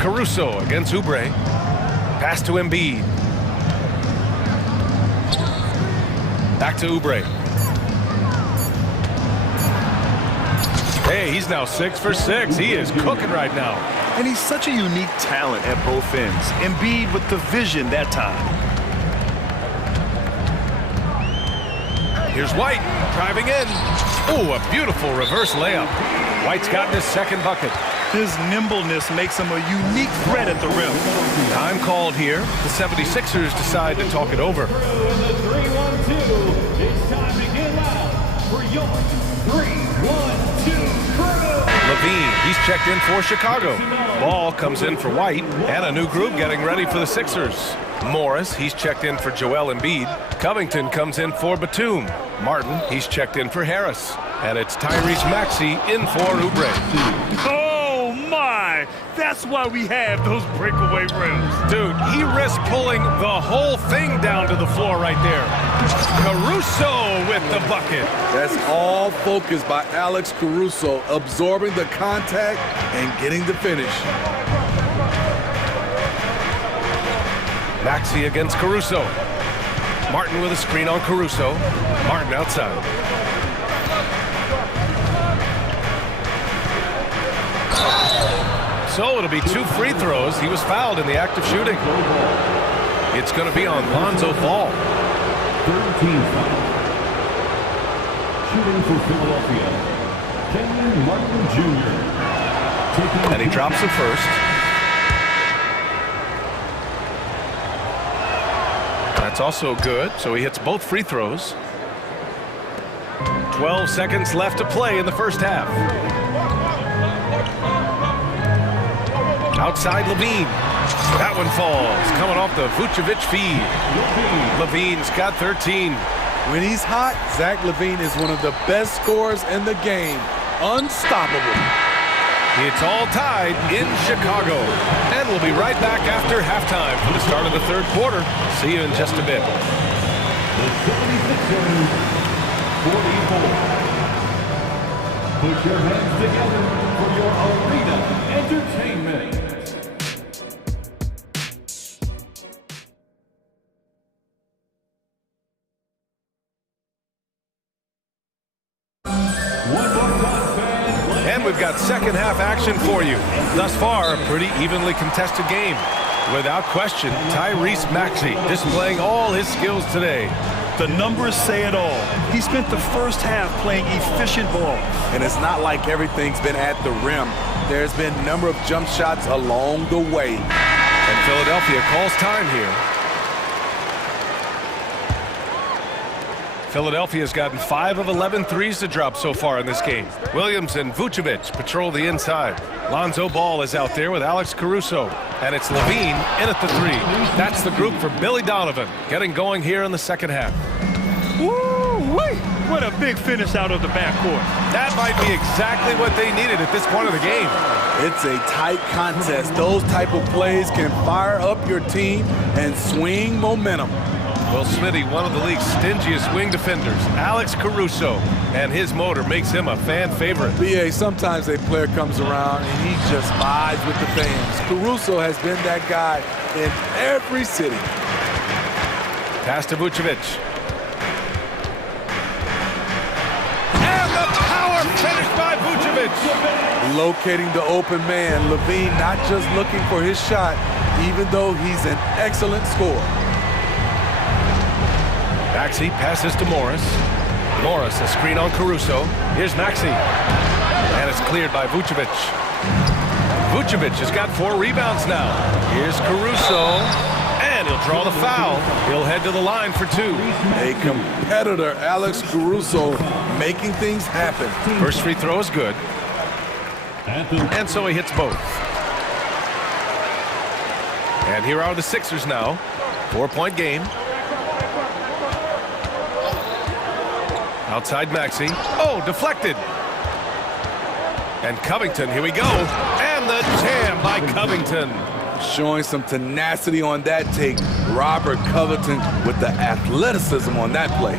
Caruso against Oubre. Pass to Embiid. Back to Oubre. Hey, he's now 6 for 6. He is cooking right now. And he's such a unique talent at both ends. Embiid with the vision that time. Here's White driving in. Oh, a beautiful reverse layup. White's gotten his second bucket. His nimbleness makes him a unique threat at the rim. Time called here. The 76ers decide to talk it over. In the 3-1-2, it's time to get loud for your 3-1-2 crew. Levine, he's checked in for Chicago. Ball comes in for White, and a new group getting ready for the Sixers. Morris, he's checked in for Joel Embiid. Covington comes in for Batum. Martin, he's checked in for Harris. And it's Tyrese Maxey in for Oubre. Oh my! That's why we have those breakaway rims. Dude, he risked pulling the whole thing down to the floor right there. Caruso with the bucket. That's all focused by Alex Caruso, absorbing the contact and getting the finish. Maxey against Caruso. Martin with a screen on Caruso. Martin outside. So it'll be 2 free throws. He was fouled in the act of shooting. It's going to be on Lonzo Ball. 13 foul. Shooting for Philadelphia, Kenyon Martin Jr. And he drops the first. That's also good, so he hits both free throws. 12 seconds left to play in the first half. Outside Levine. That one falls, coming off the Vucevic feed. Levine's got 13. When he's hot, Zach LaVine is one of the best scorers in the game. Unstoppable. It's all tied in Chicago. And we'll be right back after halftime for the start of the third quarter. See you in just a bit. The 76ers, 44. Put your hands together for your arena entertainment. got second half action for you. Thus far, a pretty evenly contested game. Without question, Tyrese Maxey displaying all his skills today. The numbers say it all. He spent the first half playing efficient ball. And it's not like everything's been at the rim. There's been a number of jump shots along the way. And Philadelphia calls time here. Philadelphia's gotten 5 of 11 threes to drop so far in this game. Williams and Vucevic patrol the inside. Lonzo Ball is out there with Alex Caruso. And it's Levine in at the 3. That's the group for Billy Donovan, getting going here in the second half. Woo-wee! What a big finish out of the backcourt. That might be exactly what they needed at this point of the game. It's a tight contest. Those type of plays can fire up your team and swing momentum. Well, Smitty, one of the league's stingiest wing defenders, Alex Caruso, and his motor makes him a fan favorite. BA, sometimes a player comes around and he just vibes with the fans. Caruso has been that guy in every city. Pass to Vucevic. And the power finish by Vucevic. Locating the open man. Levine not just looking for his shot, even though he's an excellent scorer. Maxey passes to Morris. Morris, a screen on Caruso. Here's Maxey. And it's cleared by Vucevic. Vucevic has got 4 rebounds now. Here's Caruso. And he'll draw the foul. He'll head to the line for 2. A competitor, Alex Caruso, making things happen. First free throw is good. And so he hits both. And here are the Sixers now. 4-point game. Outside Maxey. Oh, deflected. And Covington, here we go. And the jam by Covington. Showing some tenacity on that take. Robert Covington with the athleticism on that play.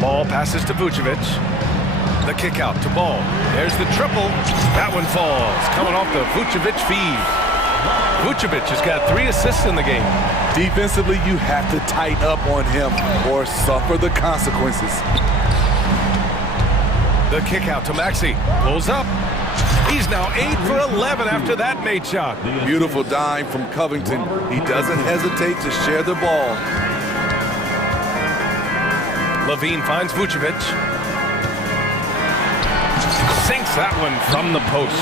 Ball passes to Vucevic. The kick out to Ball. There's the triple. That one falls. Coming off the Vucevic feed. Vucevic has got 3 assists in the game. Defensively, you have to tighten up on him or suffer the consequences. The kick out to Maxey. Pulls up. He's now 8 for 11 after that made shot. Beautiful dime from Covington. He doesn't hesitate to share the ball. Levine finds Vucevic. Sinks that one from the post.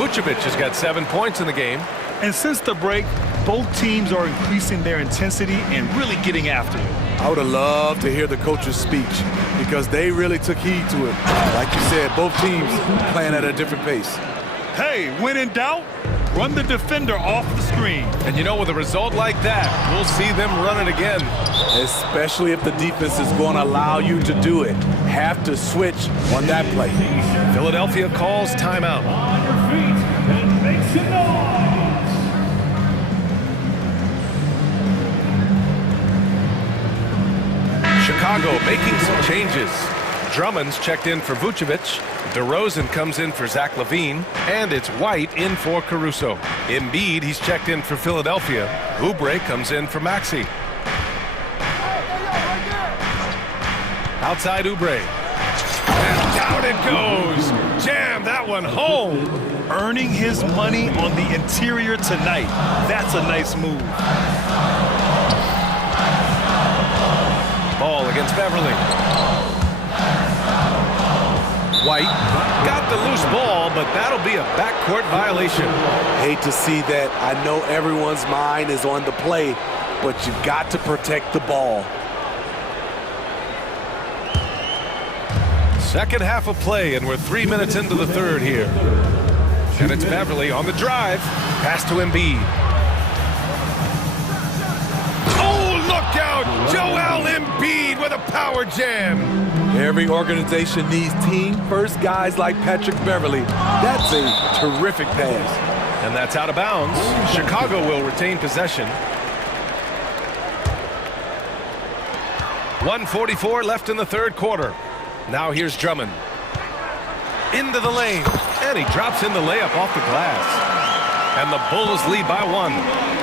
Vucevic has got 7 points in the game. And since the break, both teams are increasing their intensity and really getting after it. I would have loved to hear the coach's speech because they really took heed to it. Like you said, both teams playing at a different pace. Hey, when in doubt, run the defender off the screen. And you know, with a result like that, we'll see them run it again. Especially if the defense is going to allow you to do it. Have to switch on that play. Philadelphia calls timeout. Chicago making some changes. Drummond's checked in for Vucevic. DeRozan comes in for Zach LaVine. And it's White in for Caruso. Embiid, he's checked in for Philadelphia. Oubre comes in for Maxey. Outside Oubre. And down it goes. Jam that one home. Earning his money on the interior tonight. That's a nice move. Ball against Beverly. White got the loose ball, but that'll be a backcourt violation. Hate to see that. I know everyone's mind is on the play, but you've got to protect the ball. Second half of play, and we're 3 minutes into the third here. And it's Beverly on the drive. Pass to Embiid. Oh, look out! Joel Embiid with a power jam. Every organization needs team-first guys like Patrick Beverly. That's a terrific pass. And that's out of bounds. Chicago will retain possession. 1:44 left in the third quarter. Now here's Drummond. Into the lane. And he drops in the layup off the glass. And the Bulls lead by 1.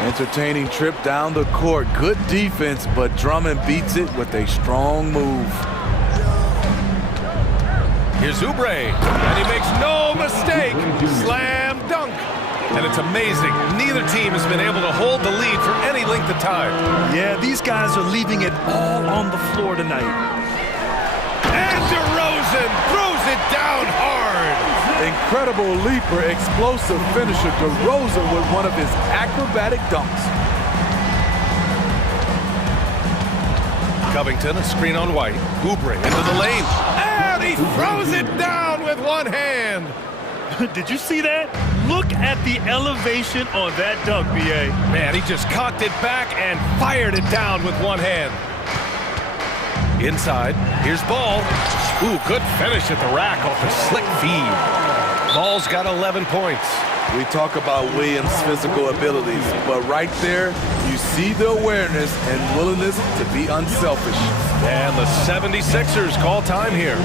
Entertaining trip down the court. Good defense, but Drummond beats it with a strong move. Here's Oubre, and he makes no mistake. Slam dunk. And it's amazing. Neither team has been able to hold the lead for any length of time. Yeah, these guys are leaving it all on the floor tonight. And DeRozan throws it down hard. Incredible leaper, explosive finisher. DeRozan with one of his acrobatic dunks. Covington, a screen on White. Oubre into the lane. And he throws it down with one hand. Did you see that? Look at the elevation on that dunk, B.A. Man, he just cocked it back and fired it down with one hand. Inside, here's Ball. Ooh, good finish at the rack off a slick feed. Ball's got 11 points. We talk about Williams' physical abilities, but right there, you see the awareness and willingness to be unselfish. And the 76ers call time here.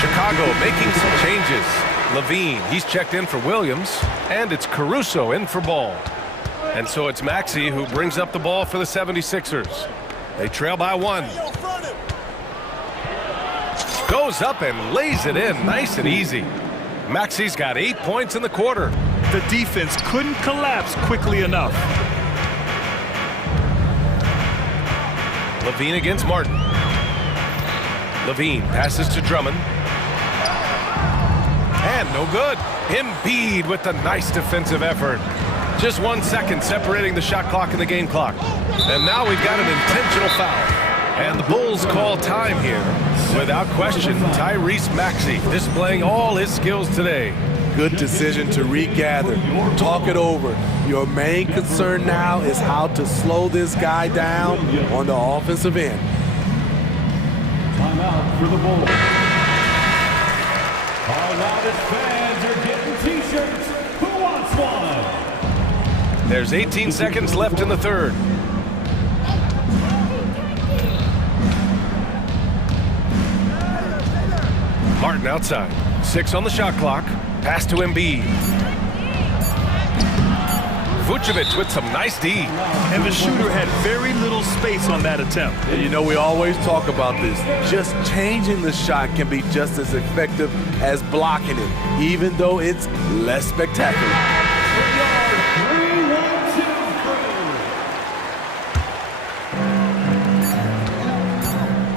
Chicago making some changes. Levine, he's checked in for Williams, and it's Caruso in for Ball. And so it's Maxey who brings up the ball for the 76ers. They trail by one. Goes up and lays it in nice and easy. Maxey's got 8 points in the quarter. The defense couldn't collapse quickly enough. Levine against Martin. Levine passes to Drummond. And no good. Embiid with the nice defensive effort. Just 1 second separating the shot clock and the game clock. And now we've got an intentional foul. And the Bulls call time here. Without question, Tyrese Maxey displaying all his skills today. Good decision to regather. Talk it over. Your main concern now is how to slow this guy down on the offensive end. Timeout for the Bulls. Our loudest fans are getting T-shirts. Who wants one? There's 18 seconds left in the third. Martin outside. 6 on the shot clock. Pass to Embiid. Vucevic with some nice D. And the shooter had very little space on that attempt. And you know, we always talk about this. Just changing the shot can be just as effective as blocking it, even though it's less spectacular.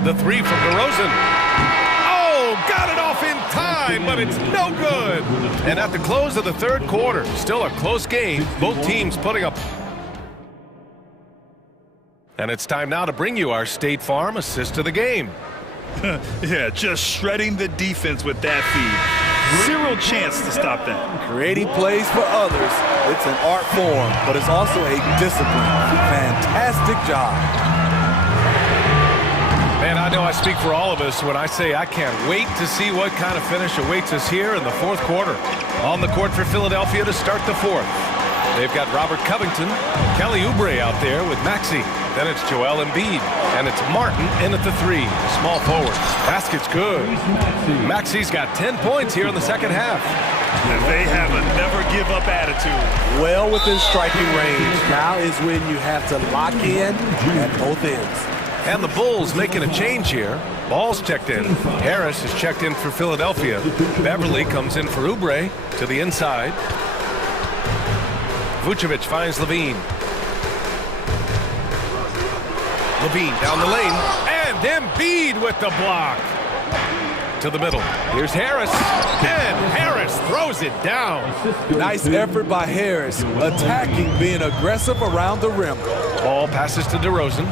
The three from DeRozan. Oh, got it off in time, but it's no good. And at the close of the third quarter, still a close game. Both teams putting up. And it's time now to bring you our State Farm assist of the game. Yeah, just shredding the defense with that feed. Zero chance to stop that. Creating plays for others, it's an art form, but it's also a discipline. Fantastic job. Man, I know I speak for all of us when I say I can't wait to see what kind of finish awaits us here in the fourth quarter. On the court for Philadelphia to start the fourth. They've got Robert Covington, Kelly Oubre out there with Maxey. Then it's Joel Embiid, and it's Martin in at the three, small forward. Basket's good. Maxey's got 10 points here in the second half. And they have a never-give-up attitude. Well within striking range. Now is when you have to lock in at both ends. And the Bulls making a change here. Ball's checked in. Harris is checked in for Philadelphia. Beverly comes in for Oubre to the inside. Vucevic finds Levine. Levine down the lane. And Embiid with the block. To the middle. Here's Harris. And Harris throws it down. Nice effort by Harris. Attacking, being aggressive around the rim. Ball passes to DeRozan.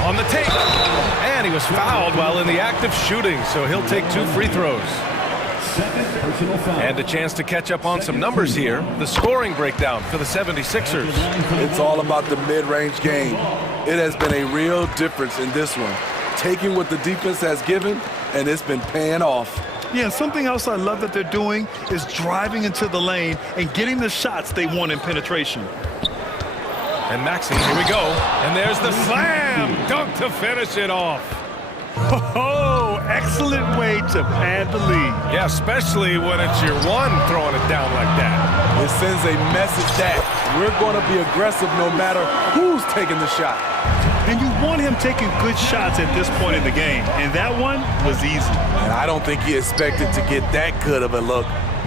On the take. And he was fouled while in the act of shooting, so he'll take 2 free throws. And a chance to catch up on some numbers here. The scoring breakdown for the 76ers. It's all about the mid-range game. It has been a real difference in this one. Taking what the defense has given, and it's been paying off. Yeah, something else I love that they're doing is driving into the lane and getting the shots they want in penetration. And Maxey, here we go. And there's the slam dunk to finish it off. Oh, excellent way to pad the lead. Yeah, especially when it's your one throwing it down like that. It sends a message that we're going to be aggressive no matter who's taking the shot. And you want him taking good shots at this point in the game, and that one was easy. And I don't think he expected to get that good of a look.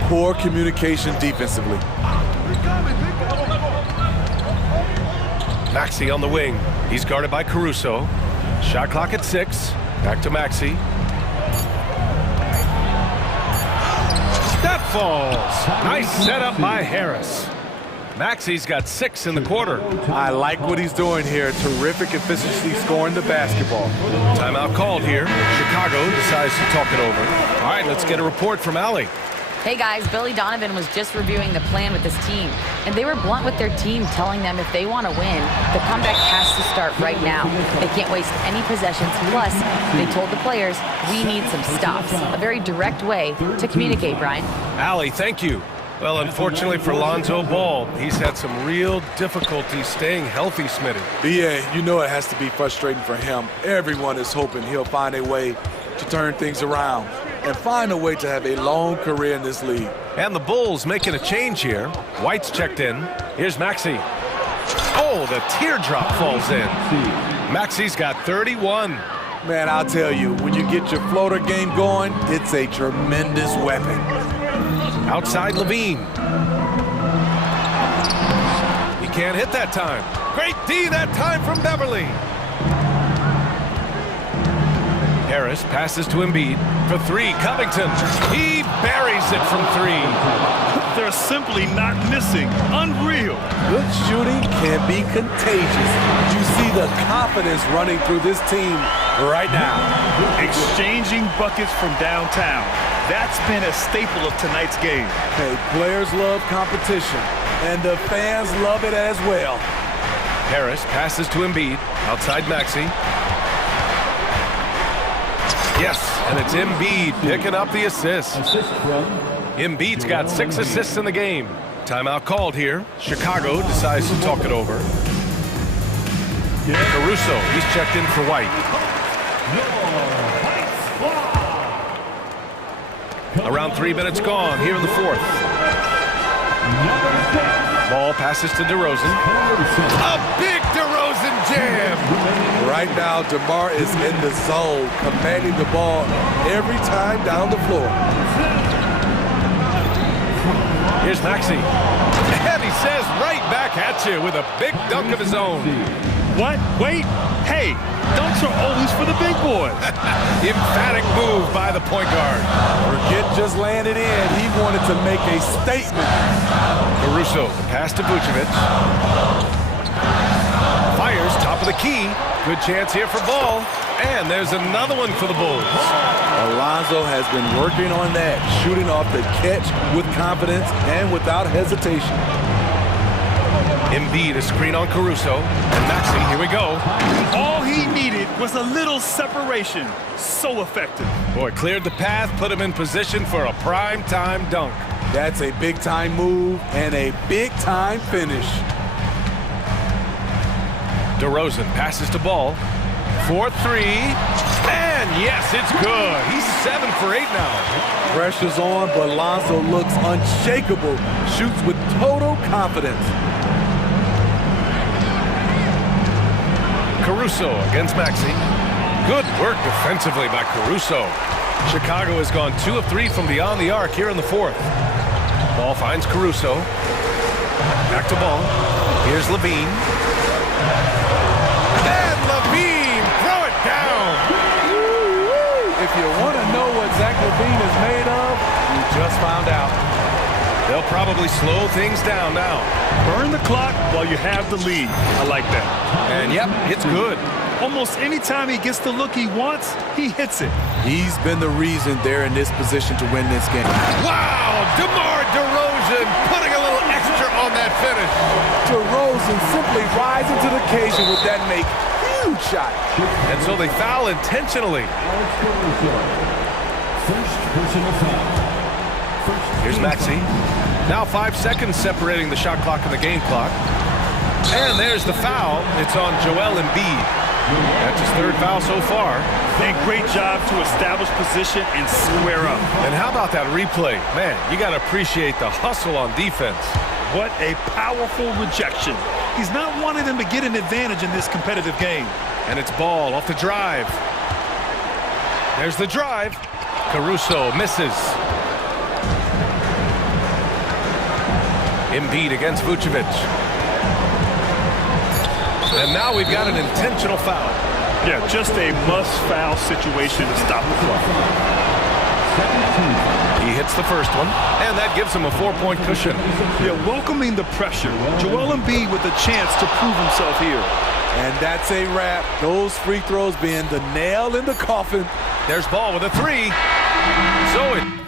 Poor communication defensively. Maxey on the wing. He's guarded by Caruso. Shot clock at 6. Back to Maxey. That falls. Nice setup by Harris. Maxey's got 6 in the quarter. I like what he's doing here. Terrific efficiency scoring the basketball. Timeout called here. Chicago decides to talk it over. All right, let's get a report from Allie. Hey guys, Billy Donovan was just reviewing the plan with his team, and they were blunt with their team, telling them if they want to win, the comeback has to start right now. They can't waste any possessions. Plus, they told the players, we need some stops. A very direct way to communicate, Brian. Allie, thank you. Well, unfortunately for Lonzo Ball, he's had some real difficulty staying healthy, Smitty. BA, you know it has to be frustrating for him. Everyone is hoping he'll find a way to turn things around and find a way to have a long career in this league. And the Bulls making a change here. White's checked in. Here's Maxey. Oh, the teardrop falls in. Maxey's got 31. Man, I'll tell you, when you get your floater game going, it's a tremendous weapon. Outside Levine. He can't hit that time. Great D that time from Beverly. Harris passes to Embiid for 3. Covington. He buries it from 3. They're simply not missing. Unreal. Good shooting can be contagious. You see the confidence running through this team right now. Exchanging buckets from downtown. That's been a staple of tonight's game. Hey, players love competition, and the fans love it as well. Harris passes to Embiid. Outside Maxey. Yes, and it's Embiid picking up the assist. Embiid's got 6 assists in the game. Timeout called here. Chicago decides to talk it over. Caruso, he's checked in for White. Around 3 minutes gone here in the 4th. Ball passes to DeRozan. A big DeRozan jam! Right now, DeMar is in the zone, commanding the ball every time down the floor. Here's Maxey. And he says right back at you with a big dunk of his own. What? Wait. Hey, dunks are always for the big boys. Emphatic move by the point guard. Forget just landed in. He wanted to make a statement. Caruso, pass to Vucevic. Fires, top of the key. Good chance here for Ball. And there's another one for the Bulls. Alonzo has been working on that, shooting off the catch with confidence and without hesitation. Embiid, a screen on Caruso. And Maxey, here we go. All he needed was a little separation. So effective. Boy, cleared the path, put him in position for a prime-time dunk. That's a big-time move and a big-time finish. DeRozan passes to Ball. 4-3. And yes, it's good. He's 7 for 8 now. Pressure's on, but Lonzo looks unshakable. Shoots with total confidence. Caruso against Maxey. Good work defensively by Caruso. Chicago has gone 2 of 3 from beyond the arc here in the 4th. Ball finds Caruso. Back to Ball. Here's Levine. And Levine, throw it down. If you want to know what Zach Levine is made of, you just found out. They'll probably slow things down now. Burn the clock while you have the lead. I like that. And yep, it's good. Almost any time he gets the look he wants, he hits it. He's been the reason they're in this position to win this game. Wow! DeMar DeRozan putting a little extra on that finish. DeRozan simply rising to the occasion with that make huge shot. And so they foul intentionally. First personal foul. Here's Maxey. Now 5 seconds separating the shot clock and the game clock. And there's the foul. It's on Joel Embiid. That's his third foul so far. And great job to establish position and square up. And how about that replay? Man, you got to appreciate the hustle on defense. What a powerful rejection. He's not wanting them to get an advantage in this competitive game. And it's ball off the drive. There's the drive. Caruso misses. Embiid against Vucevic. And now we've got an intentional foul. Yeah, just a must-foul situation to stop the clock. He hits the first one, and that gives him a 4-point cushion. Yeah, welcoming the pressure. Joel Embiid with a chance to prove himself here. And that's a wrap. Those free throws being the nail in the coffin. There's Ball with a three. So it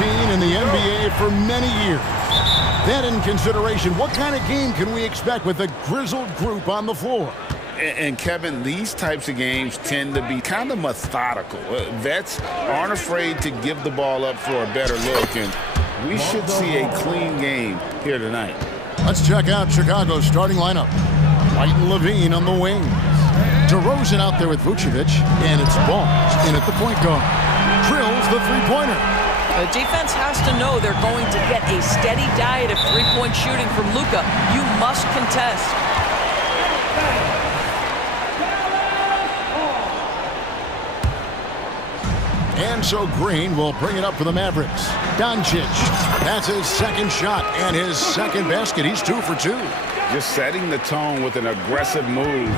routine in the NBA for many years. That in consideration, what kind of game can we expect with a grizzled group on the floor? And Kevin, these types of games tend to be kind of methodical. Vets aren't afraid to give the ball up for a better look, and we should see a clean game here tonight. Let's check out Chicago's starting lineup. White and Levine on the wings. DeRozan out there with Vucevic, and it's Balls in at the point guard. Drills the three-pointer. The defense has to know they're going to get a steady diet of three-point shooting from Luka. You must contest. And so Green will bring it up for the Mavericks. Doncic, that's his second shot and his second basket. He's 2 for 2. Just setting the tone with an aggressive move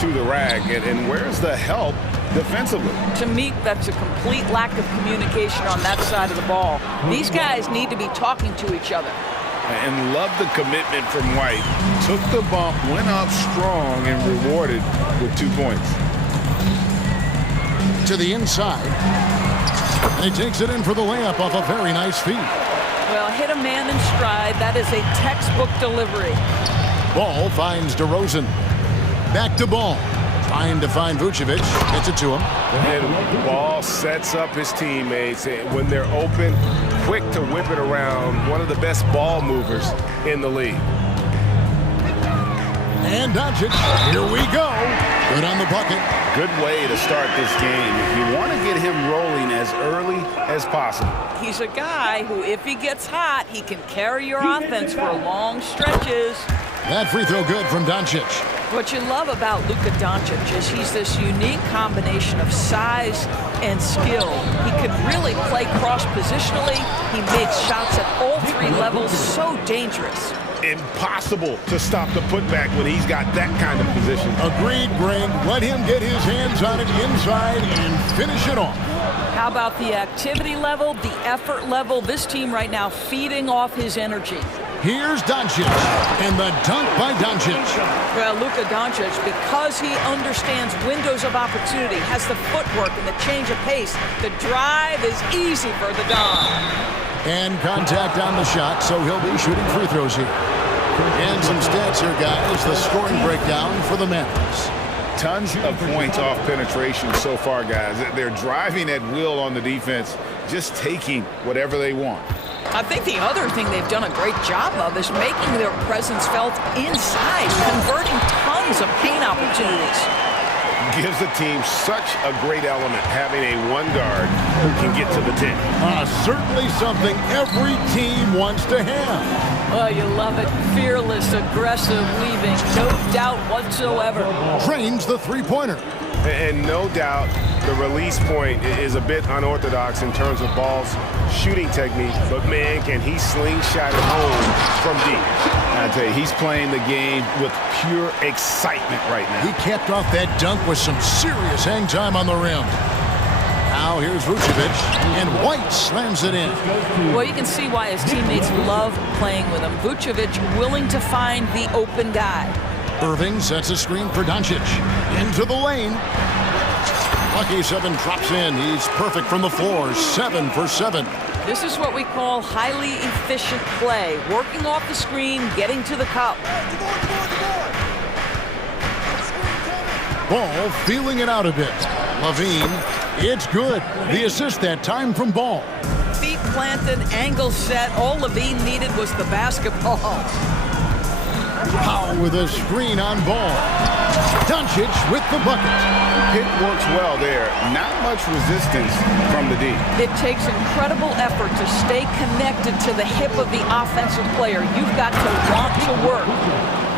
to the rack. And where's the help defensively? To me, that's a complete lack of communication on that side of the ball. These guys need to be talking to each other. And love the commitment from White. Took the bump, went up strong, and rewarded with 2 points. To the inside. And he takes it in for the layup off a very nice feed. Well, hit a man in stride. That is a textbook delivery. Ball finds DeRozan. Back to Ball. Trying to find Vucevic. Gets it to him. And Ball sets up his teammates. When they're open, quick to whip it around. One of the best ball movers in the league. And Doncic. Here we go. Good on the bucket. Good way to start this game. You want to get him rolling as early as possible. He's a guy who, if he gets hot, he can carry your offense for long stretches. That free throw good from Doncic. What you love about Luka Doncic is he's this unique combination of size and skill. He could really play cross-positionally. He made shots at all 3 levels. So dangerous. Impossible to stop the putback when he's got that kind of position. Agreed, Greg. Let him get his hands on it inside and finish it off. How about the activity level, the effort level? This team right now feeding off his energy. Here's Doncic, and the dunk by Doncic. Well, Luka Doncic, because he understands windows of opportunity, has the footwork and the change of pace, the drive is easy for the Don. And contact on the shot, so he'll be shooting free throws here. And some stats here, guys. The scoring breakdown for the Mavericks. Tons of points off penetration so far, guys. They're driving at will on the defense, just taking whatever they want. I think the other thing they've done a great job of is making their presence felt inside, converting tons of paint opportunities. Gives the team such a great element having a one guard who can get to the 10. Certainly something every team wants to have. Oh, you love it. Fearless, aggressive, leaving. No doubt whatsoever. Drains the three-pointer. And no doubt the release point is a bit unorthodox in terms of Ball's shooting technique, but man, can he slingshot it home from deep. I tell you, he's playing the game with pure excitement right now. He capped off that dunk with some serious hang time on the rim. Now here's Vucevic, and White slams it in. Well, you can see why his teammates love playing with him. Vucevic willing to find the open guy. Irving sets a screen for Doncic. Into the lane. Lucky 7 drops in. He's perfect from the floor. 7 for 7. This is what we call highly efficient play. Working off the screen, getting to the cup. Ball feeling it out a bit. Levine, it's good. The assist that time from Ball. Feet planted, angle set. All Levine needed was the basketball. Powell with a screen on Ball. Doncic with the bucket. It works well there. Not much resistance from the D. It takes incredible effort to stay connected to the hip of the offensive player. You've got to want to work.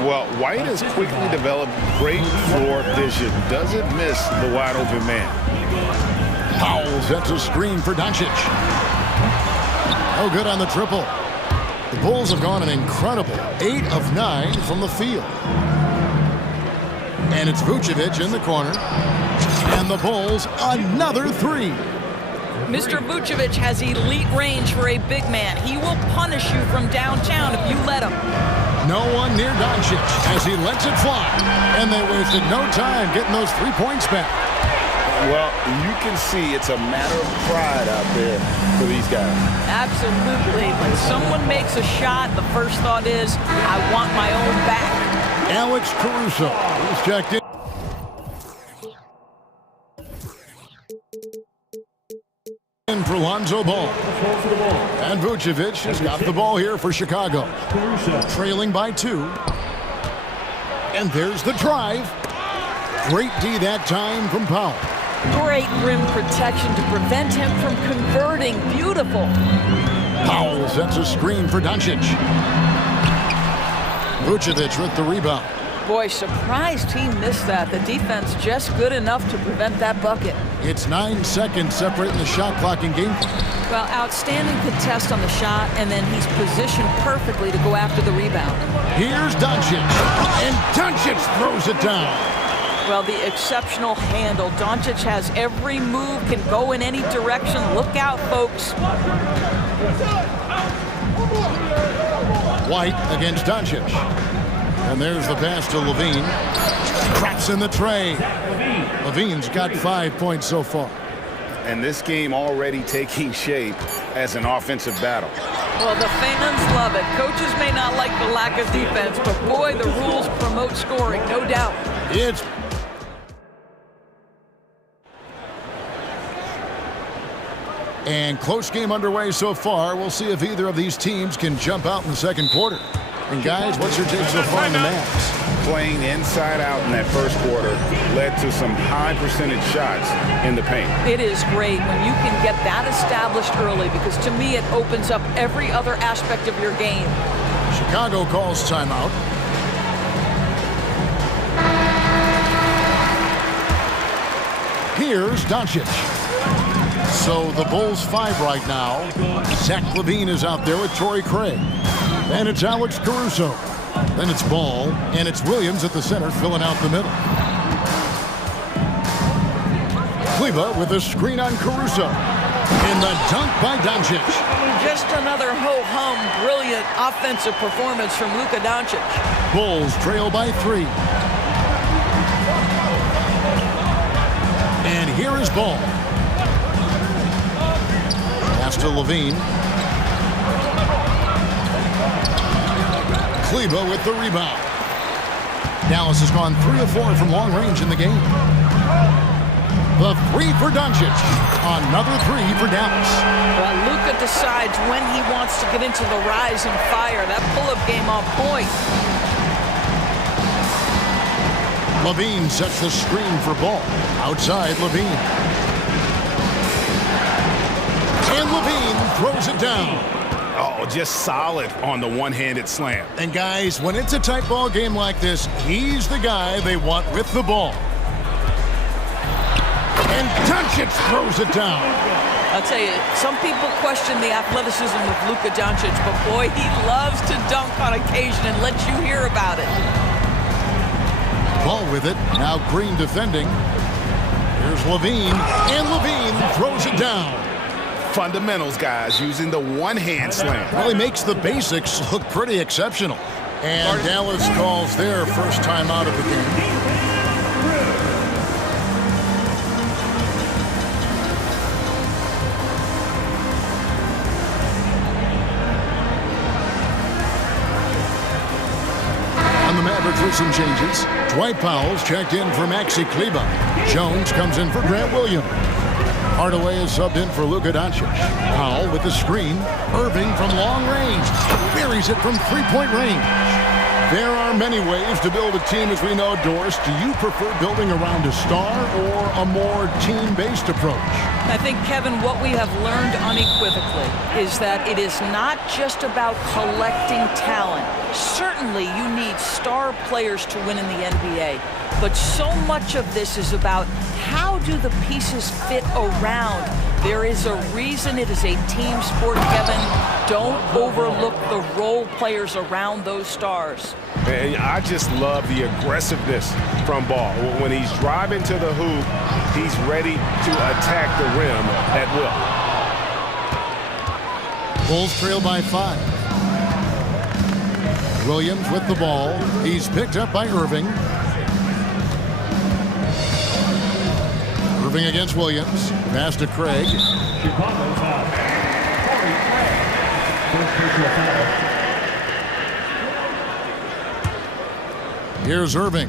Well, White has quickly developed great floor vision. Doesn't miss the wide open man. Powell sets a screen for Doncic. No good on the triple. The Bulls have gone an incredible 8 of 9 from the field. And it's Vucevic in the corner. And the Bulls, another 3. Mr. Vucevic has elite range for a big man. He will punish you from downtown if you let him. No one near Doncic as he lets it fly. And they wasted no time getting those 3 points back. Well, you can see it's a matter of pride out there for these guys. Absolutely. When someone makes a shot, the first thought is, I want my own back. Alex Caruso is checked in. For Lonzo Ball. And Vucevic has got the ball here for Chicago. Trailing by 2. And there's the drive. Great D that time from Powell. Great rim protection to prevent him from converting. Beautiful. Powell sets a screen for Doncic. Vucevic with the rebound. Boy, surprised he missed that. The defense just good enough to prevent that bucket. It's 9 seconds separating the shot clock in game. Well, outstanding contest on the shot, and then he's positioned perfectly to go after the rebound. Here's Doncic, and Doncic throws it down. Well, the exceptional handle. Doncic has every move, can go in any direction. Look out, folks. White against Doncic. And there's the pass to Levine. Cracks in the tray. Levine's got 5 points so far. And this game already taking shape as an offensive battle. Well, the fans love it. Coaches may not like the lack of defense, but boy, the rules promote scoring, no doubt. It's and close game underway so far. We'll see if either of these teams can jump out in the second quarter. And guys, what's your take so far in the Mavs? Playing inside out in that first quarter led to some high percentage shots in the paint. It is great when you can get that established early, because to me it opens up every other aspect of your game. Chicago calls timeout. Here's Doncic. So the Bulls 5 right now. Zach LaVine is out there with Torrey Craig. And it's Alex Caruso. Then it's Ball, and it's Williams at the center filling out the middle. Kleba with a screen on Caruso. And the dunk by Doncic. Just another ho-hum, brilliant offensive performance from Luka Doncic. Bulls trail by 3. And here is Ball. Pass to Levine. Kleba with the rebound. Dallas has gone 3 of 4 from long range in the game. The 3 for Doncic. Another 3 for Dallas. Well, Luka decides when he wants to get into the rise and fire. That pull-up game on point. Levine sets the screen for Ball. Outside Levine. And Levine throws it down. Oh, just solid on the one-handed slam. And guys, when it's a tight ball game like this, he's the guy they want with the ball. And Doncic throws it down. I'll tell you, some people question the athleticism with Luka Doncic, but boy, he loves to dunk on occasion and let you hear about it. Ball with it. Now Green defending. Here's Levine. And Levine throws it down. Fundamentals, guys, using the one-hand slam. Really makes the basics look pretty exceptional. And Dallas calls their first time out of the game. On the Mavericks with some changes. Dwight Powell's checked in for Maxi Kleba. Jones comes in for Grant Williams. Hardaway is subbed in for Luka Doncic. Powell with the screen. Irving from long range. Buries it from three-point range. There are many ways to build a team, as we know, Doris. Do you prefer building around a star or a more team-based approach? I think, Kevin, what we have learned unequivocally is that it is not just about collecting talent. Certainly, you need star players to win in the NBA. But so much of this is about how do the pieces fit around. There is a reason it is a team sport, Kevin. Don't overlook the role players around those stars. And I just love the aggressiveness from Ball. When he's driving to the hoop, he's ready to attack the rim at will. Bulls trail by 5. Williams with the ball. He's picked up by Irving. Irving against Williams. Pass to Craig. Chicago's out. First personal foul. Here's Irving.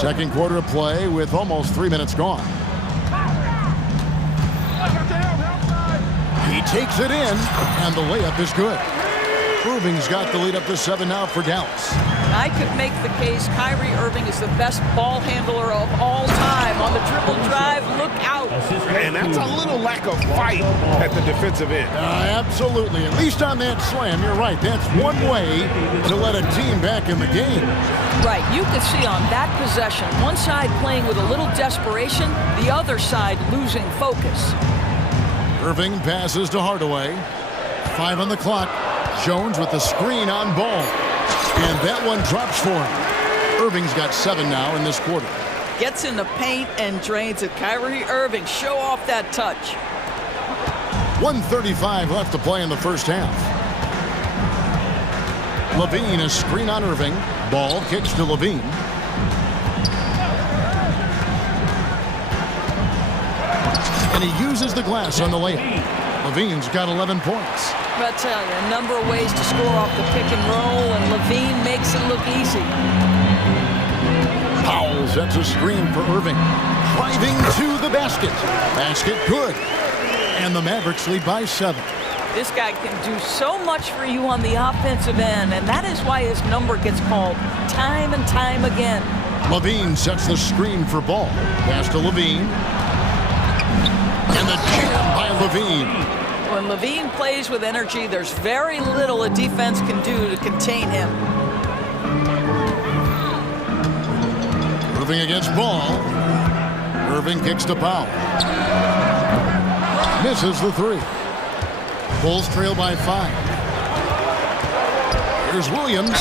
Second quarter of play with almost 3 minutes gone. He takes it in, and the layup is good. Irving's got the lead up to 7 now for Dallas. I could make the case Kyrie Irving is the best ball handler of all time. On the dribble drive, look out. And that's a little lack of fight at the defensive end. Absolutely. At least on that slam, you're right. That's one way to let a team back in the game. Right. You could see on that possession, one side playing with a little desperation, the other side losing focus. Irving passes to Hardaway. 5 on the clock. Jones with the screen on ball. And that one drops for him. Irving's got 7 now in this quarter. Gets in the paint and drains it. Kyrie Irving, show off that touch. 1:35 left to play in the first half. Levine, a screen on Irving. Ball kicks to Levine. And he uses the glass on the layup. Levine's got 11 points. But I tell you, a number of ways to score off the pick and roll, and Levine makes it look easy. Powell sets a screen for Irving. Driving to the basket. Basket good. And the Mavericks lead by 7. This guy can do so much for you on the offensive end, and that is why his number gets called time and time again. Levine sets the screen for Ball. Pass to Levine. And the jam by Levine. When Levine plays with energy, there's very little a defense can do to contain him. Irving against Ball. Irving kicks to Powell. Misses the 3. Bulls trail by 5. Here's Williams.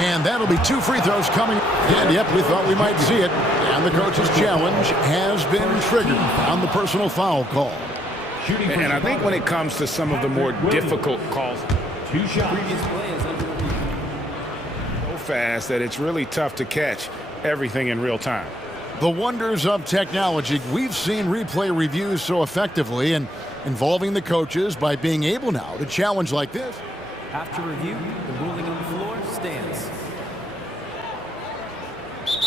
And that'll be 2 free throws coming. And yep, we thought we might see it. And the coach's challenge has been triggered on the personal foul call. And I think when it comes to some of the more difficult calls, 2 shots. so fast that it's really tough to catch everything in real time. The wonders of technology. We've seen replay reviews so effectively and involving the coaches by being able now to challenge like this. After review, the ruling on the floor stands.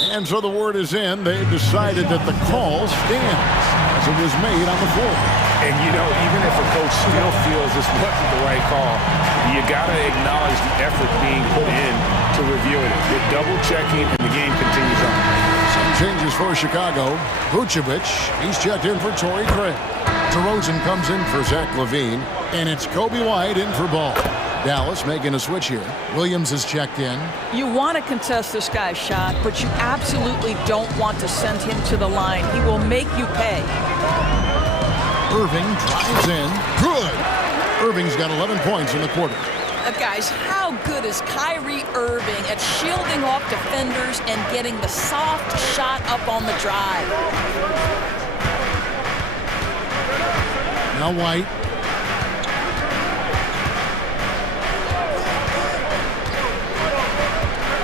And so the word is in. They've decided that the call stands as it was made on the floor. And, you know, even if a coach still feels this wasn't the right call, you got to acknowledge the effort being put in to reviewing it. With double-checking, and the game continues on. Some changes for Chicago. Vucevic, he's checked in for Torrey Craig. DeRozan comes in for Zach LaVine. And it's Kobe White in for Ball. Dallas making a switch here. Williams is checked in. You want to contest this guy's shot, but you absolutely don't want to send him to the line. He will make you pay. Irving drives in. Good. Irving's got 11 points in the quarter. Guys, how good is Kyrie Irving at shielding off defenders and getting the soft shot up on the drive? Now White.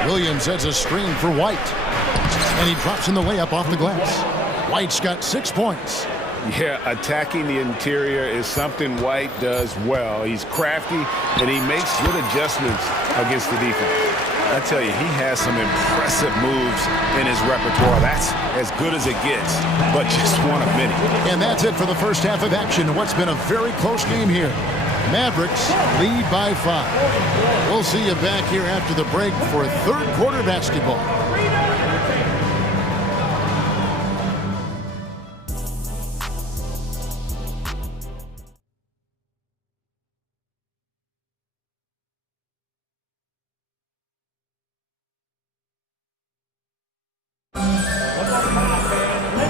Williams has a screen for White. And he drops in the layup off the glass. White's got 6 points. Yeah, attacking the interior is something White does well. He's crafty, and he makes good adjustments against the defense. I tell you, he has some impressive moves in his repertoire. That's as good as it gets, but just one of many. And that's it for the first half of action. What's been a very close game here. Mavericks lead by 5. We'll see you back here after the break for third quarter basketball.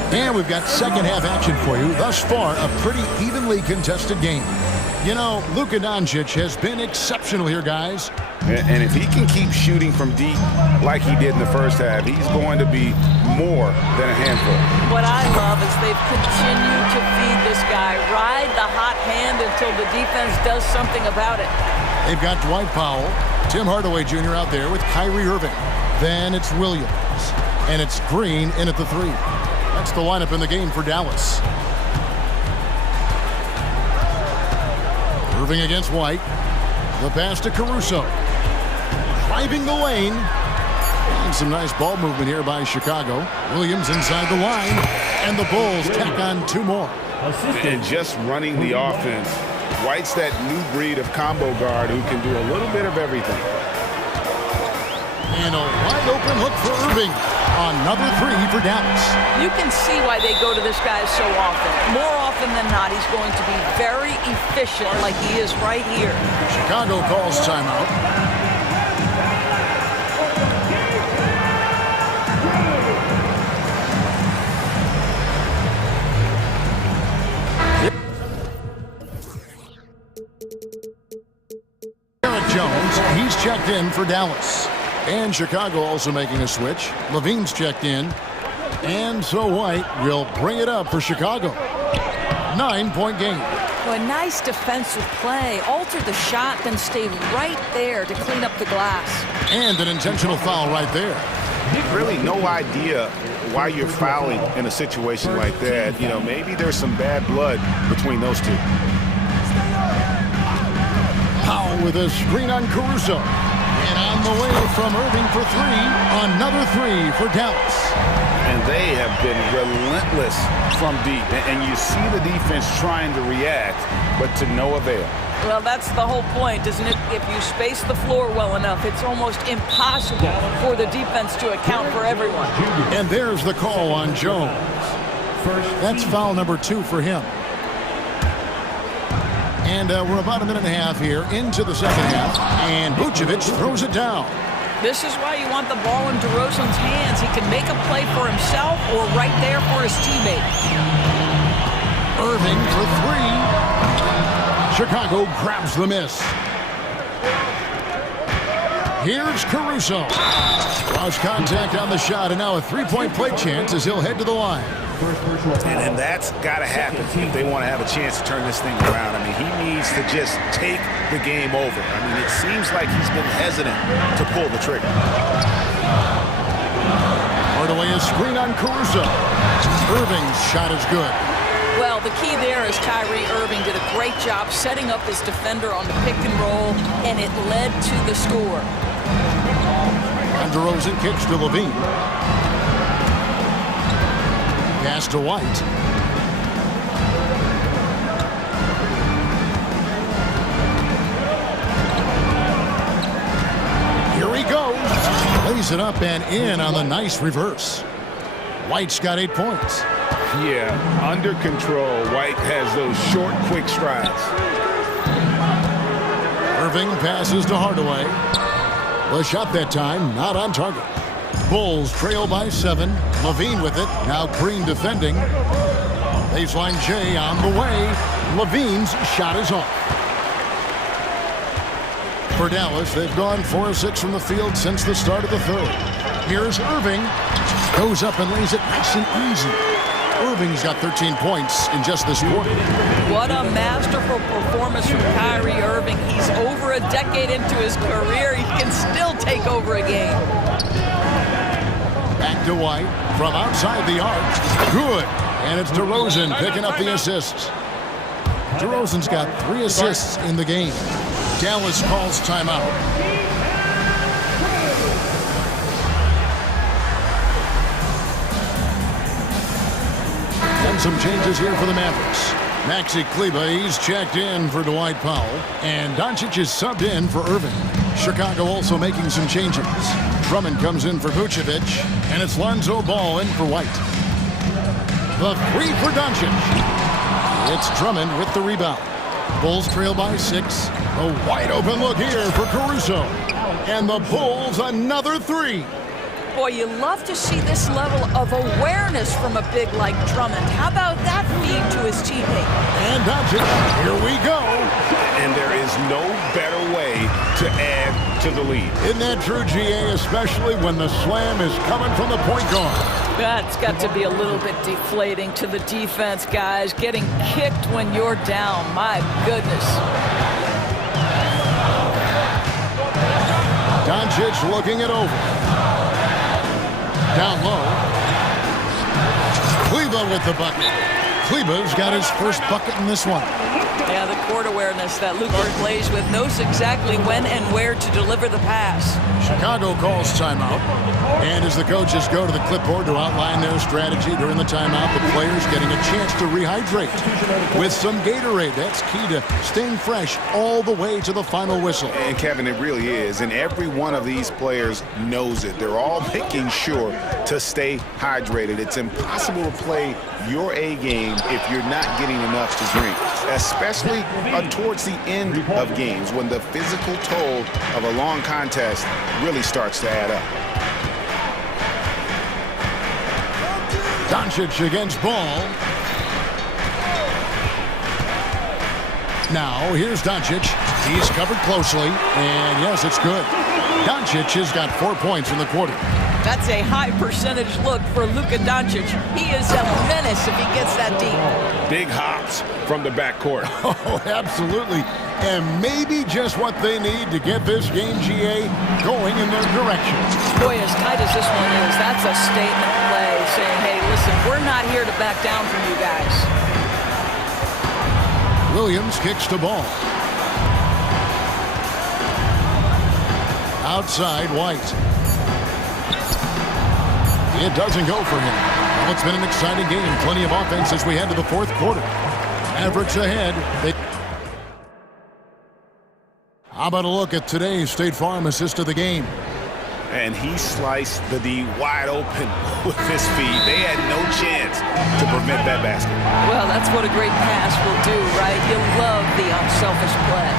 And we've got second half action for you. Thus far, a pretty evenly contested game. You know, Luka Doncic has been exceptional here, guys. And if he can keep shooting from deep like he did in the first half, he's going to be more than a handful. What I love is they've continued to feed this guy, ride the hot hand until the defense does something about it. They've got Dwight Powell, Tim Hardaway Jr. out there with Kyrie Irving. Then it's Williams. And it's Green in at the 3. That's the lineup in the game for Dallas. Irving against White. The pass to Caruso. Driving the lane. And some nice ball movement here by Chicago. Williams inside the line. And the Bulls tack on 2 more. And just running the offense. White's that new breed of combo guard who can do a little bit of everything. And a wide open look for Irving. Another 3 for Dallas. You can see why they go to this guy so often. More often than not, he's going to be very efficient like he is right here. Chicago calls timeout. Jones, he's checked in for Dallas. And Chicago also making a switch. Levine's checked in. And so White will bring it up for Chicago. 9-point game. Well, a nice defensive play. Altered the shot, then stayed right there to clean up the glass. And an intentional foul right there. Really no idea why you're fouling in a situation like that. You know, maybe there's some bad blood between those two. Powell with a screen on Caruso. And on the way from Irving for 3. Another 3 for Dallas. And they have been relentless from deep. And you see the defense trying to react, but to no avail. Well, that's the whole point, isn't it? If you space the floor well enough, it's almost impossible for the defense to account for everyone. And there's the call on Jones. That's foul number 2 for him. And we're about a minute and a half here into the second half. And Vucevic throws it down. This is why you want the ball in DeRozan's hands. He can make a play for himself or right there for his teammate. Irving for 3. Chicago grabs the miss. Here's Caruso. Lost contact on the shot, and now a 3-point play chance as he'll head to the line. And that's got to happen if they want to have a chance to turn this thing around. I mean, he needs to just take the game over. I mean, it seems like he's been hesitant to pull the trigger. Hardaway is screen on Caruso. Irving's shot is good. Well, the key there is Kyrie Irving did a great job setting up his defender on the pick and roll, and it led to the score. And DeRozan kicks to Levine. Pass to White. Here he goes. Lays it up and in on the nice reverse. White's got 8 points. Yeah, under control. White has those short, quick strides. Irving passes to Hardaway. The shot that time, not on target. Bulls trail by 7. Levine with it. Now Green defending. Baseline J on the way. Levine's shot is off. For Dallas, they've gone 4 of 6 from the field since the start of the third. Here's Irving. Goes up and lays it nice and easy. Irving's got 13 points in just this quarter. What a masterful performance from Kyrie Irving. He's over a decade into his career. He can still take over a game. Back to White from outside the arc. Good. And it's DeRozan picking up the assists. DeRozan's got 3 assists in the game. Dallas calls timeout. And some changes here for the Mavericks. Maxi Kleber, he's checked in for Dwight Powell. And Doncic is subbed in for Irving. Chicago also making some changes. Drummond comes in for Vucevic. And it's Lonzo Ball in for White. The 3 for Doncic. It's Drummond with the rebound. Bulls trail by 6. A wide open look here for Caruso. And the Bulls another 3. Boy, you love to see this level of awareness from a big like Drummond. How about that feed to his teammate? And Doncic, here we go. And there is no better way to add to the lead. Isn't that true, GA, especially when the slam is coming from the point guard? That's got to be a little bit deflating to the defense, guys. Getting kicked when you're down. My goodness. Doncic looking it over. Down low. Kleba with the bucket. Kleba's got his first bucket in this one. Yeah, the court awareness that Luka plays with, knows exactly when and where to deliver the pass. Chicago calls timeout. And as the coaches go to the clipboard to outline their strategy during the timeout, the players getting a chance to rehydrate with some Gatorade. That's key to staying fresh all the way to the final whistle. And Kevin, it really is. And every one of these players knows it. They're all making sure to stay hydrated. It's impossible to play your A game if you're not getting enough to drink, especially towards the end of games when the physical toll of a long contest really starts to add up. Doncic against Ball. Now, here's Doncic. He's covered closely, and yes, it's good. Doncic has got 4 points in the quarter. That's a high percentage look for Luka Doncic. He is a menace if he gets that deep. Big hops from the backcourt. Oh, absolutely. And maybe just what they need to get this game, GA, going in their direction. Boy, as tight as this one is, that's a statement play saying, hey, listen, we're not here to back down from you guys. Williams kicks the ball. Outside, White. It doesn't go for him. Well, it's been an exciting game. Plenty of offense as we head to the fourth quarter. Mavericks ahead. How about a look at today's State Farm assist of the game? And he sliced the D wide open with his feet. They had no chance to prevent that basket. Well, that's what a great pass will do, right? You love the unselfish play.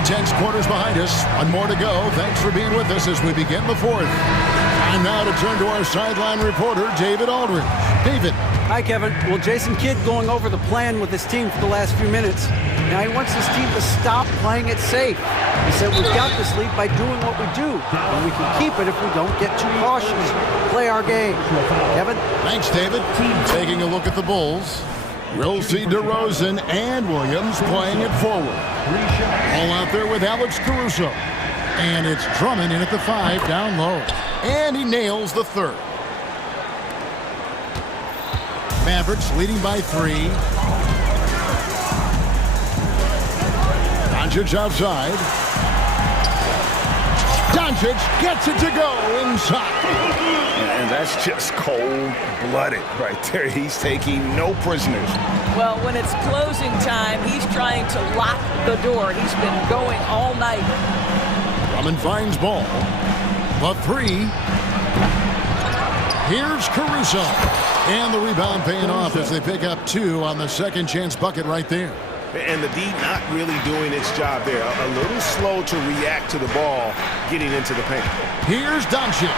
3/10 quarters behind us. One more to go. Thanks for being with us as we begin the fourth. Time now to turn to our sideline reporter, David Aldridge. David. Hi, Kevin. Well, Jason Kidd going over the plan with his team for the last few minutes. Now he wants his team to stop playing it safe. He said, we've got this lead by doing what we do, and we can keep it if we don't get too cautious. Play our game. Kevin? Thanks, David. Taking a look at the Bulls. We'll see DeRozan and Williams playing it forward. All out there with Alex Caruso. And it's Drummond in at the 5, down low. And he nails the third. Mavericks leading by 3. Doncic outside. Doncic gets it to go inside. And that's just cold-blooded right there. He's taking no prisoners. Well, when it's closing time, he's trying to lock the door. He's been going all night. Drummond finds Ball. The 3. Here's Caruso. And the rebound paying off as they pick up 2 on the second chance bucket right there. And the D not really doing its job there. A little slow to react to the ball getting into the paint. Here's Doncic.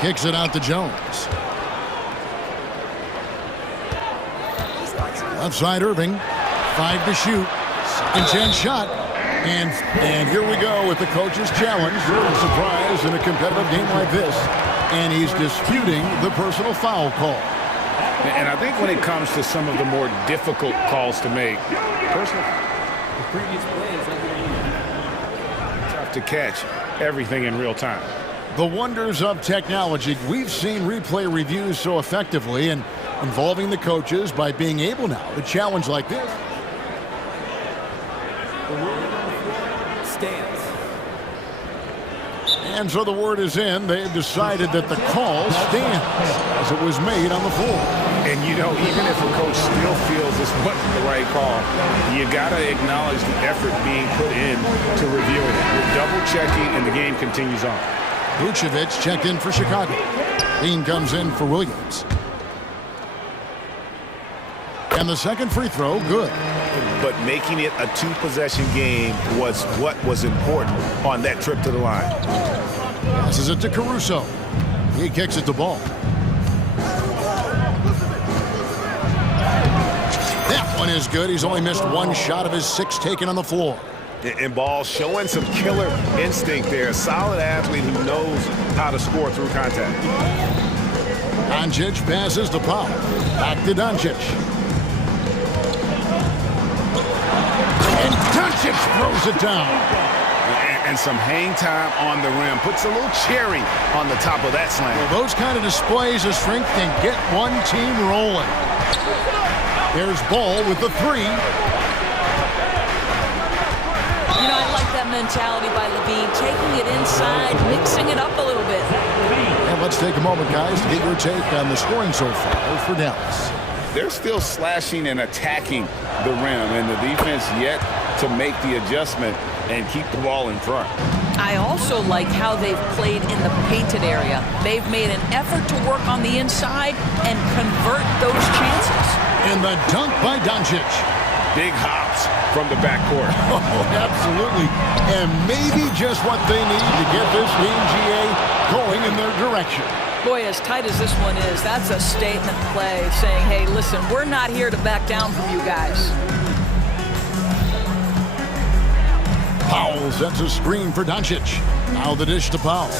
Kicks it out to Jones. Left side Irving. 5 to shoot. Second chance shot. And here we go with the coach's challenge. Really surprised in a competitive game like this. And he's disputing the personal foul call. And I think when it comes to some of the more difficult calls to make, personal, the previous play is tough to catch everything in real time. The wonders of technology. We've seen replay reviews so effectively and involving the coaches by being able now to challenge like this. the ruling on the floor stands. And so the word is in. They've decided that the call stands as it was made on the floor. And, you know, even if a coach still feels this wasn't the right call, you got to acknowledge the effort being put in to reviewing it. We're double-checking, and the game continues on. Vucevic checked in for Chicago. Dean comes in for Williams. And the second free throw, good. But making it a two-possession game was what was important on that trip to the line. Passes it to Caruso. He kicks it to Ball. That one is good. He's only missed one shot of his 6 taken on the floor. And Ball showing some killer instinct there. A solid athlete who knows how to score through contact. Doncic passes to Powell. Back to Doncic. And Doncic throws it down. and some hang time on the rim. Puts a little cherry on the top of that slam. Well, those kind of displays of strength can get one team rolling. There's Ball with the three. You know, I like that mentality by Levine, taking it inside, mixing it up a little bit. And let's take a moment, guys, to get your take on the scoring so far for Dallas. They're still slashing and attacking the rim, and the defense yet to make the adjustment and keep the ball in front. I also like how they've played in the painted area. They've made an effort to work on the inside and convert those chances. And the dunk by Doncic. Big hops from the backcourt. Oh, absolutely. And maybe just what they need to get this game, GA, going in their direction. Boy, as tight as this one is, that's a statement play saying, hey, listen, we're not here to back down from you guys. Powell sets a screen for Doncic. Now the dish to Powell.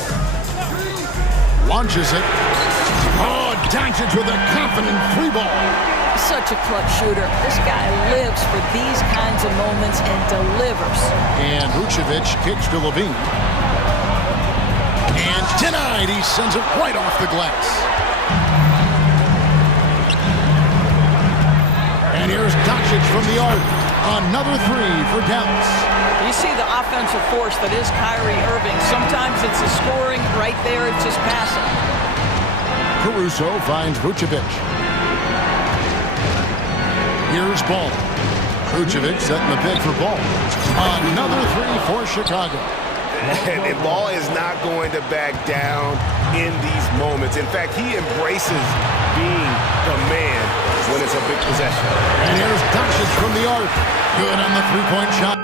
Launches it. Oh, Doncic with a confident free ball. Such a clutch shooter. This guy lives for these kinds of moments and delivers. And Vucevic kicks to Levine. And denied. He sends it right off the glass. And here's Doncic from the arc. Another three for Dallas. You see the offensive force that is Kyrie Irving. Sometimes it's the scoring. Right there, it's just passing. Caruso finds Vucevic. Here's Ball. Vucevic setting the pick for Ball. Another three for Chicago. And Ball is not going to back down in these moments. In fact, he embraces being the man when it's a big possession. And here's Doncic from the arc. Good on the three-point shot.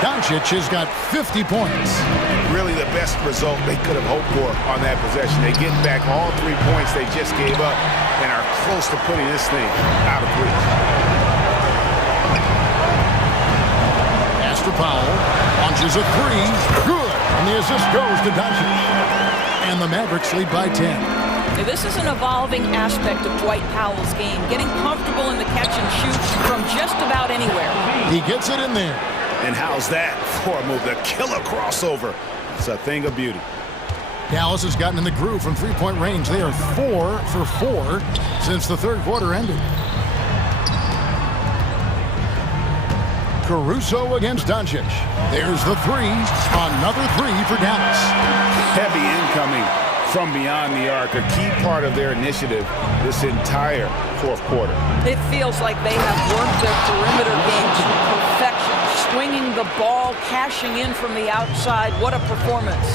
Doncic has got 50 points. Really the best result they could have hoped for on that possession. They get back all 3 points they just gave up and are close to putting this thing out of reach. Pass to Powell. Launches a three. Good. And the assist goes to Doncic. And the Mavericks lead by 10. This is an evolving aspect of Dwight Powell's game, getting comfortable in the catch and shoot from just about anywhere. He gets it in there. And how's that for a move? The killer crossover. It's a thing of beauty. Dallas has gotten in the groove from three-point range. They are 4 for 4 since the third quarter ended. Caruso against Doncic. There's the three. Another three for Dallas. Heavy incoming from beyond the arc, a key part of their initiative this entire fourth quarter. It feels like they have worked their perimeter game to perfection, swinging the ball, cashing in from the outside. What a performance.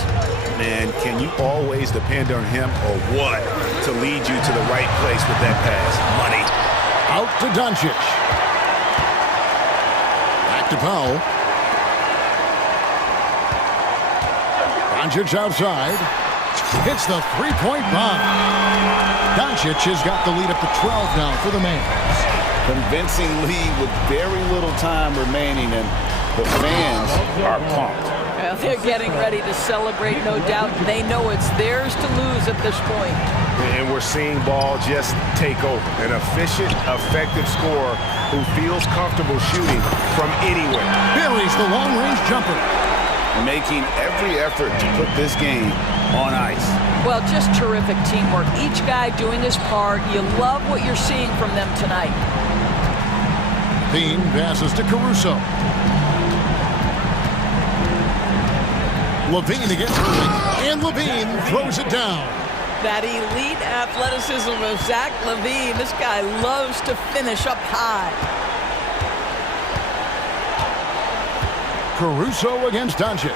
Man, can you always depend on him or what to lead you to the right place with that pass? Money. Out to Doncic. Back to Powell. Doncic outside. Hits the three-point bomb. Doncic has got the lead up to 12 now for the Mavs. Convincing lead with very little time remaining, and the fans are pumped. Well, they're getting ready to celebrate, no doubt. They know it's theirs to lose at this point. And we're seeing Ball just take over. An efficient, effective scorer who feels comfortable shooting from anywhere. Buries the long-range jumper. Making every effort to put this game on ice. Well, just terrific teamwork. Each guy doing his part. You love what you're seeing from them tonight. Bean passes to Caruso. Levine against Irving, and Levine throws it down. That elite athleticism of Zach Levine. This guy loves to finish up high. Caruso against Doncic.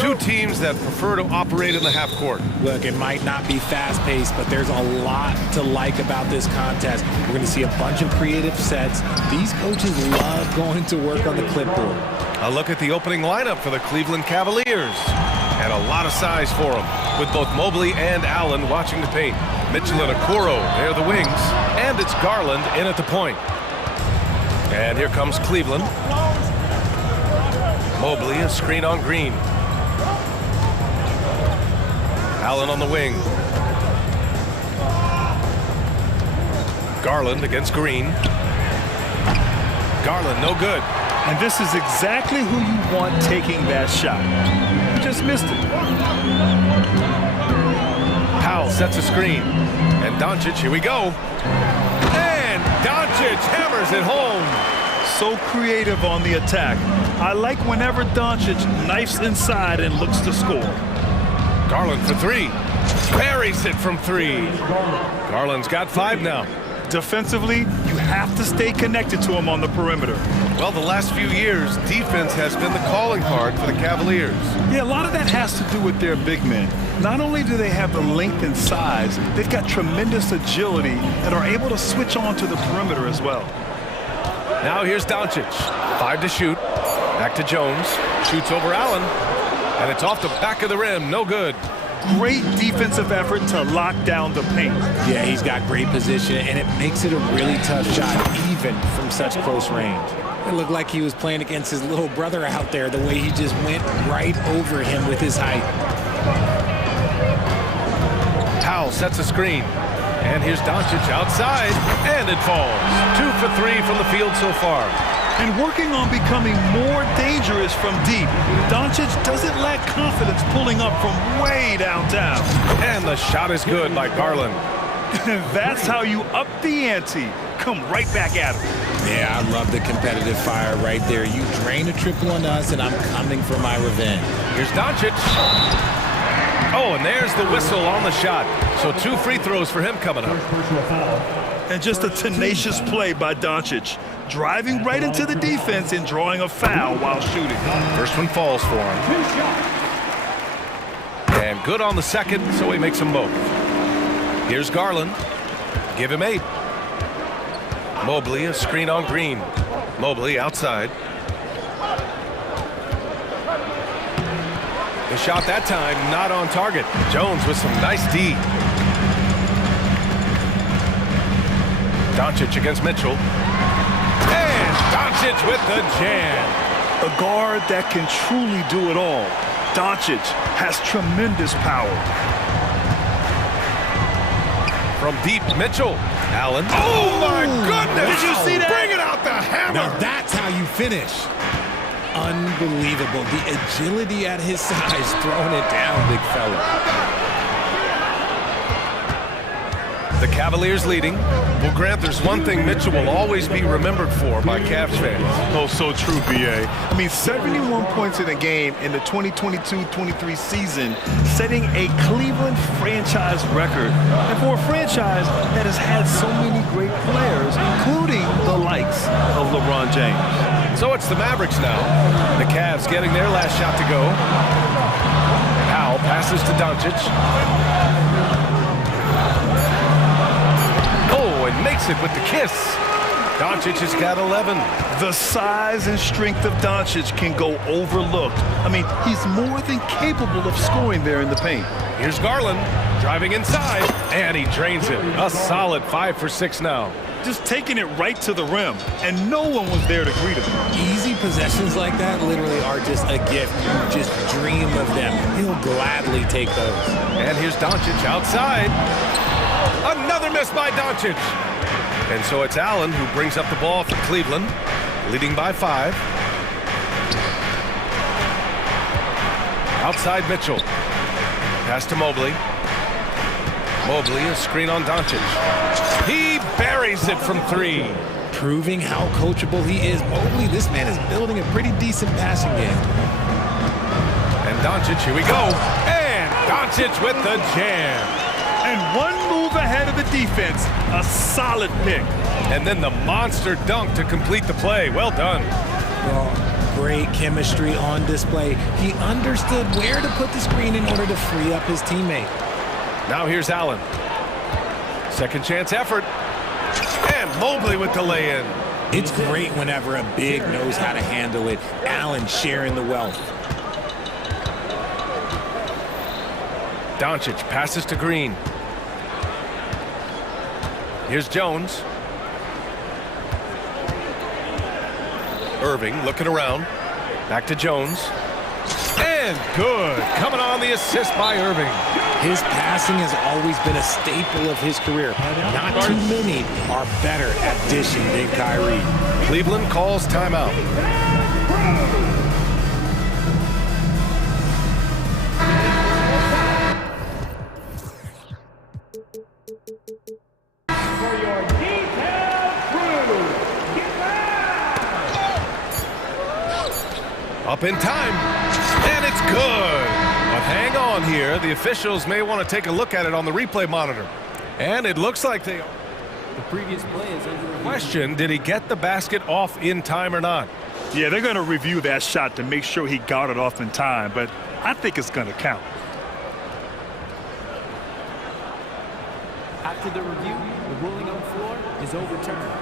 Two teams that prefer to operate in the half court. Look, it might not be fast-paced, but there's a lot to like about this contest. We're going to see a bunch of creative sets. These coaches love going to work on the clipboard. A look at the opening lineup for the Cleveland Cavaliers. And a lot of size for them, with both Mobley and Allen watching the paint. Mitchell and Okoro, they're the wings. And it's Garland in at the point. And here comes Cleveland. Mobley, a screen on Green. Allen on the wing. Garland against Green. Garland, no good. And this is exactly who you want taking that shot. You just missed it. Powell sets a screen. And Doncic, here we go. And Doncic hammers it home. So creative on the attack. I like whenever Doncic knifes inside and looks to score. Garland for three. Buries it from three. Garland's got 5 now. Defensively, you have to stay connected to him on the perimeter. Well, the last few years, defense has been the calling card for the Cavaliers. Yeah, a lot of that has to do with their big men. Not only do they have the length and size, they've got tremendous agility and are able to switch on to the perimeter as well. Now here's Doncic. 5 to shoot. Back to Jones. Shoots over Allen. And it's off the back of the rim. No good. Great defensive effort to lock down the paint. Yeah, he's got great position, and it makes it a really tough shot, even from such close range. It looked like he was playing against his little brother out there, the way he just went right over him with his height. Powell sets a screen. And here's Doncic outside, and it falls. 2 for 3 from the field so far. And working on becoming more dangerous from deep, Doncic doesn't lack confidence pulling up from way downtown. And the shot is good by Garland. That's how you up the ante. Come right back at him. Yeah, I love the competitive fire right there. You drain a triple on us, and I'm coming for my revenge. Here's Doncic. Oh, and there's the whistle on the shot. So 2 free throws for him coming up. And just a tenacious play by Doncic, driving right into the defense and drawing a foul while shooting. First one falls for him. And good on the second, so he makes them both. Here's Garland. Give him 8. Mobley, a screen on Green. Mobley outside. The shot that time not on target. Jones with some nice D. Doncic against Mitchell. And Doncic with the jam. A guard that can truly do it all. Doncic has tremendous power. From deep, Mitchell. Allen. Oh, my goodness. Did you see that? Bring it out the hammer. Now that's how you finish. Unbelievable. The agility at his size, throwing it down, big fella. The Cavaliers leading. Well, Grant, there's one thing Mitchell will always be remembered for by Cavs fans. Oh, so true, B.A. I mean, 71 points in a game in the 2022-23 season, setting a Cleveland franchise record. And for a franchise that has had so many great players, including the likes of LeBron James. So it's the Mavericks now. The Cavs getting their last shot to go. Powell passes to Doncic. Makes it with the kiss. Doncic has got 11. The size and strength of Doncic can go overlooked. I mean, he's more than capable of scoring there in the paint. Here's Garland driving inside, and he drains it. A solid 5 for 6 now. Just taking it right to the rim, and no one was there to greet him. Easy possessions like that literally are just a gift. You just dream of them. He'll gladly take those. And here's Doncic outside. Another miss by Doncic. And so it's Allen who brings up the ball for Cleveland, leading by 5. Outside Mitchell. Pass to Mobley. Mobley, a screen on Doncic. He buries it from 3. Proving how coachable he is. Mobley, this man is building a pretty decent passing game. And Doncic, here we go. And Doncic with the jam. And one move ahead of the defense. A solid pick. And then the monster dunk to complete the play. Well done. Well, great chemistry on display. He understood where to put the screen in order to free up his teammate. Now here's Allen. Second chance effort. And Mobley with the lay-in. It's great whenever a big knows how to handle it. Allen sharing the wealth. Doncic passes to Green. Here's Jones. Irving looking around. Back to Jones. And good. Coming on the assist by Irving. His passing has always been a staple of his career. Not too many are better at dishing than Kyrie. Cleveland calls timeout. For your detailed crew, get back! Up in time. And it's good. But hang on here. The officials may want to take a look at it on the replay monitor. And it looks like they... The previous play is under review. Question, did he get the basket off in time or not? Yeah, they're going to review that shot to make sure he got it off in time, but I think it's going to count. After the review, the ruling on the floor is overturned.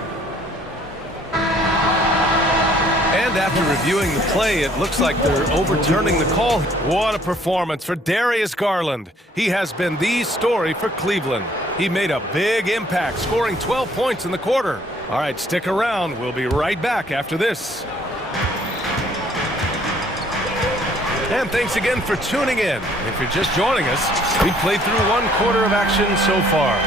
And after reviewing the play, it looks like they're overturning the call. What a performance for Darius Garland. He has been the story for Cleveland. He made a big impact, scoring 12 points in the quarter. All right, stick around. We'll be right back after this. And thanks again for tuning in. If you're just joining us, we played through one quarter of action so far.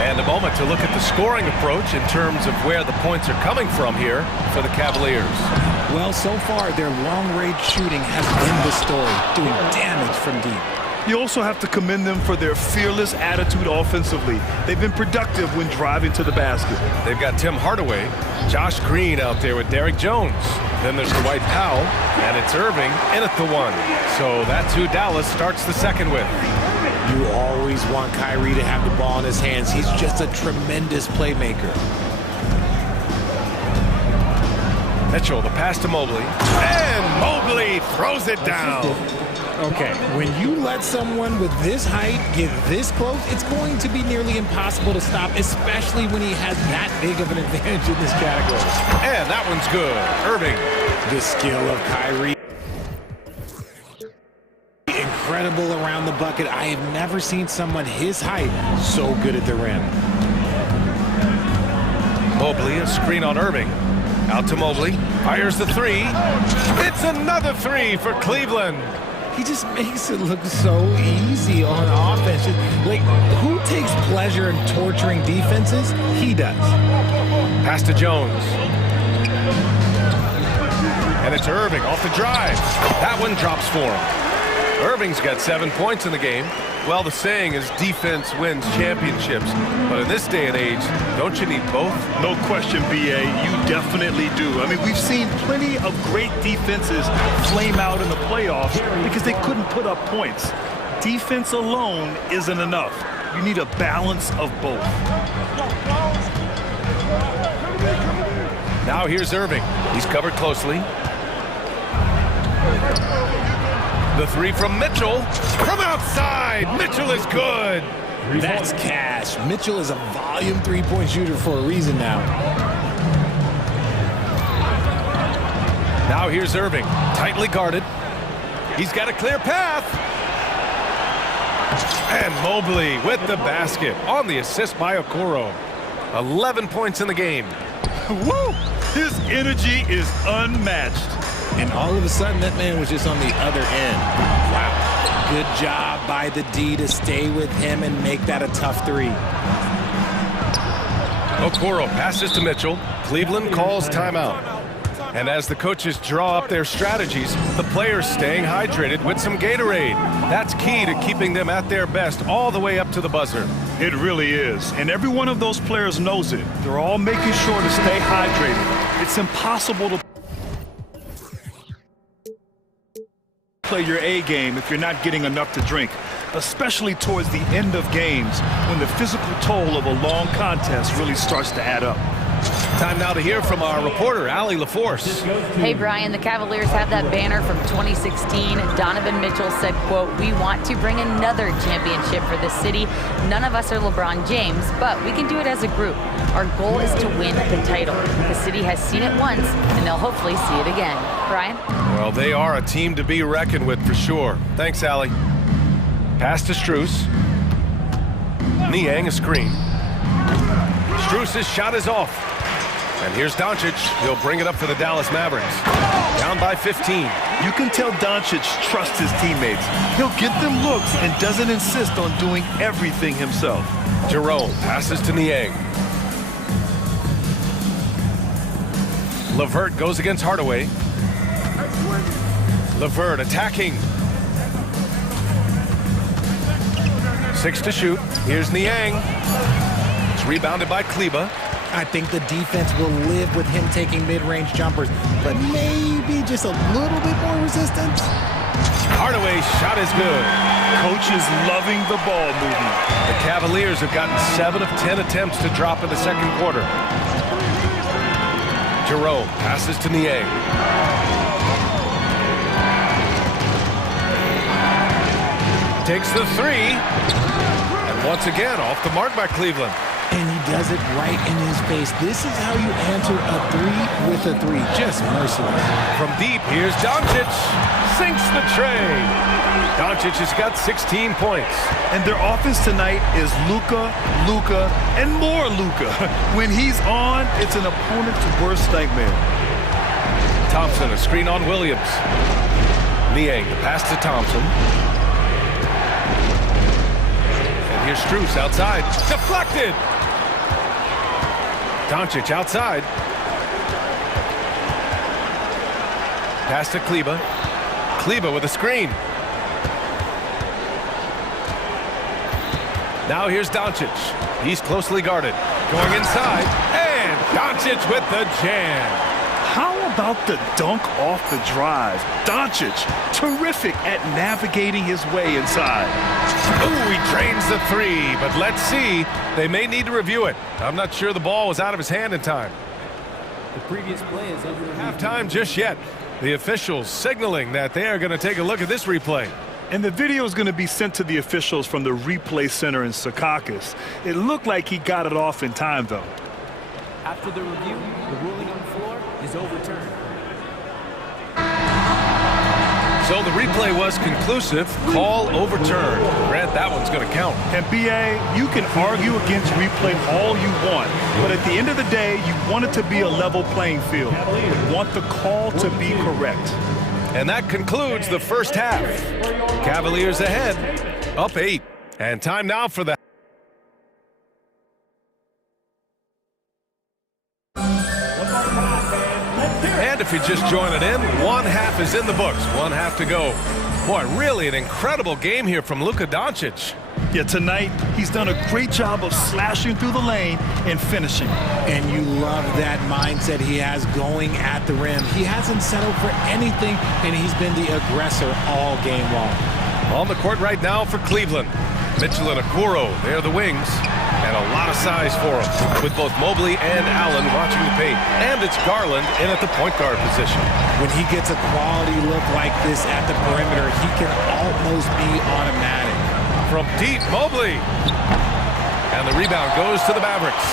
And a moment to look at the scoring approach in terms of where the points are coming from here for the Cavaliers. Well, so far, their long-range shooting has been the story, doing damage from deep. You also have to commend them for their fearless attitude offensively. They've been productive when driving to the basket. They've got Tim Hardaway, Josh Green out there with Derek Jones. Then there's Dwight Powell, and it's Irving in at the one. So that's who Dallas starts the second with. You always want Kyrie to have the ball in his hands. He's just a tremendous playmaker. Mitchell, the pass to Mobley. And Mobley throws it down. Okay, when you let someone with this height get this close, it's going to be nearly impossible to stop, especially when he has that big of an advantage in this category. And that one's good. Irving. The skill of Kyrie. Incredible around the bucket. I have never seen someone his height so good at the rim. Mobley, a screen on Irving. Out to Mobley. Fires the three. It's another three for Cleveland. He just makes it look so easy on offense. Like, who takes pleasure in torturing defenses? He does. Pass to Jones. And it's Irving off the drive. That one drops for him. Irving's got 7 points in the game. Well, the saying is defense wins championships. But in this day and age, don't you need both? No question, B.A. You definitely do. I mean, we've seen plenty of great defenses flame out in the playoffs because they couldn't put up points. Defense alone isn't enough. You need a balance of both. Now here's Irving. He's covered closely. The three from Mitchell. From outside, Mitchell is good. That's cash. Mitchell is a volume three-point shooter for a reason now. Now here's Irving, tightly guarded. He's got a clear path. And Mobley with the basket on the assist by Okoro. 11 points in the game. Woo! His energy is unmatched. And all of a sudden, that man was just on the other end. Wow. Good job by the D to stay with him and make that a tough three. Okoro passes to Mitchell. Cleveland calls timeout. And as the coaches draw up their strategies, the players staying hydrated with some Gatorade. That's key to keeping them at their best all the way up to the buzzer. It really is. And every one of those players knows it. They're all making sure to stay hydrated. It's impossible to play your A game if you're not getting enough to drink, especially towards the end of games when the physical toll of a long contest really starts to add up. Time now to hear from our reporter, Allie LaForce. Hey, Brian, the Cavaliers have that banner from 2016. Donovan Mitchell said, quote, "We want to bring another championship for the city. None of us are LeBron James, but we can do it as a group. Our goal is to win the title. The city has seen it once, and they'll hopefully see it again." Brian? Well, they are a team to be reckoned with for sure. Thanks, Allie. Pass to Strus. Niang a screen. Strus' shot is off. And here's Doncic. He'll bring it up for the Dallas Mavericks. Down by 15. You can tell Doncic trusts his teammates. He'll get them looks and doesn't insist on doing everything himself. Jerome passes to Niang. LeVert goes against Hardaway. LeVert attacking. 6 to shoot. Here's Niang. It's rebounded by Kleba. I think the defense will live with him taking mid-range jumpers, but maybe just a little bit more resistance. Hardaway's shot is good. Coach is loving the ball movement. The Cavaliers have gotten 7 of 10 attempts to drop in the second quarter. Jerome passes to Niang. Takes the 3. And once again, off the mark by Cleveland. And he does it right in his face. This is how you answer a 3 with a 3. Just merciless. From deep, here's Doncic. Sinks the tray. Doncic has got 16 points. And their offense tonight is Luka, and more Luka. When he's on, it's an opponent's worst nightmare. Thompson, a screen on Williams. Niang, the pass to Thompson. And here's Strus outside. Deflected! Doncic outside. Pass to Kleba. Kleba with a screen. Now here's Doncic. He's closely guarded. Going inside. And Doncic with the jam. How about the dunk off the drive? Doncic, terrific at navigating his way inside. Ooh, he drains the 3, but let's see. They may need to review it. I'm not sure the ball was out of his hand in time. The previous play is under halftime just yet. The officials signaling that they are going to take a look at this replay. And the video is going to be sent to the officials from the replay center in Secaucus. It looked like he got it off in time, though. After the review, the ruling on the floor is overturned. So the replay was conclusive. Call overturned. Grant, that one's going to count. And BA, you can argue against replay all you want, but at the end of the day, you want it to be a level playing field. You want the call to be correct. And that concludes the first half. Cavaliers ahead, up 8. And time now for the And if you just join it in, one half is in the books. One half to go. Boy, really an incredible game here from Luka Doncic. Yeah, tonight he's done a great job of slashing through the lane and finishing. And you love that mindset he has going at the rim. He hasn't settled for anything, and he's been the aggressor all game long. On the court right now for Cleveland. Mitchell and Okoro, they're the wings. And a lot of size for them, with both Mobley and Allen watching the paint. And it's Garland in at the point guard position. When he gets a quality look like this at the perimeter, he can almost be automatic. From deep, Mobley. And the rebound goes to the Mavericks.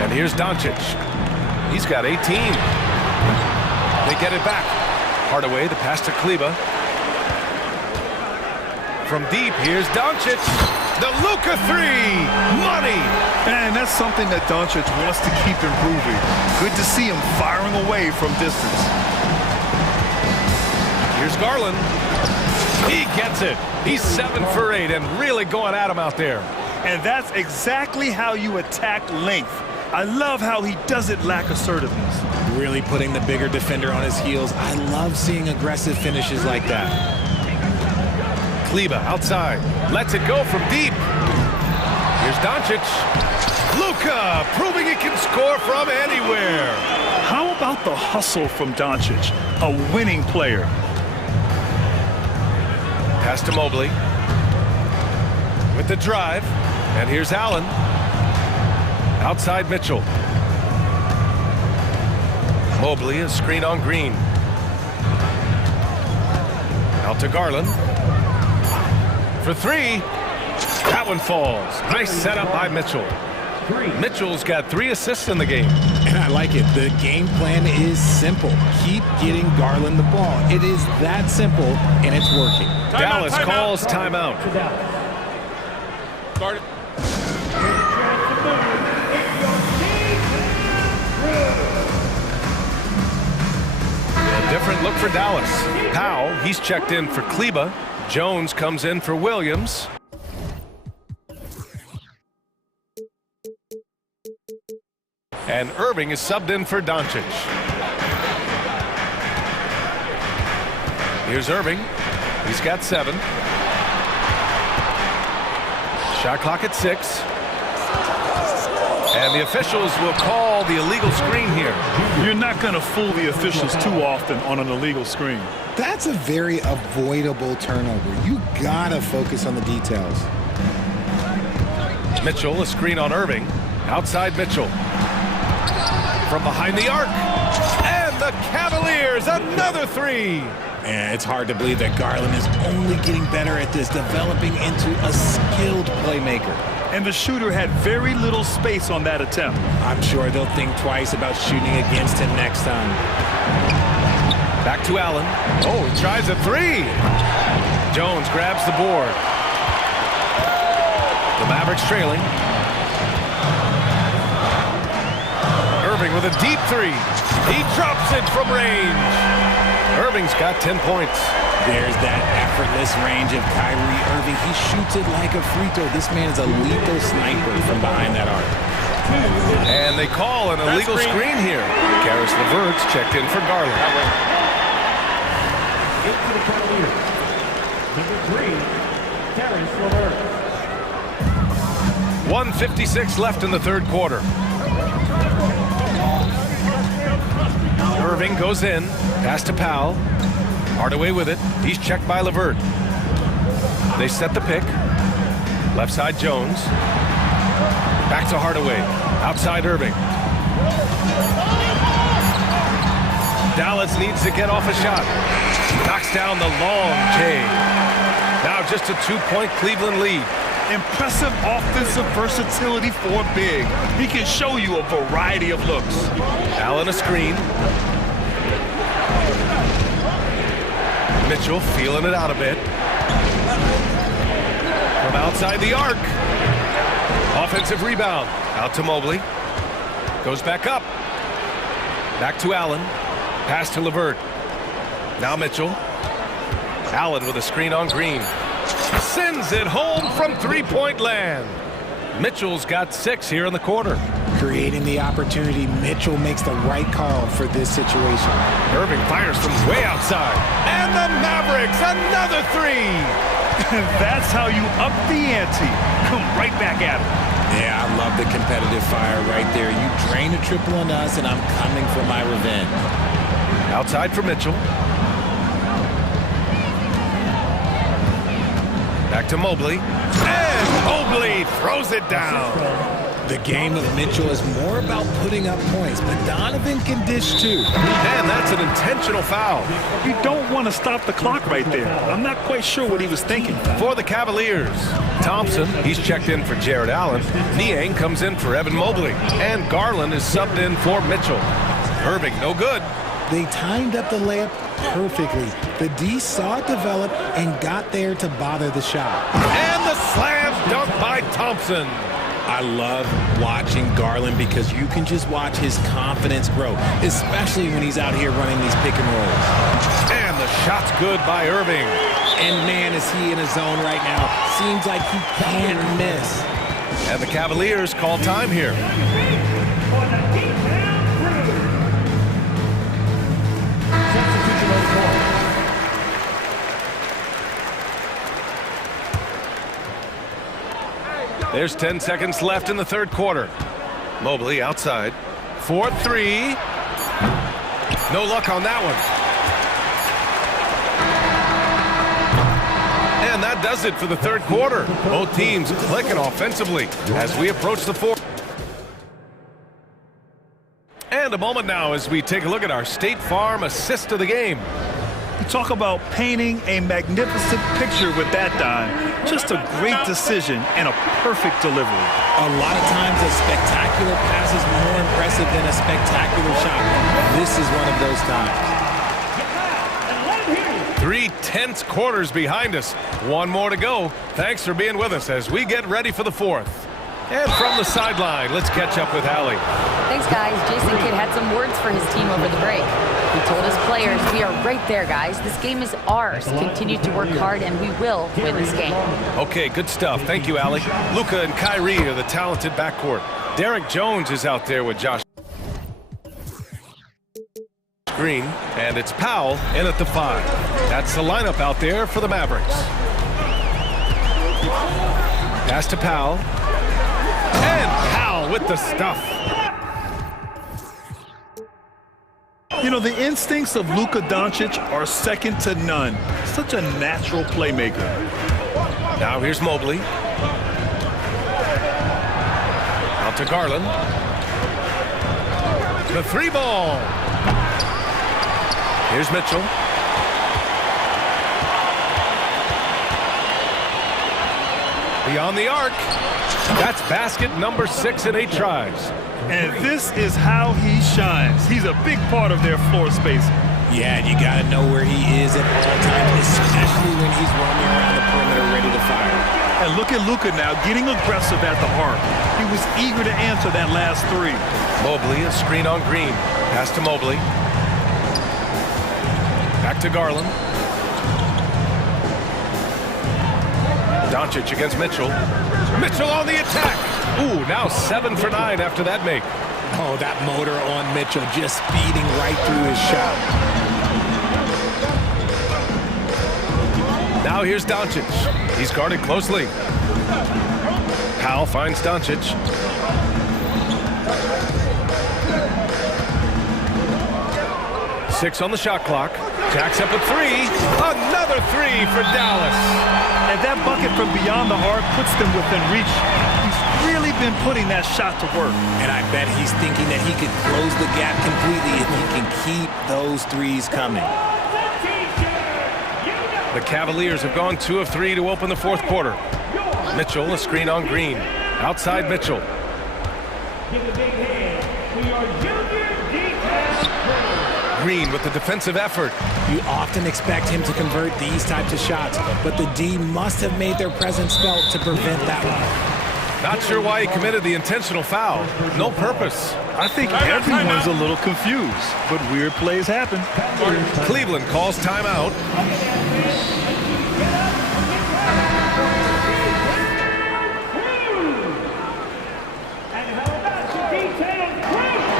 And here's Doncic. He's got 18. They get it back. Hardaway, the pass to Kleba. From deep, here's Doncic. The Luka 3. Money. And that's something that Doncic wants to keep improving. Good to see him firing away from distance. Here's Garland. He gets it. He's 7 for 8 and really going at him out there. And that's exactly how you attack length. I love how he doesn't lack assertiveness. Really putting the bigger defender on his heels. I love seeing aggressive finishes like that. Kleba outside. Lets it go from deep. Here's Doncic. Luka proving he can score from anywhere. How about the hustle from Doncic? A winning player. Pass to Mobley. With the drive. And here's Allen. Outside Mitchell. Mobley, a screen on Green. Out to Garland. For three. That one falls. Nice setup by Mitchell. Mitchell's got 3 assists in the game. And I like it. The game plan is simple. Keep getting Garland the ball. It is that simple, and it's working. Dallas calls timeout. Guard it. A different look for Dallas. Powell, he's checked in for Kleba. Jones comes in for Williams. And Irving is subbed in for Doncic. Here's Irving. He's got 7. Shot clock at 6. And the officials will call the illegal screen here. You're not going to fool the officials too often on an illegal screen. That's a very avoidable turnover. You gotta focus on the details. Mitchell, a screen on Irving. Outside Mitchell. From behind the arc. And the Cavaliers, another 3. And it's hard to believe that Garland is only getting better at this, developing into a skilled playmaker. And the shooter had very little space on that attempt. I'm sure they'll think twice about shooting against him next time. Back to Allen. Oh, he tries a 3. Jones grabs the board. The Mavericks trailing. Irving with a deep 3. He drops it from range. Irving's got 10 points. There's that effortless range of Kyrie Irving. He shoots it like a free throw. This man is a lethal sniper from behind that arc. And they call an illegal screen here. Karis LeVert's checked in for Garland. Into the Cavaliers. Number 3, Karis LeVert. 1:56 left in the third quarter. Irving goes in. Pass to Powell. Hardaway with it. He's checked by LeVert. They set the pick. Left side Jones. Back to Hardaway. Outside Irving. Dallas needs to get off a shot. Knocks down the long J. Now just a 2-point Cleveland lead. Impressive offensive versatility for big. He can show you a variety of looks. Allen a screen. Mitchell feeling it out a bit. From outside the arc. Offensive rebound. Out to Mobley. Goes back up. Back to Allen. Pass to LeVert. Now Mitchell. Allen with a screen on Green. Sends it home from 3-point land. Mitchell's got 6 here in the quarter. Creating the opportunity, Mitchell makes the right call for this situation. Irving fires from way outside. And the Mavericks, another 3. That's how you up the ante. Come right back at him. Yeah, I love the competitive fire right there. You drain a triple on us, and I'm coming for my revenge. Outside for Mitchell. Back to Mobley. And Mobley throws it down. The game of Mitchell is more about putting up points, but Donovan can dish too. And that's an intentional foul. You don't want to stop the clock right there. I'm not quite sure what he was thinking. For the Cavaliers, Thompson, he's checked in for Jared Allen. Niang comes in for Evan Mobley. And Garland is subbed in for Mitchell. Irving, no good. They timed up the layup perfectly. The D saw it develop and got there to bother the shot. And the slam dunk by Thompson. I love watching Garland because you can just watch his confidence grow, especially when he's out here running these pick and rolls. And the shot's good by Irving. And man, is he in a zone right now. Seems like he can't miss. And the Cavaliers call time here. There's 10 seconds left in the third quarter. Mobley outside. 4-3. No luck on that one. And that does it for the third quarter. Both teams clicking offensively as we approach the fourth. And a moment now as we take a look at our State Farm assist of the game. You talk about painting a magnificent picture with that dime. Just a great decision and a perfect delivery. A lot of times a spectacular pass is more impressive than a spectacular shot. This is one of those times. 3 tense quarters behind us. One more to go. Thanks for being with us as we get ready for the fourth. And from the sideline, let's catch up with Allie. Thanks, guys. Jason Kidd had some words for his team over the break. He told his players, we are right there, guys. This game is ours. Continue to work hard, and we will win this game. Okay, good stuff. Thank you, Allie. Luka and Kyrie are the talented backcourt. Derek Jones is out there with Josh Green, and it's Powell in at the 5. That's the lineup out there for the Mavericks. Pass to Powell. And Powell with the stuff. You know, the instincts of Luka Doncic are second to none. Such a natural playmaker. Now here's Mobley. Out to Garland. The 3 ball. Here's Mitchell. Beyond the arc. That's basket number 6 in 8 tries. And this is how he shines. He's a big part of their floor space. Yeah, and you got to know where he is at all times, especially when he's roaming around the perimeter ready to fire. And look at Luka now, getting aggressive at the arc. He was eager to answer that last 3. Mobley, a screen on Green. Pass to Mobley. Back to Garland. Doncic against Mitchell. Mitchell on the attack. Ooh, now 7 for 9 after that make. Oh, that motor on Mitchell just speeding right through his shot. Now here's Doncic. He's guarded closely. Powell finds Doncic. Six on the shot clock. Jacks up a 3. Another 3 for Dallas. And that bucket from beyond the arc puts them within reach. He's really been putting that shot to work. And I bet he's thinking that he could close the gap completely if he can keep those 3s coming. The Cavaliers have gone 2 of 3 to open the fourth quarter. Mitchell, a screen on Green. Outside Mitchell. Green with the defensive effort. You often expect him to convert these types of shots, but the D must have made their presence felt to prevent that one. Not sure why he committed the intentional foul. No purpose. I think everyone's a little confused, but weird plays happen. Cleveland calls timeout.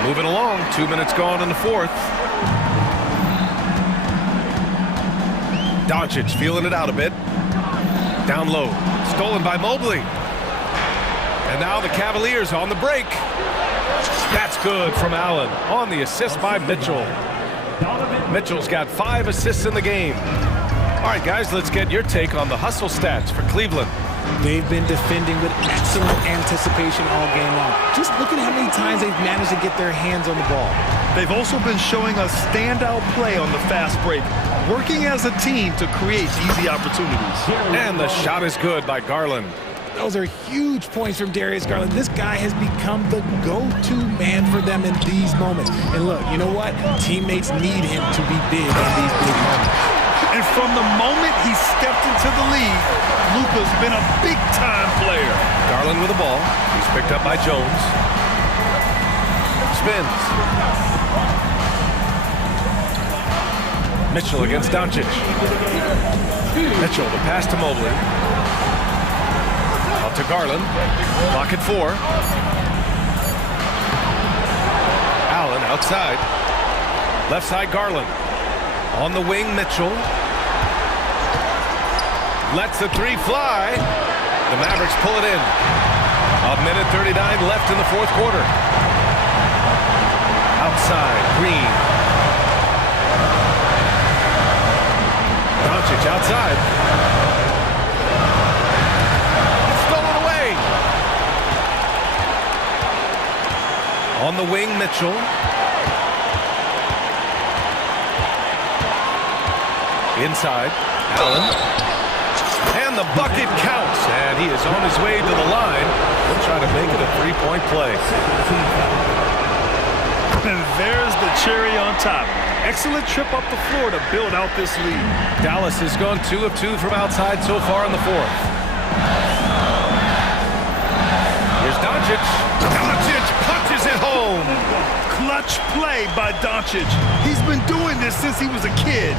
Moving along, 2 minutes gone in the fourth. Doncic feeling it out a bit. Down low. Stolen by Mobley. And now the Cavaliers on the break. That's good from Allen on the assist by Mitchell. Mitchell's got 5 assists in the game. All right, guys, let's get your take on the hustle stats for Cleveland. They've been defending with excellent anticipation all game long. Just look at how many times they've managed to get their hands on the ball. They've also been showing a standout play on the fast break, working as a team to create easy opportunities. And the shot is good by Garland. Those are huge points from Darius Garland. This guy has become the go-to man for them in these moments. And look, you know what? Teammates need him to be big in these big moments. And from the moment he stepped into the league, Luka's been a big-time player. Garland with the ball. He's picked up by Jones. Spins. Mitchell against Doncic. Mitchell, the pass to Mobley. Out to Garland. Clock at 4. Allen outside. Left side Garland. On the wing, Mitchell. Lets the 3 fly. The Mavericks pull it in. 1:39 left in the fourth quarter. Outside, Green. Doncic outside. It's stolen away. On the wing, Mitchell. Inside, Allen. And the bucket counts, and he is on his way to the line. He'll try to make it a three-point play. And there's the cherry on top. Excellent trip up the floor to build out this lead. Dallas has gone 2 of 2 from outside so far in the fourth. Here's Doncic. Doncic punches it home. Clutch play by Doncic. He's been doing this since he was a kid.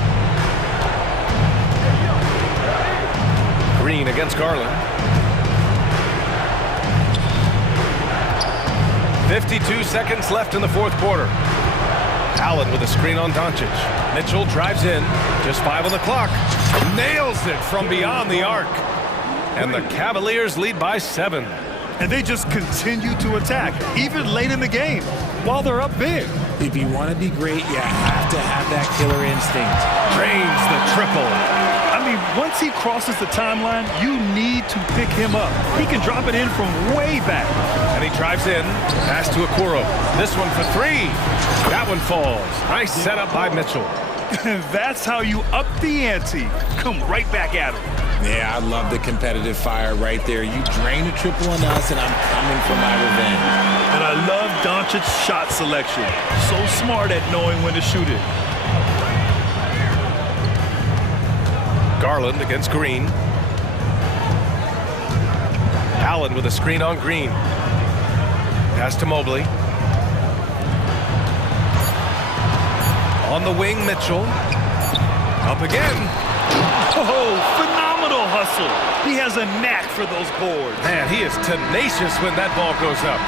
Green against Garland. 52 seconds left in the fourth quarter. Allen with a screen on Doncic. Mitchell drives in. Just 5 on the clock. Nails it from beyond the arc. And the Cavaliers lead by 7. And they just continue to attack, even late in the game, while they're up big. If you want to be great, you have to have that killer instinct. Drains the triple. I mean, once he crosses the timeline, you need to pick him up. He can drop it in from way back. And he drives in. Pass to Okoro. This one for 3. That one falls. Nice setup by Mitchell. That's how you up the ante. Come right back at him. Yeah, I love the competitive fire right there. You drain a triple on us, and I'm coming for my revenge. And I love Doncic's shot selection. So smart at knowing when to shoot it. Garland against Green. Allen with a screen on Green. Pass to Mobley. On the wing, Mitchell. Up again. Oh, phenomenal hustle. He has a knack for those boards. Man, he is tenacious when that ball goes up.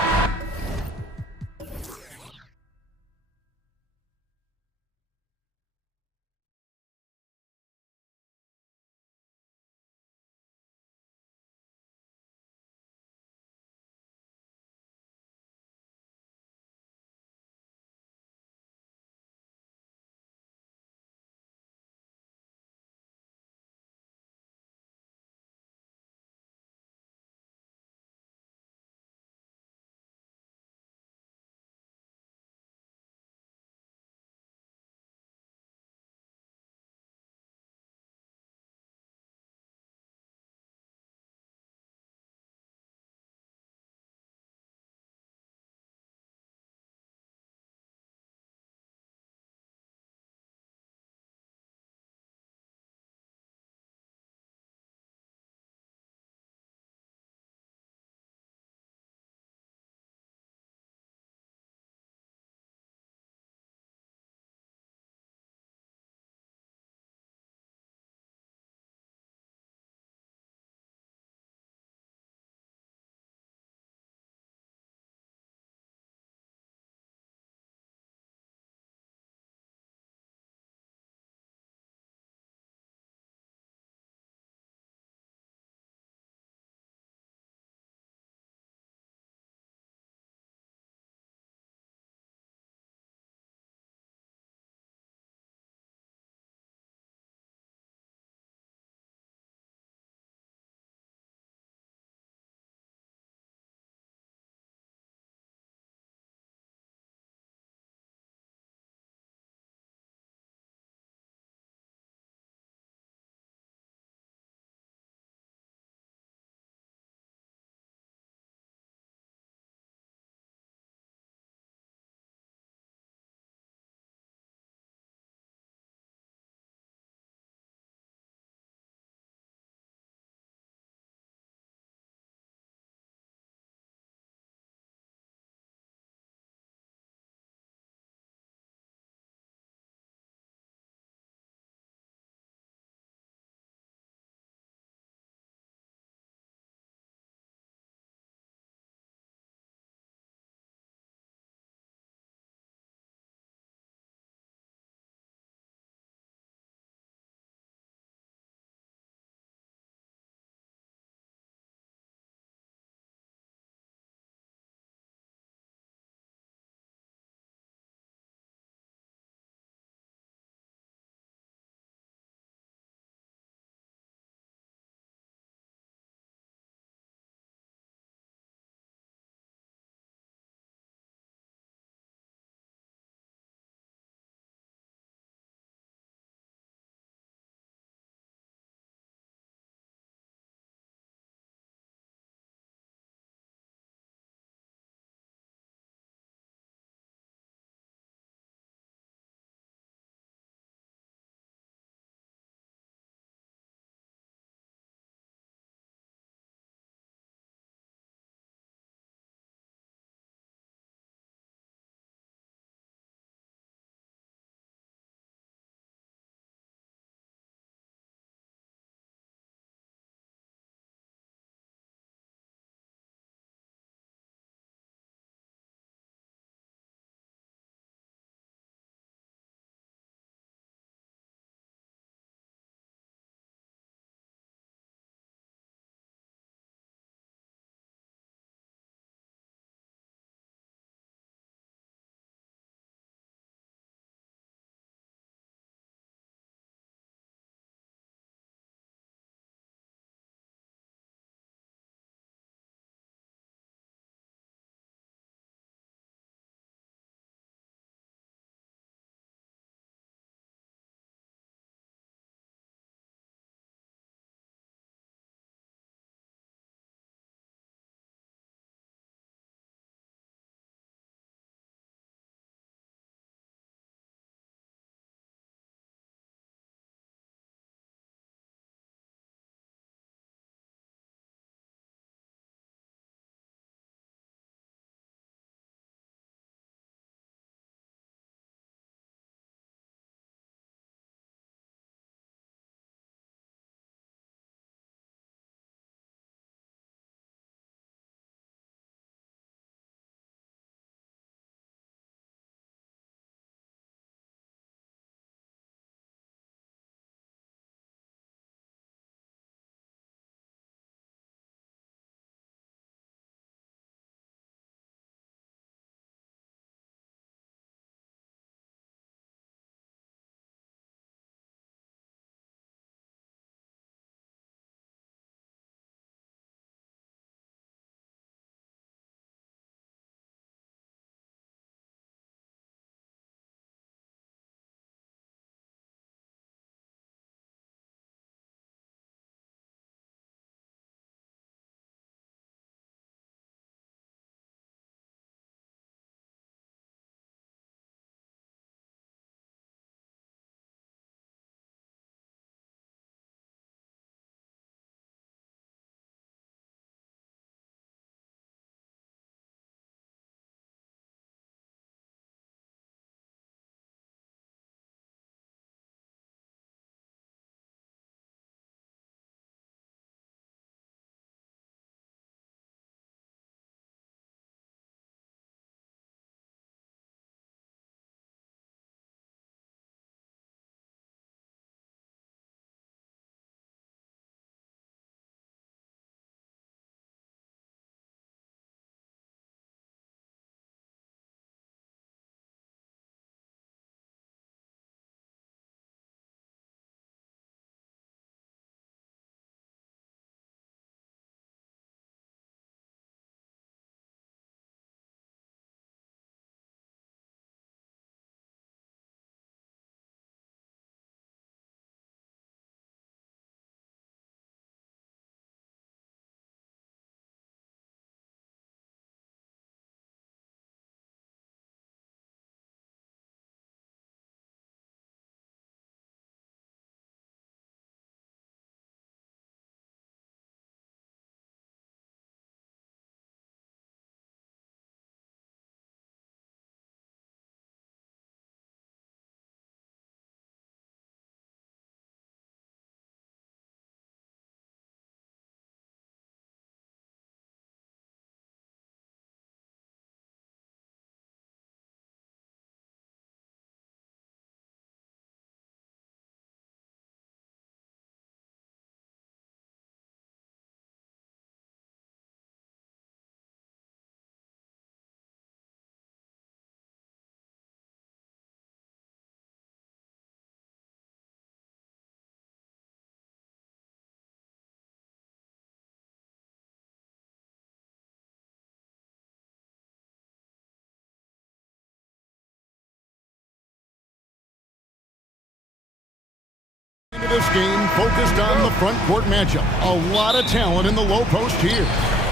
this game focused on the front court matchup. A lot of talent in the low post here.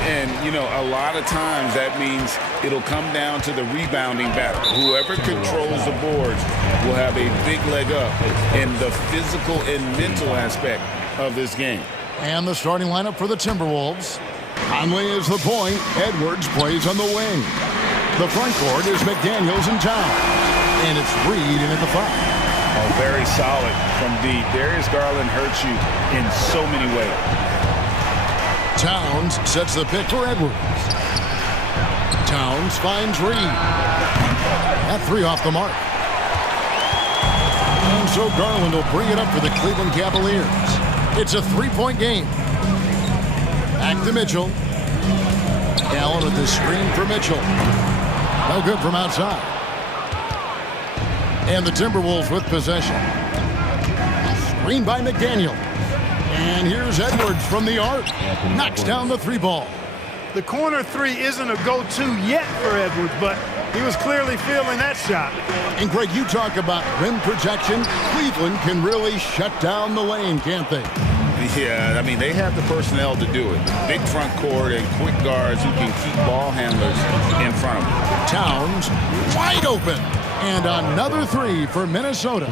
And, you know, a lot of times that means it'll come down to the rebounding battle. Whoever controls the boards will have a big leg up in the physical and mental aspect of this game. And the starting lineup for the Timberwolves. Conley is the point. Edwards plays on the wing. The front court is McDaniels and Towns. And it's Reed in at the 5. Oh, very solid from deep. Darius Garland hurts you in so many ways. Towns sets the pick for Edwards. Towns finds Reed. That 3 off the mark. And so Garland will bring it up for the Cleveland Cavaliers. It's a 3-point game. Back to Mitchell. Allen with the screen for Mitchell. No good from outside. And the Timberwolves with possession. Screen by McDaniel. And here's Edwards from the arc. Knocks down the 3 ball. The corner 3 isn't a go-to yet for Edwards, but he was clearly feeling that shot. And Greg, you talk about rim protection. Cleveland can really shut down the lane, can't they? Yeah, I mean, they have the personnel to do it. Big front court and quick guards who can keep ball handlers in front of them. Towns wide open. And another 3 for Minnesota.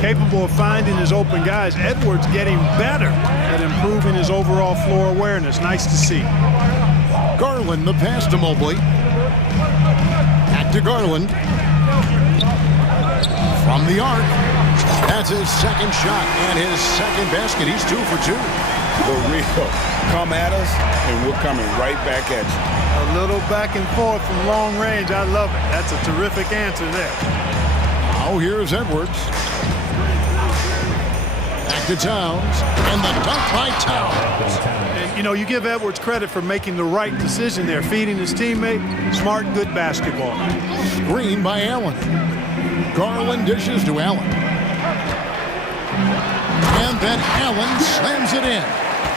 Capable of finding his open guys. Edwards getting better at improving his overall floor awareness. Nice to see. Garland, the pass to Mobley. Back to Garland. From the arc. That's his second shot and his second basket. He's 2 for 2. For real. Come at us, and we're coming right back at you. A little back and forth from long range. I love it. That's a terrific answer there. Now here's Edwards. Back to Towns. And the dunk by Towns. And, you know, you give Edwards credit for making the right decision there, feeding his teammate. Smart, good basketball. Screen by Allen. Garland dishes to Allen. And then Allen slams it in.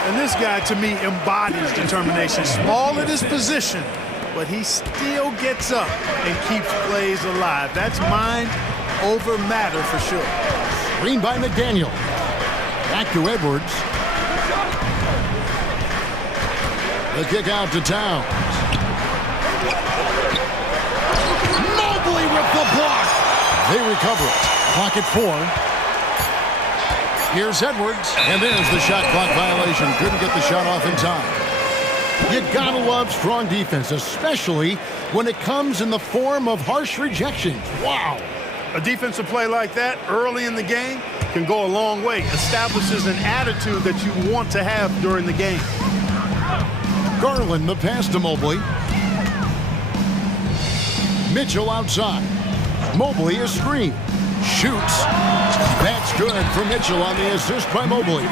And this guy, to me, embodies determination. Small at his position, but he still gets up and keeps plays alive. That's mind over matter for sure. Screen by McDaniel. Back to Edwards. The kick out to Towns. Mobley with the block. They recover it. Clock at 4. Here's Edwards, and there's the shot clock violation. Couldn't get the shot off in time. You gotta love strong defense, especially when it comes in the form of harsh rejections. Wow. A defensive play like that early in the game can go a long way. Establishes an attitude that you want to have during the game. Garland, the pass to Mobley. Mitchell outside. Mobley is screened. Shoots. That's good for Mitchell on the assist by Mobley.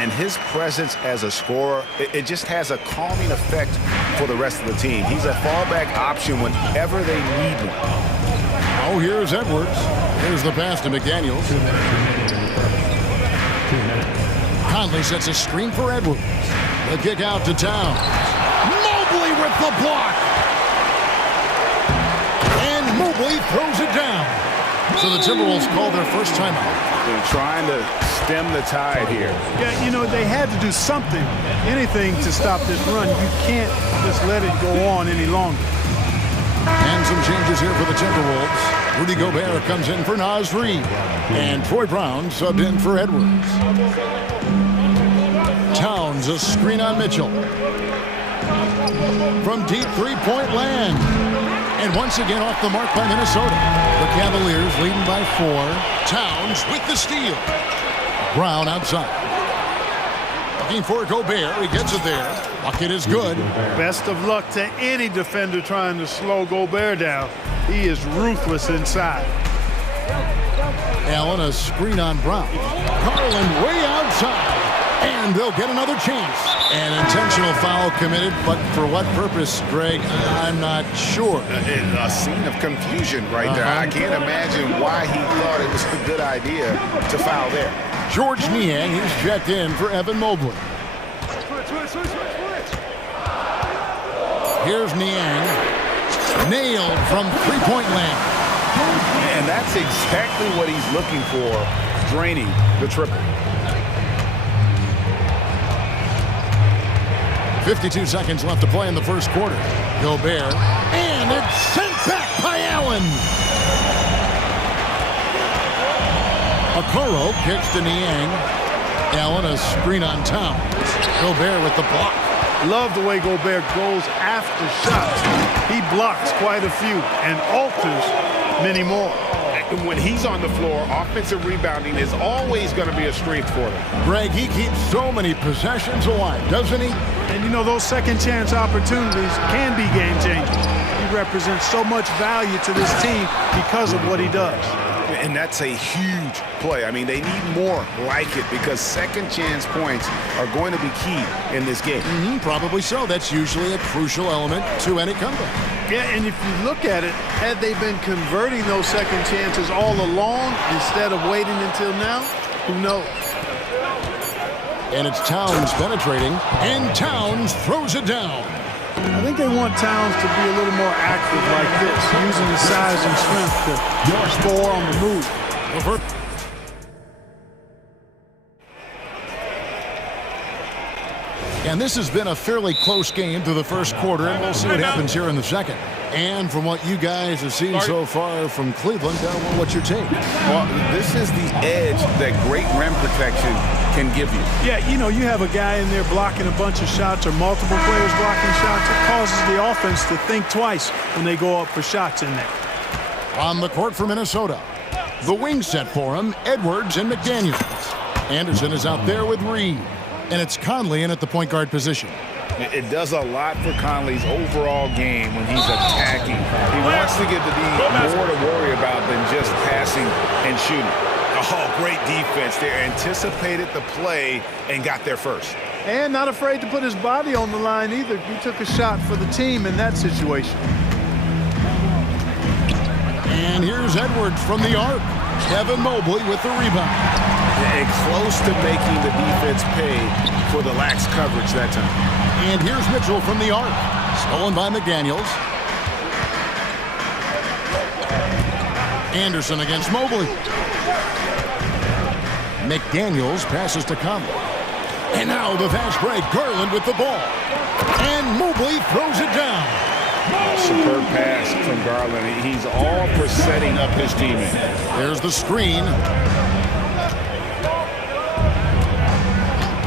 And his presence as a scorer, it just has a calming effect for the rest of the team. He's a fallback option whenever they need one. Oh, here's Edwards. Here's the pass to McDaniels. Conley sets a screen for Edwards. The kick out to Towns. Mobley with the block. And Mobley throws it down. So the Timberwolves call their first timeout. They're trying to stem the tide here. Yeah, you know, they had to do something, anything to stop this run. You can't just let it go on any longer. And some changes here for the Timberwolves. Rudy Gobert comes in for Naz Reid. And Troy Brown subbed in for Edwards. Towns, a screen on Mitchell. From deep three-point land. And once again off the mark by Minnesota. The Cavaliers leading by 4. Towns with the steal. Brown outside. Looking for Gobert. He gets it there. Bucket is good. Best of luck to any defender trying to slow Gobert down. He is ruthless inside. Allen, a screen on Brown. Garland way outside. And they'll get another chance. An intentional foul committed, but for what purpose, Greg, I'm not sure. A scene of confusion right there. I can't imagine why he thought it was a good idea to foul there. George Niang, he's checked in for Evan Mobley. Here's Niang. Nailed from three-point land. And that's exactly what he's looking for, draining the triple. 52 seconds left to play in the first quarter. Gobert, and it's sent back by Allen. Okoro kicks to Niang. Allen, a screen on Towns. Gobert with the block. Love the way Gobert goes after shots. He blocks quite a few and alters many more. When he's on the floor, offensive rebounding is always going to be a strength for him. Greg, he keeps so many possessions alive, doesn't he? And you know, those second chance opportunities can be game changing. He represents so much value to this team because of what he does. And that's a huge play. I mean, they need more like it because second chance points are going to be key in this game. Probably so. That's usually a crucial element to any comeback. Yeah, and if you look at it, had they been converting those second chances all along instead of waiting until now, who knows? And it's Towns penetrating, and Towns throws it down. I think they want Towns to be a little more active like this, using his size and strength to score on the move. Over. And this has been a fairly close game through the first quarter, and we'll see what happens here in the second. And from what you guys have seen so far from Cleveland, what's your take? Well, this is the edge that great rim protection can give you. Yeah, you know, you have a guy in there blocking a bunch of shots or multiple players blocking shots. It causes the offense to think twice when they go up for shots in there. On the court for Minnesota, the wing set for him, Edwards and McDaniels. Anderson is out there with Reed, and it's Conley in at the point guard position. It does a lot for Conley's overall game when he's attacking. He wants to give the D more to worry about than just passing and shooting. Oh, great defense there. Anticipated the play and got there first. And not afraid to put his body on the line either. He took a shot for the team in that situation. And here's Edwards from the arc. Evan Mobley with the rebound. And close to making the defense pay for the lax coverage that time. And here's Mitchell from the arc. Stolen by McDaniels. Anderson against Mobley. McDaniels passes to Conley. And now the fast break. Garland with the ball. And Mobley throws it down. Superb pass from Garland. He's all for setting up his teammate. There's the screen.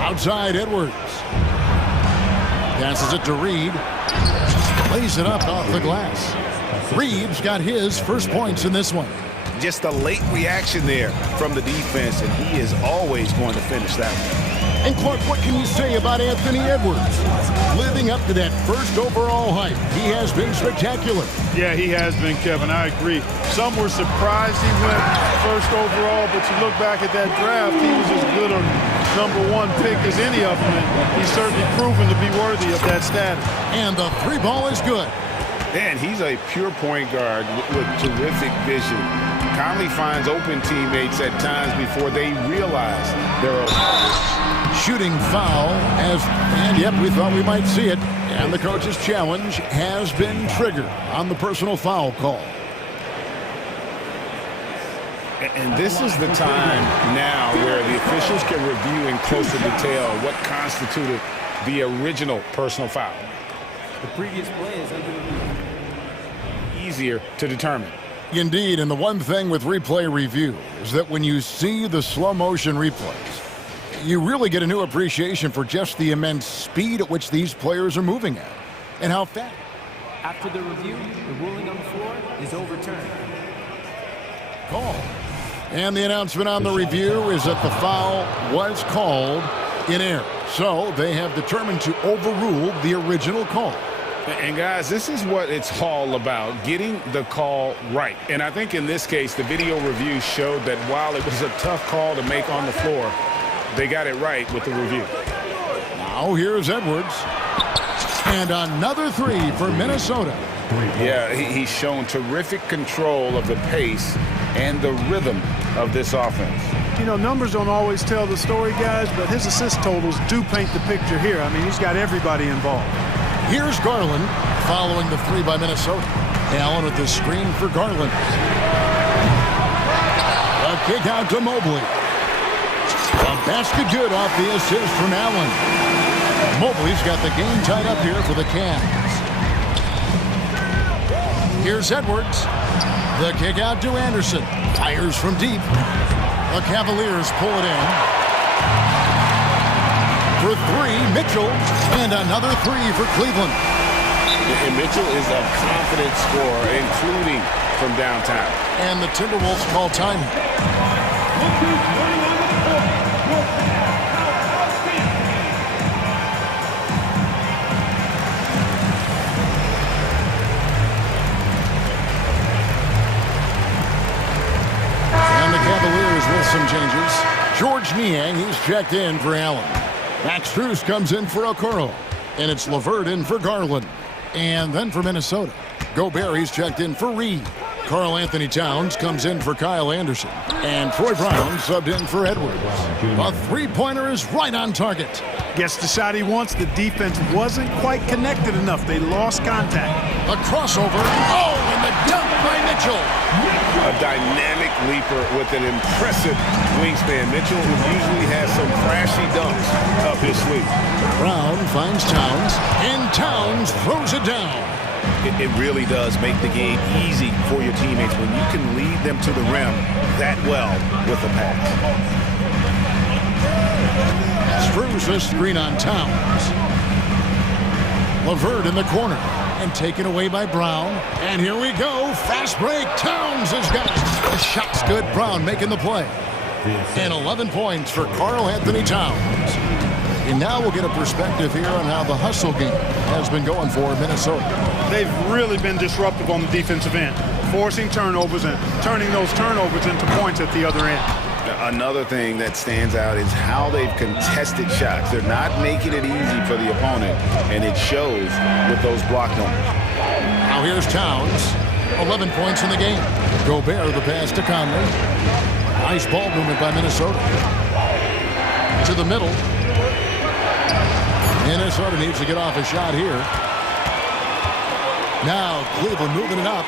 Outside Edwards. Passes it to Reed. Lays it up off the glass. Reed's got his first points in this one. Just a late reaction there from the defense, and he is always going to finish that one. And Clark, what can you say about Anthony Edwards? Living up to that first overall hype, he has been spectacular. Yeah, he has been, Kevin. I agree. Some were surprised he went first overall, but you look back at that draft, he was as good a #1 pick as any of them, and he's certainly proven to be worthy of that status. And the three ball is good. Man, he's a pure point guard with terrific vision. Conley finds open teammates at times before they realize they're open. Shooting foul, and yep, we thought we might see it. And the coach's challenge has been triggered on the personal foul call. And this is the time now where the officials can review in closer detail what constituted the original personal foul. The previous play is under review. Easier to determine. Indeed, and the one thing with replay review is that when you see the slow motion replays, you really get a new appreciation for just the immense speed at which these players are moving at and how fast. After the review, the ruling on the floor is overturned. Call. And the announcement on the review is that the foul was called in error. So they have determined to overrule the original call. And guys, this is what it's all about, getting the call right. And I think in this case, the video review showed that while it was a tough call to make on the floor, they got it right with the review. Now here's Edwards. And another three for Minnesota. Yeah, he's shown terrific control of the pace and the rhythm of this offense. You know, numbers don't always tell the story, guys, but his assist totals do paint the picture here. I mean, he's got everybody involved. Here's Garland following the three by Minnesota. Allen with the screen for Garland. A kick out to Mobley. A basket good off the assist from Allen. Mobley's got the game tied up here for the Cavs. Here's Edwards. The kick out to Anderson. Fires from deep. The Cavaliers pull it in. For three, Mitchell. And another three for Cleveland. And Mitchell is a confident scorer, including from downtown. And the Timberwolves call time. And the Cavaliers with some changes. George Niang, he's checked in for Allen. Max Strus comes in for Okoro. And it's LeVert in for Garland. And then for Minnesota, Gobert, he's checked in for Reed. Karl Anthony Towns comes in for Kyle Anderson. And Troy Brown subbed in for Edwards. A three-pointer is right on target. Gets the shot he wants. The defense wasn't quite connected enough. They lost contact. A crossover. Oh, and the dunk by Mitchell. A dynamic leaper with an impressive wingspan. Mitchell usually has some flashy dunks up his sleeve. Brown finds Towns, and Towns throws it down. It really does make the game easy for your teammates when you can lead them to the rim that well with a pass. Strus a screen on Towns. LeVert in the corner and taken away by Brown. And here we go. Fast break. Towns has got it. The shot's good. Brown making the play. And 11 points for Karl Anthony Towns. And now we'll get a perspective here on how the hustle game has been going for Minnesota. They've really been disruptive on the defensive end, forcing turnovers and turning those turnovers into points at the other end. Another thing that stands out is how they've contested shots. They're not making it easy for the opponent, and it shows with those block numbers. Now here's Towns. 11 points in the game. Gobert the pass to Conley. Nice ball movement by Minnesota. To the middle. Minnesota needs to get off a shot here. Now Cleveland moving it up.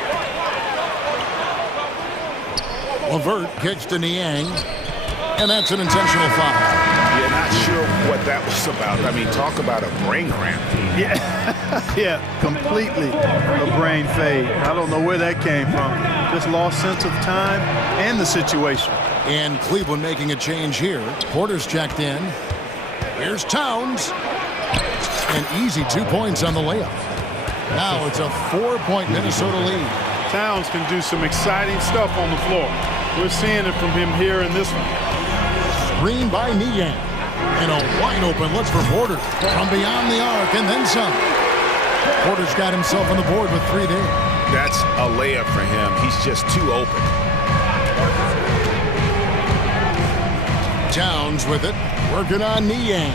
LeVert kicks to Niang. And that's an intentional foul. Yeah, not sure what that was about. I mean, talk about a brain cramp. Yeah, yeah, completely a brain fade. I don't know where that came from. Just lost sense of time and the situation. And Cleveland making a change here. Porter's checked in. Here's Towns. An easy 2 points on the layup. Now it's a 4-point Minnesota lead. Towns can do some exciting stuff on the floor. We're seeing it from him here in this one. Screen by Niang. And a wide open look for Porter. From beyond the arc and then some. Porter's got himself on the board with 3 there. That's a layup for him. He's just too open. Towns with it. Working on Niang.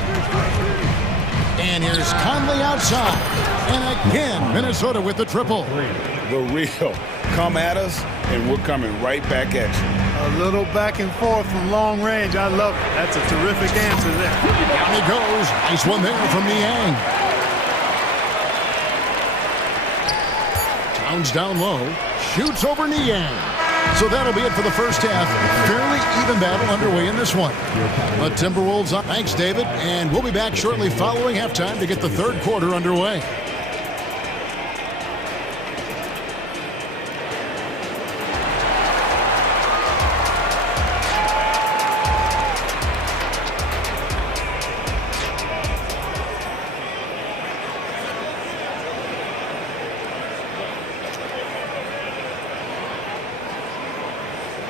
And here's Conley outside. And again, Minnesota with the triple. The real. Come at us, and we're coming right back at you. A little back and forth from long range. I love it. That's a terrific answer there. Down he goes. Nice one there from Niang. Towns down low. Shoots over Niang. So that'll be it for the first half. Fairly even battle underway in this one. The Timberwolves up. Thanks, David. And we'll be back shortly following halftime to get the third quarter underway.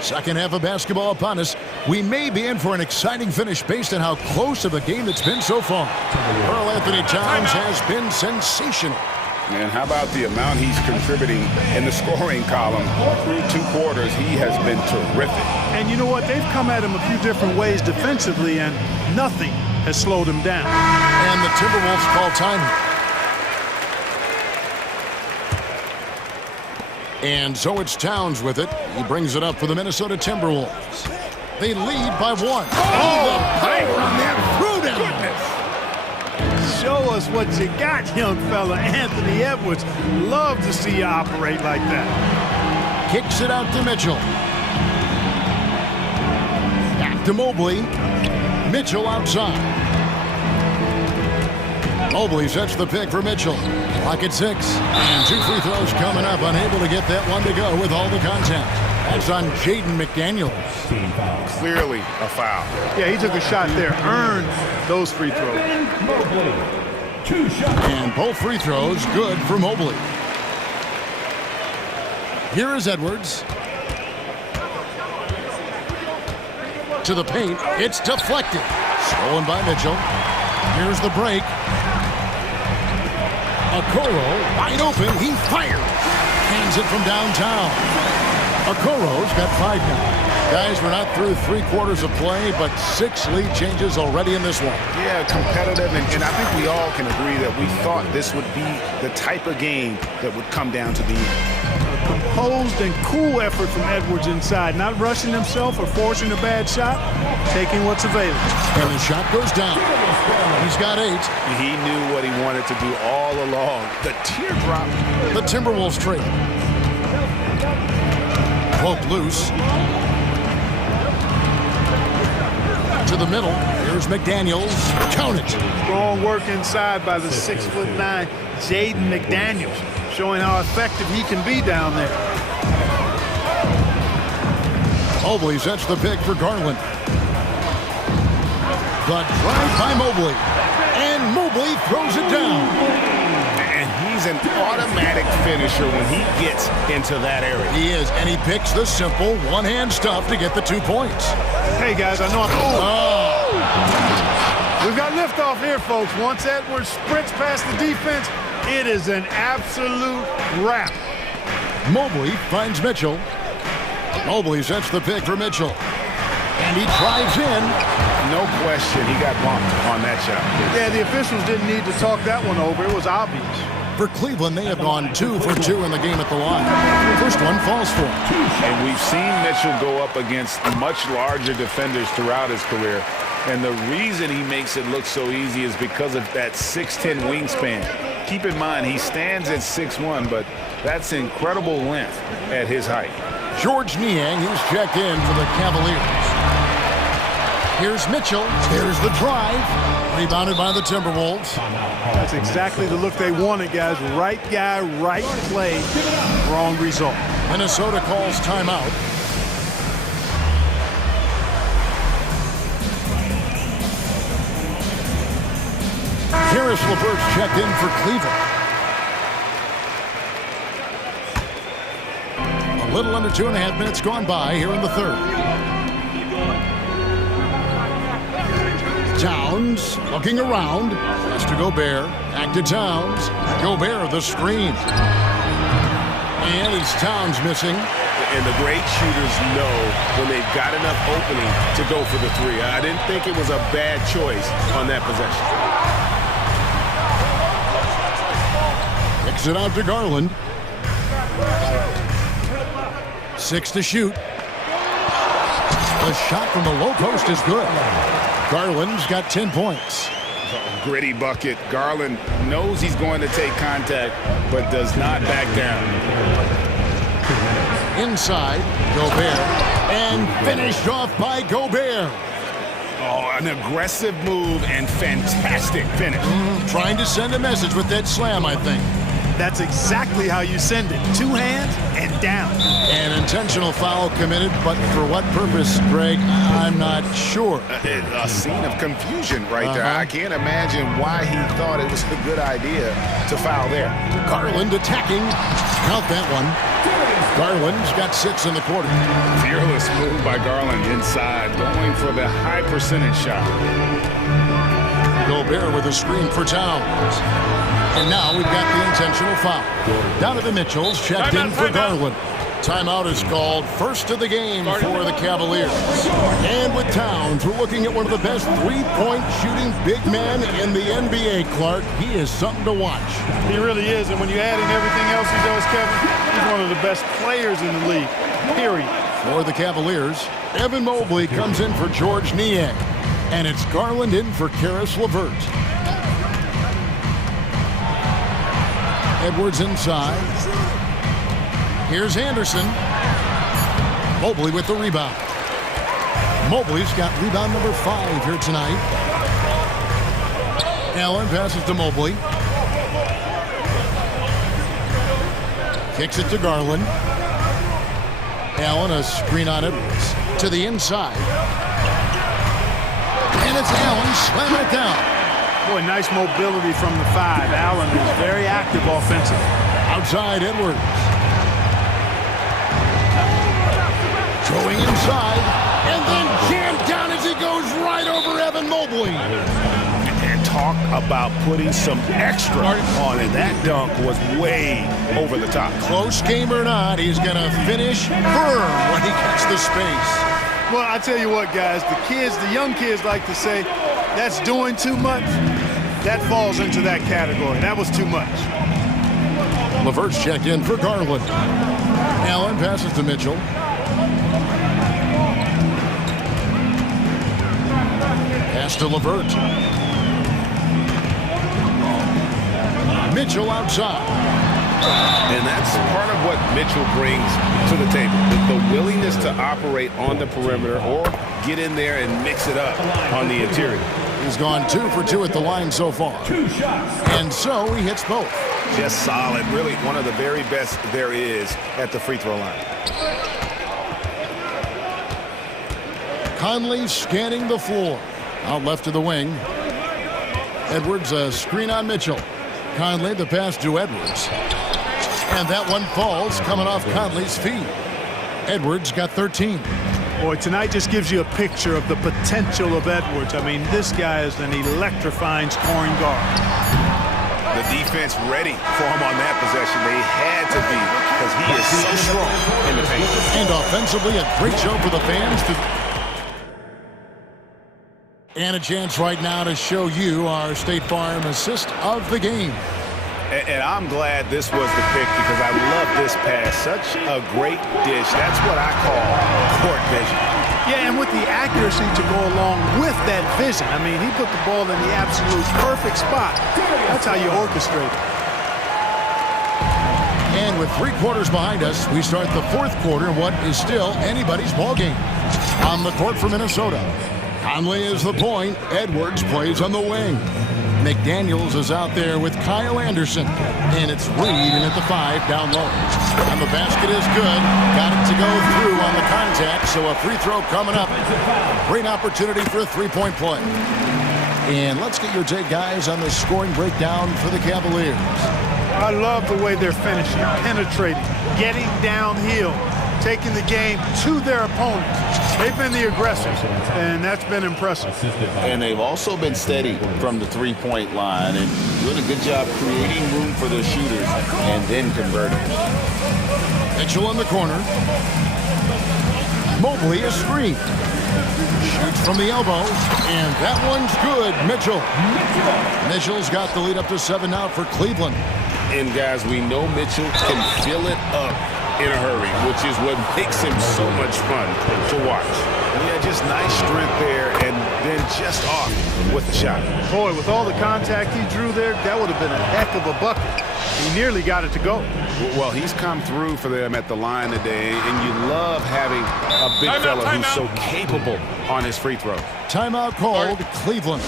Second half of basketball upon us. We may be in for an exciting finish based on how close of a game it's been so far. Karl Anthony Towns has been sensational. And how about the amount he's contributing in the scoring column? Through 2 quarters, he has been terrific. And you know what? They've come at him a few different ways defensively, and nothing has slowed him down. And the Timberwolves call time. And so it's Towns with it. He brings it up for the Minnesota Timberwolves. They lead by 1. Oh, the power on that throwdown. Show us what you got, young fella. Anthony Edwards. Love to see you operate like that. Kicks it out to Mitchell. Back to Mobley. Mitchell outside. Mobley sets the pick for Mitchell. Clock at 6. And 2 free throws coming up. Unable to get that one to go with all the contact. That's on Jaden McDaniels. Clearly a foul. Yeah, he took a shot there. Earned those free throws. And both free throws good for Mobley. Here is Edwards. To the paint. It's deflected. Stolen by Mitchell. Here's the break. Okoro wide open. He fires. Hands it from downtown. Okoro's got 5 now. Guys, we're not through 3/4 of play, but 6 lead changes already in this one. Yeah, competitive, and I think we all can agree that we thought this would be the type of game that would come down to the end. Composed and cool effort from Edwards inside, not rushing himself or forcing a bad shot, taking what's available. And the shot goes down. He's got 8. He knew what he wanted to do all along. The teardrop. The Timberwolves trade. Poke loose. To the middle. Here's McDaniels. Count it. Strong work inside by the 6'9" Jaden McDaniels, showing how effective he can be down there. Mobley sets the pick for Garland. The drive by Mobley. And Mobley throws it down. And he's an automatic finisher when he gets into that area. He is, and he picks the simple one-hand stuff to get the 2 points. Hey, guys, I know We've got liftoff here, folks. Once Edwards sprints past the defense, it is an absolute wrap. Mobley finds Mitchell. Mobley sets the pick for Mitchell. And he drives in. No question, he got bumped on that shot. Yeah, the officials didn't need to talk that one over. It was obvious. For Cleveland, they have gone 2 for 2 in the game at the line. First one falls for him. And we've seen Mitchell go up against much larger defenders throughout his career. And the reason he makes it look so easy is because of that 6'10" wingspan. Keep in mind, he stands at 6'1", but that's incredible length at his height. George Niang, who's checked in for the Cavaliers. Here's Mitchell. Here's the drive. Rebounded by the Timberwolves. That's exactly the look they wanted, guys. Right guy, right play, wrong result. Minnesota calls timeout. Karis LeVert's checked in for Cleveland. A little under 2.5 minutes gone by here in the third. Towns looking around. That's to Gobert. Back to Towns. Gobert the screen. And it's Towns missing. And the great shooters know when they've got enough opening to go for the 3. I didn't think it was a bad choice on that possession. Kicks it out to Garland. 6 to shoot. The shot from the low post is good. Garland's got 10 points. Gritty bucket. Garland knows he's going to take contact, but does not back down. Inside, Gobert. And finished off by Gobert. Oh, an aggressive move and fantastic finish. Trying to send a message with that slam, I think. That's exactly how you send it. 2 hands and down. An intentional foul committed, but for what purpose, Greg? I'm not sure. A scene of confusion right there. I can't imagine why he thought it was a good idea to foul there. Garland attacking. Count that one. Garland's got 6 in the quarter. Fearless move by Garland inside, going for the high percentage shot. Gobert with a screen for Towns. And now we've got the intentional foul. Down to the Mitchells, checked in for Garland. Timeout is called. First of the game for the Cavaliers. And with Towns, we're looking at one of the best three-point shooting big men in the NBA, Clark. He is something to watch. He really is, and when you add in everything else he does, Kevin, he's one of the best players in the league, period. For the Cavaliers, Evan Mobley comes in for George Niang. And it's Garland in for Karis LeVert. Edwards inside. Here's Anderson. Mobley with the rebound. Mobley's got rebound number 5 here tonight. Allen passes to Mobley. Kicks it to Garland. Allen, a screen on Edwards. To the inside. And it's Allen slamming it down. Boy, nice mobility from the 5. Allen is very active offensively. Outside Edwards. Throwing inside. And then jammed down as he goes right over Evan Mobley. And talk about putting some extra on it. That dunk was way over the top. Close game or not, he's going to finish firm when he gets the space. Well, I tell you what, guys, the young kids like to say, that's doing too much. That falls into that category. That was too much. LeVert's checked in for Garland. Allen passes to Mitchell. Pass to LeVert. Mitchell outside. And that's part of what Mitchell brings to the table. The willingness to operate on the perimeter or get in there and mix it up on the interior. He's gone 2 for 2 at the line so far. And so he hits both. Just solid. Really one of the very best there is at the free throw line. Conley scanning the floor. Out left to the wing. Edwards, a screen on Mitchell. Conley, the pass to Edwards. And that one falls, coming off Conley's feet. Edwards got 13. Boy, tonight just gives you a picture of the potential of Edwards. I mean, this guy is an electrifying scoring guard. The defense ready for him on that possession. They had to be because he is so strong in the paint. And offensively, a great show for the fans. And a chance right now to show you our State Farm assist of the game. And I'm glad this was the pick because I love this pass. Such a great dish. That's what I call court vision. Yeah, and with the accuracy to go along with that vision. I mean, he put the ball in the absolute perfect spot. That's how you orchestrate it. And with 3 quarters behind us, we start the 4th quarter in what is still anybody's ball game. On the court for Minnesota, Conley is the point. Edwards plays on the wing. McDaniels is out there with Kyle Anderson. And it's Reed in at the 5 down low. And the basket is good. Got it to go through on the contact. So a free throw coming up. Great opportunity for a 3-point play. And let's get your take, guys, on the scoring breakdown for the Cavaliers. I love the way they're finishing, penetrating, getting downhill, taking the game to their opponents. They've been the aggressors, and that's been impressive. And they've also been steady from the 3-point line and doing a good job creating room for their shooters and then converting. Mitchell in the corner. Mobley is screen. Shoots from the elbow, and that one's good. Mitchell's got the lead up to 7 now for Cleveland. And guys, we know Mitchell can fill it up in a hurry, which is what makes him so much fun to watch. Yeah, just nice strength there and then just off with the shot. Boy, with all the contact he drew there, that would have been a heck of a bucket. He nearly got it to go. Well, he's come through for them at the line today, and you love having a big fella who's so capable on his free throw. Timeout called, Cleveland.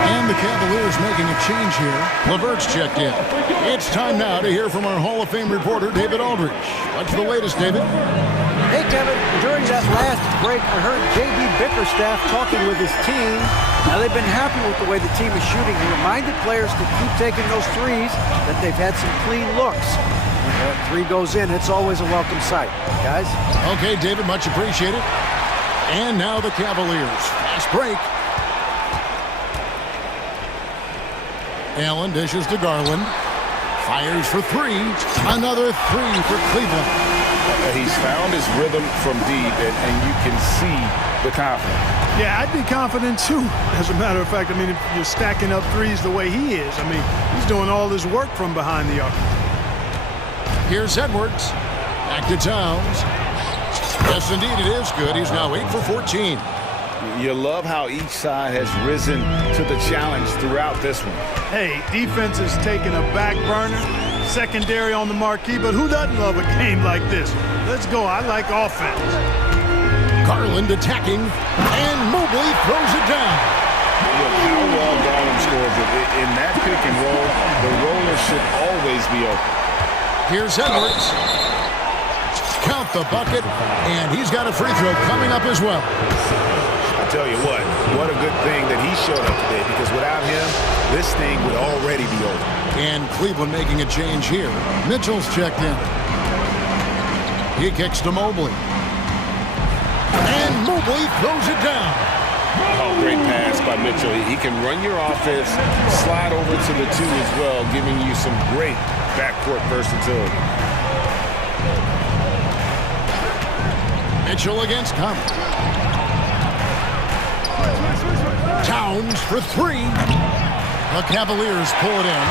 And the Cavaliers making a change here. LeVert's checked in. It's time now to hear from our Hall of Fame reporter, David Aldridge. What's the latest, David? Hey, Kevin, during that last break, I heard J.B. Bickerstaff talking with his team. Now, they've been happy with the way the team is shooting. He reminded players to keep taking those threes, that they've had some clean looks. When that 3 goes in, it's always a welcome sight. Guys? Okay, David, much appreciated. And now the Cavaliers. Fast break. Allen dishes to Garland. Fires for 3. Another 3 for Cleveland. He's found his rhythm from deep, and you can see the confidence. Yeah, I'd be confident too. As a matter of fact, I mean, if you're stacking up threes the way he is, I mean, he's doing all his work from behind the arc. Here's Edwards. Back to Towns. Yes, indeed, it is good. He's now 8 for 14. You love how each side has risen to the challenge throughout this one. Hey, defense is taking a back burner, secondary on the marquee, but who doesn't love a game like this? Let's go. I like offense. Garland attacking, and Mobley throws it down. Look how well Garland scores it. In that pick and roll, the roller should always be open. Here's Edwards. Count the bucket, and he's got a free throw coming up as well. I tell you what a good thing that he showed up today, because without him, this thing would already be over. And Cleveland making a change here. Mitchell's checked in. He kicks to Mobley. And Mobley throws it down. Oh, great pass by Mitchell. He can run your offense, slide over to the two as well, giving you some great backcourt versatility. Mitchell against Conley. Towns for three. The Cavaliers pull it in.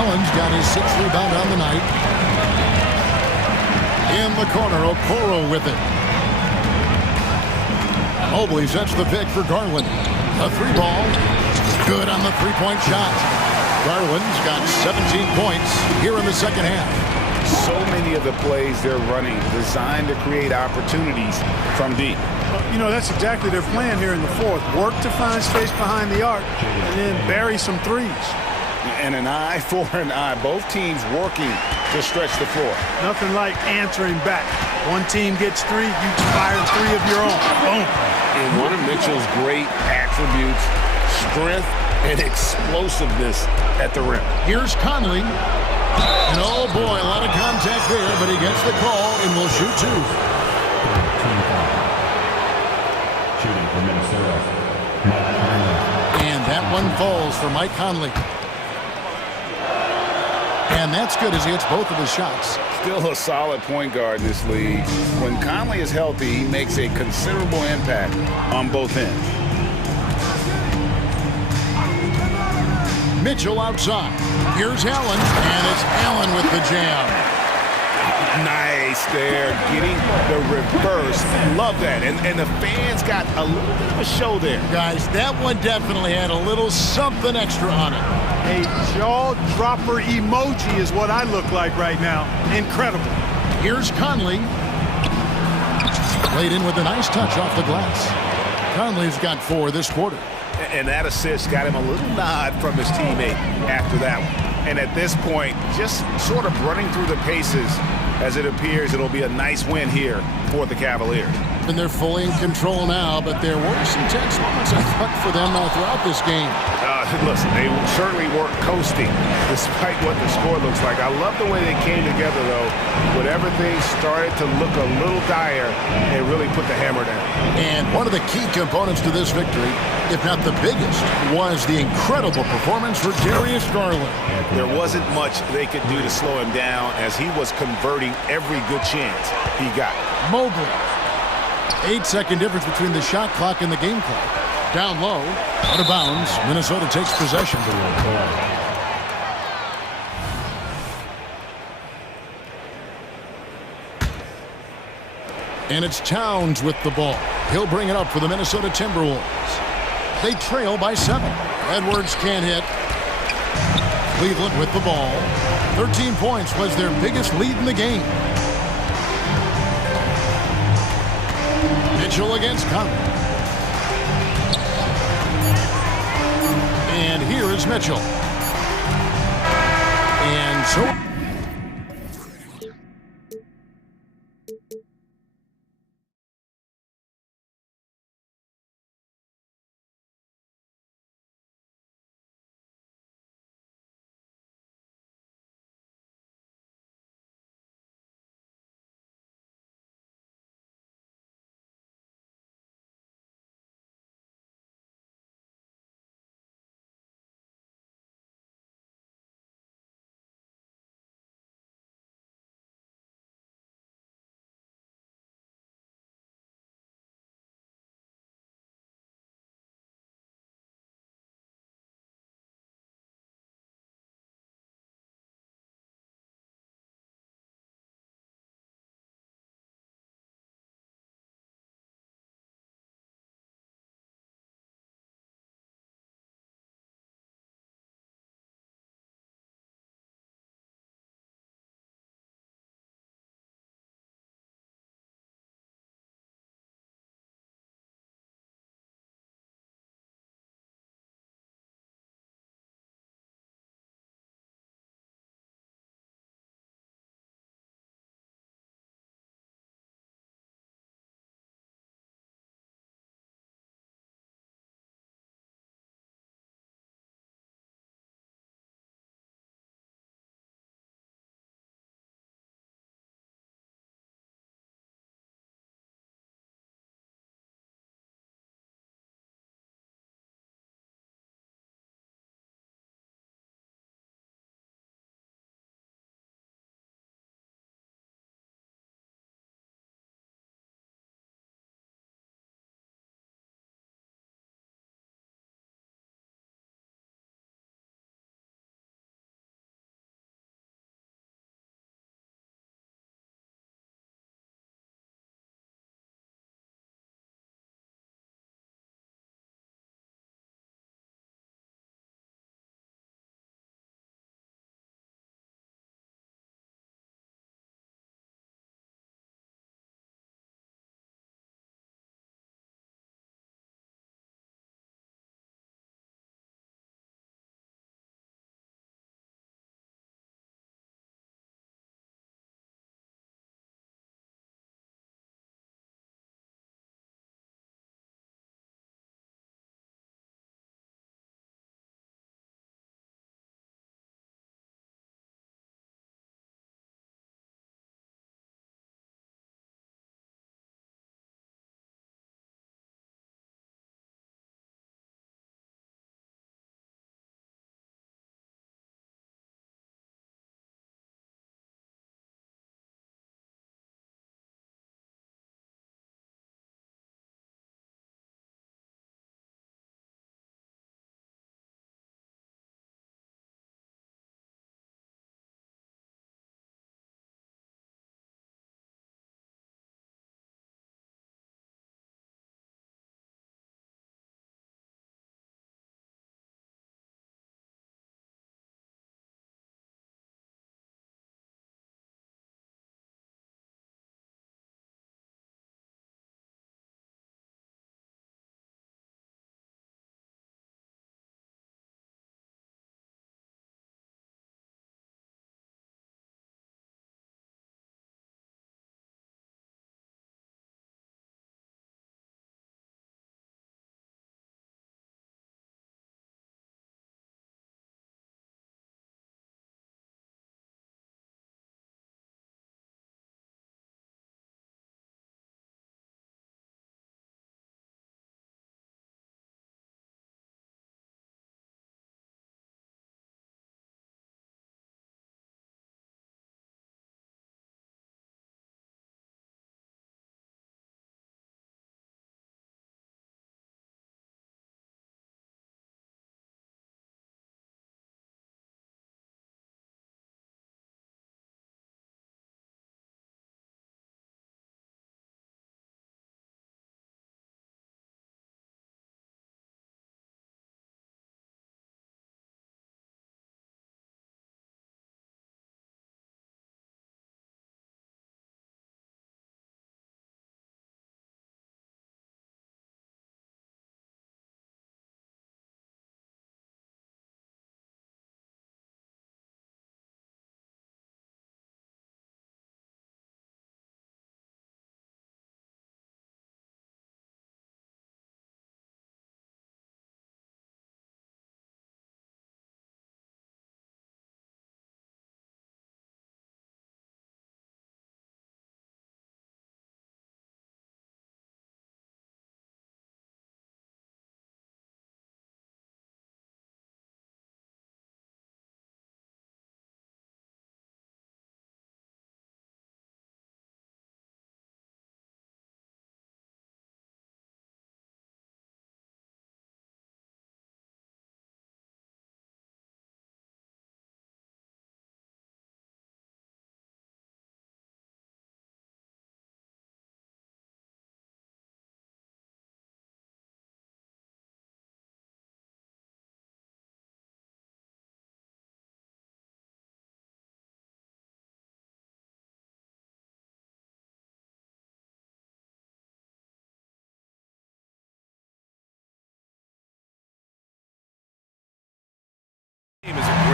Allen's got his 6th rebound on the night. In the corner, Okoro with it. Mobley sets the pick for Garland. A 3-ball. Good on the 3-point shot. Garland's got 17 points here in the second half. So many of the plays they're running designed to create opportunities from deep. You know, that's exactly their plan here in the fourth. Work to find space behind the arc and then bury some threes. And an eye for an eye. Both teams working to stretch the floor. Nothing like answering back. One team gets 3, you fire 3 of your own. Boom. And one of Mitchell's great attributes, strength and explosiveness at the rim. Here's Conley. And oh boy, a lot of contact there, but he gets the call and will shoot 2. Shooting for Minnesota. And that one falls for Mike Conley. And that's good as he hits both of his shots. Still a solid point guard in this league. When Conley is healthy, he makes a considerable impact on both ends. Mitchell outside. Here's Allen, and it's Allen with the jam. Nice there, getting the reverse. Love that. And the fans got a little bit of a show there. Guys, that one definitely had a little something extra on it. A jaw-dropper emoji is what I look like right now. Incredible. Here's Conley. Played in with a nice touch off the glass. Conley's got 4 this quarter. And that assist got him a little nod from his teammate after that one. And at this point, just sort of running through the paces, as it appears it'll be a nice win here for the Cavaliers. And they're fully in control now, but there were some tense moments, I thought, for them throughout this game. Listen, they certainly weren't coasting despite what the score looks like. I love the way they came together, though. Whenever things started to look a little dire, they really put the hammer down. And one of the key components to this victory, if not the biggest, was the incredible performance for Darius Garland. There wasn't much they could do to slow him down as he was converting every good chance he got. Mobley. 8-second difference between the shot clock and the game clock. Down low, out of bounds. Minnesota takes possession. And it's Towns with the ball. He'll bring it up for the Minnesota Timberwolves. They trail by 7. Edwards can't hit. Cleveland with the ball. 13 points was their biggest lead in the game. Mitchell against Conley. And here is Mitchell. And so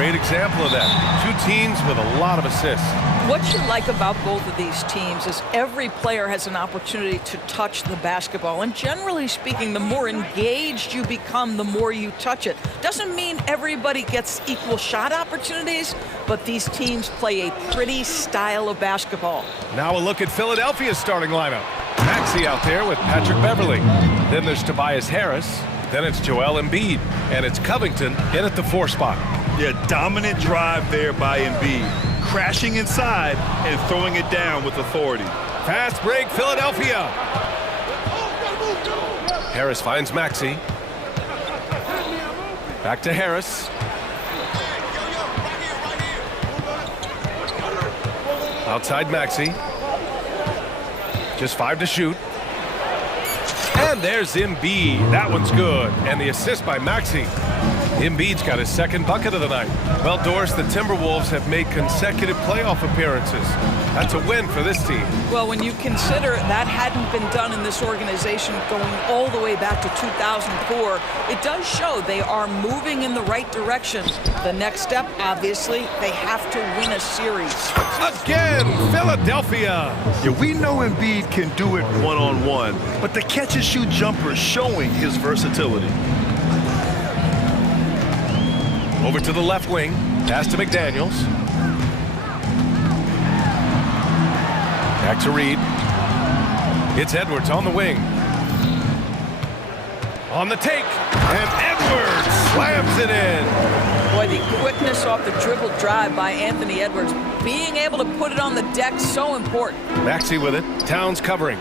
great example of that. Two teams with a lot of assists. What you like about both of these teams is every player has an opportunity to touch the basketball. And generally speaking, the more engaged you become, the more you touch it. Doesn't mean everybody gets equal shot opportunities, but these teams play a pretty style of basketball. Now a look at Philadelphia's starting lineup. Maxey out there with Patrick Beverley. Then there's Tobias Harris. Then it's Joel Embiid. And it's Covington in at the 4 spot. Yeah, dominant drive there by Embiid. Crashing inside and throwing it down with authority. Fast break, Philadelphia. Harris finds Maxey. Back to Harris. Outside Maxey. Just 5 to shoot. And there's Embiid. That one's good. And the assist by Maxey. Embiid's got his second bucket of the night. Well, Doris, the Timberwolves have made consecutive playoff appearances. That's a win for this team. Well, when you consider that hadn't been done in this organization going all the way back to 2004, it does show they are moving in the right direction. The next step, obviously, they have to win a series. Again, Philadelphia. Yeah, we know Embiid can do it one-on-one, but the catch-and-shoot jumper is showing his versatility. Over to the left wing. Pass to McDaniels. Back to Reed. It's Edwards on the wing. On the take. And Edwards slams it in. Boy, the quickness off the dribble drive by Anthony Edwards. Being able to put it on the deck, so important. Maxey with it. Towns covering.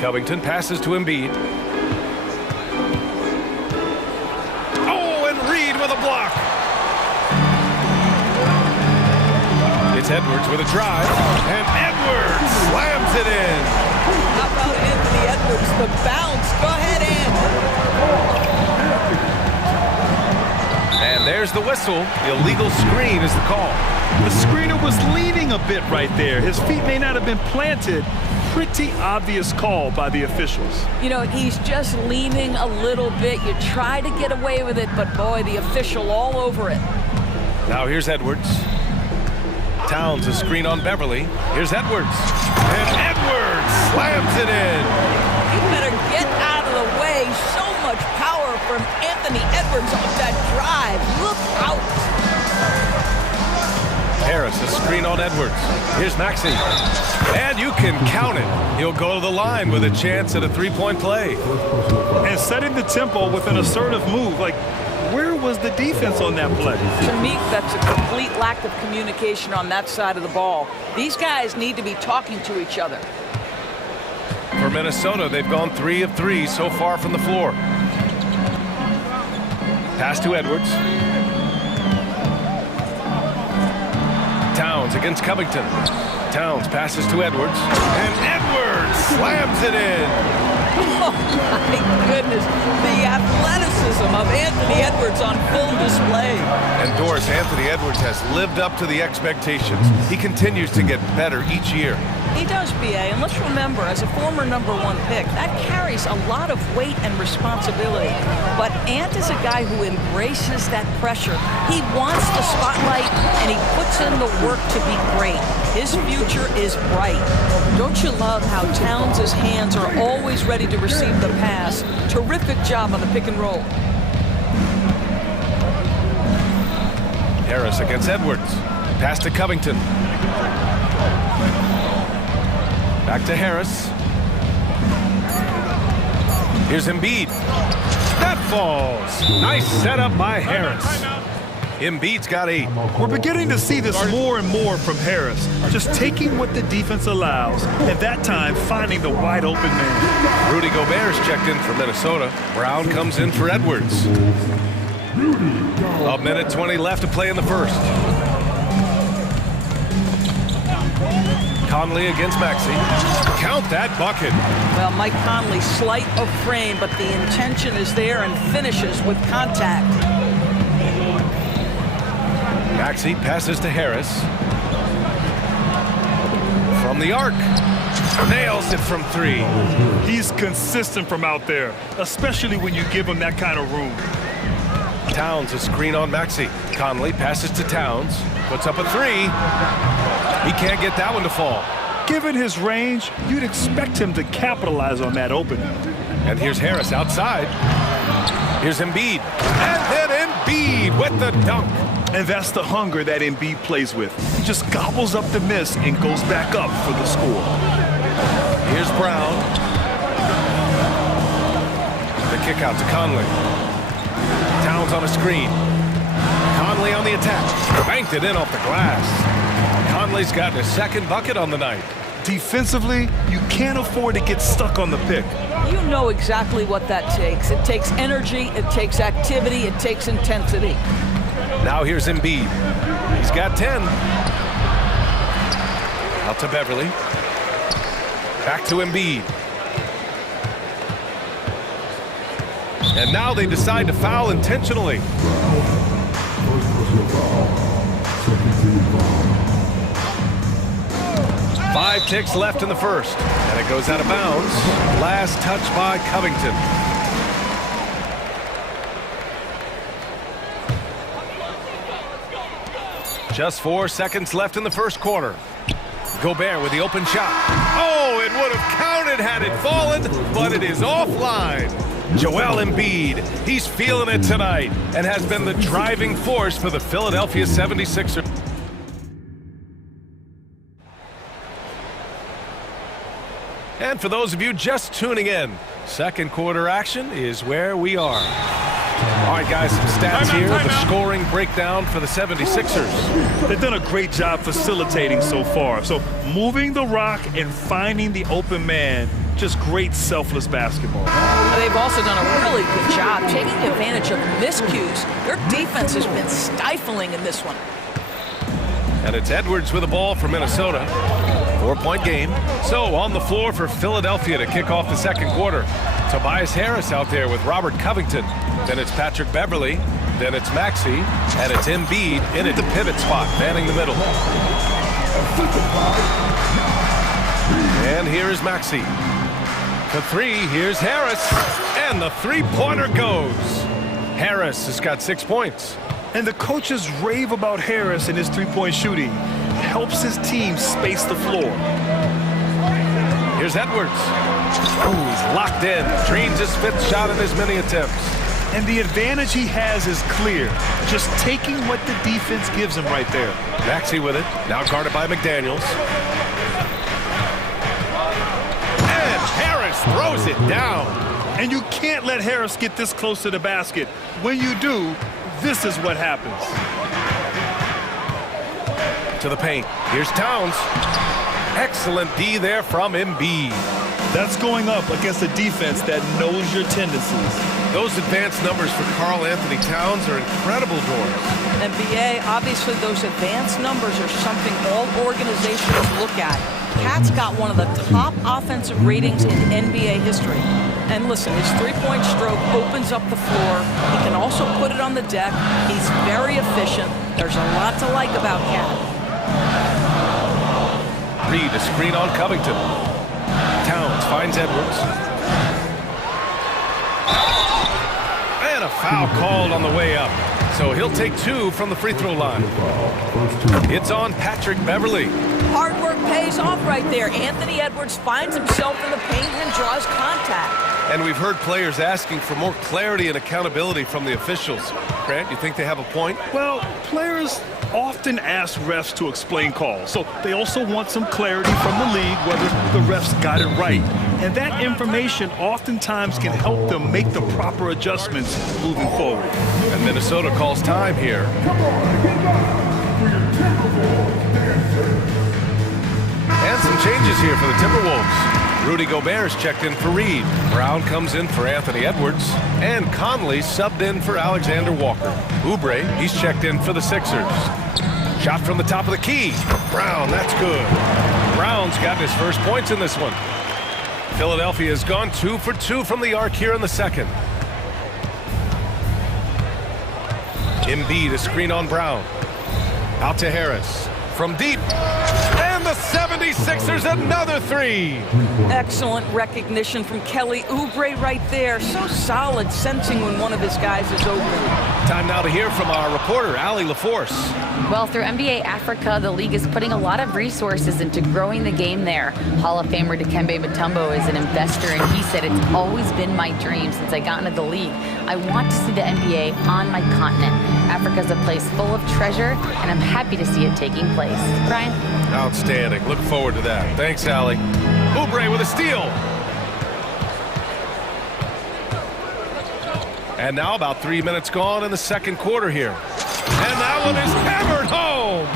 Covington passes to Embiid. Reed with a block. It's Edwards with a drive, and Edwards slams it in. How about Anthony Edwards, the bounce? Go ahead, And there's the whistle. The illegal screen is the call. The screener was leaning a bit right there. His feet may not have been planted. Pretty obvious call by the officials. You know, he's just leaning a little bit. You try to get away with it, but boy, the official all over it. Now here's Edwards. Towns a screen on Beverly. Here's Edwards. And Edwards slams it in. You better get out of the way. So much power from Anthony Edwards off that drive. Look out. Harris, a screen on Edwards. Here's Maxey. And you can count it. He'll go to the line with a chance at a 3-point play. And setting the tempo with an assertive move. Like, where was the defense on that play? To me, that's a complete lack of communication on that side of the ball. These guys need to be talking to each other. For Minnesota, they've gone 3 of 3 so far from the floor. Pass to Edwards. Towns against Covington. Towns passes to Edwards. And Edwards slams it in. Oh, my goodness. The athleticism of Anthony Edwards on full display. And Doris, Anthony Edwards has lived up to the expectations. He continues to get better each year. He does, B.A., and let's remember, as a former #1 pick, that carries a lot of weight and responsibility. But Ant is a guy who embraces that pressure. He wants the spotlight, and he puts in the work to be great. His future is bright. Don't you love how Towns' hands are always ready to receive the pass? Terrific job on the pick and roll. Harris against Edwards. Pass to Covington. Back to Harris. Here's Embiid. That falls. Nice setup by Harris. Embiid's got 8. We're beginning to see this more and more from Harris. Just taking what the defense allows, and that time finding the wide open man. Rudy Gobert's checked in for Minnesota. Brown comes in for Edwards. A minute 20 left to play in the first. Conley against Maxey. Count that bucket. Well, Mike Conley, slight of frame, but the intention is there and finishes with contact. Maxey passes to Harris. From the arc. Nails it from 3. He's consistent from out there, especially when you give him that kind of room. Towns, a screen on Maxey. Conley passes to Towns, puts up a three. He can't get that one to fall. Given his range, you'd expect him to capitalize on that opening. And here's Harris outside. Here's Embiid. And then Embiid with the dunk. And that's the hunger that Embiid plays with. He just gobbles up the miss and goes back up for the score. Here's Brown. The kick out to Conley. Towns on a screen. Conley on the attack. Banked it in off the glass. Conley's gotten his second bucket on the night. Defensively, you can't afford to get stuck on the pick. You know exactly what that takes. It takes energy, it takes activity, it takes intensity. Now here's Embiid. He's got 10. Out to Beverly. Back to Embiid. And now they decide to foul intentionally. Five ticks left in the first. And it goes out of bounds. Last touch by Covington. Just 4 seconds left in the first quarter. Gobert with the open shot. Oh, it would have counted had it fallen, but it is offline. Joel Embiid, he's feeling it tonight and has been the driving force for the Philadelphia 76ers. And for those of you just tuning in, second quarter action is where we are. All right, guys, some stats here. The scoring breakdown for the 76ers. They've done a great job facilitating so far. So moving the rock and finding the open man, just great selfless basketball. They've also done a really good job taking advantage of miscues. Their defense has been stifling in this one. And it's Edwards with the ball for Minnesota. 4-point game. So on the floor for Philadelphia to kick off the second quarter. Tobias Harris out there with Robert Covington. Then it's Patrick Beverly. Then it's Maxey. And it's Embiid in at the pivot spot, manning the middle. And here is Maxey. For three, here's Harris. And the three-pointer goes. Harris has got 6 points. And the coaches rave about Harris and his three-point shooting. Helps his team space the floor. Here's Edwards. Oh, he's locked in. Dreams his 5th shot in as many attempts. And the advantage he has is clear. Just taking what the defense gives him right there. Maxey with it. Now guarded by McDaniels. And Harris throws it down. And you can't let Harris get this close to the basket. When you do, this is what happens. To the paint. Here's Towns. Excellent D there from Embiid. That's going up against a defense that knows your tendencies. Those advanced numbers for Karl Anthony Towns are incredible, George. And BA, obviously those advanced numbers are something all organizations look at. Cat's got one of the top offensive ratings in NBA history. And listen, his three-point stroke opens up the floor. He can also put it on the deck. He's very efficient. There's a lot to like about Cat. Reed, a screen on Covington. Towns finds Edwards. And a foul called on the way up. So he'll take 2 from the free throw line. It's on Patrick Beverly. Hard work pays off right there. Anthony Edwards finds himself in the paint and draws contact. And we've heard players asking for more clarity and accountability from the officials. Grant, you think they have a point? Well, players often ask refs to explain calls. So they also want some clarity from the league whether the refs got it right. And that information oftentimes can help them make the proper adjustments moving forward. And Minnesota calls time here. And some changes here for the Timberwolves. Rudy Gobert is checked in for Reed. Brown comes in for Anthony Edwards. And Conley subbed in for Alexander Walker. Oubre, he's checked in for the Sixers. Shot from the top of the key. Brown, that's good. Brown's gotten his first points in this one. Philadelphia has gone 2 for 2 from the arc here in the second. Embiid, a screen on Brown. Out to Harris. From deep. And the 76ers There's another three. Excellent recognition from Kelly Oubre right there. So solid, sensing when one of his guys is open. Time now to hear from our reporter, Allie LaForce. Well, through NBA Africa, the league is putting a lot of resources into growing the game there. Hall of Famer Dikembe Mutombo is an investor, and he said, it's always been my dream since I got into the league. I want to see the NBA on my continent. Africa's a place full of treasure, and I'm happy to see it taking place. Brian? Outstanding. Look forward to that. Thanks, Allie. Oubre with a steal. And now about 3 minutes gone in the second quarter here. And that one is hammered home.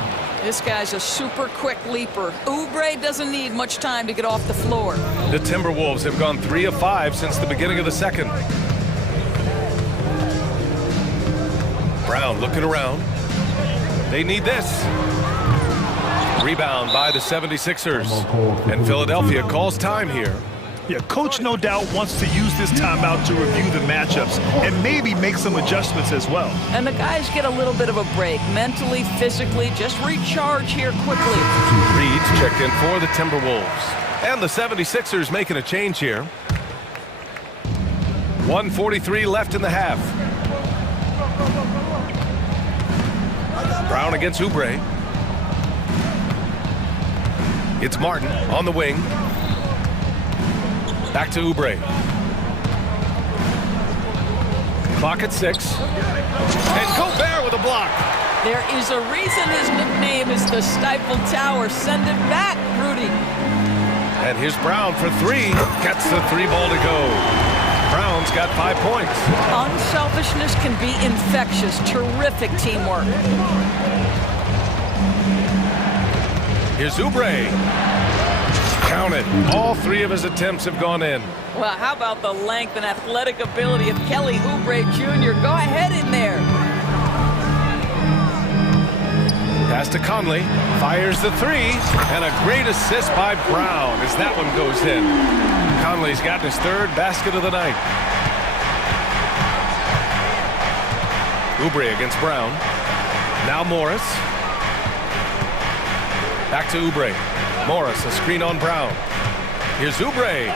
This guy's a super quick leaper. Oubre doesn't need much time to get off the floor. The Timberwolves have gone 3 of 5 since the beginning of the second. Brown looking around. They need this. Rebound by the 76ers. And Philadelphia calls time here. Yeah, coach no doubt wants to use this timeout to review the matchups and maybe make some adjustments as well. And the guys get a little bit of a break, mentally, physically, just recharge here quickly. Reed's checked in for the Timberwolves. And the 76ers making a change here. 1:43 left in the half. Brown against Oubre. It's Martin on the wing. Back to Oubre. Clock at 6. And Gobert with a block. There is a reason his nickname is the Stifle Tower. Send it back, Rudy. And here's Brown for 3. Gets the 3 ball to go. Brown's got 5 points. Unselfishness can be infectious. Terrific teamwork. Here's Oubre. Count it. All 3 of his attempts have gone in. Well, how about the length and athletic ability of Kelly Oubre Jr.? Go ahead in there. Pass to Conley. Fires the 3. And a great assist by Brown as that one goes in. Conley's gotten his 3rd basket of the night. Oubre against Brown. Now Morris. Back to Oubre. Morris, a screen on Brown. Here's Oubre.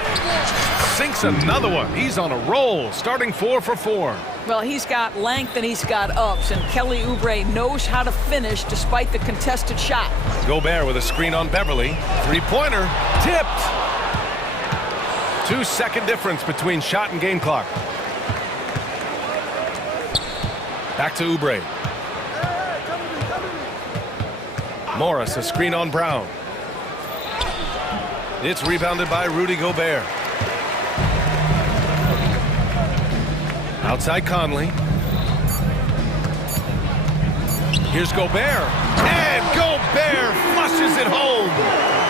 Sinks another one. He's on a roll, starting 4 for 4. Well, he's got length and he's got ups, and Kelly Oubre knows how to finish despite the contested shot. Gobert with a screen on Beverly. 3-pointer. Tipped. 2-second difference between shot and game clock. Back to Oubre. Morris, a screen on Brown. It's rebounded by Rudy Gobert. Outside Conley. Here's Gobert. And Gobert flushes it home.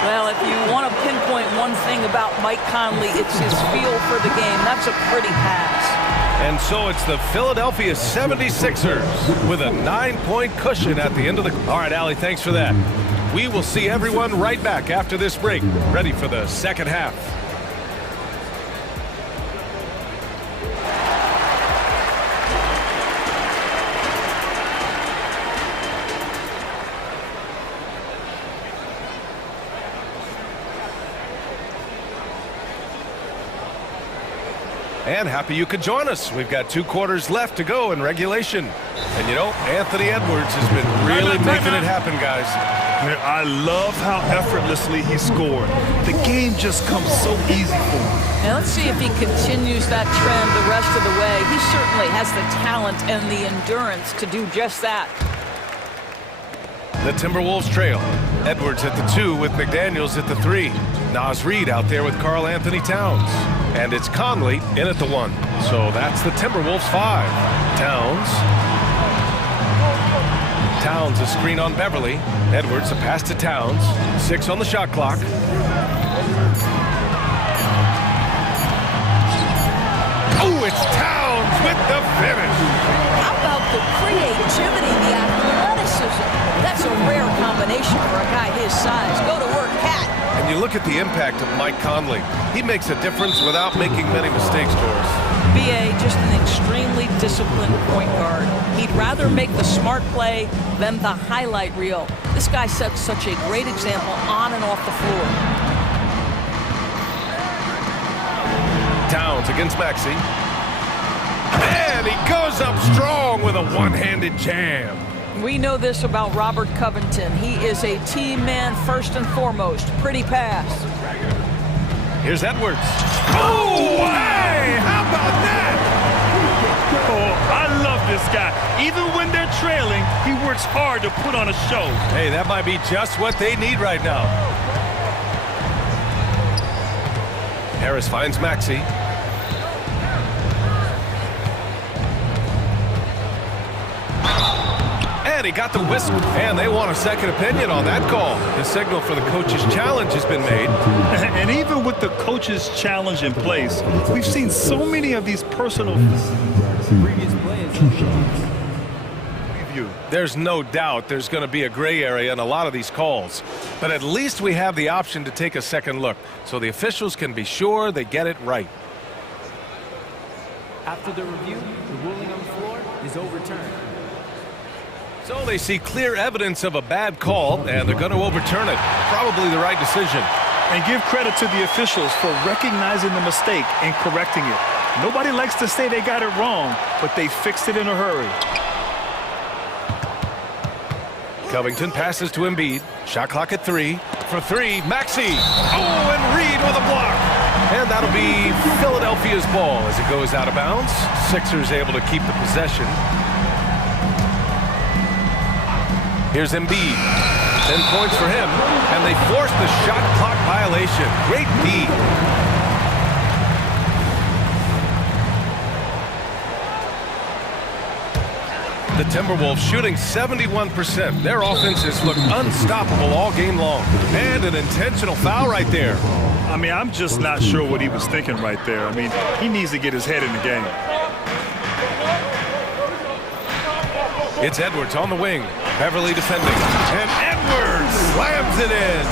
Well, if you want to pinpoint one thing about Mike Conley, it's his feel for the game. That's a pretty pass. And so it's the Philadelphia 76ers with a 9-point cushion at the end of the... All right, Allie, thanks for that. We will see everyone right back after this break, ready for the second half. And happy you could join us. We've got 2 quarters left to go in regulation. And you know, Anthony Edwards has been really making it happen, guys. I love how effortlessly he scored. The game just comes so easy for him. Now let's see if he continues that trend the rest of the way. He certainly has the talent and the endurance to do just that. The Timberwolves trail. Edwards at the 2 with McDaniels at the 3. Naz Reid out there with Karl Anthony Towns. And it's Conley in at the 1. So that's the Timberwolves 5. Towns a screen on Beverly. Edwards a pass to Towns. 6 on the shot clock. Oh, it's Towns with the finish. How about the creativity, the athleticism? That's a rare combination for a guy his size. Go to work, Cat. And you look at the impact of Mike Conley. He makes a difference without making many mistakes, Doris. B.A., just an extremely disciplined point guard. He'd rather make the smart play than the highlight reel. This guy sets such a great example on and off the floor. Towns against Maxey. And he goes up strong with a one-handed jam. We know this about Robert Covington. He is a team man first and foremost. Pretty pass. Here's Edwards. Oh, hey! How about that? Oh, I love this guy. Even when they're trailing, he works hard to put on a show. Hey, that might be just what they need right now. Harris finds Maxey. And he got the whistle. And they want a second opinion on that call. The signal for the coach's challenge has been made. And even with the coach's challenge in place, we've seen so many of these personal... There's no doubt there's going to be a gray area in a lot of these calls. But at least we have the option to take a second look, so the officials can be sure they get it right. After the review, the ruling on the floor is overturned. So they see clear evidence of a bad call, and they're going to overturn it. Probably the right decision. And give credit to the officials for recognizing the mistake and correcting it. Nobody likes to say they got it wrong, but they fixed it in a hurry. Covington passes to Embiid. Shot clock at 3. For 3, Maxey. Oh, and Reed with a block. And that'll be Philadelphia's ball as it goes out of bounds. Sixers able to keep the possession. Here's Embiid. 10 points for him. And they force the shot clock violation. Great D. The Timberwolves shooting 71%. Their offenses look unstoppable all game long. And an intentional foul right there. I mean, I'm just not sure what he was thinking right there. I mean, he needs to get his head in the game. It's Edwards on the wing. Beverly defending. And Edwards slams it in.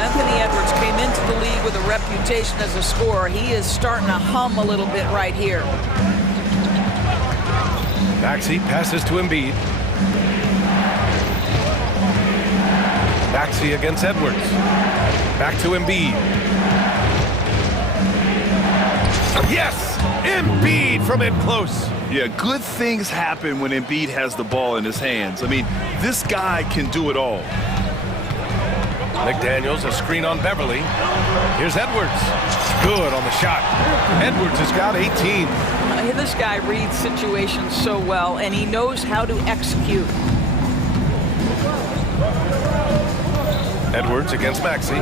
Anthony Edwards came into the league with a reputation as a scorer. He is starting to hum a little bit right here. Maxey passes to Embiid. Maxey against Edwards. Back to Embiid. Yes! Embiid from in close. Yeah, good things happen when Embiid has the ball in his hands. I mean, this guy can do it all. McDaniels, a screen on Beverly. Here's Edwards. Good on the shot. Edwards has got 18. This guy reads situations so well, and he knows how to execute. Edwards against Maxey.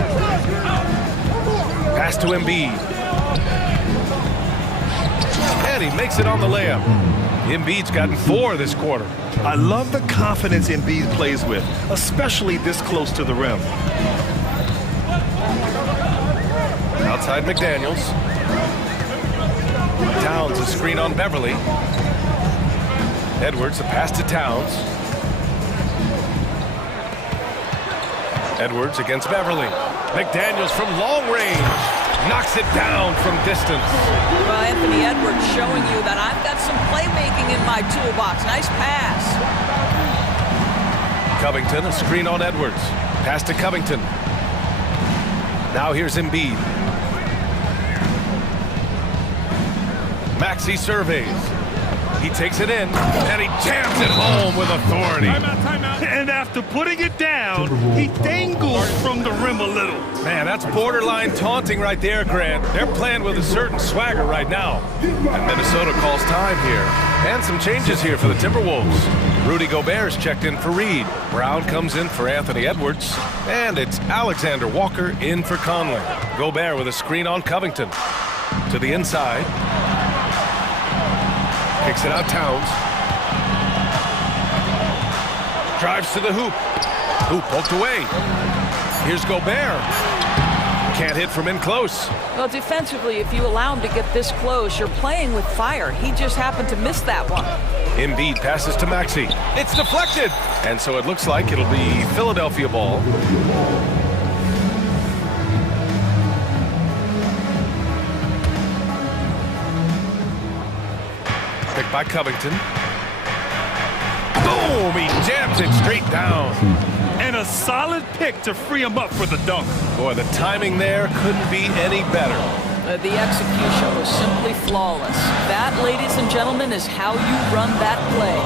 Pass to Embiid. And he makes it on the layup. Embiid's gotten 4 this quarter. I love the confidence Embiid plays with, especially this close to the rim. Outside McDaniels. Towns a screen on Beverly. Edwards a pass to Towns. Edwards against Beverly. McDaniels from long range. Knocks it down from distance. Well, Anthony Edwards showing you that I've got some playmaking in my toolbox. Nice pass. Covington, a screen on Edwards. Pass to Covington. Now here's Embiid. Maxey surveys. He takes it in, and he jams it home with authority. Timeout. And after putting it down, he dangles from the rim a little. Man, that's borderline taunting right there, Grant. They're playing with a certain swagger right now. And Minnesota calls time here. And some changes here for the Timberwolves. Rudy Gobert's checked in for Reed. Brown comes in for Anthony Edwards. And it's Alexander Walker in for Conley. Gobert with a screen on Covington. To the inside. Kicks it out Towns. Drives to the hoop. Hoop poked away. Here's Gobert. Can't hit from in close. Well, defensively, if you allow him to get this close, you're playing with fire. He just happened to miss that one. Embiid passes to Maxey. It's deflected. And so it looks like it'll be Philadelphia ball. by Covington. Boom! He jams it straight down. And a solid pick to free him up for the dunk. Boy, the timing there couldn't be any better. The execution was simply flawless. That, ladies and gentlemen, is how you run that play.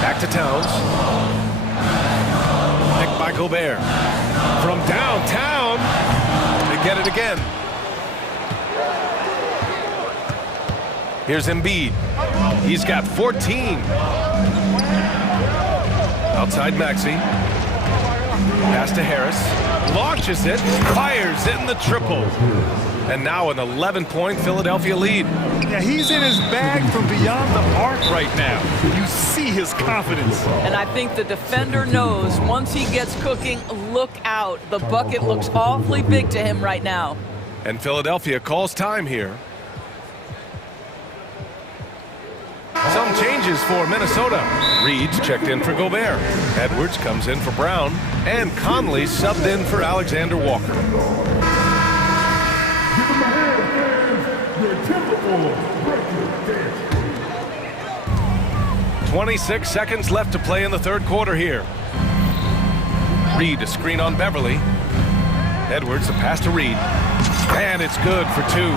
Back to Towns. Picked by Gobert. From downtown, they get it again. Here's Embiid. He's got 14. Outside Maxey. Pass to Harris. Launches it. Fires in the triple. And now an 11-point Philadelphia lead. Yeah, he's in his bag from beyond the arc right now. You see his confidence. And I think the defender knows once he gets cooking, look out. The bucket looks awfully big to him right now. And Philadelphia calls time here. Some changes for Minnesota. Reed's checked in for Gobert. Edwards comes in for Brown. And Conley subbed in for Alexander Walker. 26 seconds left to play in the third quarter here. Reed a screen on Beverly. Edwards a pass to Reed. And it's good for two.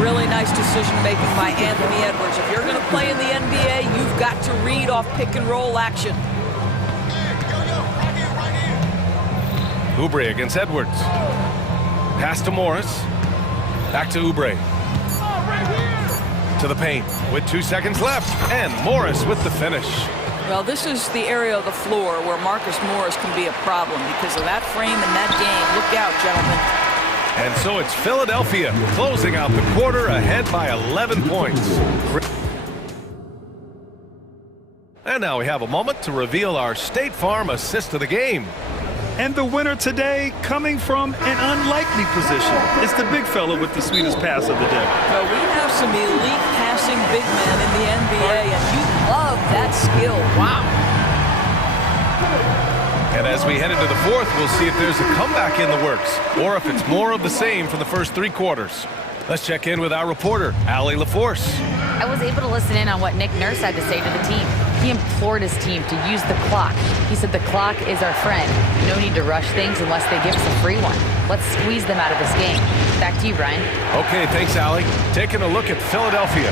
Really nice decision making by Anthony Edwards. If you're going to play in the NBA, you've got to read off pick and roll action. Oubre against Edwards. Pass to Morris. Back to Oubre. To the paint with 2 seconds left. And Morris with the finish. Well, this is the area of the floor where Marcus Morris can be a problem because of that frame in that game. Look out, gentlemen. And so it's Philadelphia closing out the quarter ahead by 11 points. And now we have a moment to reveal our State Farm assist of the game. And the winner today coming from an unlikely position. It's the big fella with the sweetest pass of the day. Well, we have some elite passing big men in the NBA, and you love that skill. Wow. And as we head into the fourth, we'll see if there's a comeback in the works or if it's more of the same from the first three quarters. Let's check in with our reporter, Allie LaForce. I was able to listen in on what Nick Nurse had to say to the team. He implored his team to use the clock. He said the clock is our friend. No need to rush things unless they give us a free one. Let's squeeze them out of this game. Back to you, Brian. Okay, thanks, Allie. Taking a look at Philadelphia.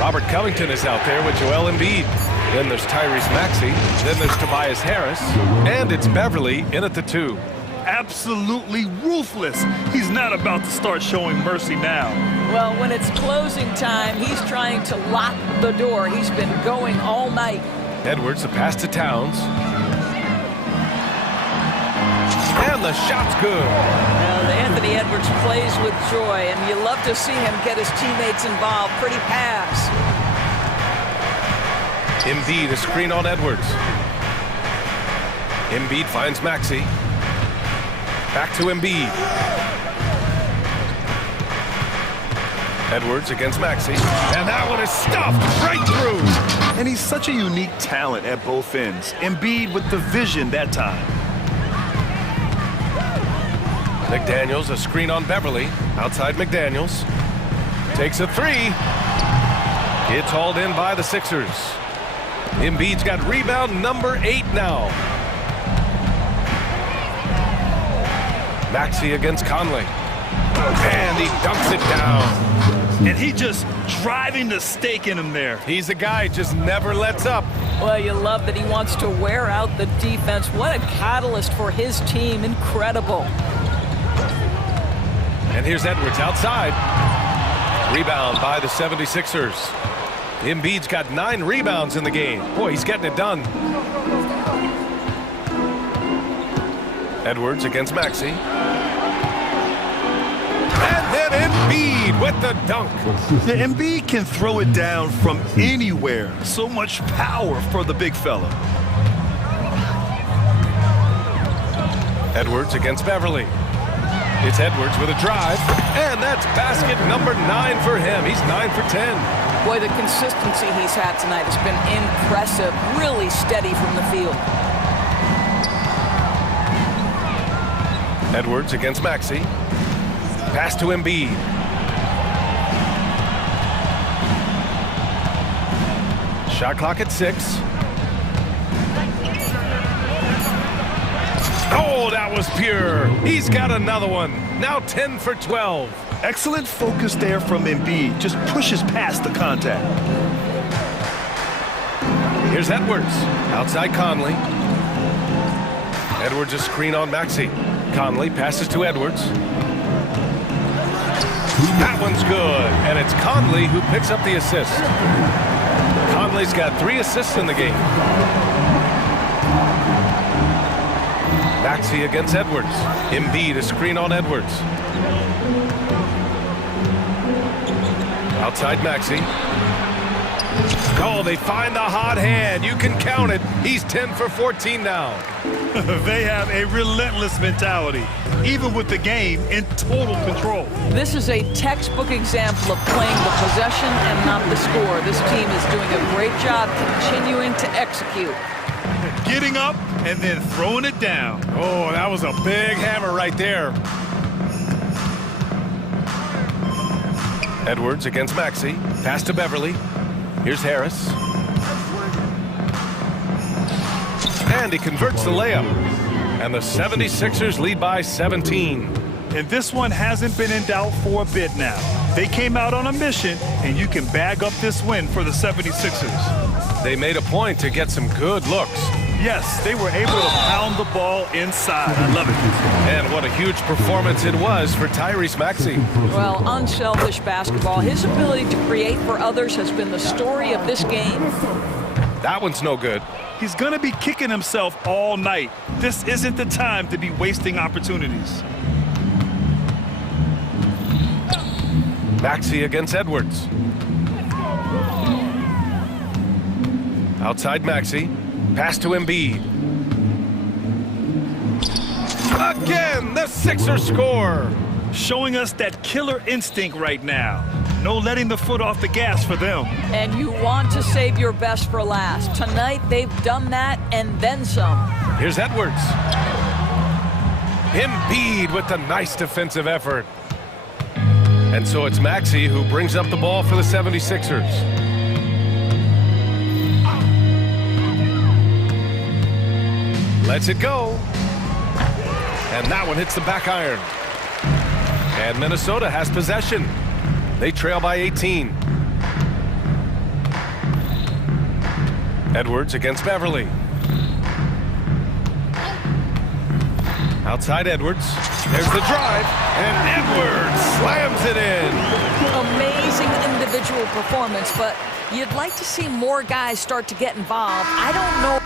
Robert Covington is out there with Joel Embiid. Then there's Tyrese Maxey. Then there's Tobias Harris. And it's Beverly in at the 2. Absolutely ruthless. He's not about to start showing mercy now. Well, when it's closing time, he's trying to lock the door. He's been going all night. Edwards, a pass to Towns. And the shot's good. Well, Anthony Edwards plays with joy, and you love to see him get his teammates involved. Pretty pass. Embiid, a screen on Edwards. Embiid finds Maxey. Back to Embiid. Edwards against Maxey. And that one is stuffed right through. And he's such a unique talent at both ends. Embiid with the vision that time. McDaniels, a screen on Beverly. Outside McDaniels. Takes a three. It's hauled in by the Sixers. Embiid's got rebound number 8 now. Maxey against Conley. And he dunks it down. And he just driving the stake in him there. He's a guy who just never lets up. Well, you love that he wants to wear out the defense. What a catalyst for his team. Incredible. And here's Edwards outside. Rebound by the 76ers. Embiid's got 9 rebounds in the game. Boy, he's getting it done. Edwards against Maxey. And then Embiid with the dunk. Yeah, Embiid can throw it down from anywhere. So much power for the big fella. Edwards against Beverly. It's Edwards with a drive. And that's basket number 9 for him. He's 9 for 10. Boy, the consistency he's had tonight has been impressive. Really steady from the field. Edwards against Maxey. Pass to Embiid. Shot clock at 6. Oh, that was pure. He's got another one. Now 10 for 12. Excellent focus there from Embiid. Just pushes past the contact. Here's Edwards. Outside Conley. Edwards a screen on Maxey. Conley passes to Edwards. That one's good. And it's Conley who picks up the assist. Conley's got 3 assists in the game. Maxey against Edwards. Embiid a screen on Edwards. Outside Maxey. Oh, they find the hot hand. You can count it. He's 10 for 14 now. They have a relentless mentality, even with the game in total control. This is a textbook example of playing the possession and not the score. This team is doing a great job continuing to execute. Getting up and then throwing it down. Oh, that was a big hammer right there. Edwards against Maxey. Pass to Beverly. Here's Harris. And he converts the layup. And the 76ers lead by 17. And this one hasn't been in doubt for a bit now. They came out on a mission, and you can bag up this win for the 76ers. They made a point to get some good looks. Yes, they were able to pound the ball inside. I love it. And what a huge performance it was for Tyrese Maxey. Well, unselfish basketball. His ability to create for others has been the story of this game. That one's no good. He's going to be kicking himself all night. This isn't the time to be wasting opportunities. Maxey against Edwards. Outside Maxey. Pass to Embiid. Again, the Sixers score. Showing us that killer instinct right now. No letting the foot off the gas for them. And you want to save your best for last. Tonight, they've done that and then some. Here's Edwards. Embiid with the nice defensive effort. And so it's Maxey who brings up the ball for the 76ers. Lets it go. And that one hits the back iron. And Minnesota has possession. They trail by 18. Edwards against Beverly. Outside Edwards. There's the drive. And Edwards slams it in. Amazing individual performance, but you'd like to see more guys start to get involved. I don't know